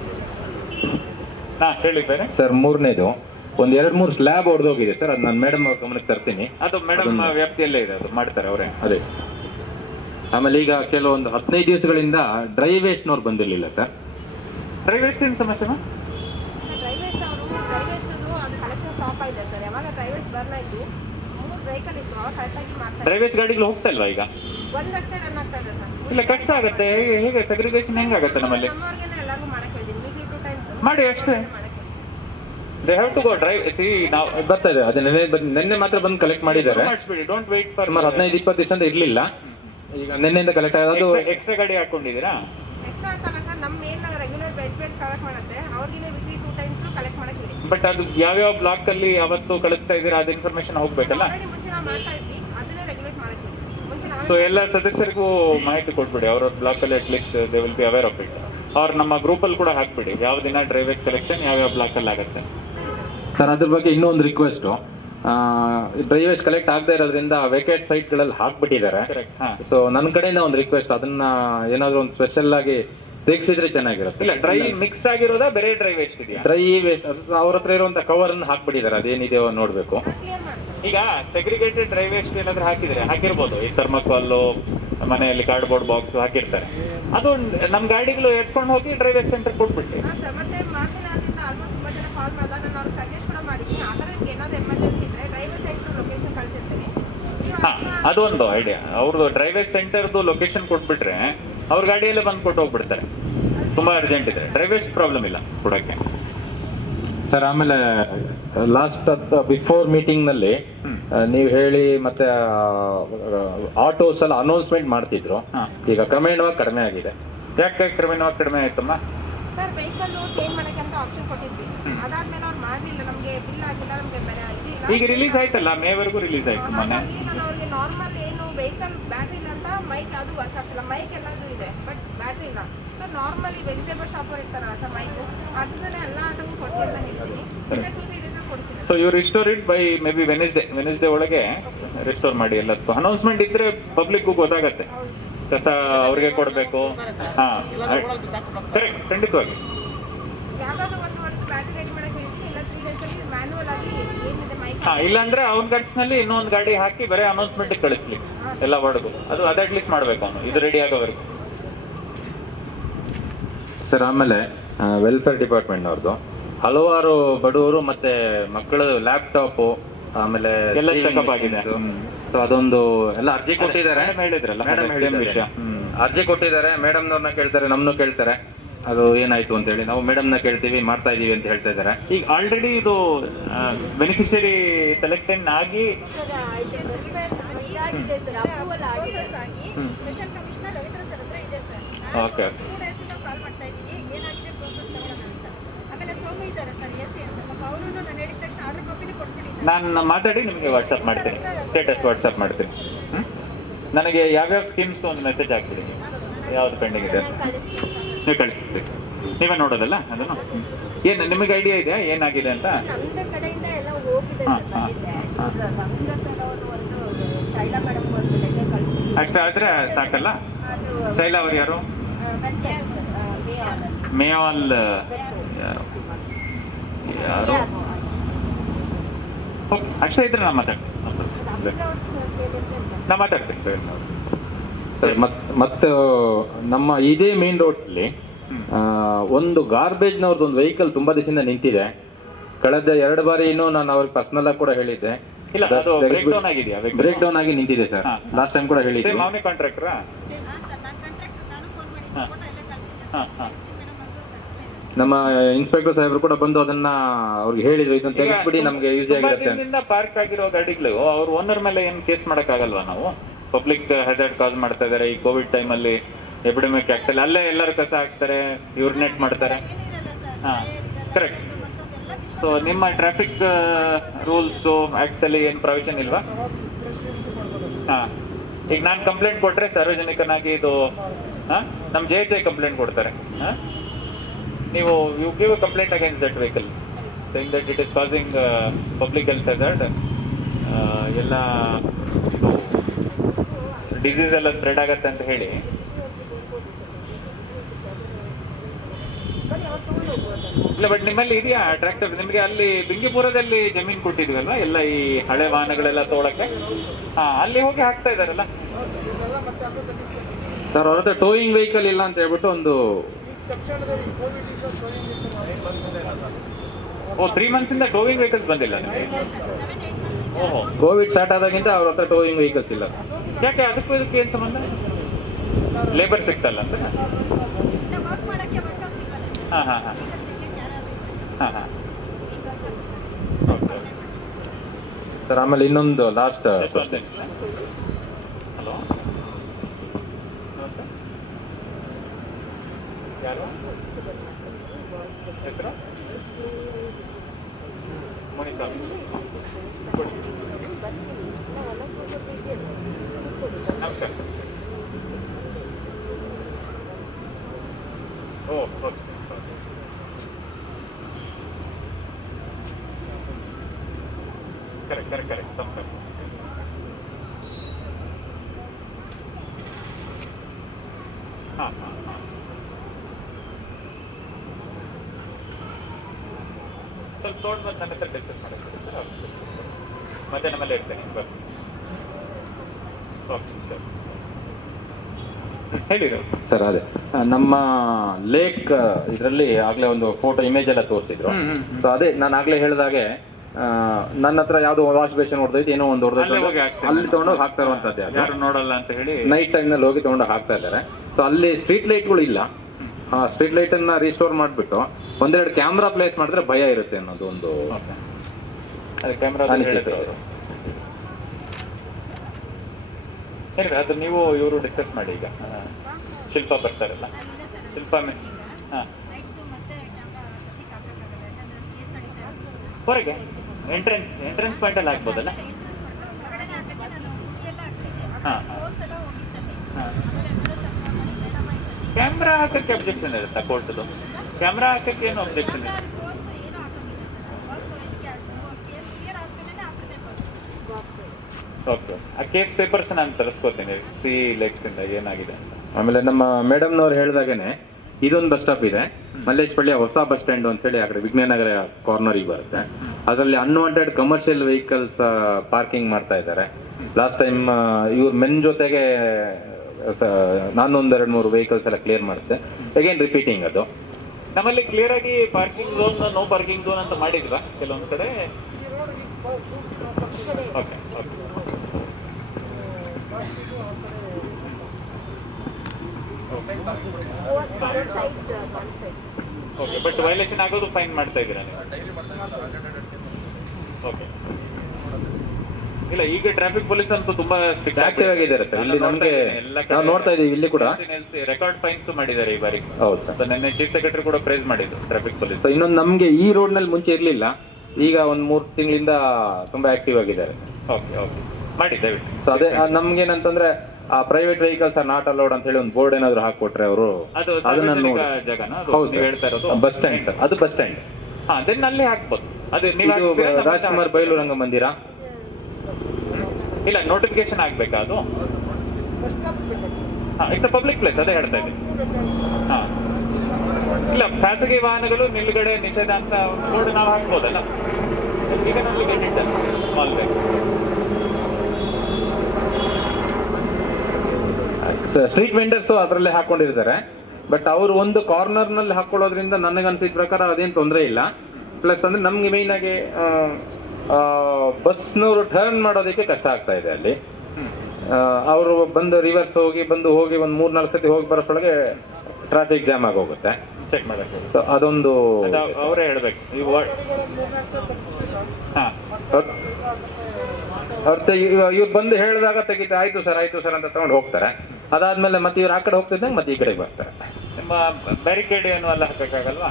ಹೇಳಿ ಬೇರೆ ಸರ್. ಮೂರನೇದು ಒಂದ್ 2-3 ಸ್ಲ್ಯಾಬ್ ಹೊಡೆದೋಗಿದೆ ಸರ್, ಅದು ನಾನು ಮೇಡಮ್ ಅವ್ರ ಗಮನಕ್ಕೆ ತರ್ತೀನಿ. ಅದು ಮೇಡಮ್ ವ್ಯಾಪ್ತಿಯಲ್ಲೇ ಇದೆ, ಅದು ಮಾಡ್ತಾರೆ ಅವರೇ. ಅದೇ ಆಮೇಲೆ ಈಗ ಕೆಲವೊಂದು 15 ದಿವಸಗಳಿಂದ ಡ್ರೈ ವೇಸ್ಟ್ನವ್ರು ಬಂದಿರಲಿಲ್ಲ ಸರ್. ಡ್ರೈ ವೇಸ್ಟ್ ಏನು ಸಮಸ್ಯೆ? ಡ್ರೈ ವೇಸ್ಟ್ ಅದು ಕಲೆಕ್ಷನ್ ಟಾಪ್ ಇದೆ ಸರ್. ಯಾವಾಗ ಡ್ರೈ ವೇಸ್ಟ್ ಬರ್ನ್ ಆಯ್ತು 3 ವೆಹಿಕಲ್ ಇತ್ತು, ಅವ್ರು ಕರೆಕ್ಟಾಗಿ ಮಾಡ್ತಾರೆ. ಡ್ರೈ ವೇಸ್ಟ್ ಗಾಡಿಗಳು ಹೋಗ್ತಾ ಇಲ್ವಾ ಈಗ? ಒಂದಷ್ಟೇ ರನ್ ಆಗ್ತಾ ಇದೆ ಸರ್. ಇಲ್ಲ, ಕಷ್ಟ ಆಗುತ್ತೆ. ಹೇಗೆ ಸೆಗ್ರಿಗೇಷನ್ ಹೆಂಗಾಗತ್ತೆ ನಮ್ಮಲ್ಲಿ? ನಮ್ಮವ್ರಿಗೆಲ್ಲ ಎಲ್ಲರಿಗೂ ಮಾಡಕ್ಕೆ ಹೇಳಿದ್ದೀನಿ, ವೀಕ್ಲಿ 2 ಟೈಮ್ಸ್ ಮಾಡಿ ಅಷ್ಟೇ. They have to go drive. ಸಿ ನಾವು ಬರ್ತಾ ಇದೆ, ಅದು ನಿನ್ನೆ ಮಾತ್ರ ಬಂದು ಕಲೆಕ್ಟ್ ಮಾಡಿದ್ದಾರೆ. ಡೋಂಟ್ ವೇಟ್ ಫಾರ್ ಸುಮಾರು 15-20 ದಿವಸದಿಂದ ಇರ್ಲಿಲ್ಲ, ಈಗ ನಿನ್ನೆಯಿಂದ ಕಲೆಕ್ಟ್ ಆಗೋದು. ಎಕ್ಸ್ಟ್ರಾ ಗಾಡಿ ಹಾಕೊಂಡಿದ್ದೀರಾ? ಎಕ್ಸ್ಟ್ರಾ ಅಂತಲ್ಲ ಸರ್, ನಮ್ಮ ಏನು ರೆಗ್ಯುಲರ್ ವೆಜ್ ಕಲೆಕ್ಟ್ ಮಾಡುತ್ತೆ, ಅವ್ರಿಗೆ ವೀಕ್ಲಿ 2 ಟೈಮ್ಸ್ ಕಲೆಕ್ಟ್ ಮಾಡಕ್ಕೆ ಹೇಳಿ. ಬಟ್ ಅದು ಯಾವ್ಯಾವ ಬ್ಲಾಕ್ ಅಲ್ಲಿ ಯಾವತ್ತು ಕಳಿಸ್ತಾ ಇದ್ದೀರಾ ಅದು ಇನ್ಫಾರ್ಮೇಶನ್ ಹೋಗ್ಬೇಕಲ್ಲ. ಮುಂಚೆ ನಾವು ಮಾಡ್ತಾ ಇದ್ವಿ, ಅದನ್ನೇ ರೆಗ್ಯುಲೇಟ್ ಮಾಡಕ್ಕೆ ಹೇಳಿ. ಮುಂಚೆ ನಾವು ಸೊ ಎಲ್ಲ ಸದಸ್ಯರಿಗೂ ಮಾಹಿತಿ ಕೊಟ್ಬಿಡಿ, ಅವ್ರ ಬ್ಲಾಕ್ ಅಲ್ಲಿ at least they will be aware of it. ಅವ್ರ ನಮ್ಮ ಗ್ರೂಪ್ ಅಲ್ಲಿ ಕೂಡ ಹಾಕ್ಬಿಡಿ ಯಾವ ದಿನ ಡ್ರೈವೇಜ್ ಕಲೆಕ್ಷನ್ ಯಾವ್ಯಾವ ಬ್ಲಾಕ್ ಅಲ್ಲಿ ಆಗುತ್ತೆ. ಸರ್ ಅದ್ರ ಬಗ್ಗೆ ಇನ್ನೂ ಒಂದು ರಿಕ್ವೆಸ್ಟು, ಡ್ರೈವೇಜ್ ಕಲೆಕ್ಟ್ ಆಗದೆ ಇರೋದ್ರಿಂದ ವೇಕೆಟ್ ಸೈಟ್ಗಳಲ್ಲಿ ಹಾಕ್ಬಿಟ್ಟಿದ್ದಾರೆ. ಸೊ ನನ್ನ ಕಡೆಯಿಂದ ಒಂದು ರಿಕ್ವೆಸ್ಟ್, ಅದನ್ನ ಏನಾದ್ರು ಒಂದು ಸ್ಪೆಷಲ್ ಆಗಿ ತೆಗ್ಸಿದ್ರೆ ಚೆನ್ನಾಗಿರುತ್ತೆ. ಇಲ್ಲ, ಡ್ರೈ ಮಿಕ್ಸ್ ಆಗಿರೋದಾ ಬೇರೆ ಡ್ರೈ ವೇಸ್ಟ್ ಇದೆಯಾ? ಡ್ರೈ ವೇಸ್ಟ್ ಅವ್ರ ಹತ್ರ ಇರುವಂತ ಕವರ್ ಅನ್ನು ಹಾಕ್ಬಿಟ್ಟಿದ್ದಾರೆ, ಅದೇನಿದೆಯೋ ನೋಡ್ಬೇಕು. ಈಗ ಸೆಗ್ರಿಗೇಟೆಡ್ ಡ್ರೈ ವೇಸ್ಟ್ ಏನಾದ್ರು ಹಾಕಿರ್ಬೋದು, ಈ ಥರ್ಮೋಕಾಲು ಮನೆಯಲ್ಲಿ ಕಾರ್ಡ್ಬೋರ್ಡ್ ಬಾಕ್ಸ್ ಹಾಕಿರ್ತಾರೆ. ಅದು ನಮ್ಮ ಗಾಡಿಗಳು ಎತ್ಕೊಂಡು ಹೋಗಿ ಡ್ರೈ ವೇಸ್ಟ್ ಸೆಂಟರ್ ಕೊಟ್ಬಿಟ್ಟು. ಮತ್ತೆ ಮಾರ್ಕೆಟ್ ಆಲ್ಮೋಸ್ಟ್ ತುಂಬ ಜನ ಕಾಲ್ ಮಾಡಿದಾಗ ನಾನು ಅವ್ರಿಗೆ ಸಜೆಸ್ಟ್ ಕೂಡ ಮಾಡಿದ್ದೀನಿ. ಆ ಥರ ಏನಾದ್ರು ಎಮರ್ಜೆನ್ಸಿ ಇದ್ರೆ ಡ್ರೈವರ್ ಸೈಟ್ ಲೊಕೇಶನ್ ಕಳಿಸಿರ್ತೀನಿ. ಅದೊಂದು ಐಡಿಯಾ. ಅವ್ರದ್ದು ಡ್ರೈವೇಜ್ ಸೆಂಟರ್ದು ಲೊಕೇಶನ್ ಕೊಟ್ಬಿಟ್ರೆ ಅವ್ರ ಗಾಡಿಯಲ್ಲೇ ಬಂದು ಕೊಟ್ಟು ಹೋಗ್ಬಿಡ್ತಾರೆ. ತುಂಬಾ ಅರ್ಜೆಂಟ್ ಇದೆ, ಡ್ರೈವೇಜ್ ಪ್ರಾಬ್ಲಮ್ ಇಲ್ಲ ಕೊಡಕ್ಕೆ. ಸರ್ ಆಮೇಲೆ ಲಾಸ್ಟ್ ಬಿಫೋರ್ ಮೀಟಿಂಗ್ ನಲ್ಲಿ ನೀವು ಹೇಳಿ ಮತ್ತೆ ಆಟೋಸ್ ಎಲ್ಲ ಅನೌನ್ಸ್ಮೆಂಟ್ ಮಾಡ್ತಿದ್ರು, ಈಗ ಕ್ರಮೇಣವಾಗಿ ಕಡಿಮೆ ಆಗಿದೆ. ಯಾಕೆ ಕ್ರಮೇಣವಾಗಿ ಕಡಿಮೆ ಆಯ್ತಮ್ಮ? ಸರ್ ವೆಹಿಕಲ್ ಚೇಂಜ್ ಮಾಡಕ್ಕೆ ಅಂತ ಆಪ್ಷನ್ ಕೊಟ್ಟಿದ್ವಿ, ಅದಾದ್ಮೇಲೆ ಅವ್ರು ಮಾಡಲಿಲ್ಲ, ನಮಗೆ ಬಿಲ್ ಆಗಿಲ್ಲ, ನಮಗೆ ಈಗ ರಿಲೀಸ್ ಆಯ್ತಲ್ಲ, ಮೇವರೆಗೂ ರಿಲೀಸ್ ಆಯ್ತು ಮೊನ್ನೆ. ನಾನು ಅವ್ರಿಗೆ ನಾರ್ಮಲ್ ಏನು ವೆಹಿಕಲ್ ಬ್ಯಾಟ್ರಿ ಇಲ್ಲ ಅಂತ ಮೈಕ್ ಅದು ವರ್ಕ್ ಆಗ್ತಿಲ್ಲ. ಮೈಕ್ ಎಲ್ಲಾದ್ರೂ ಇದೆ ಬಟ್ ಬ್ಯಾಟ್ರಿ ಇಲ್ಲ. ಸರ್ ನಾರ್ಮಲಿ ವೆಜಿಟೇಬಲ್ ಶಾಪ್ ಅವ್ರು ಇರ್ತಾರಲ್ಲ ಸರ್ ಮೈಕ್, ಅದನ್ನೇ ಎಲ್ಲ ಆಟೋಗೂ ಕೊಡ್ತೀನಿ ಅಂತ ಹೇಳ್ತೀನಿ. 2-3 ಡೇಸ್ ಕೊಡ್ತೀನಿ. So you restore it by maybe Wednesday ಒಳಗೆ ರಿಸ್ಟೋರ್ ಮಾಡಿ ಎಲ್ಲದಕ್ಕೂ. ಅನೌನ್ಸ್ಮೆಂಟ್ ಇದ್ರೆ ಪಬ್ಲಿಕ್ಗೂ ಗೊತ್ತಾಗತ್ತೆ, ಕಸ ಅವ್ರಿಗೆ ಕೊಡಬೇಕು. ಕರೆಕ್ಟ್, ಖಂಡಿತವಾಗಿ. ಯಾವ್ದಾದ್ರು ಒಂದು ಬ್ಯಾಟ್ರಿ ರೆಡಿ ಮಾಡಕ್ಕೆ ಹೇಳ್ತೀನಿ, ಇಲ್ಲ 3 ಡೇಸಲ್ಲಿ ಮ್ಯಾನ್ಯುವಲ್ ಆಗಿ ಏನಿದೆ ಮೈಕ್. ಇಲ್ಲಾಂದ್ರೆ ಅವ್ನ ಖರ್ಚಿನಲ್ಲಿ ಇನ್ನೊಂದು ಗಾಡಿ ಹಾಕಿ ಬರೀ ಅನೌನ್ಸ್ಮೆಂಟ್ ಕಳಿಸ್ಲಿ ಎಲ್ಲ ವಾರ್ಡ್ಗೂ. ಅದು ಅಟ್ಲೀಸ್ಟ್ ಮಾಡ್ಬೇಕು ಅವನು, ಇದು ರೆಡಿ ಆಗೋವರೆಗೂ. ಸರ್ ಆಮೇಲೆ ವೆಲ್ಫೇರ್ ಡಿಪಾರ್ಟ್ಮೆಂಟ್ನವ್ರದ್ದು ಹಲವಾರು ಬಡವರು ಮತ್ತೆ ಮಕ್ಕಳ ಲ್ಯಾಪ್ಟಾಪ್ ಆಮೇಲೆ ಎಲ್ಲ ಚೆಕಪ್ ಆಗಿದೆ. ಸೊ ಅದೊಂದು ಎಲ್ಲ ಅರ್ಜಿ ಕೊಟ್ಟಿದ್ದಾರೆ, ಹೇಳಿದ್ರಲ್ಲ ಅರ್ಜಿ ಕೊಟ್ಟಿದ್ದಾರೆ. ಮೇಡಮ್ನವ್ರನ್ನ ಕೇಳ್ತಾರೆ, ನಮ್ಮನ್ನು ಕೇಳ್ತಾರೆ, ಅದು ಏನಾಯ್ತು ಅಂತ ಹೇಳಿ. ನಾವು ಮೇಡಮ್ನ ಕೇಳ್ತೀವಿ, ಮಾಡ್ತಾ ಇದೀವಿ ಅಂತ ಹೇಳ್ತಾ ಇದ್ದಾರೆ. ಈಗ ಆಲ್ರೆಡಿ ಇದು ಬೆನಿಫಿಷಿಯರಿ ಸೆಲೆಕ್ಷನ್ ಆಗಿ ಆಗಿದೆ ಸರ್, ಅಪ್ರೂವಲ್ ಆಗಿದೆ. ಸ್ಪೆಷಲ್ ಕಮಿಷನರ್ ರವೀಂದ್ರ ಸರ್ ಹತ್ರ ಇದೆ ಸರ್. ಓಕೆ, 2 ಡೇಸಿಂದ ಕಾಲ್ ಮಾಡ್ತಾ ಇದ್ದೀನಿ, ಏನಾಗಿದೆ ಪ್ರೋಸೆಸ್ ತಗೊಳ್ಳೋಣ ಅಂತ. ಆಮೇಲೆ ಸೋಮು ಇದ್ದಾರೆ ಸರ್ ಎಸ್ ಅಂತ, ಅವರು ನಾನು ಹೇಳಿದ ತಕ್ಷಣ ಆರ್ಡರ್ ಕಾಪಿನೇ ಕೊಟ್ಬಿಡಿ. ನಾನು ಮಾತಾಡಿ ನಿಮಗೆ ವಾಟ್ಸಪ್ ಮಾಡ್ತೀನಿ, ಸ್ಟೇಟಸ್ ವಾಟ್ಸಪ್ ಮಾಡ್ತೀನಿ. ನನಗೆ ಯಾವ್ಯಾವ ಸ್ಕೀಮ್ಸ್ ಒಂದು ಮೆಸೇಜ್ ಹಾಕ್ಬಿಡಿ, ಯಾವ್ದು ಪೆಂಡಿಂಗ್ ಇದೆ ನೀವು ಕಳಿಸ್ತೀವಿ. ನೀವೇ ನೋಡೋದಲ್ಲ ಅದನ್ನು. ಏನು ನಿಮಗೆ ಐಡಿಯಾ ಇದೆಯಾ ಏನಾಗಿದೆ ಅಂತ? ನಮ್ದು ಕಡೆಯಿಂದ ಎಲ್ಲ ಹೋಗಿದೆ ಸರ್. ರವೀಂದ್ರ ಸರ್ ಅವರು ಒಂದು ಶೈಲಾ ಮೇಡಮ್ ಒಂದು ಲೆಟರ್ ಕಳಿಸಿ. ಅಷ್ಟೇ ಆದ್ರೆ ಸಾಕಲ್ಲ? ಶೈಲಾ ಅವ್ರು ಯಾರು? ಮೇವಾಲ್ ಯಾರು? ಅಷ್ಟೇ ಇದ್ರೆ ನಾ ಮಾತಾಡ್ತೀನಿ. ಮತ್ತು ನಮ್ಮ ಇದೇ ಮೇನ್ ರೋಡ್ ಅಲ್ಲಿ ಒಂದು ಗಾರ್ಬೇಜ್ನವ್ರದ್ದು ಒಂದು ವೆಹಿಕಲ್ ತುಂಬಾ ದಿವಸದಿಂದ ನಿಂತಿದೆ. ಕಳೆದ 2 ಬಾರಿ ನಾನು ಅವ್ರಿಗೆ ಪರ್ಸನಲ್ ಆಗಿ ಕೂಡ ಹೇಳಿದ್ದೆ. ಇಲ್ಲ, ಅದು ಬ್ರೇಕ್ ಡೌನ್ ಆಗಿದೆಯಾ? ಬ್ರೇಕ್ ಡೌನ್ ಆಗಿ ನಿಂತಿದೆ ಸರ್, ಲಾಸ್ಟ್ ಟೈಮ್ ಕೂಡ ಹೇಳಿದ್ದೆ. ಮಾವನೇ ಕಾಂಟ್ರಾಕ್ಟರಾ? ನಮ್ಮ ಇನ್ಸ್ಪೆಕ್ಟರ್ ಸಾಹೇಬರು ಕೂಡ ಬಂದು ಅದನ್ನ ಅವ್ರಿಗೆ ಹೇಳಿದ್ರು, ಇದನ್ನ ತೆಗೆಸ್ಬಿಡಿ, ನಮ್ಗೆ ಯೂಸ್ ಆಗಿರುತ್ತೆ. ಪಾರ್ಕ್ ಆಗಿರೋ ಗಾಡಿಗಳು ಅವ್ರ ಓನರ್ ಮೇಲೆ ಏನ್ ಕೇಸ್ ಮಾಡಕ್ ಆಗಲ್ವಾ ನಾವು? ಪಬ್ಲಿಕ್ ಹಜಾರ್ಡ್ ಕಾಸ್ ಮಾಡ್ತಾ ಇದಾರೆ ಈ ಕೋವಿಡ್ ಟೈಮ್ ಅಲ್ಲಿ, ಎಪಿಡೆಮಿಕ್ ಆಗ್ತಲ್ಲ, ಅಲ್ಲೇ ಎಲ್ಲರೂ ಕಸ ಹಾಕ್ತಾರೆ, ಯೂರಿನೇಟ್ ಮಾಡ್ತಾರೆ. ಕರೆಕ್ಟ್. ಸೊ ನಿಮ್ಮ ಟ್ರಾಫಿಕ್ ರೂಲ್ಸ್ ಆಕ್ಟ್ ಅಲ್ಲಿ ಏನು ಪ್ರಾವಿಷನ್ ಇಲ್ವಾ? ಹಾ, ಈಗ ನಾನು ಕಂಪ್ಲೇಂಟ್ ಕೊಟ್ರೆ ಸಾರ್ವಜನಿಕನಾಗಿ ಇದು ನಮ್ಮ JHI ಕಂಪ್ಲೇಂಟ್ ಕೊಡ್ತಾರೆ. ನೀವು you give a complaint against that vehicle saying that it is causing public health hazard, ಎಲ್ಲ ಇದು ಡಿಸೀಸ್ ಎಲ್ಲ ಸ್ಪ್ರೆಡ್ ಆಗತ್ತೆ ಅಂತ ಹೇಳಿ. ಇಲ್ಲ, ಬಟ್ ನಿಮ್ಮಲ್ಲಿ ಇದೆಯಾ ಟ್ರ್ಯಾಕ್ಟರ್? ನಿಮಗೆ ಅಲ್ಲಿ ಬಿಂಗಿಪುರದಲ್ಲಿ ಜಮೀನು ಕೊಟ್ಟಿದ್ವಲ್ವಾ ಎಲ್ಲ ಈ ಹಳೆ ವಾಹನಗಳೆಲ್ಲ ತೋಳಕ್ಕೆ? ಹಾ, ಅಲ್ಲಿ ಹೋಗಿ ಹಾಕ್ತಾ ಇದಾರಲ್ಲ ಸರ್. ಅವ್ರ ಹತ್ರ ಟೋಯಿಂಗ್ ವೆಹಿಕಲ್ ಇಲ್ಲ ಅಂತ ಹೇಳ್ಬಿಟ್ಟು ಒಂದು 3 months ಇಂದ ಟೋವಿಂಗ್ ವೆಹಿಕಲ್ಸ್ ಬಂದಿಲ್ಲ ನಿಮಗೆ? ಓಹೋ, ಕೋವಿಡ್ ಸ್ಟಾರ್ಟ್ ಆದಾಗಿಂದ ಅವ್ರ ಹತ್ರ ಟೋಯಿಂಗ್ ವೆಹಿಕಲ್ಸ್ ಇಲ್ಲ. ಯಾಕೆ? ಅದಕ್ಕೂ ಇದಕ್ಕೆ ಏನು ಸಂಬಂಧ? ಲೇಬರ್ ಸಿಗ್ತಲ್ಲ ಅಂತ? ಹಾಂ ಹಾಂ ಹಾಂ ಹಾಂ ಹಾಂ ಓಕೆ ಸರ್. ಆಮೇಲೆ ಇನ್ನೊಂದು ಲಾಸ್ಟ್, ಹಲೋ, ಯಾರು ಹೆಸರು? ಮಣಿಸ್ವಾಮಿ. ನಮಸ್ಕಾರ. ಓ, ಓಕೆ. ಕರೆಕ್ಟ್ ನಮಸ್ಕಾರ. ಹಾಂ ಹಾಂ ಹಾಂ, ಸ್ವಲ್ಪ ತೋಟ ಬಂದು ನನ್ನ ಹತ್ರ ಡಿಸ್ಕಸ್ ಮಾಡೋಕ್ಕೆ ಸರ್. ಮಧ್ಯಾಹ್ನ ಮೇಲೆ ಇರ್ತೇನೆ, ಬರ್ತೀನಿ. ಓಕೆ ಸರ್, ಹೇಳಿರು ಸರ್. ಅದೇ ನಮ್ಮ ಲೇಕ್ ಇದರಲ್ಲಿ ಆಗ್ಲೇ ಒಂದು ಫೋಟೋ ಇಮೇಜ್ ಎಲ್ಲ ತೋರಿಸಿದ್ರು. ಸೊ ಅದೇ ನಾನು ಆಗ್ಲೇ ಹೇಳಿದಾಗೆ ನನ್ನ ಹತ್ರ ಯಾವ್ದೋ ವಾಶ್ ಬೇಷನ್ ಹೊಡೆದೈತೆ, ಏನೋ ಒಂದು ಹೊಡೆದೈತೆ, ಅಲ್ಲಿ ತಗೊಂಡೋಗಿ ಹಾಕ್ತಾ ಇರುವಂತದ್ದು. ಯಾರು ನೋಡಲ್ಲ ಅಂತ ಹೇಳಿ ನೈಟ್ ಟೈಮ್ ನಲ್ಲಿ ಹೋಗಿ ತಗೊಂಡೋಗಿ ಹಾಕ್ತಾ ಇದ್ದಾರೆ. ಸೊ ಅಲ್ಲಿ ಸ್ಟ್ರೀಟ್ ಲೈಟ್ಗಳು ಇಲ್ಲ. ಸ್ಟ್ರೀಟ್ ಲೈಟ್ ಅನ್ನ ರೀಸ್ಟೋರ್ ಮಾಡಿಬಿಟ್ಟು ಒಂದೆರಡು ಕ್ಯಾಮ್ರಾ ಪ್ಲೇಸ್ ಮಾಡಿದ್ರೆ ಭಯ ಇರುತ್ತೆ ಅನ್ನೋದು ಒಂದು ಅನಿಸಿಕೆ. ಹೇಳಿ, ಅದು ನೀವು ಇವರು ಡಿಸ್ಕಸ್ ಮಾಡಿ. ಈಗ ಶಿಲ್ಪ ಬರ್ತಾರಲ್ಲ, ಶಿಲ್ಪ ಹಾಂ, ಹೊರಗೆ ಎಂಟ್ರೆನ್ಸ್ ಪಾಯಿಂಟ್ ಅಲ್ಲಿ ಹಾಕ್ಬೋದಲ್ಲ? ಹಾಂ ಹಾಂ, ಕ್ಯಾಮ್ರಾ ಹಾಕಕ್ಕೆ ಅಬ್ಜೆಕ್ಷನ್ ಇರುತ್ತಾ ಕೋರ್ಟ್ದು? ಕ್ಯಾಮ್ರಾ ಹಾಕಕ್ಕೆ ಏನು ಅಬ್ಜೆಕ್ಷನ್ ಇದೆ? ಓಕೆ, ಆ ಕೇಸ್ ಪೇಪರ್ಸ್ ನಾನು ತರಿಸ್ಕೋತೀನಿ, ಸಿ ಲೆಕ್ಸ್ ಇಂದ ಏನಾಗಿದೆ ಅಂತ. ಆಮೇಲೆ ನಮ್ಮ ಮೇಡಮ್ನವ್ರು ಹೇಳಿದಾಗೇನೆ ಇದೊಂದು ಬಸ್ ಸ್ಟಾಪ್ ಇದೆ, ಮಲ್ಲೇಶ್ಪಳ್ಳಿಯ ಹೊಸ ಬಸ್ ಸ್ಟ್ಯಾಂಡ್ ಅಂತ ಹೇಳಿ, ಆ ಕಡೆ ವಿಜ್ಞಾನನಗರ ಕಾರ್ನರಿಗೆ ಬರುತ್ತೆ. ಅದರಲ್ಲಿ ಅನ್ವಾಂಟೆಡ್ ಕಮರ್ಷಿಯಲ್ ವೆಹಿಕಲ್ಸ್ ಪಾರ್ಕಿಂಗ್ ಮಾಡ್ತಾ ಇದ್ದಾರೆ. ಲಾಸ್ಟ್ ಟೈಮ್ ಇವ್ರ ಮೆನ್ ಜೊತೆಗೆ ನಾನೊಂದು 2-3 ವೆಹಿಕಲ್ಸ್ ಎಲ್ಲ ಕ್ಲಿಯರ್ ಮಾಡುತ್ತೆ. ಅಗೇನ್ ರಿಪೀಟಿಂಗ್ ಅದು. ನಮ್ಮಲ್ಲಿ ಕ್ಲಿಯರ್ ಆಗಿ parking zone, no parking zone ಅಂತ ಮಾಡಿದ್ವಾ ಕೆಲವೊಂದು ಕಡೆ? Okay okay okay, but violation ಆಗೋದು ಫೈನ್ ಮಾಡ್ತಾ ಇದ್ದೀರಾ ನೀವು? ಓಕೆ. ಇಲ್ಲ, ಈಗ ಟ್ರಾಫಿಕ್ ಪೊಲೀಸ್ ಅಂತೂ ತುಂಬಾ ಸ್ಟ್ರಿಕ್ಟ್ ಆಕ್ಟಿವ್ ಆಗಿದ್ದಾರೆ ಸರ್. ಇಲ್ಲಿ ನಮಗೆ ನಾವು ನೋಡ್ತಾ ಇದೀವಿ, ಇಲ್ಲಿ ಕೂಡ ರೆಕಾರ್ಡ್ ಫೈನ್ಸ್ ಮಾಡಿದ್ದಾರೆ ಈ ಬಾರಿ. ಹೌದು ಸರ್. ನಿನ್ನೆ ಚೀಫ್ ಸೆಕ್ರೆಟರಿ ಕೂಡ ಪ್ರೈಸ್ ಮಾಡಿದ್ರು ಟ್ರಾಫಿಕ್ ಪೊಲೀಸ್. ಇನ್ನೊಂದು ನಮಗೆ ಈ ರೋಡ್ ನಲ್ಲಿ ಮುಂಚೆ ಇರ್ಲಿಲ್ಲ, ಈಗ ಒಂದು 3 ತಿಂಗಳಿಂದ ತುಂಬಾ ಆಕ್ಟಿವ್ ಆಗಿದ್ದಾರೆ. ಓಕೆ ಓಕೆ, ಮಾಡಿ ದಯವಿಟ್ಟು. ಸೊ ಅದೇ ನಮ್ಗೇನಂತಂದ್ರೆ ಆ private vehicles are not allowed ಅಂತ ಹೇಳಿ ಒಂದು ಬೋರ್ಡ್ ಏನಾದ್ರು ಹಾಕೊಟ್ರೆ ಅವರು ಅದನ್ನ ಹೇಳ್ತಾ ಇರೋದು ಬಸ್ ಸ್ಟ್ಯಾಂಡ್ ಸರ್. ಅದು ಬಸ್ ಸ್ಟ್ಯಾಂಡ್. ಹಾ, ಅದನ್ನ ಅಲ್ಲಿ ಹಾಕ್ಬೋದು. ಅದು ರಾಜ್ಕುಮಾರ್ ಬಯಲು ರಂಗ ಮಂದಿರ ಇಲ್ಲ, ನೋಟಿಫಿಕೇಶನ್ ಆಗ್ಬೇಕಾ ಅದು? ಹಾ, ಇಟ್ಸ್ ಅ ಪಬ್ಲಿಕ್ ಪ್ಲೇಸ್, ಅದೇ ಹೇಳ್ತಾ ಇದ್ದೀನಿ. ಹಾ, ಇಲ್ಲ, ಖಾಸಗಿ ವಾಹನಗಳು ನಿಲುಗಡೆ ನಿಷೇಧ ಅಂತ ಬೋರ್ಡ್ ನಾವು ಹಾಕ್ಬೋದಲ್ಲ? ಈಗ ನಮಗೆ ಸ್ಮಾಲ್ ಬೇಕು. ಸ್ಟ್ರೀಟ್ ವೆಂಡರ್ಸ್ ಅದರಲ್ಲೇ ಹಾಕೊಂಡಿರ್ತಾರೆ. ಬಟ್ ಅವರು ಒಂದು ಕಾರ್ನರ್ ನಲ್ಲಿ ಹಾಕೊಳ್ಳೋದ್ರಿಂದ ನನಗೆ ಅನ್ಸಿದ ಪ್ರಕಾರ ಅದೇನು ತೊಂದರೆ ಇಲ್ಲ. ಪ್ಲಸ್ ಅಂದ್ರೆ ನಮ್ಗೆ ಮೇಯ್ನ್ ಆಗಿ ಬಸ್ನವರು ಟರ್ನ್ ಮಾಡೋದಕ್ಕೆ ಕಷ್ಟ ಆಗ್ತಾ ಇದೆ ಅಲ್ಲಿ. ಅವರು ಬಂದು ರಿವರ್ಸ್ ಹೋಗಿ ಬಂದು ಹೋಗಿ ಒಂದು 3-4 ಸತಿ ಹೋಗಿ ಬರೋಷ್ಟೊಳಗೆ ಟ್ರಾಫಿಕ್ ಜಾಮ್ ಆಗೋಗುತ್ತೆ. ಚೆಕ್ ಮಾಡಕ್ಕೆ ಅದೊಂದು ಅವರೇ ಹೇಳ್ಬೇಕು. ಇವ್ರು ಬಂದು ಹೇಳಿದಾಗ ತೆಗಿತಾ ಆಯ್ತು ಸರ್ ಅಂತ ತಗೊಂಡು ಹೋಗ್ತಾರೆ. ಅದಾದ್ಮೇಲೆ ಮತ್ತೆ ಇವ್ರು ಆ ಕಡೆ ಹೋಗ್ತಿದ್ದಂಗೆ ಮತ್ತೆ ಈ ಕಡೆ ಬರ್ತಾರೆ. ನಿಮ್ಮ ಬ್ಯಾರಿಕೇಡ್ ಏನು ಎಲ್ಲ ಹಾಕಕ್ಕಾಗಲ್ವಾ?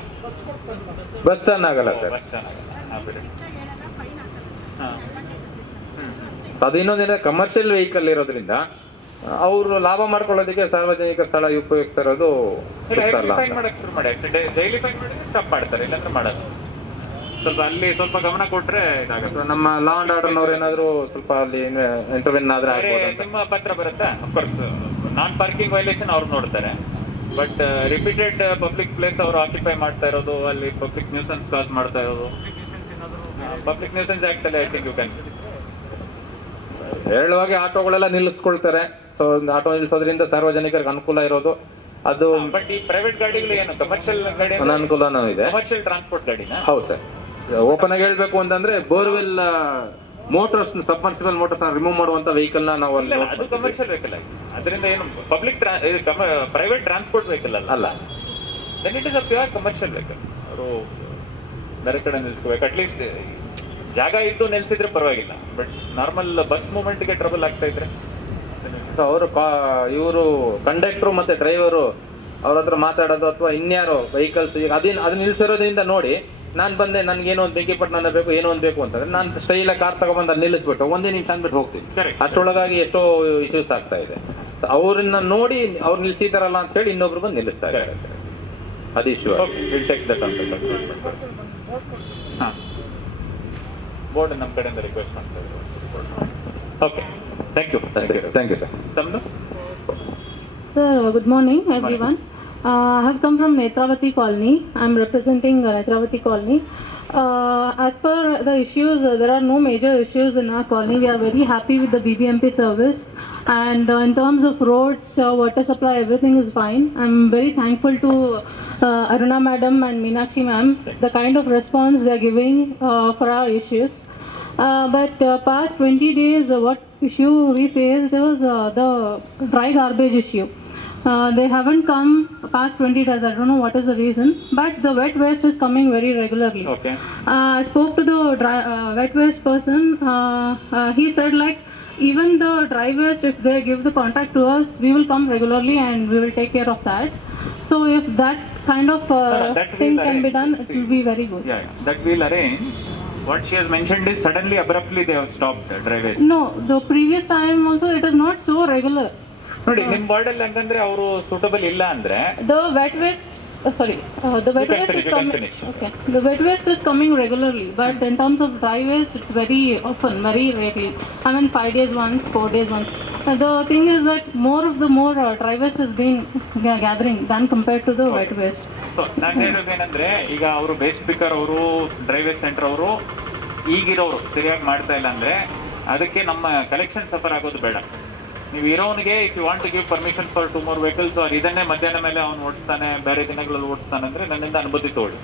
ಬಸ್ ಟರ್ನ್ ಆಗಲ್ಲ ಸರ್. ಅದು ಇನ್ನೊಂದಿನ ಕಮರ್ಷಿಯಲ್ ವೆಹಿಕಲ್ ಇರೋದ್ರಿಂದ ಅವರು ಲಾಭ ಮಾಡ್ಕೊಳ್ಳೋದಕ್ಕೆ ಸಾರ್ವಜನಿಕ ಸ್ಥಳ ಉಪಯುಕ್ತ ಇರೋದು ಡೈಲಿ ಫೈನ್ ಮಾಡಿದ್ರೆ ಸ್ಟಾಪ್ ಮಾಡ್ತಾರೆ, ಇಲ್ಲಾಂದ್ರೆ ಮಾಡಲ್ಲ. ಸ್ವಲ್ಪ ಅಲ್ಲಿ ಸ್ವಲ್ಪ ಗಮನ ಕೊಟ್ರೆ ಇದಾಗುತ್ತೆ. ನಮ್ಮ ಲಾ ಅಂಡ್ ಆರ್ಡರ್ನವ್ರು ಏನಾದ್ರು ಸ್ವಲ್ಪ ಅಲ್ಲಿ ಇಂಟರ್ವೆನ್ ಆದ್ರೆ ಆಗ್ಬೋದು ಅಂತ. ನಿಮ್ಮ ಪತ್ರ ಬರುತ್ತಾ? ಅಫ್ಕೋರ್ಸ್ ನಾನ್ ಪಾರ್ಕಿಂಗ್ ವೈಲೇಷನ್ ಅವ್ರು ನೋಡ್ತಾರೆ, ಬಟ್ ರಿಪೀಟೆಡ್ ಪಬ್ಲಿಕ್ ಪ್ಲೇಸ್ ಅವರು ಆಕ್ಯುಪೈ ಮಾಡ್ತಾ ಇರೋದು, ಅಲ್ಲಿ ಪಬ್ಲಿಕ್ ನ್ಯೂಸೆನ್ಸ್ ಕಾಸ್ ಮಾಡ್ತಾ ಇರೋದು, ಪಬ್ಲಿಕ್ ನ್ಯೂಸೆನ್ಸ್ ಆಕ್ಟ್ ಅಲ್ಲಿ ಐ ಥಿಂಕ್ ಯು ಕ್ಯಾನ್. ಹೇಳುವಾಗೆ ಆಟೋಗಳೆಲ್ಲ ನಿಲ್ಲಿಸ್ಕೊಳ್ತಾರೆ. ಸೊ ಆಟೋ ನಿಲ್ಲಿಸೋದ್ರಿಂದ ಸಾರ್ವಜನಿಕರಿಗೆ ಅನುಕೂಲ ಇರೋದು ಅದು. ಬಟ್ ಈ ಪ್ರೈವೇಟ್ ಗಾಡಿಗಳು ಏನು ಕಮರ್ಷಿಯಲ್ ಗಾಡಿ ಅನಾನುಕೂಲನೂ ಇದೆ. ಕಮರ್ಷಿಯಲ್ ಟ್ರಾನ್ಸ್ಪೋರ್ಟ್ ಗಾಡಿನ? ಹೌದು ಸರ್. ಓಪನ್ ಆಗಿ ಹೇಳ್ಬೇಕು ಅಂತಂದ್ರೆ borewell motors, submersible motors remove ಮಾಡುವಂತ ವೆಹಿಕಲ್ ನ ನಾವು ಅಲ್ಲಿ ಅದು ಕಮರ್ಷಿಯಲ್ ವೆಹಿಕಲ್ ಆಗಿ, ಅದರಿಂದ ಏನು ಪಬ್ಲಿಕ್ ಪ್ರೈವೇಟ್ ಟ್ರಾನ್ಸ್ಪೋರ್ಟ್ ವೆಹಿಕಲ್ ಅಲ್ಲ. Then it is a pure commercial vehicle. ಅವರು ಬೇರೆ ಕಡೆ ನಿಲ್ಸ್ಕೋಬೇಕು, ಅಟ್ಲೀಸ್ಟ್ ಜಾಗ ಇದ್ದು ನಿಲ್ಸಿದ್ರೆ ಪರವಾಗಿಲ್ಲ. ಬಟ್ ನಾರ್ಮಲ್ ಬಸ್ ಮೂವ್ಮೆಂಟ್ಗೆ ಟ್ರಬಲ್ ಆಗ್ತಾ ಇದ್ರೆ ಅವರು ಇವರು ಕಂಡಕ್ಟರ್ ಮತ್ತೆ ಡ್ರೈವರು ಅವ್ರ ಹತ್ರ ಮಾತಾಡೋದು ಅಥವಾ ಇನ್ಯಾರೋ ವೆಹಿಕಲ್ಸ್ ಈಗ ಅದು ನಿಲ್ಸಿರೋದ್ರಿಂದ ನೋಡಿ ನಾನು ಬಂದೆ, ನನ್ಗೇನೋ ಒಂದು ಬೆಂಕಿಪಟ್ಟಣ ಬೇಕು, ಏನೋ ಒಂದು ಬೇಕು ಅಂತಂದ್ರೆ ನಾನು ಸ್ಟೈಲಾಗಿ ಕಾರ್ ತಗೊಂಡ್ಬಂದು ಅಲ್ಲಿ ನಿಲ್ಲಿಸ್ಬಿಟ್ಟು ಒಂದೇ ನಿಮಿಷ ಅಂದ್ಬಿಟ್ಟು ಹೋಗ್ತೀನಿ. ಅಷ್ಟರೊಳಗಾಗಿ ಎಷ್ಟೋ ಇಶ್ಯೂಸ್ ಆಗ್ತಾ ಇದೆ. ಅವ್ರನ್ನ ನೋಡಿ ಅವ್ರು ನಿಲ್ಸಿದಾರಲ್ಲ ಅಂತ ಹೇಳಿ ಇನ್ನೊಬ್ರು ಬಂದು ನಿಲ್ಲಿಸ್ತಾ ಇದ್ದಾರೆ. ಅದು ಇಶ್ಯೂ. ಬೋರ್ಡ್ ನಮ್ಮ ಕಡೆಯಿಂದ ರಿಕ್ವೆಸ್ಟ್ ಮಾಡ್ತಾ ಇದ್ದಾರೆ. Okay, thank you sir. ತಮ್ಮದು? Sir, good morning everyone. I have come from Netravati Colony. I am representing Netravati Colony. As per the issues, there are no major issues in our colony. We are very happy with the BBMP service, and in terms of roads, water supply, everything is fine. I am very thankful to Aruna madam and Meenakshi ma'am, the kind of response they are giving for our issues. But past 20 days, what issue we faced was the dry garbage issue. They haven't come past 20 days. I don't know what is the reason, but the wet waste is coming very regularly. Okay. I spoke to the wet waste person. He said like even the dry waste, if they give the contract to us, we will come regularly and we will take care of that. So if that kind of thing can be done, it will be very good. Yeah, that we'll arrange. What she has mentioned is suddenly, abruptly they have stopped dry waste. No, the previous time also it is not so regular. ನೋಡಿ ನಿಮ್ಮ ward ಅಲ್ಲಿ ಅಂತಂದ್ರೆ ಅವರು suitable ಇಲ್ಲ ಅಂದ್ರೆ The wet waste, the wet waste is coming. Okay, the wet waste is coming regularly, but in terms of dry waste, it's very often, very rarely. I mean, 5 days once, 4 days once. The thing is that more dry waste is being gathering than compared to the wet waste. So ನಾನು ಹೇಳೋದೇನಂದ್ರೆ, ಈಗ ಅವರು best picker ಅವರು, dry waste centre ಅವರು ಈಗಿರೋರು ಸರಿಯಾಗಿ ಮಾಡ್ತಾ ಇಲ್ಲ ಅಂದ್ರೆ ಅದಕ್ಕೆ ನಮ್ಮ ಕಲೆಕ್ಷನ್ ಸಫರ್ ಆಗೋದು ಬೇಡ. ನೀವು ಇರೋನಿಗೆ if you want to give permission for 2 more vehicles, ಅವ್ರು ಇದನ್ನೇ ಮಧ್ಯಾಹ್ನ ಮೇಲೆ ಅವ್ನು ಓಡಿಸ್ತಾನೆ, ಬೇರೆ ದಿನಗಳಲ್ಲಿ ಓಡಿಸ್ತಾನೆ ಅಂದ್ರೆ ನನ್ನಿಂದ ಅನುಮತಿ ತಗೊಳ್ಳಿ,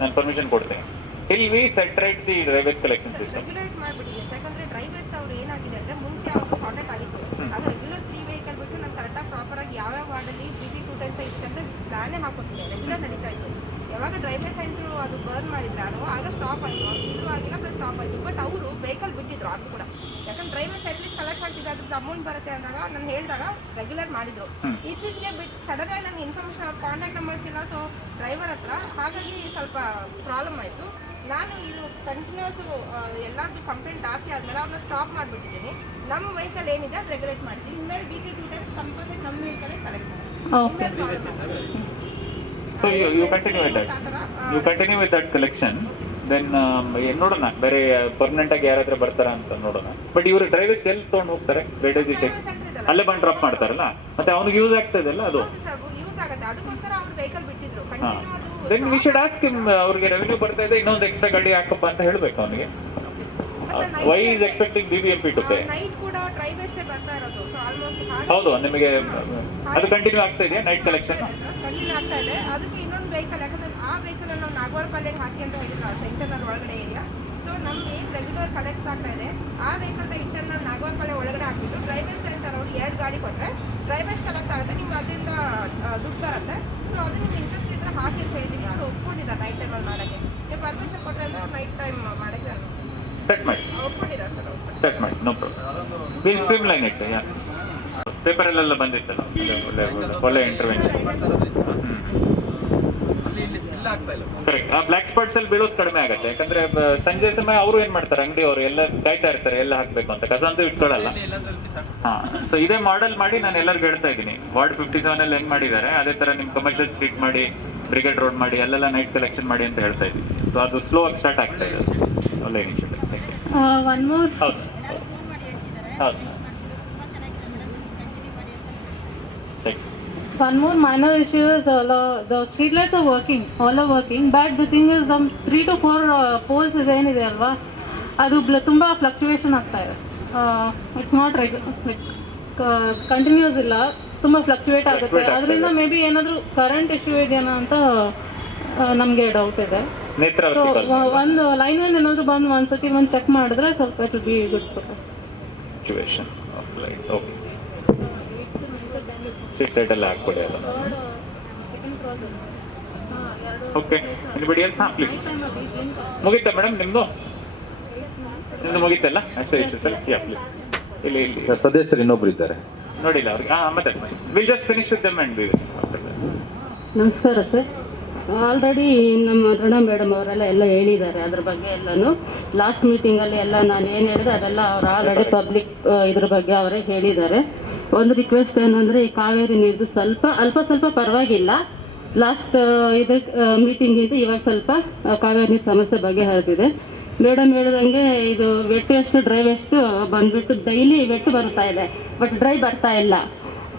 ನಾನು ಪರ್ಮಿಷನ್ ಕೊಡ್ತೇನೆ. Till we segregate the dry waste collection system. Regulate ಮಾಡಿಬಿಡಿ. ಯಾಕಂದ್ರೆ ಡ್ರೈ ವೇಸ್ಟ್ ಅವ್ರು ಏನಾಗಿದೆ ಅಂದ್ರೆ ಮುಂಚೆ ಅವ್ರು ಶಾರ್ಟೇಜ್ ಆಗಿತ್ತು. ಆಗ ರೆಗ್ಯುಲರ್ 3 ವೆಹಿಕಲ್ ಬಿಟ್ಟು ನಾನು ಕರೆಕ್ಟಾಗಿ ಪ್ರಾಪರಾಗಿ ಯಾವ್ಯಾವ ವಾರ್ಡಲ್ಲಿ BB 2 ಟೈಮ್ಸ್ ಇತ್ತಂದ್ರೆ ಪ್ಲಾನೇ ಹಾಕೊಟ್ಟಿದ್ದೆ. ರೆಗ್ಯುಲರ್ ನಡೀತಾ ಇತ್ತು. ಯಾವಾಗ ಡ್ರೈ ವೇಸ್ಟ್ ಸೆಂಟ್ರು ಅದು ಬರ್ನ್ ಮಾಡಿದ್ರು ಆಗ ಸ್ಟಾಪ್ ಆಯಿತು. ಇಲ್ಲೂ ಆಗಿಲ್ಲ, ಪ್ಲಸ್ ಸ್ಟಾಪ್ ಆಯಿತು. ಬಟ್ ಅವರು ವೆಹಿಕಲ್ ಬಿಟ್ಟಿದ್ರು ಅದು ಕೂಡ. ಯಾಕಂದ್ರೆ ಡ್ರೈ ವೇಸ್ಟ್ ಅಟ್ಲೀಸ್ಟ್ ಕಲೆಕ್ಟ್ ಆಗ್ತಿದೆ, ಅದ್ರದ್ದು ಅಮೌಂಟ್ ಬರುತ್ತೆ ಅಂದಾಗ ನಾನು ಹೇಳಿದಾಗ ರೆಗ್ಯುಲರ್ ಮಾಡಿದ್ರು. ಇತ್ತೀಚೆಗೆ ಬಿಟ್ಟು ಸಡನ್ ಆಗಿ ನನಗೆ ಇನ್ಫಾರ್ಮೇಷನ್ ಕಾಂಟ್ಯಾಕ್ಟ್ ನಂಬರ್ಸ್ ಇಲ್ಲ, ಸೊ ಡ್ರೈವರ್ ಹತ್ರ, ಹಾಗಾಗಿ ಸ್ವಲ್ಪ ಪ್ರಾಬ್ಲಮ್ ಆಯಿತು. ನಾನು ಇದು ಕಂಟಿನ್ಯೂಸ್ ಎಲ್ಲಾದ್ರೂ ಕಂಪ್ಲೇಂಟ್ ಜಾಸ್ತಿ ಆದಮೇಲೆ ಅವ್ರನ್ನ ಸ್ಟಾಪ್ ಮಾಡಿಬಿಟ್ಟಿದ್ದೀನಿ. ನಮ್ಮ ವೆಹಿಕಲ್ ಏನಿದೆ ಅದು ರೆಗ್ಯುಲೇಟ್ ಮಾಡ್ತೀನಿ. ಇನ್ಮೇಲೆ ವೀಕ್ಲಿ 2 times ಕಂಪಲ್ಸರಿ ನಮ್ಮ ವೆಹಿಕಲೇ ಕಲೆಕ್ಟ್ ಮಾಡ್ತೀನಿ. So you continue with that collection. Then ನೋಡೋಣ, ಬೇರೆ ಪರ್ಮನೆಂಟ್ ಆಗಿ ಯಾರಾದ್ರೂ ಬರ್ತಾರ ಅಂತ ನೋಡೋಣ. ಬಟ್ ಇವರು ಡ್ರೈವರ್ಸ್ ಎಲ್ಲಿ ತೊಗೊಂಡು ಹೋಗ್ತಾರೆ? ಅಲ್ಲೇ ಬಂದು ಡ್ರಾಪ್ ಮಾಡ್ತಾರಲ್ಲ, ಮತ್ತೆ ಅವ್ನಿಗೆ ಯೂಸ್ ಆಗ್ತದೆ ಅಲ್ಲ ಅದು. ಯೂಸ್ ಆಗುತ್ತೆ, ಅದಕ್ಕೋಸ್ಕರ ಅವ್ರು ವೆಹಿಕಲ್ ಬಿಟ್ಟಿದ್ರು. Then we should ask him, ಅವ್ರಿಗೆ ರೆವೆನ್ಯೂ ಬರ್ತಾ ಇದೆ, ಇನ್ನೊಂದು ಎಕ್ಸ್ಟ್ರಾ ಗಾಡಿ ಹಾಕಪ್ಪ ಅಂತ ಹೇಳ್ಬೇಕು ಅವನಿಗೆ. Why is expecting BBMP to pay? Night ಕೂಡ ಡ್ರೈ ವೇಸ್ಟ್ ಬರ್ತಾ ಇರೋದು. ಸೊ ಆಲ್ಮೋಸ್ಟ್ ಹೌದು, ನಿಮಗೆ ಅದು ಕಂಟಿನ್ಯೂ ಆಗ್ತಾ ಇದೆಯಾ ನೈಟ್ ಕಲೆಕ್ಷನ್? ಕಂಟಿನ್ಯೂ ಆಗ್ತಾ ಇದೆ. ಅದಕ್ಕೆ ಇನ್ನೊಂದು ವೆಹಿಕಲ್, ಯಾಕಂದ್ರೆ ಆ ವೆಹಿಕಲ್ ನಾವು ನಾಗವಾರಪಲ್ಲೆಗೆ ಹಾಕಿ ಅಂತ ಹೇಳಿಲ್ಲ, ಇಂಟರ್ನಲ್ ಒಳಗಡೆ ಏರಿಯಾ. ಸೊ ನಮ್ಗೆ ಏನು ರೆಗ್ಯುಲರ್ ಕಲೆಕ್ಟ್ ಆಗ್ತಾ ಇದೆ ಆ ವೆಹಿಕಲ್ನ ಇಂಟರ್ನಲ್ ನಾಗವಾರಪಲ್ಲೆ ಒಳಗಡೆ ಹಾಕಿಟ್ಟು ಡ್ರೈ ವೇಸ್ಟ್ ಸೆಂಟರ್ ಅವರು 2 ಗಾಡಿ ಕೊಟ್ಟರೆ ಡ್ರೈ ವೇಸ್ಟ್ ಕಲೆಕ್ಟ್ ಆಗುತ್ತೆ, ನಿಮ್ಗೆ ಅದರಿಂದ ದುಡ್ಡು ಬರುತ್ತೆ. ಸೊ ಅದು ನಿಮ್ಗೆ ಇಂಟ್ರೆಸ್ಟ್ ಇದ್ರೆ ಹಾಕಿ ಅಂತ ಹೇಳಿದ್ದೀನಿ. ಅವ್ರು ಒಪ್ಕೊಂಡಿದ್ದಾರೆ ನೈಟ್ ಟೈಮಲ್ಲಿ ಮಾಡೋಕ್ಕೆ. ನೀವು ಪರ್ಮಿಷನ್ ಕೊಟ್ಟರೆ ಅಂದರೆ ಅವ್ರು ನೈಟ್ ಟೈಮ್ ಮಾಡೋಕ್ಕೆ ಸೆಟ್ ಮಾಡಿ, ಒಪ್ಕೊಂಡಿದ್ದಾರೆ ಸರ್. ಸೆಟ್ ಮಾಡಿ, no problem. Will streamline it. ಪೇಪರಲ್ಲೆಲ್ಲ ಬಂದಿತ್ತಲ್ಲ ಒಳ್ಳೆ ಇಂಟರ್ವೆನ್ಷನ್. ಅಲ್ಲಿ ಇಲ್ಲಿ ಇಲ್ಲ ಆಗ್ತಾ ಇಲ್ಲ. ಕರೆಕ್ಟ್. ಆ ಬ್ಲಾಕ್ ಸ್ಪಾಟ್ಸ್ ಅಲ್ಲಿ ಬೀಳೋದು ಕಡಿಮೆ ಆಗುತ್ತೆ, ಯಾಕಂದ್ರೆ ಸಂಜೆ ಸಮಯ ಅವರು ಏನ್ ಮಾಡ್ತಾರೆ, ಅಂಗಡಿ ಅವರು ಎಲ್ಲ ಕಾಯ್ತಾ ಇರ್ತಾರೆ ಎಲ್ಲ ಹಾಕ್ಬೇಕು ಅಂತ, ಕಸ ಅಂತೂ ಇಟ್ಕೊಳ್ಳಲ್ಲ. ಹಾ, ಸೊ ಇದೇ ಮಾಡೆಲ್ ಮಾಡಿ ನಾನು ಎಲ್ಲರಿಗೂ ಹೇಳ್ತಾ ಇದ್ದೀನಿ. ವಾರ್ಡ್ 57 ಅಲ್ಲಿ ಹೆಂಗ್ ಮಾಡಿದ್ದಾರೆ ಅದೇ ತರ ನಿಮ್ ಕಮರ್ಷಿಯಲ್ ಸ್ಟ್ರೀಟ್ ಮಾಡಿ, ಬ್ರಿಗೇಡ್ ರೋಡ್ ಮಾಡಿ, ಅಲ್ಲೆಲ್ಲ ನೈಟ್ ಕಲೆಕ್ಷನ್ ಮಾಡಿ ಅಂತ ಹೇಳ್ತಾ ಇದ್ದೀನಿ. ಸೊ ಅದು ಸ್ಲೋ ಆಗಿ ಸ್ಟಾರ್ಟ್ ಆಗ್ತಾ ಇದೆ. ಒಳ್ಳೆ ಇನಿಷಿಯೇಟಿವ್. One more. ಹೌದು ಹೌದು. One more minor issue is the street lights are working, all are working, but the thing is 3 to 4 poles ಏನಿದೆ ಅಲ್ವಾ, ಅದು ತುಂಬ ಫ್ಲಕ್ಚುಯೇಷನ್ ಆಗ್ತಾ ಇದೆ. ಇಟ್ಸ್ ನಾಟ್ ಕಂಟಿನ್ಯೂಸ್ ಇಲ್ಲ, ತುಂಬ ಫ್ಲಕ್ಚುಯೇಟ್ ಆಗುತ್ತೆ. ಅದರಿಂದ ಮೇ ಬಿ ಏನಾದರೂ ಕರೆಂಟ್ ಇಶ್ಯೂ ಇದೆಯಾ ಅಂತ ನಮಗೆ ಡೌಟ್ ಇದೆ. ಸೊ ಒಂದು ಲೈನ್ ಮ್ಯಾನ್ ಏನಾದರೂ ಬಂದು ಒಂದ್ಸತಿ ಒಂದು ಚೆಕ್ ಮಾಡಿದ್ರೆ ಸ್ವಲ್ಪ it will be good for us. Street ಎಲ್ಲ ಹಾಕ್ಕೊಡಿ ಅದು. Okay, anybody else? ಹಾಂ ಪ್ಲೀಸ್. ಮುಗೀತಾ ಮೇಡಮ್ ನಿಮ್ಮದು ಮುಗೀತಲ್ಲ? ಅಷ್ಟೇ ಇಷ್ಟು ಸರ್. Yeah please. ಇಲ್ಲಿ ಸದಸ್ಯರು ಇನ್ನೊಬ್ರು ಇದ್ದಾರೆ, ನೋಡಿಲ್ಲ ಅವ್ರಿಗೆ. ಹಾಂ, ಮತ್ತೆ will just finish with them and we will. ನಮಸ್ಕಾರ ಸರ್. ಆಲ್ರೆಡಿ ನಮ್ಮ ಋಣ ಮೇಡಮ್ ಅವರೆಲ್ಲ ಹೇಳಿದ್ದಾರೆ ಅದ್ರ ಬಗ್ಗೆ ಎಲ್ಲನೂ. ಲಾಸ್ಟ್ ಮೀಟಿಂಗಲ್ಲಿ ಎಲ್ಲ ನಾನು ಏನು ಹೇಳಿದೆ ಅದೆಲ್ಲ ಅವ್ರು ಆಲ್ರೆಡಿ ಪಬ್ಲಿಕ್ ಇದ್ರ ಬಗ್ಗೆ ಅವರೇ ಹೇಳಿದ್ದಾರೆ. ಒಂದು ರಿಕ್ವೆಸ್ಟ್ ಏನಂದರೆ, ಈ ಕಾವೇರಿ ನೀರು ಸ್ವಲ್ಪ ಪರವಾಗಿಲ್ಲ. ಲಾಸ್ಟ್ ಮೀಟಿಂಗಿಂದ ಇವಾಗ ಸ್ವಲ್ಪ ಕಾವೇರಿ ನೀರು ಸಮಸ್ಯೆ ಬಗೆಹರಿದಿದೆ. ಮೇಡಮ್ ಹೇಳಿದಂಗೆ ಇದು ವೆಟ್ ವೇಸ್ಟ್ ಡ್ರೈ ವೇಸ್ಟ್ ಬಂದ್ಬಿಟ್ಟು ಡೈಲಿ ವೆಟ್ ಬರ್ತಾ ಇದೆ, ಬಟ್ ಡ್ರೈ ಬರ್ತಾ ಇಲ್ಲ.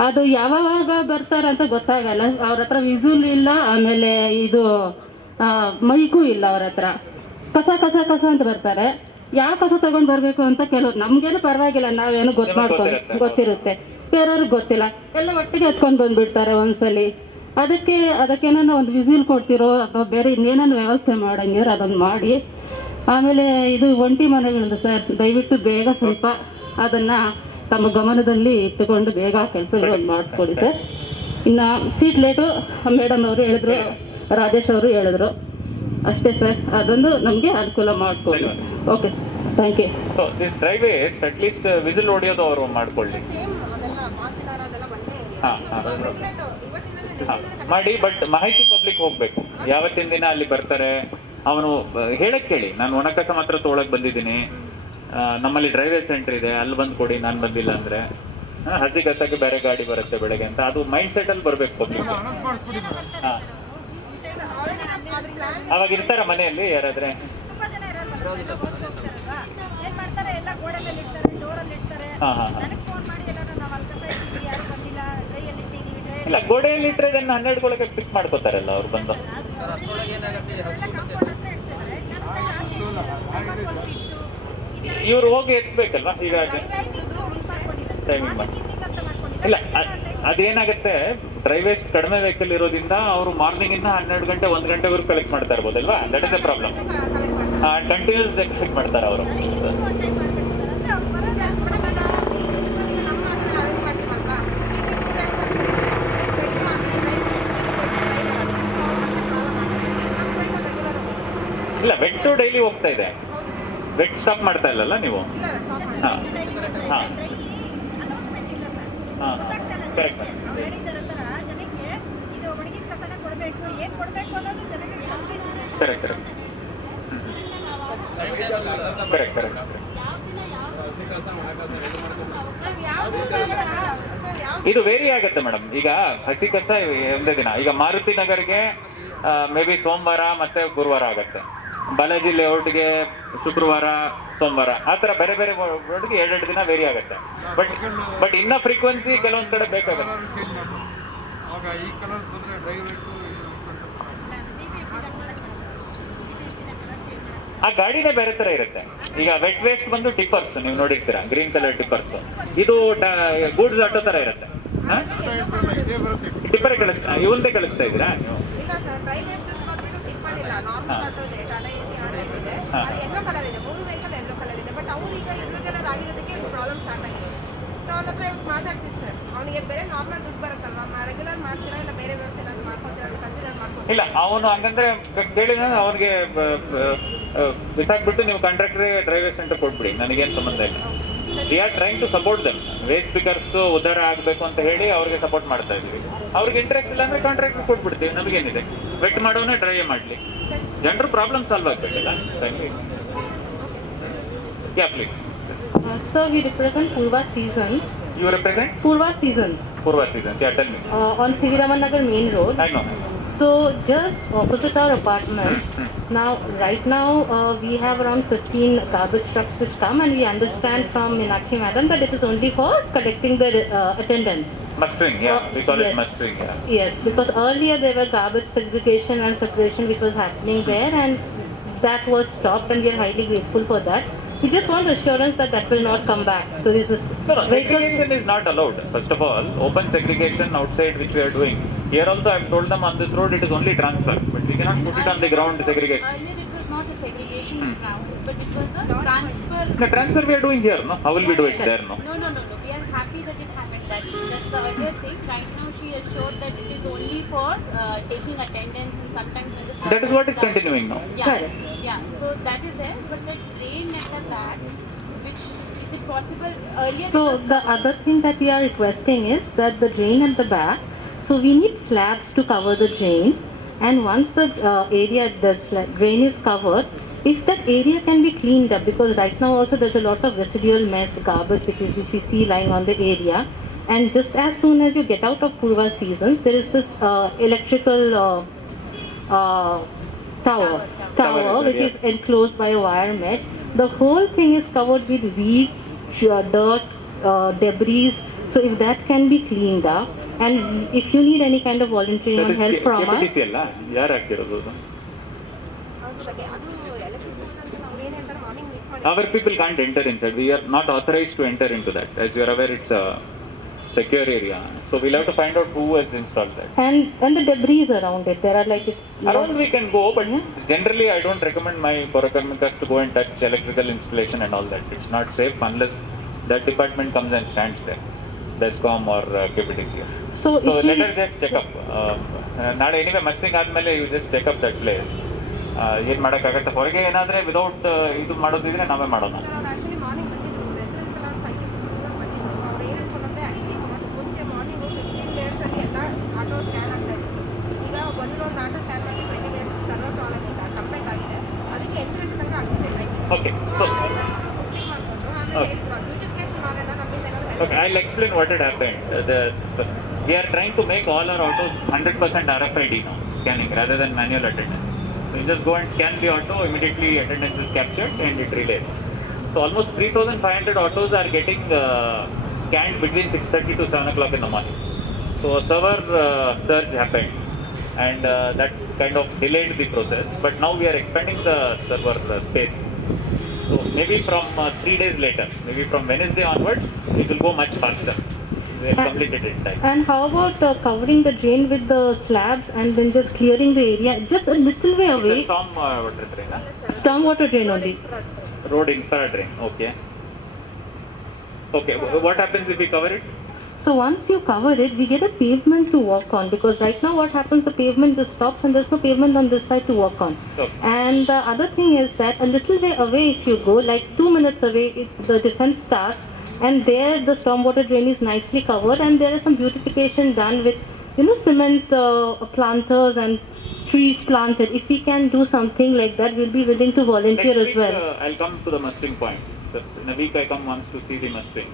ಅದು ಯಾವಾಗ ಬರ್ತಾರೆ ಅಂತ ಗೊತ್ತಾಗಲ್ಲ. ಅವ್ರ ಹತ್ರ ವಿಸುಲ್ ಇಲ್ಲ, ಆಮೇಲೆ ಇದು ಮೈಗೂ ಇಲ್ಲ ಅವ್ರ ಹತ್ರ. ಕಸ ಅಂತ ಬರ್ತಾರೆ. ಯಾವ ಕಸ ತಗೊಂಡು ಬರಬೇಕು ಅಂತ ಕೆಲವ್ರು, ನಮಗೇನು ಪರವಾಗಿಲ್ಲ, ನಾವೇನು ಗೊತ್ತಿರುತ್ತೆ, ಬೇರೆಯವ್ರಿಗೆ ಗೊತ್ತಿಲ್ಲ, ಎಲ್ಲ ಒಟ್ಟಿಗೆ ಎತ್ಕೊಂಡು ಬಂದುಬಿಡ್ತಾರೆ ಒಂದ್ಸಲಿ. ಅದಕ್ಕೇನೋ ಒಂದು ವಿಸಿಲ್ ಕೊಡ್ತಿರೋ ಅಥವಾ ಬೇರೆ ಇನ್ನೇನೋ ವ್ಯವಸ್ಥೆ ಮಾಡಂಗಿದ್ರೆ ಅದನ್ನು ಮಾಡಿ. ಆಮೇಲೆ ಇದು ಒಂಟಿ ಮನೆಗಳದ್ದು ಸರ್, ದಯವಿಟ್ಟು ಬೇಗ ಸ್ವಲ್ಪ ಅದನ್ನು ತಮ್ಮ ಗಮನದಲ್ಲಿ ಇಟ್ಟುಕೊಂಡು ಬೇಗ ಕೆಲಸಗಳನ್ನು ಮಾಡಿಸ್ಕೊಡಿ ಸರ್. ಇನ್ನು ಸೀಟ್ ಲೇಟು ಮೇಡಮ್ ಅವರು ಹೇಳಿದ್ರು, ರಾಜೇಶ್ ಅವರು ಹೇಳಿದ್ರು, ಅಷ್ಟೇ ಸರ್. ಅದೊಂದು ನಮಗೆ ಅನುಕೂಲ ಮಾಡಿಕೊಡಿ. Okay sir, thank you. So this driveways at least whistle ಹೊಡೆಯೋದು ಅವರು ಮಾಡ್ಕೊಳ್ಳಿ. ಹಾಂ ಮಾಡಿ, ಬಟ್ ಮಾಹಿತಿ ಪಬ್ಲಿಕ್ ಹೋಗ್ಬೇಕು. ಯಾವತ್ತಿನ ದಿನ ಅಲ್ಲಿ ಬರ್ತಾರೆ ಅವನು ಹೇಳಕ್ ಕೇಳಿ, ನಾನು ಒಣಕಸ ಮಾತ್ರ ತೊಗೊಳಕ್ ಬಂದಿದ್ದೀನಿ, ನಮ್ಮಲ್ಲಿ ಡ್ರೈವೇಜ್ ಸೆಂಟರ್ ಇದೆ, ಅಲ್ಲಿ ಬಂದು ಕೊಡಿ, ನಾನು ಬಂದಿಲ್ಲ ಅಂದ್ರೆ ಹಸಿ ಕಸಕ್ಕೆ ಬೇರೆ ಗಾಡಿ ಬರುತ್ತೆ ಬೆಳಗ್ಗೆ ಅಂತ. ಅದು ಮೈಂಡ್ ಸೆಟ್ ಅಲ್ಲಿ ಬರ್ಬೇಕು ಪಬ್ಲಿಕ್. ಹಾಂ, ಅವಾಗ ಇರ್ತಾರ ಮನೆಯಲ್ಲಿ ಯಾರಾದ್ರೆ? ಇಲ್ಲ, ಗೋಡೆಯಲ್ಲಿ ಇಟ್ಟರೆ ಇದನ್ನು 12 ಒಳಗೆ ಪಿಕ್ ಮಾಡ್ಕೋತಾರಲ್ಲ ಅವ್ರು ಬಂದು. ಇವ್ರು ಹೋಗಿ ಎತ್ಬೇಕಲ್ವಾ ಈಗ ಟೈಮಿಂಗ್ ಮಾಡಿ. ಇಲ್ಲ, ಅದೇನಾಗುತ್ತೆ, ಡ್ರೈವೇಜ್ ಕಡಿಮೆ ವೆಹಿಕಲ್ ಇರೋದ್ರಿಂದ ಅವರು ಮಾರ್ನಿಂಗ್ ಇಂದ 12 ಗಂಟೆ 1 ಗಂಟೆವರೆಗೂ ಕಲೆಕ್ಟ್ ಮಾಡ್ತಾ ಇರ್ಬೋದಲ್ವಾ? That is the problem. Continuous collect ಮಾಡ್ತಾರೆ ಅವರು. ಇಲ್ಲ, ವೆಟ್ಟು ಡೈಲಿ ಹೋಗ್ತಾ ಇದೆ, ವೆಟ್ ಸ್ಟಾಪ್ ಮಾಡ್ತಾ ಇಲ್ಲಲ್ಲ ನೀವು? ಹಾಂ ಹಾಂ ಹಾಂ, correct. Correct correct correct correct. ಇದು ವೇರಿ ಆಗುತ್ತೆ ಮೇಡಮ್. ಈಗ ಹಸಿ ಕಸ ಒಂದೇ ದಿನ, ಈಗ ಮಾರುತಿ ನಗರ್ಗೆ ಮೇ ಬಿ ಸೋಮವಾರ ಮತ್ತೆ ಗುರುವಾರ ಆಗುತ್ತೆ, ಬಾಲಾಜಿ ಲೇಔಟ್ಗೆ ಶುಕ್ರವಾರ ಸೋಮವಾರ, ಆ ಥರ ಬೇರೆ ಬೇರೆ ರೋಡ್ಗೆ 2 ದಿನ ವೇರಿ ಆಗುತ್ತೆ. ಬಟ್ ಇನ್ನ ಫ್ರೀಕ್ವೆನ್ಸಿ ಕೆಲವೊಂದು ಕಡೆ ಬೇಕಾಗುತ್ತೆ. ಆ ಗಾಡಿನೇ ಬೇರೆ ತರ ಇರುತ್ತೆ. ಈಗ ವೆಟ್ ವೇಸ್ಟ್ ಬಂದು ಟಿಪ್ಪರ್ಸ್, ನೀವು ನೋಡಿರ್ತೀರಾ, ಗ್ರೀನ್ ಕಲರ್ ಟಿಪ್ಪರ್ಸ್. ಇದು ಗೂಡ್ಸ್ ಆಟೋ ತರ ಇರುತ್ತೆ. ಟಿಪ್ಪರೇ ಕಳಿಸ್ತಾ, ಇವಂದೇ ಕಳಿಸ್ತಾ ಇದ್ದೀರಾ ನೀವು? ಇಲ್ಲ, ಅವನು ಹಂಗಂದ್ರೆ ಕೇಳಿದ ಅವನಿಗೆ ಬಿಸಾಕ್ಬಿಟ್ಟು ನೀವು ಕಾಂಟ್ರಾಕ್ಟ್ರಿಗೆ ಡ್ರೈವರ್ ಸೆಂಟರ್ ಕೊಟ್ಬಿಡಿ, ನನಗೇನು ಸಂಬಂಧ ಇಲ್ಲ. We are trying to support them. Waste pickers ಉದ್ಧಾರ ಆಗಬೇಕು ಅಂತ ಹೇಳಿ ಅವ್ರಿಗೆ ಸಪೋರ್ಟ್ ಮಾಡ್ತಾ ಇದೀವಿ. ಅವ್ರಿಗೆ ಇಂಟ್ರೆಸ್ಟ್ ಇಲ್ಲ ಅಂದ್ರೆ ಕಾಂಟ್ರಾಕ್ಟ್ ಕೊಟ್ಬಿಡ್ತೀವಿ, ನಮಗೇನಿದೆ, ವೆಟ್ ಮಾಡೋನೇ ಡ್ರೈ ಮಾಡಲಿ, ಜನರು ಪ್ರಾಬ್ಲಮ್ ಸಾಲ್ವ್ ಆಗ್ಬೇಕಲ್ಲ. ಯಾ please. Sir, we represent Purva Seasons. You represent? Purva Seasons. Purva Seasons, yeah, tell me. On C.V. Raman Nagar main road. I know. So just opposite our apartment. Now, right now, we have around 15 garbage trucks which come, and we understand from Meenakshi Madam that it is only for collecting the attendance. Mustering, yeah, we call yes. it mustering, yeah. Yes, because earlier there were garbage segregation and separation which was happening there, and that was stopped, and we are highly grateful for that. We just want assurance that that will not come back. So this is No, segregation is not allowed. First of all, open segregation outside, which we are doing. Here also I have told them on this road it is only transfer, but we cannot put it on the ground segregation. Earlier it was not a segregation ground, but it was a transfer. The transfer we are doing here, no? How will we do it there, no? No. We are happy that it happened. That's the earlier thing. Right now she assured that it is only for taking attendance, and sometimes when the That is what is continuing now. Yeah. So that is there, but the drain at the back, which is it possible earlier? So the other thing that we are requesting is that the drain at the back, so we need slabs to cover the drain, and once the drain is covered, if that area can be cleaned up, because right now also there's a lot of residual mess, garbage which we see lying on the area, and just as soon as you get out of Purva Seasons, there is this electrical tower which is enclosed by a wire net. The whole thing is covered with weed, dirt, debris. So if that can be cleaned up, and if you need any kind of volunteering help from us, KPTC ಅಲ್ಲ, ಯಾರು ಹಾಕಿರೋದು ಅದು? Our people can't enter inside. We are not authorized to enter into that. As you are aware, it's a secure area. So we'll have to find out who has installed that. and the debris around it, there are like it's Around we can go, but generally I don't recommend my Purakarmikas to go and touch electrical installation and all that. It's not safe unless that department comes and stands there, DESCOM or KPTC. So let her just check up. ನಾಳೆ anyway ಮಸ್ಟಿಂಗ್ ಆದ್ಮೇಲೆ you just check up that place. ಏನು ಮಾಡೋಕ್ಕಾಗತ್ತೆ, ಹೊರಗೆ ಏನಾದರೆ without ಇದು ಮಾಡೋದಿದ್ರೆ ನಾವೇ ಮಾಡೋಣ. Actually morning ಬಂದಿದ್ರು, ರೆಸಲ್ಟ್ಸ್ ಎಲ್ಲ 5 ಬಂದಿದ್ರು. ಅವ್ರು ಏನು ಹೇಳ್ಕೊಂಡ್ರೆ ಆಕ್ಚುಲಿ ಮುಂಚೆ ಮಾರ್ನಿಂಗ್ 15 ಡೇಸಲ್ಲಿ ಎಲ್ಲ ಆಟೋ ಸ್ಕ್ಯಾನ್ ಆಗ್ತಾ ಇತ್ತು. ಈಗ ಒಂದೊಂದು ಆಟೋ ಸ್ಕ್ಯಾನ್ ಮಾಡಿ 20 ಡೇಸ್ ಸರ್ವರ್ ತೊಗೊಳಕ್ಕಿಲ್ಲ, ಕಂಪ್ಲೀಟ್ ಆಗಿದೆ. ಅದಕ್ಕೆ ಎಂಟ್ರೆನ್ಸ್ ತನಕ ಆಗ್ತಿದೆ. Okay, I'll explain what had happened. We are trying to make all our autos 100% RFID now, scanning rather than manual attendance. So you just go and scan the auto, immediately attendance is captured and it relays. So almost 3,500 autos are getting scanned between 6:30 to 7 o'clock in the morning. So a server surge happened, and that kind of delayed the process. But now we are expanding the server space. So maybe from 3 days later, maybe from Wednesday onwards, it will go much faster. We have completed it in time. And how about covering the drain with the slabs and then just clearing the area just a little way away? It's a storm water drain, huh? Storm water drain only. Road infra drain, okay. Okay, what happens if we cover it? So once you cover it, we get a pavement to walk on, because right now what happens, the pavement just stops and there's no pavement on this side to walk on. Okay. And the other thing is that a little way away, if you go like 2 minutes away, the defense starts, and there the stormwater drain is nicely covered, and there is some beautification done with cement planters and trees planted. If we can do something like that, we'll be willing to volunteer Next as week, well. I'll come to the mustering point. In a week I come once to see the mustering.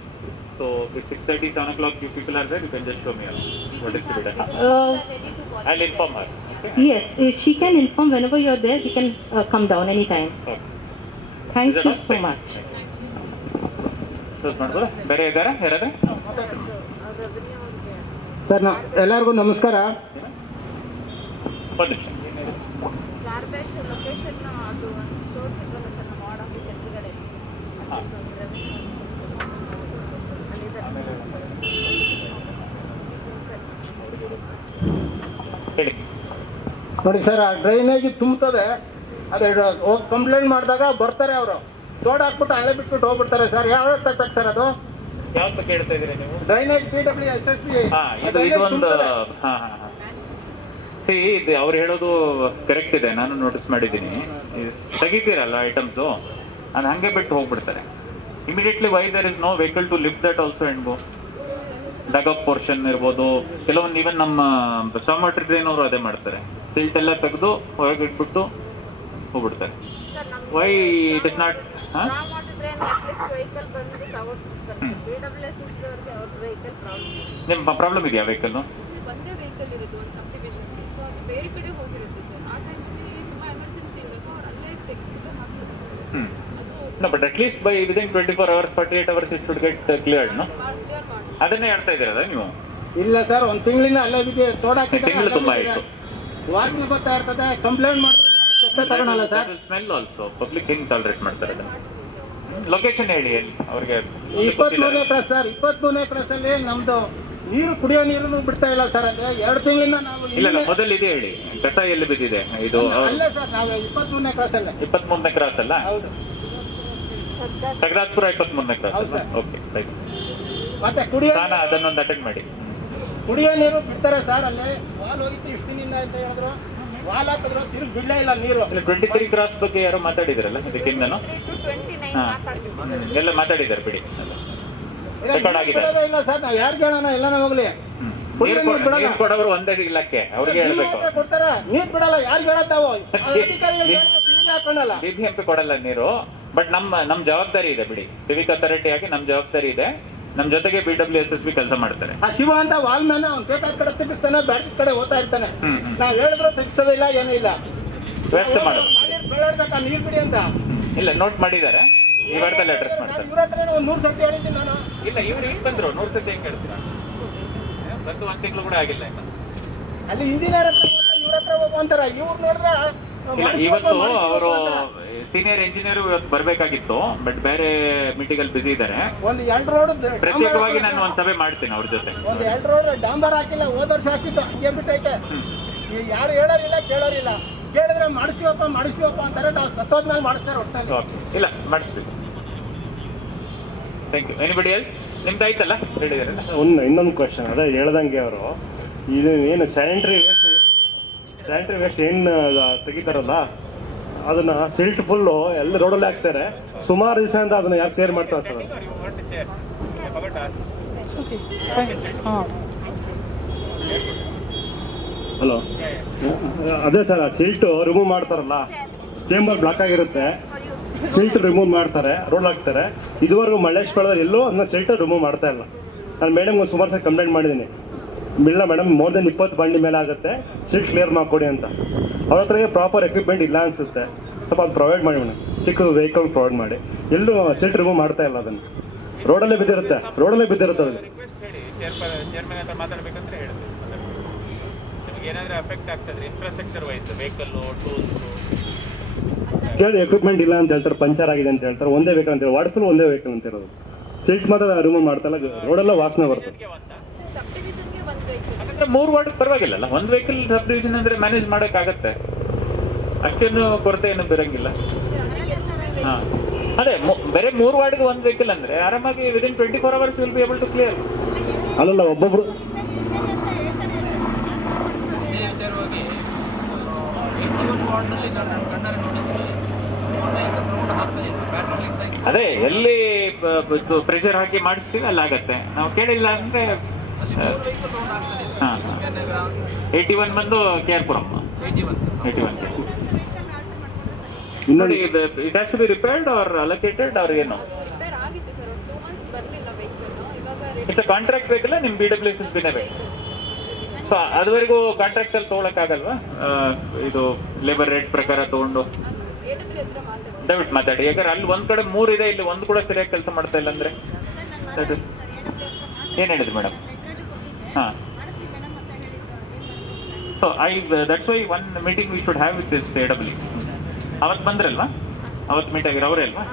So if 6:30, 7 o'clock you people are there, you can just show me around what is to be done. I'll inform her. Okay? Yes, if she can inform whenever you're there, you can come down anytime. Okay. Thank Is it you on? so much. ಬೇರೆ ಇದ್ದಾರಾ ಯಾರಾದ್ರೆ? Sir ಎಲ್ಲರಿಗೂ ನಮಸ್ಕಾರ. ಒಂದು ನಿಮಿಷ. Garbage location ಅದು ತೋರಿಸಿದ್ರಲ್ಲ sir ನಮ್ಮ ward office ಎದುರುಗಡೆ. ನೋಡಿ ಸರ್, ಆ ಡ್ರೈನೇಜ್ ತುಂಬುತ್ತದೆ. ಅದೇ ಹೋಗಿ ಕಂಪ್ಲೇಂಟ್ ಮಾಡಿದಾಗ ಬರ್ತಾರೆ ಅವರು, ತೋಡ್ ಹಾಕ್ಬಿಟ್ಟು ಹಳೆ ಬಿಟ್ಬಿಟ್ಟು ಹೋಗ್ಬಿಡ್ತಾರೆ ಸರ್. ಯಾವ ತಗ್ಬೇಕು ಸರ್ ಅದು? ಯಾವ್ದು ಬಗ್ಗೆ ಹೇಳ್ತಾ ಇದ್ದೀರಾ ನೀವು? Drainage CWSSB. ಇದು ಒಂದು ಇದು ಅವ್ರು ಹೇಳೋದು ಕರೆಕ್ಟ್ ಇದೆ, ನಾನು ನೋಟಿಸ್ ಮಾಡಿದ್ದೀನಿ. ತೆಗಿತೀರಲ್ಲ ಐಟಮ್ಸು, ಅದು ಹಂಗೆ ಬಿಟ್ಟು ಹೋಗ್ಬಿಡ್ತಾರೆ. Immediately why there is no vehicle to lift that also and go. Dug up portion ಇರ್ಬೋದು, ಕೆಲವೊಂದು ಈವನ್ ನಮ್ಮ ಸ್ಟಾಮ್ ವಾಟರ್ ಡ್ರೈನ್ ಅವರು ಅದೇ ಮಾಡ್ತಾರೆ, ಸಿಲ್ಟ್ ಎಲ್ಲ ತೆಗೆದು ಹೊರಗೆ ಇಟ್ಬಿಟ್ಟು ಹೋಗ್ಬಿಡ್ತಾರೆ. ವೈ ಇಟ್ ಇಸ್ ನಾಟ್ ನಿಮ್ಮ ಪ್ರಾಬ್ಲಮ್ ಇದೆಯಾ ವೆಹಿಕಲ್? ಒಂದೇ ವೆಹಿಕಲ್ ಇರುತ್ತೆ ಒಂದು ಸಬ್ ಡಿವಿಷನ್ಗೆ, ಸೊ ಅದು ಬೇರೆ ಕಡೆ ಹೋಗಿರುತ್ತೆ ಸರ್. ಆ ಟೈಮಲ್ಲಿ ತುಂಬ ಎಮರ್ಜೆನ್ಸಿ ಇದ್ದಾಗ ಅವ್ರು ಅಲ್ಲೇ ತೆಗೆದು ಹಾಕ್ತಾರೆ. No, but at least by within 24 hours, 48 hours it should get cleared, no? ಅದನ್ನೇ ಹೇಳ್ತಾ ಇದ್ದೀರಲ್ಲ ನೀವು? ಇಲ್ಲ ಸರ್, ಒಂದು ತಿಂಗಳಿಂದ ಅಲ್ಲೇ ಬಿದ್ದು ತಿಂಗಳು ತುಂಬಾ ಆಯ್ತು. ವಾಸನೆ ಬರ್ತಾ ಇರ್ತದೆ, ಕಂಪ್ಲೇಂಟ್ ಮಾಡಿದ್ರೆ ಯಾರು ಸ್ಟೆಪ್ ತಗೊಳಲ್ಲ ಸರ್. ಸ್ಮೆಲ್ ಆಲ್ಸೋ ಪಬ್ಲಿಕ್ ಹೆಂಗ್ ಟಾಲರೇಟ್ ಮಾಡ್ತಾರೆ ಅದನ್ನ? ಲೊಕೇಶನ್ ಹೇಳಿ ಅವ್ರಿಗೆ. 23ನೇ ಕ್ರಾಸ್ ಸರ್, 23ನೇ ಕ್ರಾಸ್ ಅಲ್ಲಿ ನಮ್ದು ನೀರು, ಕುಡಿಯೋ ನೀರು ಬಿಡ್ತಾ ಇಲ್ಲ ಸರ್. ಅಲ್ಲಿ 2 ತಿಂಗಳಿಂದ ನಾವು ಇಲ್ಲ ಮೊದಲು ಇದೆ ಹೇಳಿ, ಕಸ ಎಲ್ಲಿ ಬಿದ್ದಿದೆ ಇದು? ಅಲ್ಲೇ ಸರ್, ನಾವು 23ನೇ ಕ್ರಾಸ್ ಅಲ್ಲೇ. 23ನೇ ಕ್ರಾಸ್ ಅಲ್ಲ? ಹೌದು. ಸಗದಾಸ್ಪುರ 23ನೇ ಕ್ರಾಸ್ ಅಲ್ಲ? Okay right. ಮತ್ತೆ ಕುಡಿಯೋ ಅದನ್ನೊಂದು ಅಟೆಂಡ್ ಮಾಡಿ. ಕುಡಿಯೋ ನೀರು ಬಿಡ್ತಾರೆ ಸರ್. ಅಲ್ಲಿ ವಾಲ್ ಹೋಗಿತ್ತು ಇಷ್ಟು ದಿನದಿಂದ ಅಂತ ಹೇಳಿದ್ರು, ವಾಲ್ ಹಾಕಿದ್ರು, ತಿರುಗಿ ಬಿಡಲೇ ಇಲ್ಲ ನೀರು. 23 ಕ್ರಾಸ್ ಬಗ್ಗೆ ಯಾರೋ ಮಾತಾಡಿದ್ರಲ್ಲ ಇದಕ್ಕಿಂತನೂ? ಎಲ್ಲ ಮಾತಾಡಿದ್ದಾರೆ ಬಿಡಿ, ರೆಕಾರ್ಡ್ ಆಗಿದೆ. ಇಲ್ಲ ಸರ್, ನಾವು ಯಾರು ಕೇಳೋಣ, ಎಲ್ಲಾನ ಹೋಗ್ಲಿ. ನೀರು ಕೊಡೋರು ಒಂದೇ ಇಲಾಖೆ, ಅವ್ರಿಗೆ ಹೇಳ್ಬೇಕು. ಕೊಡ್ತಾರ ನೀರ್ ಬಿಡಲ್ಲ, ಯಾರು ಹೇಳತ್ತಾವು? ಹಾಕೊಂಡಲ್ಲ BBMP ಕೊಡಲ್ಲ ನೀರು. ಬಟ್ ನಮ್ ಜವಾಬ್ದಾರಿ ಇದೆ ಬಿಡಿ, ಸಿವಿಕ್ ಅಥಾರಿಟಿ ಆಗಿ ನಮ್ ಜವಾಬ್ದಾರಿ ಇದೆ. ನಮ್ ಜೊತೆಗೆ BWSSB ಕೆಲಸ ಮಾಡ್ತಾರೆ. ಆ ಶಿವ ಅಂತ ವಾಲ್ ಮ್ಯಾನ್ ಅವ್ನು ಬೇಕಾದ ಕಡೆ ತೆಗಿಸ್ತಾನೆ, ಬ್ಯಾಟ್ ಕಡೆ ಹೋಗ್ತಾ ಇರ್ತಾನೆ. ನಾವ್ ಹೇಳಿದ್ರು ತೆಗಿಸೋದಿಲ್ಲ, ಏನೂ ಇಲ್ಲ. ವ್ಯವಸ್ಥೆ ಮಾಡೋದು ನೀರ್ ಬಿಡಿ ಅಂತ ಇಲ್ಲ, ನೋಟ್ ಮಾಡಿದ್ದಾರೆ, ಈ ವಾರದಲ್ಲಿ ಅಡ್ರೆಸ್ ಮಾಡ್ತಾರೆ. ಇವ್ರ ಹತ್ರ ಒಂದು 100 ಸರ್ತಿ ಹೇಳಿದ್ದೀನಿ ನಾನು. ಇಲ್ಲ ಇವ್ರು ಈಗ ಬಂದ್ರು, 100 ಸರ್ತಿ ಹೆಂಗ್ ಹೇಳ್ತೀರಾ? ಬಂದು 1 ತಿಂಗಳು ಕೂಡ ಆಗಿಲ್ಲ ಇನ್ನು. ಅಲ್ಲಿ ಇಂಜಿನಿಯರ್ ಹತ್ರ ಇವ್ರ ಹತ್ರ ಹೋಗು ಅಂತಾರ. ಇವ್ರು ನೋಡ್ರ ಇಲ್ಲ, ಇವತ್ತು ಅವರು ಸೀನಿಯರ್ ಇಂಜಿನಿಯರ್ ಇವತ್ತು ಬರ್ಬೇಕಾಗಿತ್ತು, ಬಟ್ ಬೇರೆ ಮೀಟಿಂಗ್ ಅಲ್ಲಿ ಬಿಸಿ ಇದ್ದಾರೆ. ಒಂದು 2 ರೋಡ್ ಪ್ರತ್ಯೇಕವಾಗಿ ನಾನು ಒಂದ್ ಸಭೆ ಮಾಡ್ತೀನಿ ಅವ್ರ ಜೊತೆ. ಒಂದು 2 ರೋಡ್ ಡಾಂಬರ್ ಹಾಕಿಲ್ಲ, ಹೋದ ವರ್ಷ ಹಾಕಿದ್ದು ಹಂಗೆ ಬಿಟ್ಟೈತೆ. ಯಾರು ಹೇಳೋರಿಲ್ಲ, ಕೇಳೋರಿಲ್ಲ. ಕೇಳಿದ್ರೆ ಮಾಡಿಸ್ತೀವಪ್ಪ ಅಂತಾರೆ. ನಾವು ಸತ್ತೋದ್ಮೇಲೆ ಮಾಡಿಸ್ತಾರೆ ಒಟ್ಟಿನಲ್ಲಿ. ಇಲ್ಲ ಮಾಡಿಸ್ತೀವಿ. Thank you. Anybody else? ನಿಮ್ದು ಆಯ್ತಲ್ಲ, ರೆಡಿ ಇದಾರಲ್ಲ? ಇನ್ನೊಂದು ಕ್ವಶನ್, ಅದೇ ಹೇಳ್ದಂಗೆ ಅವರು ಇದು ಏನು ಸ್ಯಾನಿಟರಿ ವೇಸ್ಟ್ ಏನು ತೆಗಿತಾರಲ್ಲ, ಅದನ್ನ ಸಿಲ್ಟ್ ಫುಲ್ಲು ಎಲ್ಲ ರೋಡಲ್ಲಿ ಹಾಕ್ತಾರೆ. ಸುಮಾರು ದಿವಸದಿಂದ ಅದನ್ನ ಯಾರು ಕ್ಲಿಯರ್ ಮಾಡ್ತಾರೆ ಸರ್? ಹಲೋ, ಅದೇ ಸರ್, ಆ ಸಿಲ್ಟು ರಿಮೂವ್ ಮಾಡ್ತಾರಲ್ಲ, ಚೇಂಬರ್ ಬ್ಲಾಕ್ ಆಗಿರುತ್ತೆ, ಸಿಲ್ಟ್ ರಿಮೂವ್ ಮಾಡ್ತಾರೆ, ರೋಡ್ ಹಾಕ್ತಾರೆ. ಇದುವರೆಗೂ ಮಲ್ಲೇಶ್ವರದಲ್ಲಿ ಎಲ್ಲೋ ಅದನ್ನ ಸಿಲ್ಟ್ ರಿಮೂವ್ ಮಾಡ್ತಾ ಇಲ್ಲ. ನಾನು ಮೇಡಮ್ ಒಂದು ಸುಮಾರು ಸಲ ಕಂಪ್ಲೇಂಟ್ ಮಾಡಿದ್ದೀನಿ. ಇಲ್ಲ ಮೇಡಮ್, ಮೋರ್ ದೆನ್ 20 ಬಂಡಿ ಮೇಲೆ ಆಗುತ್ತೆ, ಸಿಲ್ಟ್ ಕ್ಲಿಯರ್ ಮಾಡಿಕೊಡಿ ಅಂತ. ಅವ್ರ ಹತ್ರ ಪ್ರಾಪರ್ ಎಕ್ವಿಪ್ಮೆಂಟ್ ಇಲ್ಲ ಅನ್ಸುತ್ತೆ, ಸ್ವಲ್ಪ ಅದು ಪ್ರೊವೈಡ್ ಮಾಡಿ ಮೇಡಮ್, ಚಿಕ್ಕ ವೆಹಿಕಲ್ ಪ್ರೊವೈಡ್ ಮಾಡಿ. ಎಲ್ಲೂ ಸಿಲ್ಟ್ ರಿಮೂವ್ ಮಾಡ್ತಾ ಇಲ್ಲ, ಅದನ್ನು ರೋಡಲ್ಲೇ ಬಿದ್ದಿರುತ್ತೆ ಅದನ್ನು. ಚೇರ್ಮನ್ ಹತ್ರ ಮಾತಾಡ್ಬೇಕಂದ್ರೆ ಹೇಳ್ತೀವಿ. ನಿಮ್ಗೆ ಏನಾದ್ರೂ ಅಫೆಕ್ಟ್ ಆಗ್ತದೆ ಇನ್ಫ್ರಾಸ್ಟ್ರಕ್ಚರ್ ವೈಸ್, ವೆಹಿಕಲ್ ಟೂಲ್ಸ್ ಕೇಳಿ, ಎಕ್ವಿಪ್ಮೆಂಟ್ ಇಲ್ಲ ಅಂತ ಹೇಳ್ತಾರೆ, ಪಂಚರ್ ಆಗಿದೆ ಅಂತ ಹೇಳ್ತಾರೆ, ಒಂದೇ ವೆಹಿಕಲ್ ಅಂತ ಹೇಳಿ, ವಾಡ್ಫುಲ್ ಒಂದೇ ವೆಹಿಕಲ್ ಅಂತ ಇರೋದು. ಸಿಲ್ಟ್ ಮಾತ್ರ ರಿಮೂವ್ ಮಾಡ್ತಾ ಇಲ್ಲ, ರೋಡೆಲ್ಲ ವಾಸನೆ ಬರ್ತದೆ. 3 ವಾರ್ಡ್ ಪರವಾಗಿಲ್ಲ, ಒಂದು ವೆಹಿಕಲ್ ಸಬ್ ಡಿವಿಷನ್ ಅಂದ್ರೆ ಮ್ಯಾನೇಜ್ ಮಾಡಕ್ಕಾಗತ್ತೆ, ಅಷ್ಟೇನು ಕೊರತೆ ಏನು ಬರಂಗಿಲ್ಲ. ಹಾ ಅದೇ ಬೇರೆ 3 ವಾರ್ಡ್ಗೆ 1 ವೆಹಿಕಲ್ ಅಂದ್ರೆ ಆರಾಮಾಗಿ within 24 hours will be able to clear. ಅಲ್ಲಲ್ಲ, ಒಬ್ಬೊಬ್ರು ಅದೇ ಎಲ್ಲಿ ಪ್ರೆಷರ್ ಹಾಕಿ ಮಾಡಿಸ್ತೀವಿ ಅಲ್ಲಾಗತ್ತೆ. ನಾವು ಕೇಳಿಲ್ಲ ಅಂದ್ರೆ 81 ಬಂದು ಕೇರ್ಪುರಂ, 81 ನೋಡಿ. It has to be repaired or allocated or ಏನು? ಇಟ್ಸ್ ಅ ಕಾಂಟ್ರಾಕ್ಟ್ ಬೇಕಲ್ಲ, ನಿಮ್ BWSSB ಬೇಕು. ಸೊ ಅದುವರೆಗೂ ಕಾಂಟ್ರಾಕ್ಟ್ ಅಲ್ಲಿ ತಗೊಳಕ್ಕಾಗಲ್ವಾ? ಇದು ಲೇಬರ್ ರೇಟ್ ಪ್ರಕಾರ ತಗೊಂಡು ದಯವಿಟ್ಟು ಮಾತಾಡಿ. ಯಾಕಂದ್ರೆ ಅಲ್ಲಿ ಒಂದ್ ಕಡೆ 3 ಇದೆ, ಇಲ್ಲಿ 1 ಕೂಡ ಸರಿಯಾಗಿ ಕೆಲಸ ಮಾಡ್ತಾ ಇಲ್ಲ ಅಂದ್ರೆ ಏನ್ ಹೇಳಿದ್ರು ಮೇಡಮ್? ಹಾ, so that's why one meeting we should have with this AW. ಅವತ್ತು ಬಂದ್ರಲ್ವಾ? ಅವತ್ತು ಮೀಟ್ ಆಗಿರೋ ಅವರೇ ಅಲ್ವಾ?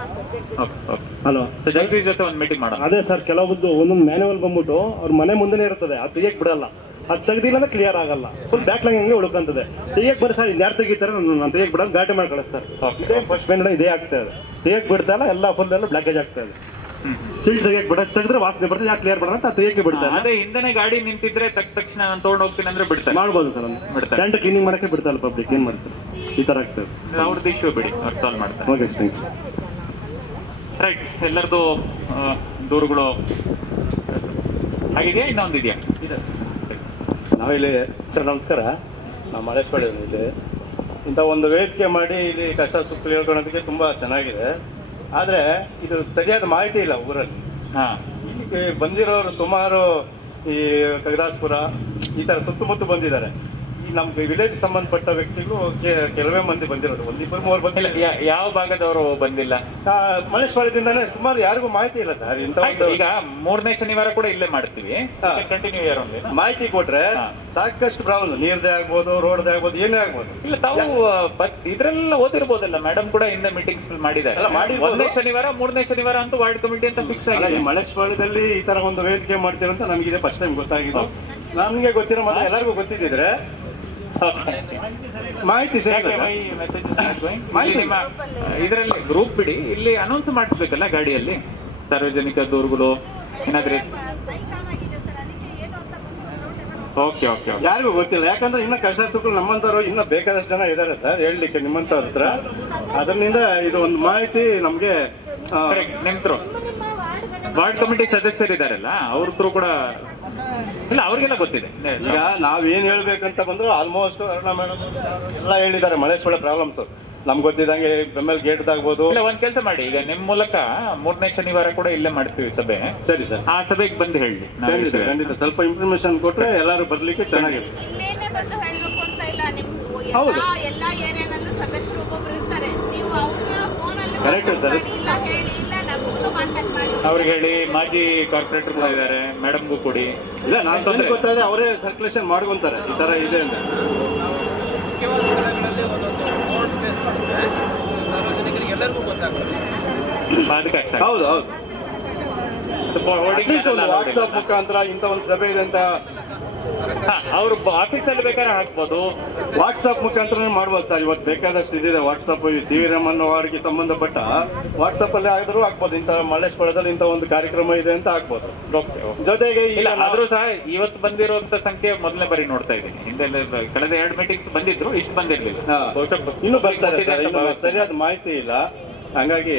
Okay okay. ಹಲೋ, ಜಗದೀಶ್ ಜೊತೆ ಒಂದು ಮೀಟಿಂಗ್ ಮಾಡೋಣ. ಅದೇ ಸರ್, ಕೆಲವೊಂದು ಒಂದೊಂದು ಮ್ಯಾನ್ಯುವಲ್ ಬಂದ್ಬಿಟ್ಟು ಅವ್ರ ಮನೆ ಮುಂದೆನೇ ಇರ್ತದೆ, ಅದು ತೆಗಿಯಕ್ ಬಿಡಲ್ಲ. ಅದು ತೆಗ್ದಿಲ್ಲ ಅಂದ್ರೆ ಕ್ಲಿಯರ್ ಆಗಲ್ಲ, ಫುಲ್ ಬ್ಯಾಕ್ ಲೈನ್ ಹಂಗೆ ಉಳ್ಕೊಂತದೆ. ತೆಗಿಯಕ್ ಬರೀ ಸರ್, ಯಾರು ತೆಗಿತಾರೆ ನಾನು ತೆಗಿಯಕ್ ಬಿಡೋದು, ಗಾಡಿ ಮಾಡಿ ಕಳಿಸ್ತಾರೆ. ಇದೇ ಫಸ್ಟ್ ಮೇನ್ ಇದೇ ಆಗ್ತಾ ಇದೆ, ತೆಗಿಯಕ್ ಬಿಡ್ತಾ ಇಲ್ಲ, ಎಲ್ಲ ಫುಲ್ ಎಲ್ಲ ಬ್ಲಾಕೇಜ್ ಆಗ್ತಾ ಇದೆ. ಸಿಲ್ಟ್ ತೆಗಿಯಕ್ ಬಿಡ, ತೆಗೆದ್ರೆ ವಾಸನೆ ಬರ್ತದೆ, ಯಾಕೆ ಕ್ಲಿಯರ್ ಮಾಡೋಣ ಅಂತ ತೆಗಿಯಕ್ಕೆ ಬಿಡ್ತಾರೆ. ಅದೇ ಹಿಂದೆನೆ ಗಾಡಿ ನಿಂತಿದ್ರೆ ತಕ್ಷಣ ನಾನು ತೊಗೊಂಡು ಹೋಗ್ತೀನಿ ಅಂದ್ರೆ ಬಿಡ್ತಾರೆ. ಮಾಡ್ಬೋದು ಸರ್, ಟ್ಯಾಂಕ್ ಕ್ಲೀನಿಂಗ್ ಮಾಡಕ್ಕೆ ಬಿಡ್ತಾರಲ್ಲ ಪಬ್ಲಿಕ್, ಏನ್ ಮಾಡ್ತಾರೆ? ಈ ತರ ಆಗ್ತದೆ. ಅವ್ರದ್ದು ಇಶ್ಯೂ ಬಿಡಿ, ಅವ್ರು ಸಾಲ್ವ್ ಮಾಡ್ತಾರೆ. Okay, thank you. ರೈಟ್, ಎಲ್ಲರದು ದೂರುಗಳು ಆಗಿದೆಯಾ, ಇನ್ನೊಂದಿದೆಯಾ? ನಾವಿಲ್ಲಿ ಸರ್ ನಮಸ್ಕಾರ, ನಾವು ಮಲೇಶ್ವರ ಇಲ್ಲಿ ಇಂಥ ಒಂದು ವೇದಿಕೆ ಮಾಡಿ ಇಲ್ಲಿ ಕಷ್ಟ ಸುಖ ಹೇಳ್ಕೊಳ್ಳೋದಕ್ಕೆ ತುಂಬ ಚೆನ್ನಾಗಿದೆ. ಆದರೆ ಇದು ಸರಿಯಾದ ಮಾಹಿತಿ ಇಲ್ಲ ಊರಲ್ಲಿ. ಇಲ್ಲಿಗೆ ಬಂದಿರೋರು ಸುಮಾರು ಈ ಕಗದಾಸ್ಪುರ ಈ ಥರ ಸುತ್ತಮುತ್ತ ಬಂದಿದ್ದಾರೆ. ಈ ನಮ್ಗೆ ವಿಲೇಜ್ ಸಂಬಂಧಪಟ್ಟ ವ್ಯಕ್ತಿಗಳು ಕೆಲವೇ ಮಂದಿ ಬಂದಿರೋದು, 1-2-3 ಬಂದಿಲ್ಲ. ಯಾವ ಭಾಗದವರು ಬಂದಿಲ್ಲ? ಮಲೇಶ್ವರದಿಂದಾನೇ ಸುಮಾರು ಯಾರಿಗೂ ಮಾಹಿತಿ ಇಲ್ಲ ಸರ್. ಇಂಥ ಈಗ 3ನೇ ಶನಿವಾರ ಕೂಡ ಇಲ್ಲೇ ಮಾಡ್ತೀವಿ, ಕಂಟಿನ್ಯೂ ಇಯರ್ ಮಾಹಿತಿ ಕೊಟ್ರೆ ಸಾಕಷ್ಟು ಪ್ರಾಬ್ಲಮ್, ನೀರ್ದೇ ಆಗ್ಬೋದು, ರೋಡ್ದೇ ಆಗ್ಬೋದು, ಏನೇ ಆಗ್ಬೋದು. ಇಲ್ಲ, ತಾವು ಇದ್ರೆಲ್ಲ ಓದಿರ್ಬೋದಲ್ಲ, ಮೇಡಮ್ ಕೂಡ ಹಿಂದೆ ಮೀಟಿಂಗ್ಸ್ ಮಾಡಿದ್ದಾರೆ. 1ನೇ ಶನಿವಾರ 3ನೇ ಶನಿವಾರ ಅಂತ ವಾರ್ಡ್ ಕಮಿಟಿ ಅಂತ ಫಿಕ್ಸ್ ಆಗಿದೆ. ಮಲೇಶ್ವರದಲ್ಲಿ ಈ ತರ ಒಂದು ವೇದಿಕೆ ಮಾಡ್ತೀವಿ ಅಂತ ನಮಗಿದೆ ಫಸ್ಟ್ ಟೈಮ್ ಗೊತ್ತಾಗಿದ್ದು. ನಮ್ಗೆ ಗೊತ್ತಿರೋ ಮತ್ತೆ ಎಲ್ಲರಿಗೂ ಗೊತ್ತಿದ್ರೆ ಮಾಹಿತಿ ಇದರಲ್ಲಿ ಗ್ರೂಪ್ ಬಿಡಿ, ಇಲ್ಲಿ ಅನೌನ್ಸ್ ಮಾಡಿಸ್ಬೇಕಲ್ಲ ಗಾಡಿಯಲ್ಲಿ, ಸಾರ್ವಜನಿಕ ದೂರುಗಳು ಏನಾದ್ರೆ. ಓಕೆ ಓಕೆ, ಯಾರಿಗೂ ಗೊತ್ತಿಲ್ಲ, ಯಾಕಂದ್ರೆ ಇನ್ನ ಕಷ್ಟ ಸುಖ ನಮ್ಮಂತವ್ರು ಇನ್ನ ಬೇಕಾದಷ್ಟು ಜನ ಇದ್ದಾರೆ ಸರ್ ಹೇಳಲಿಕ್ಕೆ ನಿಮ್ಮಂತ ಹತ್ರ. ಅದರಿಂದ ಇದು ಒಂದು ಮಾಹಿತಿ ನಮ್ಗೆ ನಿಮ್ದ್ರು ವಾರ್ಡ್ ಕಮಿಟಿ ಸದಸ್ಯರಿದ್ದಾರಲ್ಲ ಅವ್ರ ಹತ್ರ ಕೂಡ ಇಲ್ಲ, ಅವ್ರಿಗೆಲ್ಲ ಗೊತ್ತಿದೆ. ಈಗ ನಾವೇನ್ ಹೇಳ್ಬೇಕಂತ ಬಂದ್ರು ಆಲ್ಮೋಸ್ಟ್ ಅರುಣಾ ಮೇಡಮ್ ಎಲ್ಲ ಹೇಳಿದ್ದಾರೆ ಮಲೇಶ್ವರ ಪ್ರಾಬ್ಲಮ್ಸ್ ನಮ್ಗೆ ಗೊತ್ತಿದ್ದಂಗೆ. ಬೆಮ್ಮೆಲ್ ಗೇಟ್ ಆಗ್ಬೋದು. ಇಲ್ಲ, ಒಂದ್ ಕೆಲಸ ಮಾಡಿ, ಈಗ ನಿಮ್ ಮೂಲಕ 3ನೇ ಶನಿವಾರ ಕೂಡ ಇಲ್ಲೇ ಮಾಡ್ತೀವಿ ಸಭೆ. ಸರಿ ಸರ್, ಆ ಸಭೆಗೆ ಬಂದು ಹೇಳಿ. ಖಂಡಿತ ಸ್ವಲ್ಪ ಇನ್ಫಾರ್ಮೇಶನ್ ಕೊಟ್ರೆ ಎಲ್ಲರೂ ಬರ್ಲಿಕ್ಕೆ ಚೆನ್ನಾಗಿರುತ್ತೆ. ಇಲ್ಲೇನೆ ಬಂದು ಹೇಳ್ಬೇಕು ಅಂತ ಇಲ್ಲ, ನಿಮ್ದು ಹೌದು. ಎಲ್ಲಾ ಏರಿಯಾನಲ್ಲೂ ಸದಸ್ಯರು ಒಬ್ಬೊಬ್ರು ಇರ್ತಾರೆ. ನೀವು ಅವ್ರನ್ನ ಫೋನಲ್ಲಿ ಕರೆಕ್ಟ್ ಸರ್, ಇಲ್ಲ ಹೇಳಿ, ಇಲ್ಲ ನಮ್ಮನ್ನು ಕಾಂಟ್ಯಾಕ್ಟ್ ಮಾಡಿ. ಅವ್ರಿಗೆ ಹೇಳಿ, ಮಾಜಿ ಕಾರ್ಪೊರೇಟರ್ ಇದ್ದಾರೆ, ಮೇಡಮ್ಗೂ ಕೊಡಿ. ಇಲ್ಲ, ನಾನು ಗೊತ್ತಾದ್ರೆ ಅವರೇ ಸರ್ಕ್ಯುಲೇಷನ್ ಮಾಡ್ಕೊಂತಾರೆ ಈ ತರ ಇದೆ ಅಂತ. ಮುಖ್ಯವಾದ ಸ್ಥಳಗಳಲ್ಲಿ ಒಂದೊಂದು ಬೋರ್ಡ್ ಪ್ಲೇಸ್ ಮಾಡಿದ್ರೆ ಸಾರ್ವಜನಿಕರಿಗೆ ಎಲ್ಲರಿಗೂ ಗೊತ್ತಾಗ್ತದೆ. ಹೌದು ಹೌದು, ವಾಟ್ಸ್ಆಪ್ ಮುಖಾಂತರ ಇಂಥ ಒಂದು ಸಭೆ ಇದೆ ಅಂತ ಅವ್ರು ಆಫೀಸಲ್ಲಿ ಬೇಕಾದ್ರೆ ಹಾಕ್ಬೋದು, ವಾಟ್ಸ್ಆಪ್ ಮುಖಾಂತರ ಮಾಡ್ಬೋದು ಸರ್. ಇವತ್ತು ಬೇಕಾದಷ್ಟು ಇದಿದೆ ವಾಟ್ಸ್ಆಪ್. ಸಿ ವಿ ರಾಮನ್ ವಾರ್ಡ್ಗೆ ಸಂಬಂಧಪಟ್ಟ ವಾಟ್ಸ್ಆಪ್ ಅಲ್ಲಿ ಆದ್ರೂ ಹಾಕ್ಬೋದು, ಇಂಥ ಮಲ್ಲೇಶ್ವರದಲ್ಲಿ ಇಂಥ ಒಂದು ಕಾರ್ಯಕ್ರಮ ಇದೆ ಅಂತ ಹಾಕ್ಬೋದು. ಜೊತೆಗೆ ಇಲ್ಲ ಆದ್ರೂ ಸಹ ಇವತ್ತು ಬಂದಿರುವಂತ ಸಂಖ್ಯೆ ಮೊದಲನೇ ಬಾರಿ ನೋಡ್ತಾ ಇದ್ದೀನಿ. ಹಿಂದೆ ಕಳೆದ 2 ಮೀಟಿಂಗ್ಸ್ ಬಂದಿದ್ರು, ಇಷ್ಟು ಬಂದಿರ್ಲಿಲ್ಲ. ಇನ್ನು ಬರ್ತಾರೆ ಸರ್, ಇನ್ನು ಸರಿಯಾದ ಮಾಹಿತಿ ಇಲ್ಲ. ಹಂಗಾಗಿ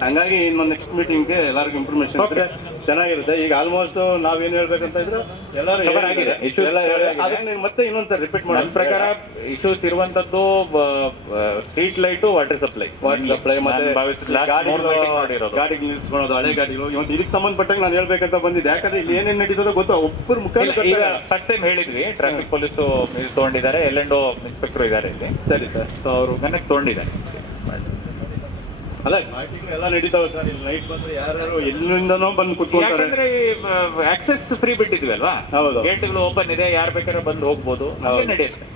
ಹಂಗಾಗಿ ಇನ್ನು ನೆಕ್ಸ್ಟ್ ಮೀಟಿಂಗ್ಗೆ ಎಲ್ಲರಿಗೂ ಇನ್ಫಾರ್ಮೇಶನ್ ಇದ್ರೆ ಚೆನ್ನಾಗಿರುತ್ತೆ. ಈಗ ಆಲ್ಮೋಸ್ಟ್ ನಾವೇನ್ ಹೇಳ್ಬೇಕಂತ ಇದ್ರೆ ಎಲ್ಲರೂ ಮತ್ತೆ ಇನ್ನೊಂದ್ಸರಿ ರಿಪೀಟ್ ಮಾಡಿ. ನನ್ನ ಪ್ರಕಾರ ಇಶ್ಯೂಸ್ ಇರುವಂತದ್ದು ಸ್ಟ್ರೀಟ್ ಲೈಟ್, ವಾಟರ್ ಸಪ್ಲೈ ಮತ್ತೆ ಗಾಡಿಗೆ ನಿಲ್ಸ್ಕೊಳ್ಳೋದು, ಹಳೆ ಗಾಡಿಗಳು. ಇವತ್ತು ಇದಕ್ಕೆ ಸಂಬಂಧಪಟ್ಟಾಗ ನಾನು ಹೇಳ್ಬೇಕಂತ ಬಂದಿದ್ದೆ, ಯಾಕಂದ್ರೆ ಇಲ್ಲಿ ಏನೇನ್ ನಡೀತದೋ ಗೊತ್ತಾ ಒಬ್ಬರು ಮುಖ. ಫಸ್ಟ್ ಟೈಮ್ ಹೇಳಿದ್ವಿ, ಟ್ರಾಫಿಕ್ ಪೊಲೀಸು ತಗೊಂಡಿದ್ದಾರೆ, L&O ಇನ್ಸ್ಪೆಕ್ಟರ್ ಇದ್ದಾರೆ ಇಲ್ಲಿ. ಸರಿ ಸರ್, ಸೊ ಅವರು ನನಗೆ ತಗೊಂಡಿದ್ದಾರೆ. ಅಲ್ಲ, ಎಲ್ಲ ನಡೀತಾವೆ ಸರ್. ಇಲ್ಲಿ ನೈಟ್ ಬಂದ್ರೆ ಯಾರು ಎಲ್ಲಿಂದನೋ ಬಂದು ಕುತ್ಕೊಳ್ತಾರೆ. ಯಾಕಂದ್ರೆ ಆಕ್ಸೆಸ್ ಫ್ರೀ ಬಿಟ್ಟಿದ್ವಿ ಅಲ್ವಾ, ಗೇಟ್ಗಳು ಓಪನ್ ಇದೆ, ಯಾರು ಬೇಕಾದ್ರೆ ಬಂದು ಹೋಗ್ಬೋದು, ನಡೆಯುತ್ತೆ.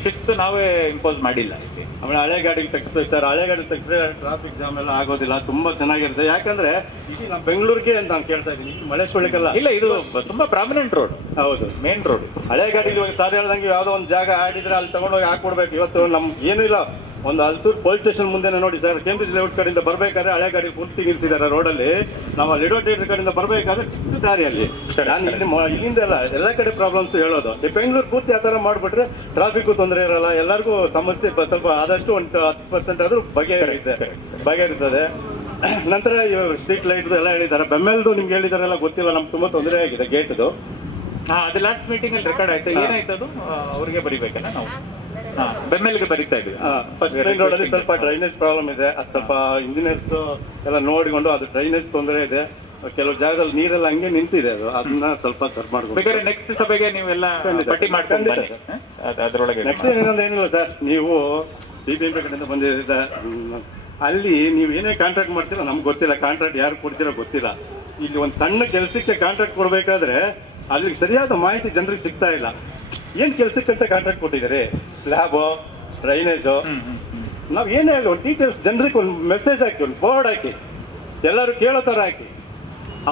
ಶಿಸ್ತು ನಾವೇ ಇಂಪೋಸ್ ಮಾಡಿಲ್ಲ. ಆಮೇಲೆ ಹಳೆ ಗಾಡಿಗೆ ತೆಗಿಸ್ಬೇಕು ಸರ್. ಹಳೆ ಗಾಡಿ ತೆಗಿಸಿದ್ರೆ ಟ್ರಾಫಿಕ್ ಜಾಮ್ ಎಲ್ಲ ಆಗೋದಿಲ್ಲ, ತುಂಬಾ ಚೆನ್ನಾಗಿರುತ್ತೆ. ಯಾಕಂದ್ರೆ ಇದು ನಮ್ಮ ಬೆಂಗಳೂರಿಗೆ ಅಂತ ನಾನು ಕೇಳ್ತಾ ಇದ್ದೀನಿ, ಮಲೇಶ್ವರಕ್ಕೆಲ್ಲ ಇಲ್ಲ. ಇದು ತುಂಬಾ ಪ್ರಾಮಿನೆಂಟ್ ರೋಡ್. ಹೌದು, ಮೇನ್ ರೋಡ್. ಹಳೆ ಗಾಡಿಗೆ ಇವಾಗ ಸಾರಿ ಹೇಳ್ದಂಗೆ ಯಾವ್ದೋ ಒಂದು ಜಾಗ ಆಡಿದ್ರೆ ಅಲ್ಲಿ ತಗೊಂಡೋಗಿ ಹಾಕೊಡ್ಬೇಕು. ಇವತ್ತು ನಮ್ಗೆ ಏನೂ ಇಲ್ಲ, ಒಂದು ಹಲ್ಸೂರು ಪೊಲೀಸ್ ಸ್ಟೇಷನ್ ಮುಂದೆ ನೋಡಿ ಸರ್, ಕೇಂಬ್ರಿಡ್ಜ್ ಲೇಔಟ್ ಕಡೆಯಿಂದ ಬರ್ಬೇಕಾದ್ರೆ ಹಳೆ ಗಾಡಿ ಪೂರ್ತಿ ನಿಲ್ಸಿದ್ದಾರೆ ರೋಡಲ್ಲಿ. ನಾವು ಲಿಡೋ ಥಿಯೇಟರ್ ಕಡೆಯಿಂದ ಬರ್ಬೇಕಾದ್ರೆ ಚಿಕ್ಕ ದಾರಿಯಲ್ಲಿ. ನಾನು ಇಲ್ಲಿಂದ ಎಲ್ಲ ಕಡೆ ಪ್ರಾಬ್ಲಮ್ಸ್ ಹೇಳೋದು. ಬೆಂಗಳೂರು ಪೂರ್ತಿ ಆ ಥರ ಮಾಡಿಬಿಟ್ರೆ ಟ್ರಾಫಿಕ್ ತೊಂದರೆ ಇರಲ್ಲ, ಎಲ್ಲರಿಗೂ ಸಮಸ್ಯೆ ಸ್ವಲ್ಪ ಆದಷ್ಟು ಒಂದು 10% ಆದ್ರೂ ಬಗೆಹರಿತದೆ. ನಂತರ ಸ್ಟ್ರೀಟ್ ಲೈಟ್ ಎಲ್ಲ ಹೇಳಿದ್ದಾರೆ. ಬೆಮ್ಮೆಲ್ದು ನಿಮ್ಗೆ ಹೇಳಿದಾರೆಲ್ಲ ಗೊತ್ತಿಲ್ಲ, ನಮ್ಗೆ ತುಂಬಾ ತೊಂದರೆ ಆಗಿದೆ ಗೇಟ್ದು. ಅದು ಲಾಸ್ಟ್ ಮೀಟಿಂಗ್ ಅಲ್ಲಿ ರೆಕಾರ್ಡ್ ಆಯ್ತು. ಏನಾಯ್ತು ಅದು ಅವ್ರಿಗೆ ಬರಿಬೇಕಲ್ಲ ನಾವು. ಬೆಮ್ಮೆಲ್ಗೆ ಬರೀತಾ ಇದ್ವಿ. ಫಸ್ಟ್ ಮೇನ್ ರೋಡ್ ಅಲ್ಲಿ ಸ್ವಲ್ಪ ಡ್ರೈನೇಜ್ ಪ್ರಾಬ್ಲಮ್ ಇದೆ. ಅದು ಸ್ವಲ್ಪ ಇಂಜಿನಿಯರ್ಸ್ ಎಲ್ಲ ನೋಡಿಕೊಂಡು ಅದು ಡ್ರೈನೇಜ್ ತೊಂದರೆ ಇದೆ. ಕೆಲವು ಜಾಗದಲ್ಲಿ ನೀರೆಲ್ಲ ಹಂಗೆ ನಿಂತಿದೆ, ಅದನ್ನ ಸ್ವಲ್ಪ ಸರ್ ಮಾಡ್ಕೊಂಡು ನೆಕ್ಸ್ಟ್ ಸಭೆಗೆ ನೀವೆಲ್ಲ ಪಟ್ಟಿ ಮಾಡ್ಕೊಂಡು ಅದರೊಳಗೆ. ನೆಕ್ಸ್ಟ್ ಏನಿಲ್ಲ ಸರ್, ನೀವು BBMP ಕಡೆಯಿಂದ ಬಂದಿದ್ದ ಅಲ್ಲಿ ನೀವು ಏನೇ ಕಾಂಟ್ರಾಕ್ಟ್ ಮಾಡ್ತೀರೋ ನಮ್ಗೆ ಗೊತ್ತಿಲ್ಲ, ಕಾಂಟ್ರಾಕ್ಟ್ ಯಾರು ಕೊಡ್ತೀರೋ ಗೊತ್ತಿಲ್ಲ. ಇಲ್ಲಿ ಒಂದು ಸಣ್ಣ ಕೆಲಸಕ್ಕೆ ಕಾಂಟ್ರಾಕ್ಟ್ ಕೊಡ್ಬೇಕಾದ್ರೆ ಅಲ್ಲಿಗೆ ಸರಿಯಾದ ಮಾಹಿತಿ ಜನರಿಗೆ ಸಿಗ್ತಾ ಇಲ್ಲ. ಏನ್ ಕೆಲ್ಸಕ್ಕಂತ ಕಾಂಟ್ರಾಕ್ಟ್ ಕೊಟ್ಟಿದ್ದಾರೆ, ಸ್ಲ್ಯಾಬು, ಡ್ರೈನೇಜು, ನಾವು ಏನೇ ಆಗಲಿ ಒಂದು ಡೀಟೇಲ್ಸ್ ಜನರಿಗೆ ಒಂದು ಮೆಸೇಜ್ ಹಾಕಿ, ಒಂದು ಬೋರ್ಡ್ ಹಾಕಿ, ಎಲ್ಲರೂ ಕೇಳೋ ಥರ ಹಾಕಿ.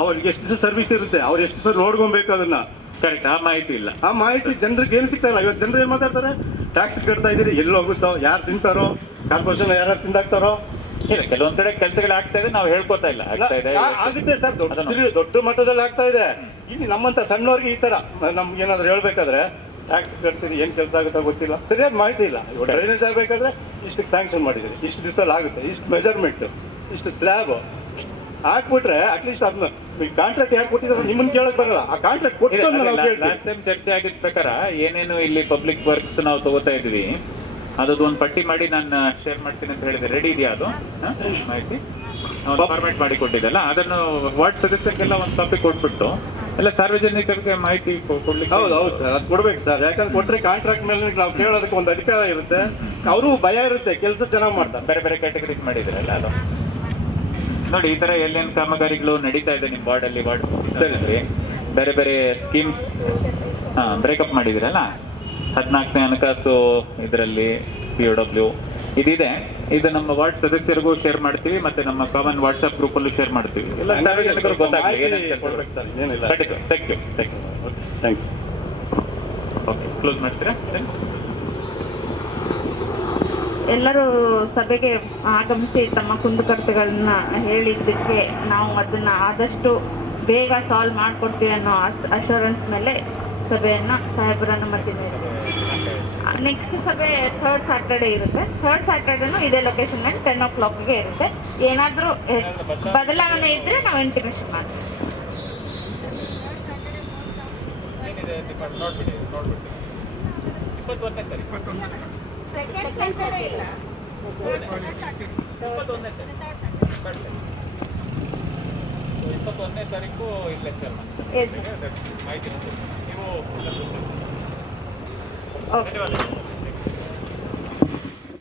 ಅವ್ರಿಗೆ ಎಷ್ಟು ದಿವಸ ಸರ್ವಿಸ್ ಇರುತ್ತೆ, ಅವ್ರು ಎಷ್ಟು ದಿವಸ ನೋಡ್ಕೊಬೇಕು ಅದನ್ನ. ಕರೆಕ್ಟ್, ಆ ಮಾಹಿತಿ ಇಲ್ಲ. ಆ ಮಾಹಿತಿ ಜನರಿಗೆ ಏನು ಸಿಗ್ತಾ ಇಲ್ಲ. ಇವತ್ತು ಜನರು ಏನ್ ಮಾತಾಡ್ತಾರೆ, ಟ್ಯಾಕ್ಸ್ ಕಟ್ತಾ ಇದೀರಿ, ಎಲ್ಲಿ ಹೋಗುತ್ತೋ, ಯಾರು ತಿಂತಾರೋ, ಕಾರ್ಪೊರೇಷನ್ ಯಾರು ತಿಂದಾಕ್ತಾರೋ. ಇಲ್ಲ, ಕೆಲವೊಂದ್ ಕಡೆ ಕೆಲಸಗಳು ಆಗ್ತಾ ಇದೆ, ನಾವು ಹೇಳ್ಕೊತಾ ಇಲ್ಲ. ಆಗುತ್ತೆ ಸರ್, ದೊಡ್ಡ ಮಟ್ಟದಲ್ಲಿ ಆಗ್ತಾ ಇದೆ. ಇಲ್ಲಿ ನಮ್ಮಂತ ಸಣ್ಣವ್ರಿಗೆ ಈ ತರ ನಮ್ಗೆ ಏನಾದ್ರು ಹೇಳ್ಬೇಕಾದ್ರೆ ಟ್ಯಾಕ್ಸ್ ಕಟ್ತೀನಿ, ಏನು ಕೆಲಸ ಆಗುತ್ತೋ ಗೊತ್ತಿಲ್ಲ, ಸರಿಯಾದ ಮಾಹಿತಿ ಇಲ್ಲ. ಇವಾಗ ಡ್ರೈನೇಜ್ ಆಗಬೇಕಾದ್ರೆ ಇಷ್ಟಕ್ಕೆ ಸ್ಯಾಂಕ್ಷನ್ ಮಾಡಿದ್ದೀರಿ, ಇಷ್ಟು ದಿವಸದಲ್ಲಿ ಆಗುತ್ತೆ, ಇಷ್ಟು ಮೆಜರ್ಮೆಂಟು, ಇಷ್ಟು ಸ್ಲ್ಯಾಬ್ ಹಾಕ್ಬಿಟ್ರೆ ಅಟ್ಲೀಸ್ಟ್ ಅದನ್ನ ಕಾಂಟ್ರಾಕ್ಟ್ ಯಾಕೆ ಕೊಟ್ಟಿದ್ರೆ ನಿಮ್ಮನ್ನ ಕೇಳಕ್ ಬರಲ್ಲ. ಆ ಕಾಂಟ್ರಾಕ್ಟ್ ಕೊಟ್ಟು ಲಾಸ್ಟ್ ಟೈಮ್ ಚರ್ಚೆ ಆಗಿದ್ದ ಪ್ರಕಾರ ಏನೇನು ಇಲ್ಲಿ ಪಬ್ಲಿಕ್ ವರ್ಕ್ಸ್ ನಾವು ತಗೋತಾ ಇದ್ವಿ ಅದೊಂದು ಒಂದು ಪಟ್ಟಿ ಮಾಡಿ ನಾನು ಶೇರ್ ಮಾಡ್ತೀನಿ ಅಂತ ಹೇಳಿದೆ. ರೆಡಿ ಇದೆಯಾ ಅದು ಮಾಹಿತಿ? ಫಾರ್ಮೇಟ್ ಮಾಡಿ ಕೊಟ್ಟಿದ್ದಲ್ಲ, ಅದನ್ನು ವಾರ್ಡ್ ಸದಸ್ಯರಿಗೆಲ್ಲ ಒಂದು ಕಾಪಿ ಕೊಟ್ಬಿಟ್ಟು ಎಲ್ಲ ಸಾರ್ವಜನಿಕರಿಗೆ ಮಾಹಿತಿ ಕೊಡ್ಲಿಕ್ಕೆ. ಹೌದು ಸರ್, ಅದು ಕೊಡ್ಬೇಕು ಸರ್. ಯಾಕಂದ್ರೆ ಕೊಟ್ಟರೆ ಕಾಂಟ್ರಾಕ್ಟ್ ಮೇಲೆ ನಾವು ಕೇಳೋದಕ್ಕೆ ಒಂದು ಅಧಿಕಾರ ಇರುತ್ತೆ, ಅವರು ಭಯ ಇರುತ್ತೆ, ಕೆಲಸ ಚೆನ್ನಾಗಿ ಮಾಡ್ತಾರೆ. ಬೇರೆ ಬೇರೆ ಕ್ಯಾಟಗರೀಸ್ ಮಾಡಿದ್ರಲ್ಲ ಅದು ನೋಡಿ. ಈ ತರ ಎಲ್ಲೇನು ಕಾಮಗಾರಿಗಳು ನಡೀತಾ ಇದೆ ನಿಮ್ಮ ವಾರ್ಡಲ್ಲಿ, ವಾರ್ಡ್ ಬೇರೆ ಬೇರೆ ಸ್ಕೀಮ್ಸ್ ಬ್ರೇಕಪ್ ಮಾಡಿದಿರಲ್ಲ. 14ನೇ ಹಣಕಾಸು ಇದರಲ್ಲಿ POW ಇದಿದೆ. ಇದು ನಮ್ಮ ವಾರ್ಡ್ ಸದಸ್ಯರಿಗೂ ಶೇರ್ ಮಾಡ್ತೀವಿ, ಮತ್ತೆ ನಮ್ಮ ಕಾಮನ್ ವಾಟ್ಸ್ಆಪ್ ಗ್ರೂಪ್ ಅಲ್ಲೂ ಶೇರ್ ಮಾಡ್ತೀವಿ. ಎಲ್ಲ ಸಾರ್ವಜನಿಕರು ಗೊತ್ತಾಗಲಿ. ಓಕೆ, ಕ್ಲೋಸ್ ಮಾಡ್ತೀರಾ? ಎಲ್ಲರೂ ಸಭೆಗೆ ಆಗಮಿಸಿ ತಮ್ಮ ಕುಂದುಕೊರತೆಗಳನ್ನ ಹೇಳಿದ್ದಕ್ಕೆ ನಾವು ಅದನ್ನ ಆದಷ್ಟು ಬೇಗ ಸಾಲ್ವ್ ಮಾಡಿಕೊಡ್ತೀವಿ ಅನ್ನೋ ಅಶ್ಯೂರೆನ್ಸ್ ಮೇಲೆ ಸಭೆಯನ್ನ ಸಾಹೇಬರನ್ನು ಮಧ್ಯೆ ನೆಕ್ಸ್ಟ್ ಸಭೆ 3rd Saturday ಇರುತ್ತೆ. 3rd Saturdayನೂ ಇದೇ ಲೊಕೇಶನ್ನಲ್ಲಿ 10 o'clockಗೆ ಇರುತ್ತೆ. ಏನಾದರೂ ಬದಲಾವಣೆ ಇದ್ರೆ ನಾವು ಇಂಟಿಮೇಷನ್ ಮಾಡ್ತೀವಿ. ಇಪ್ಪತ್ತೊಂದನೇ ತಾರೀಕು ಇಲ್ಲೇ ಮಾಹಿತಿ ನೀವು ಓಕೆ.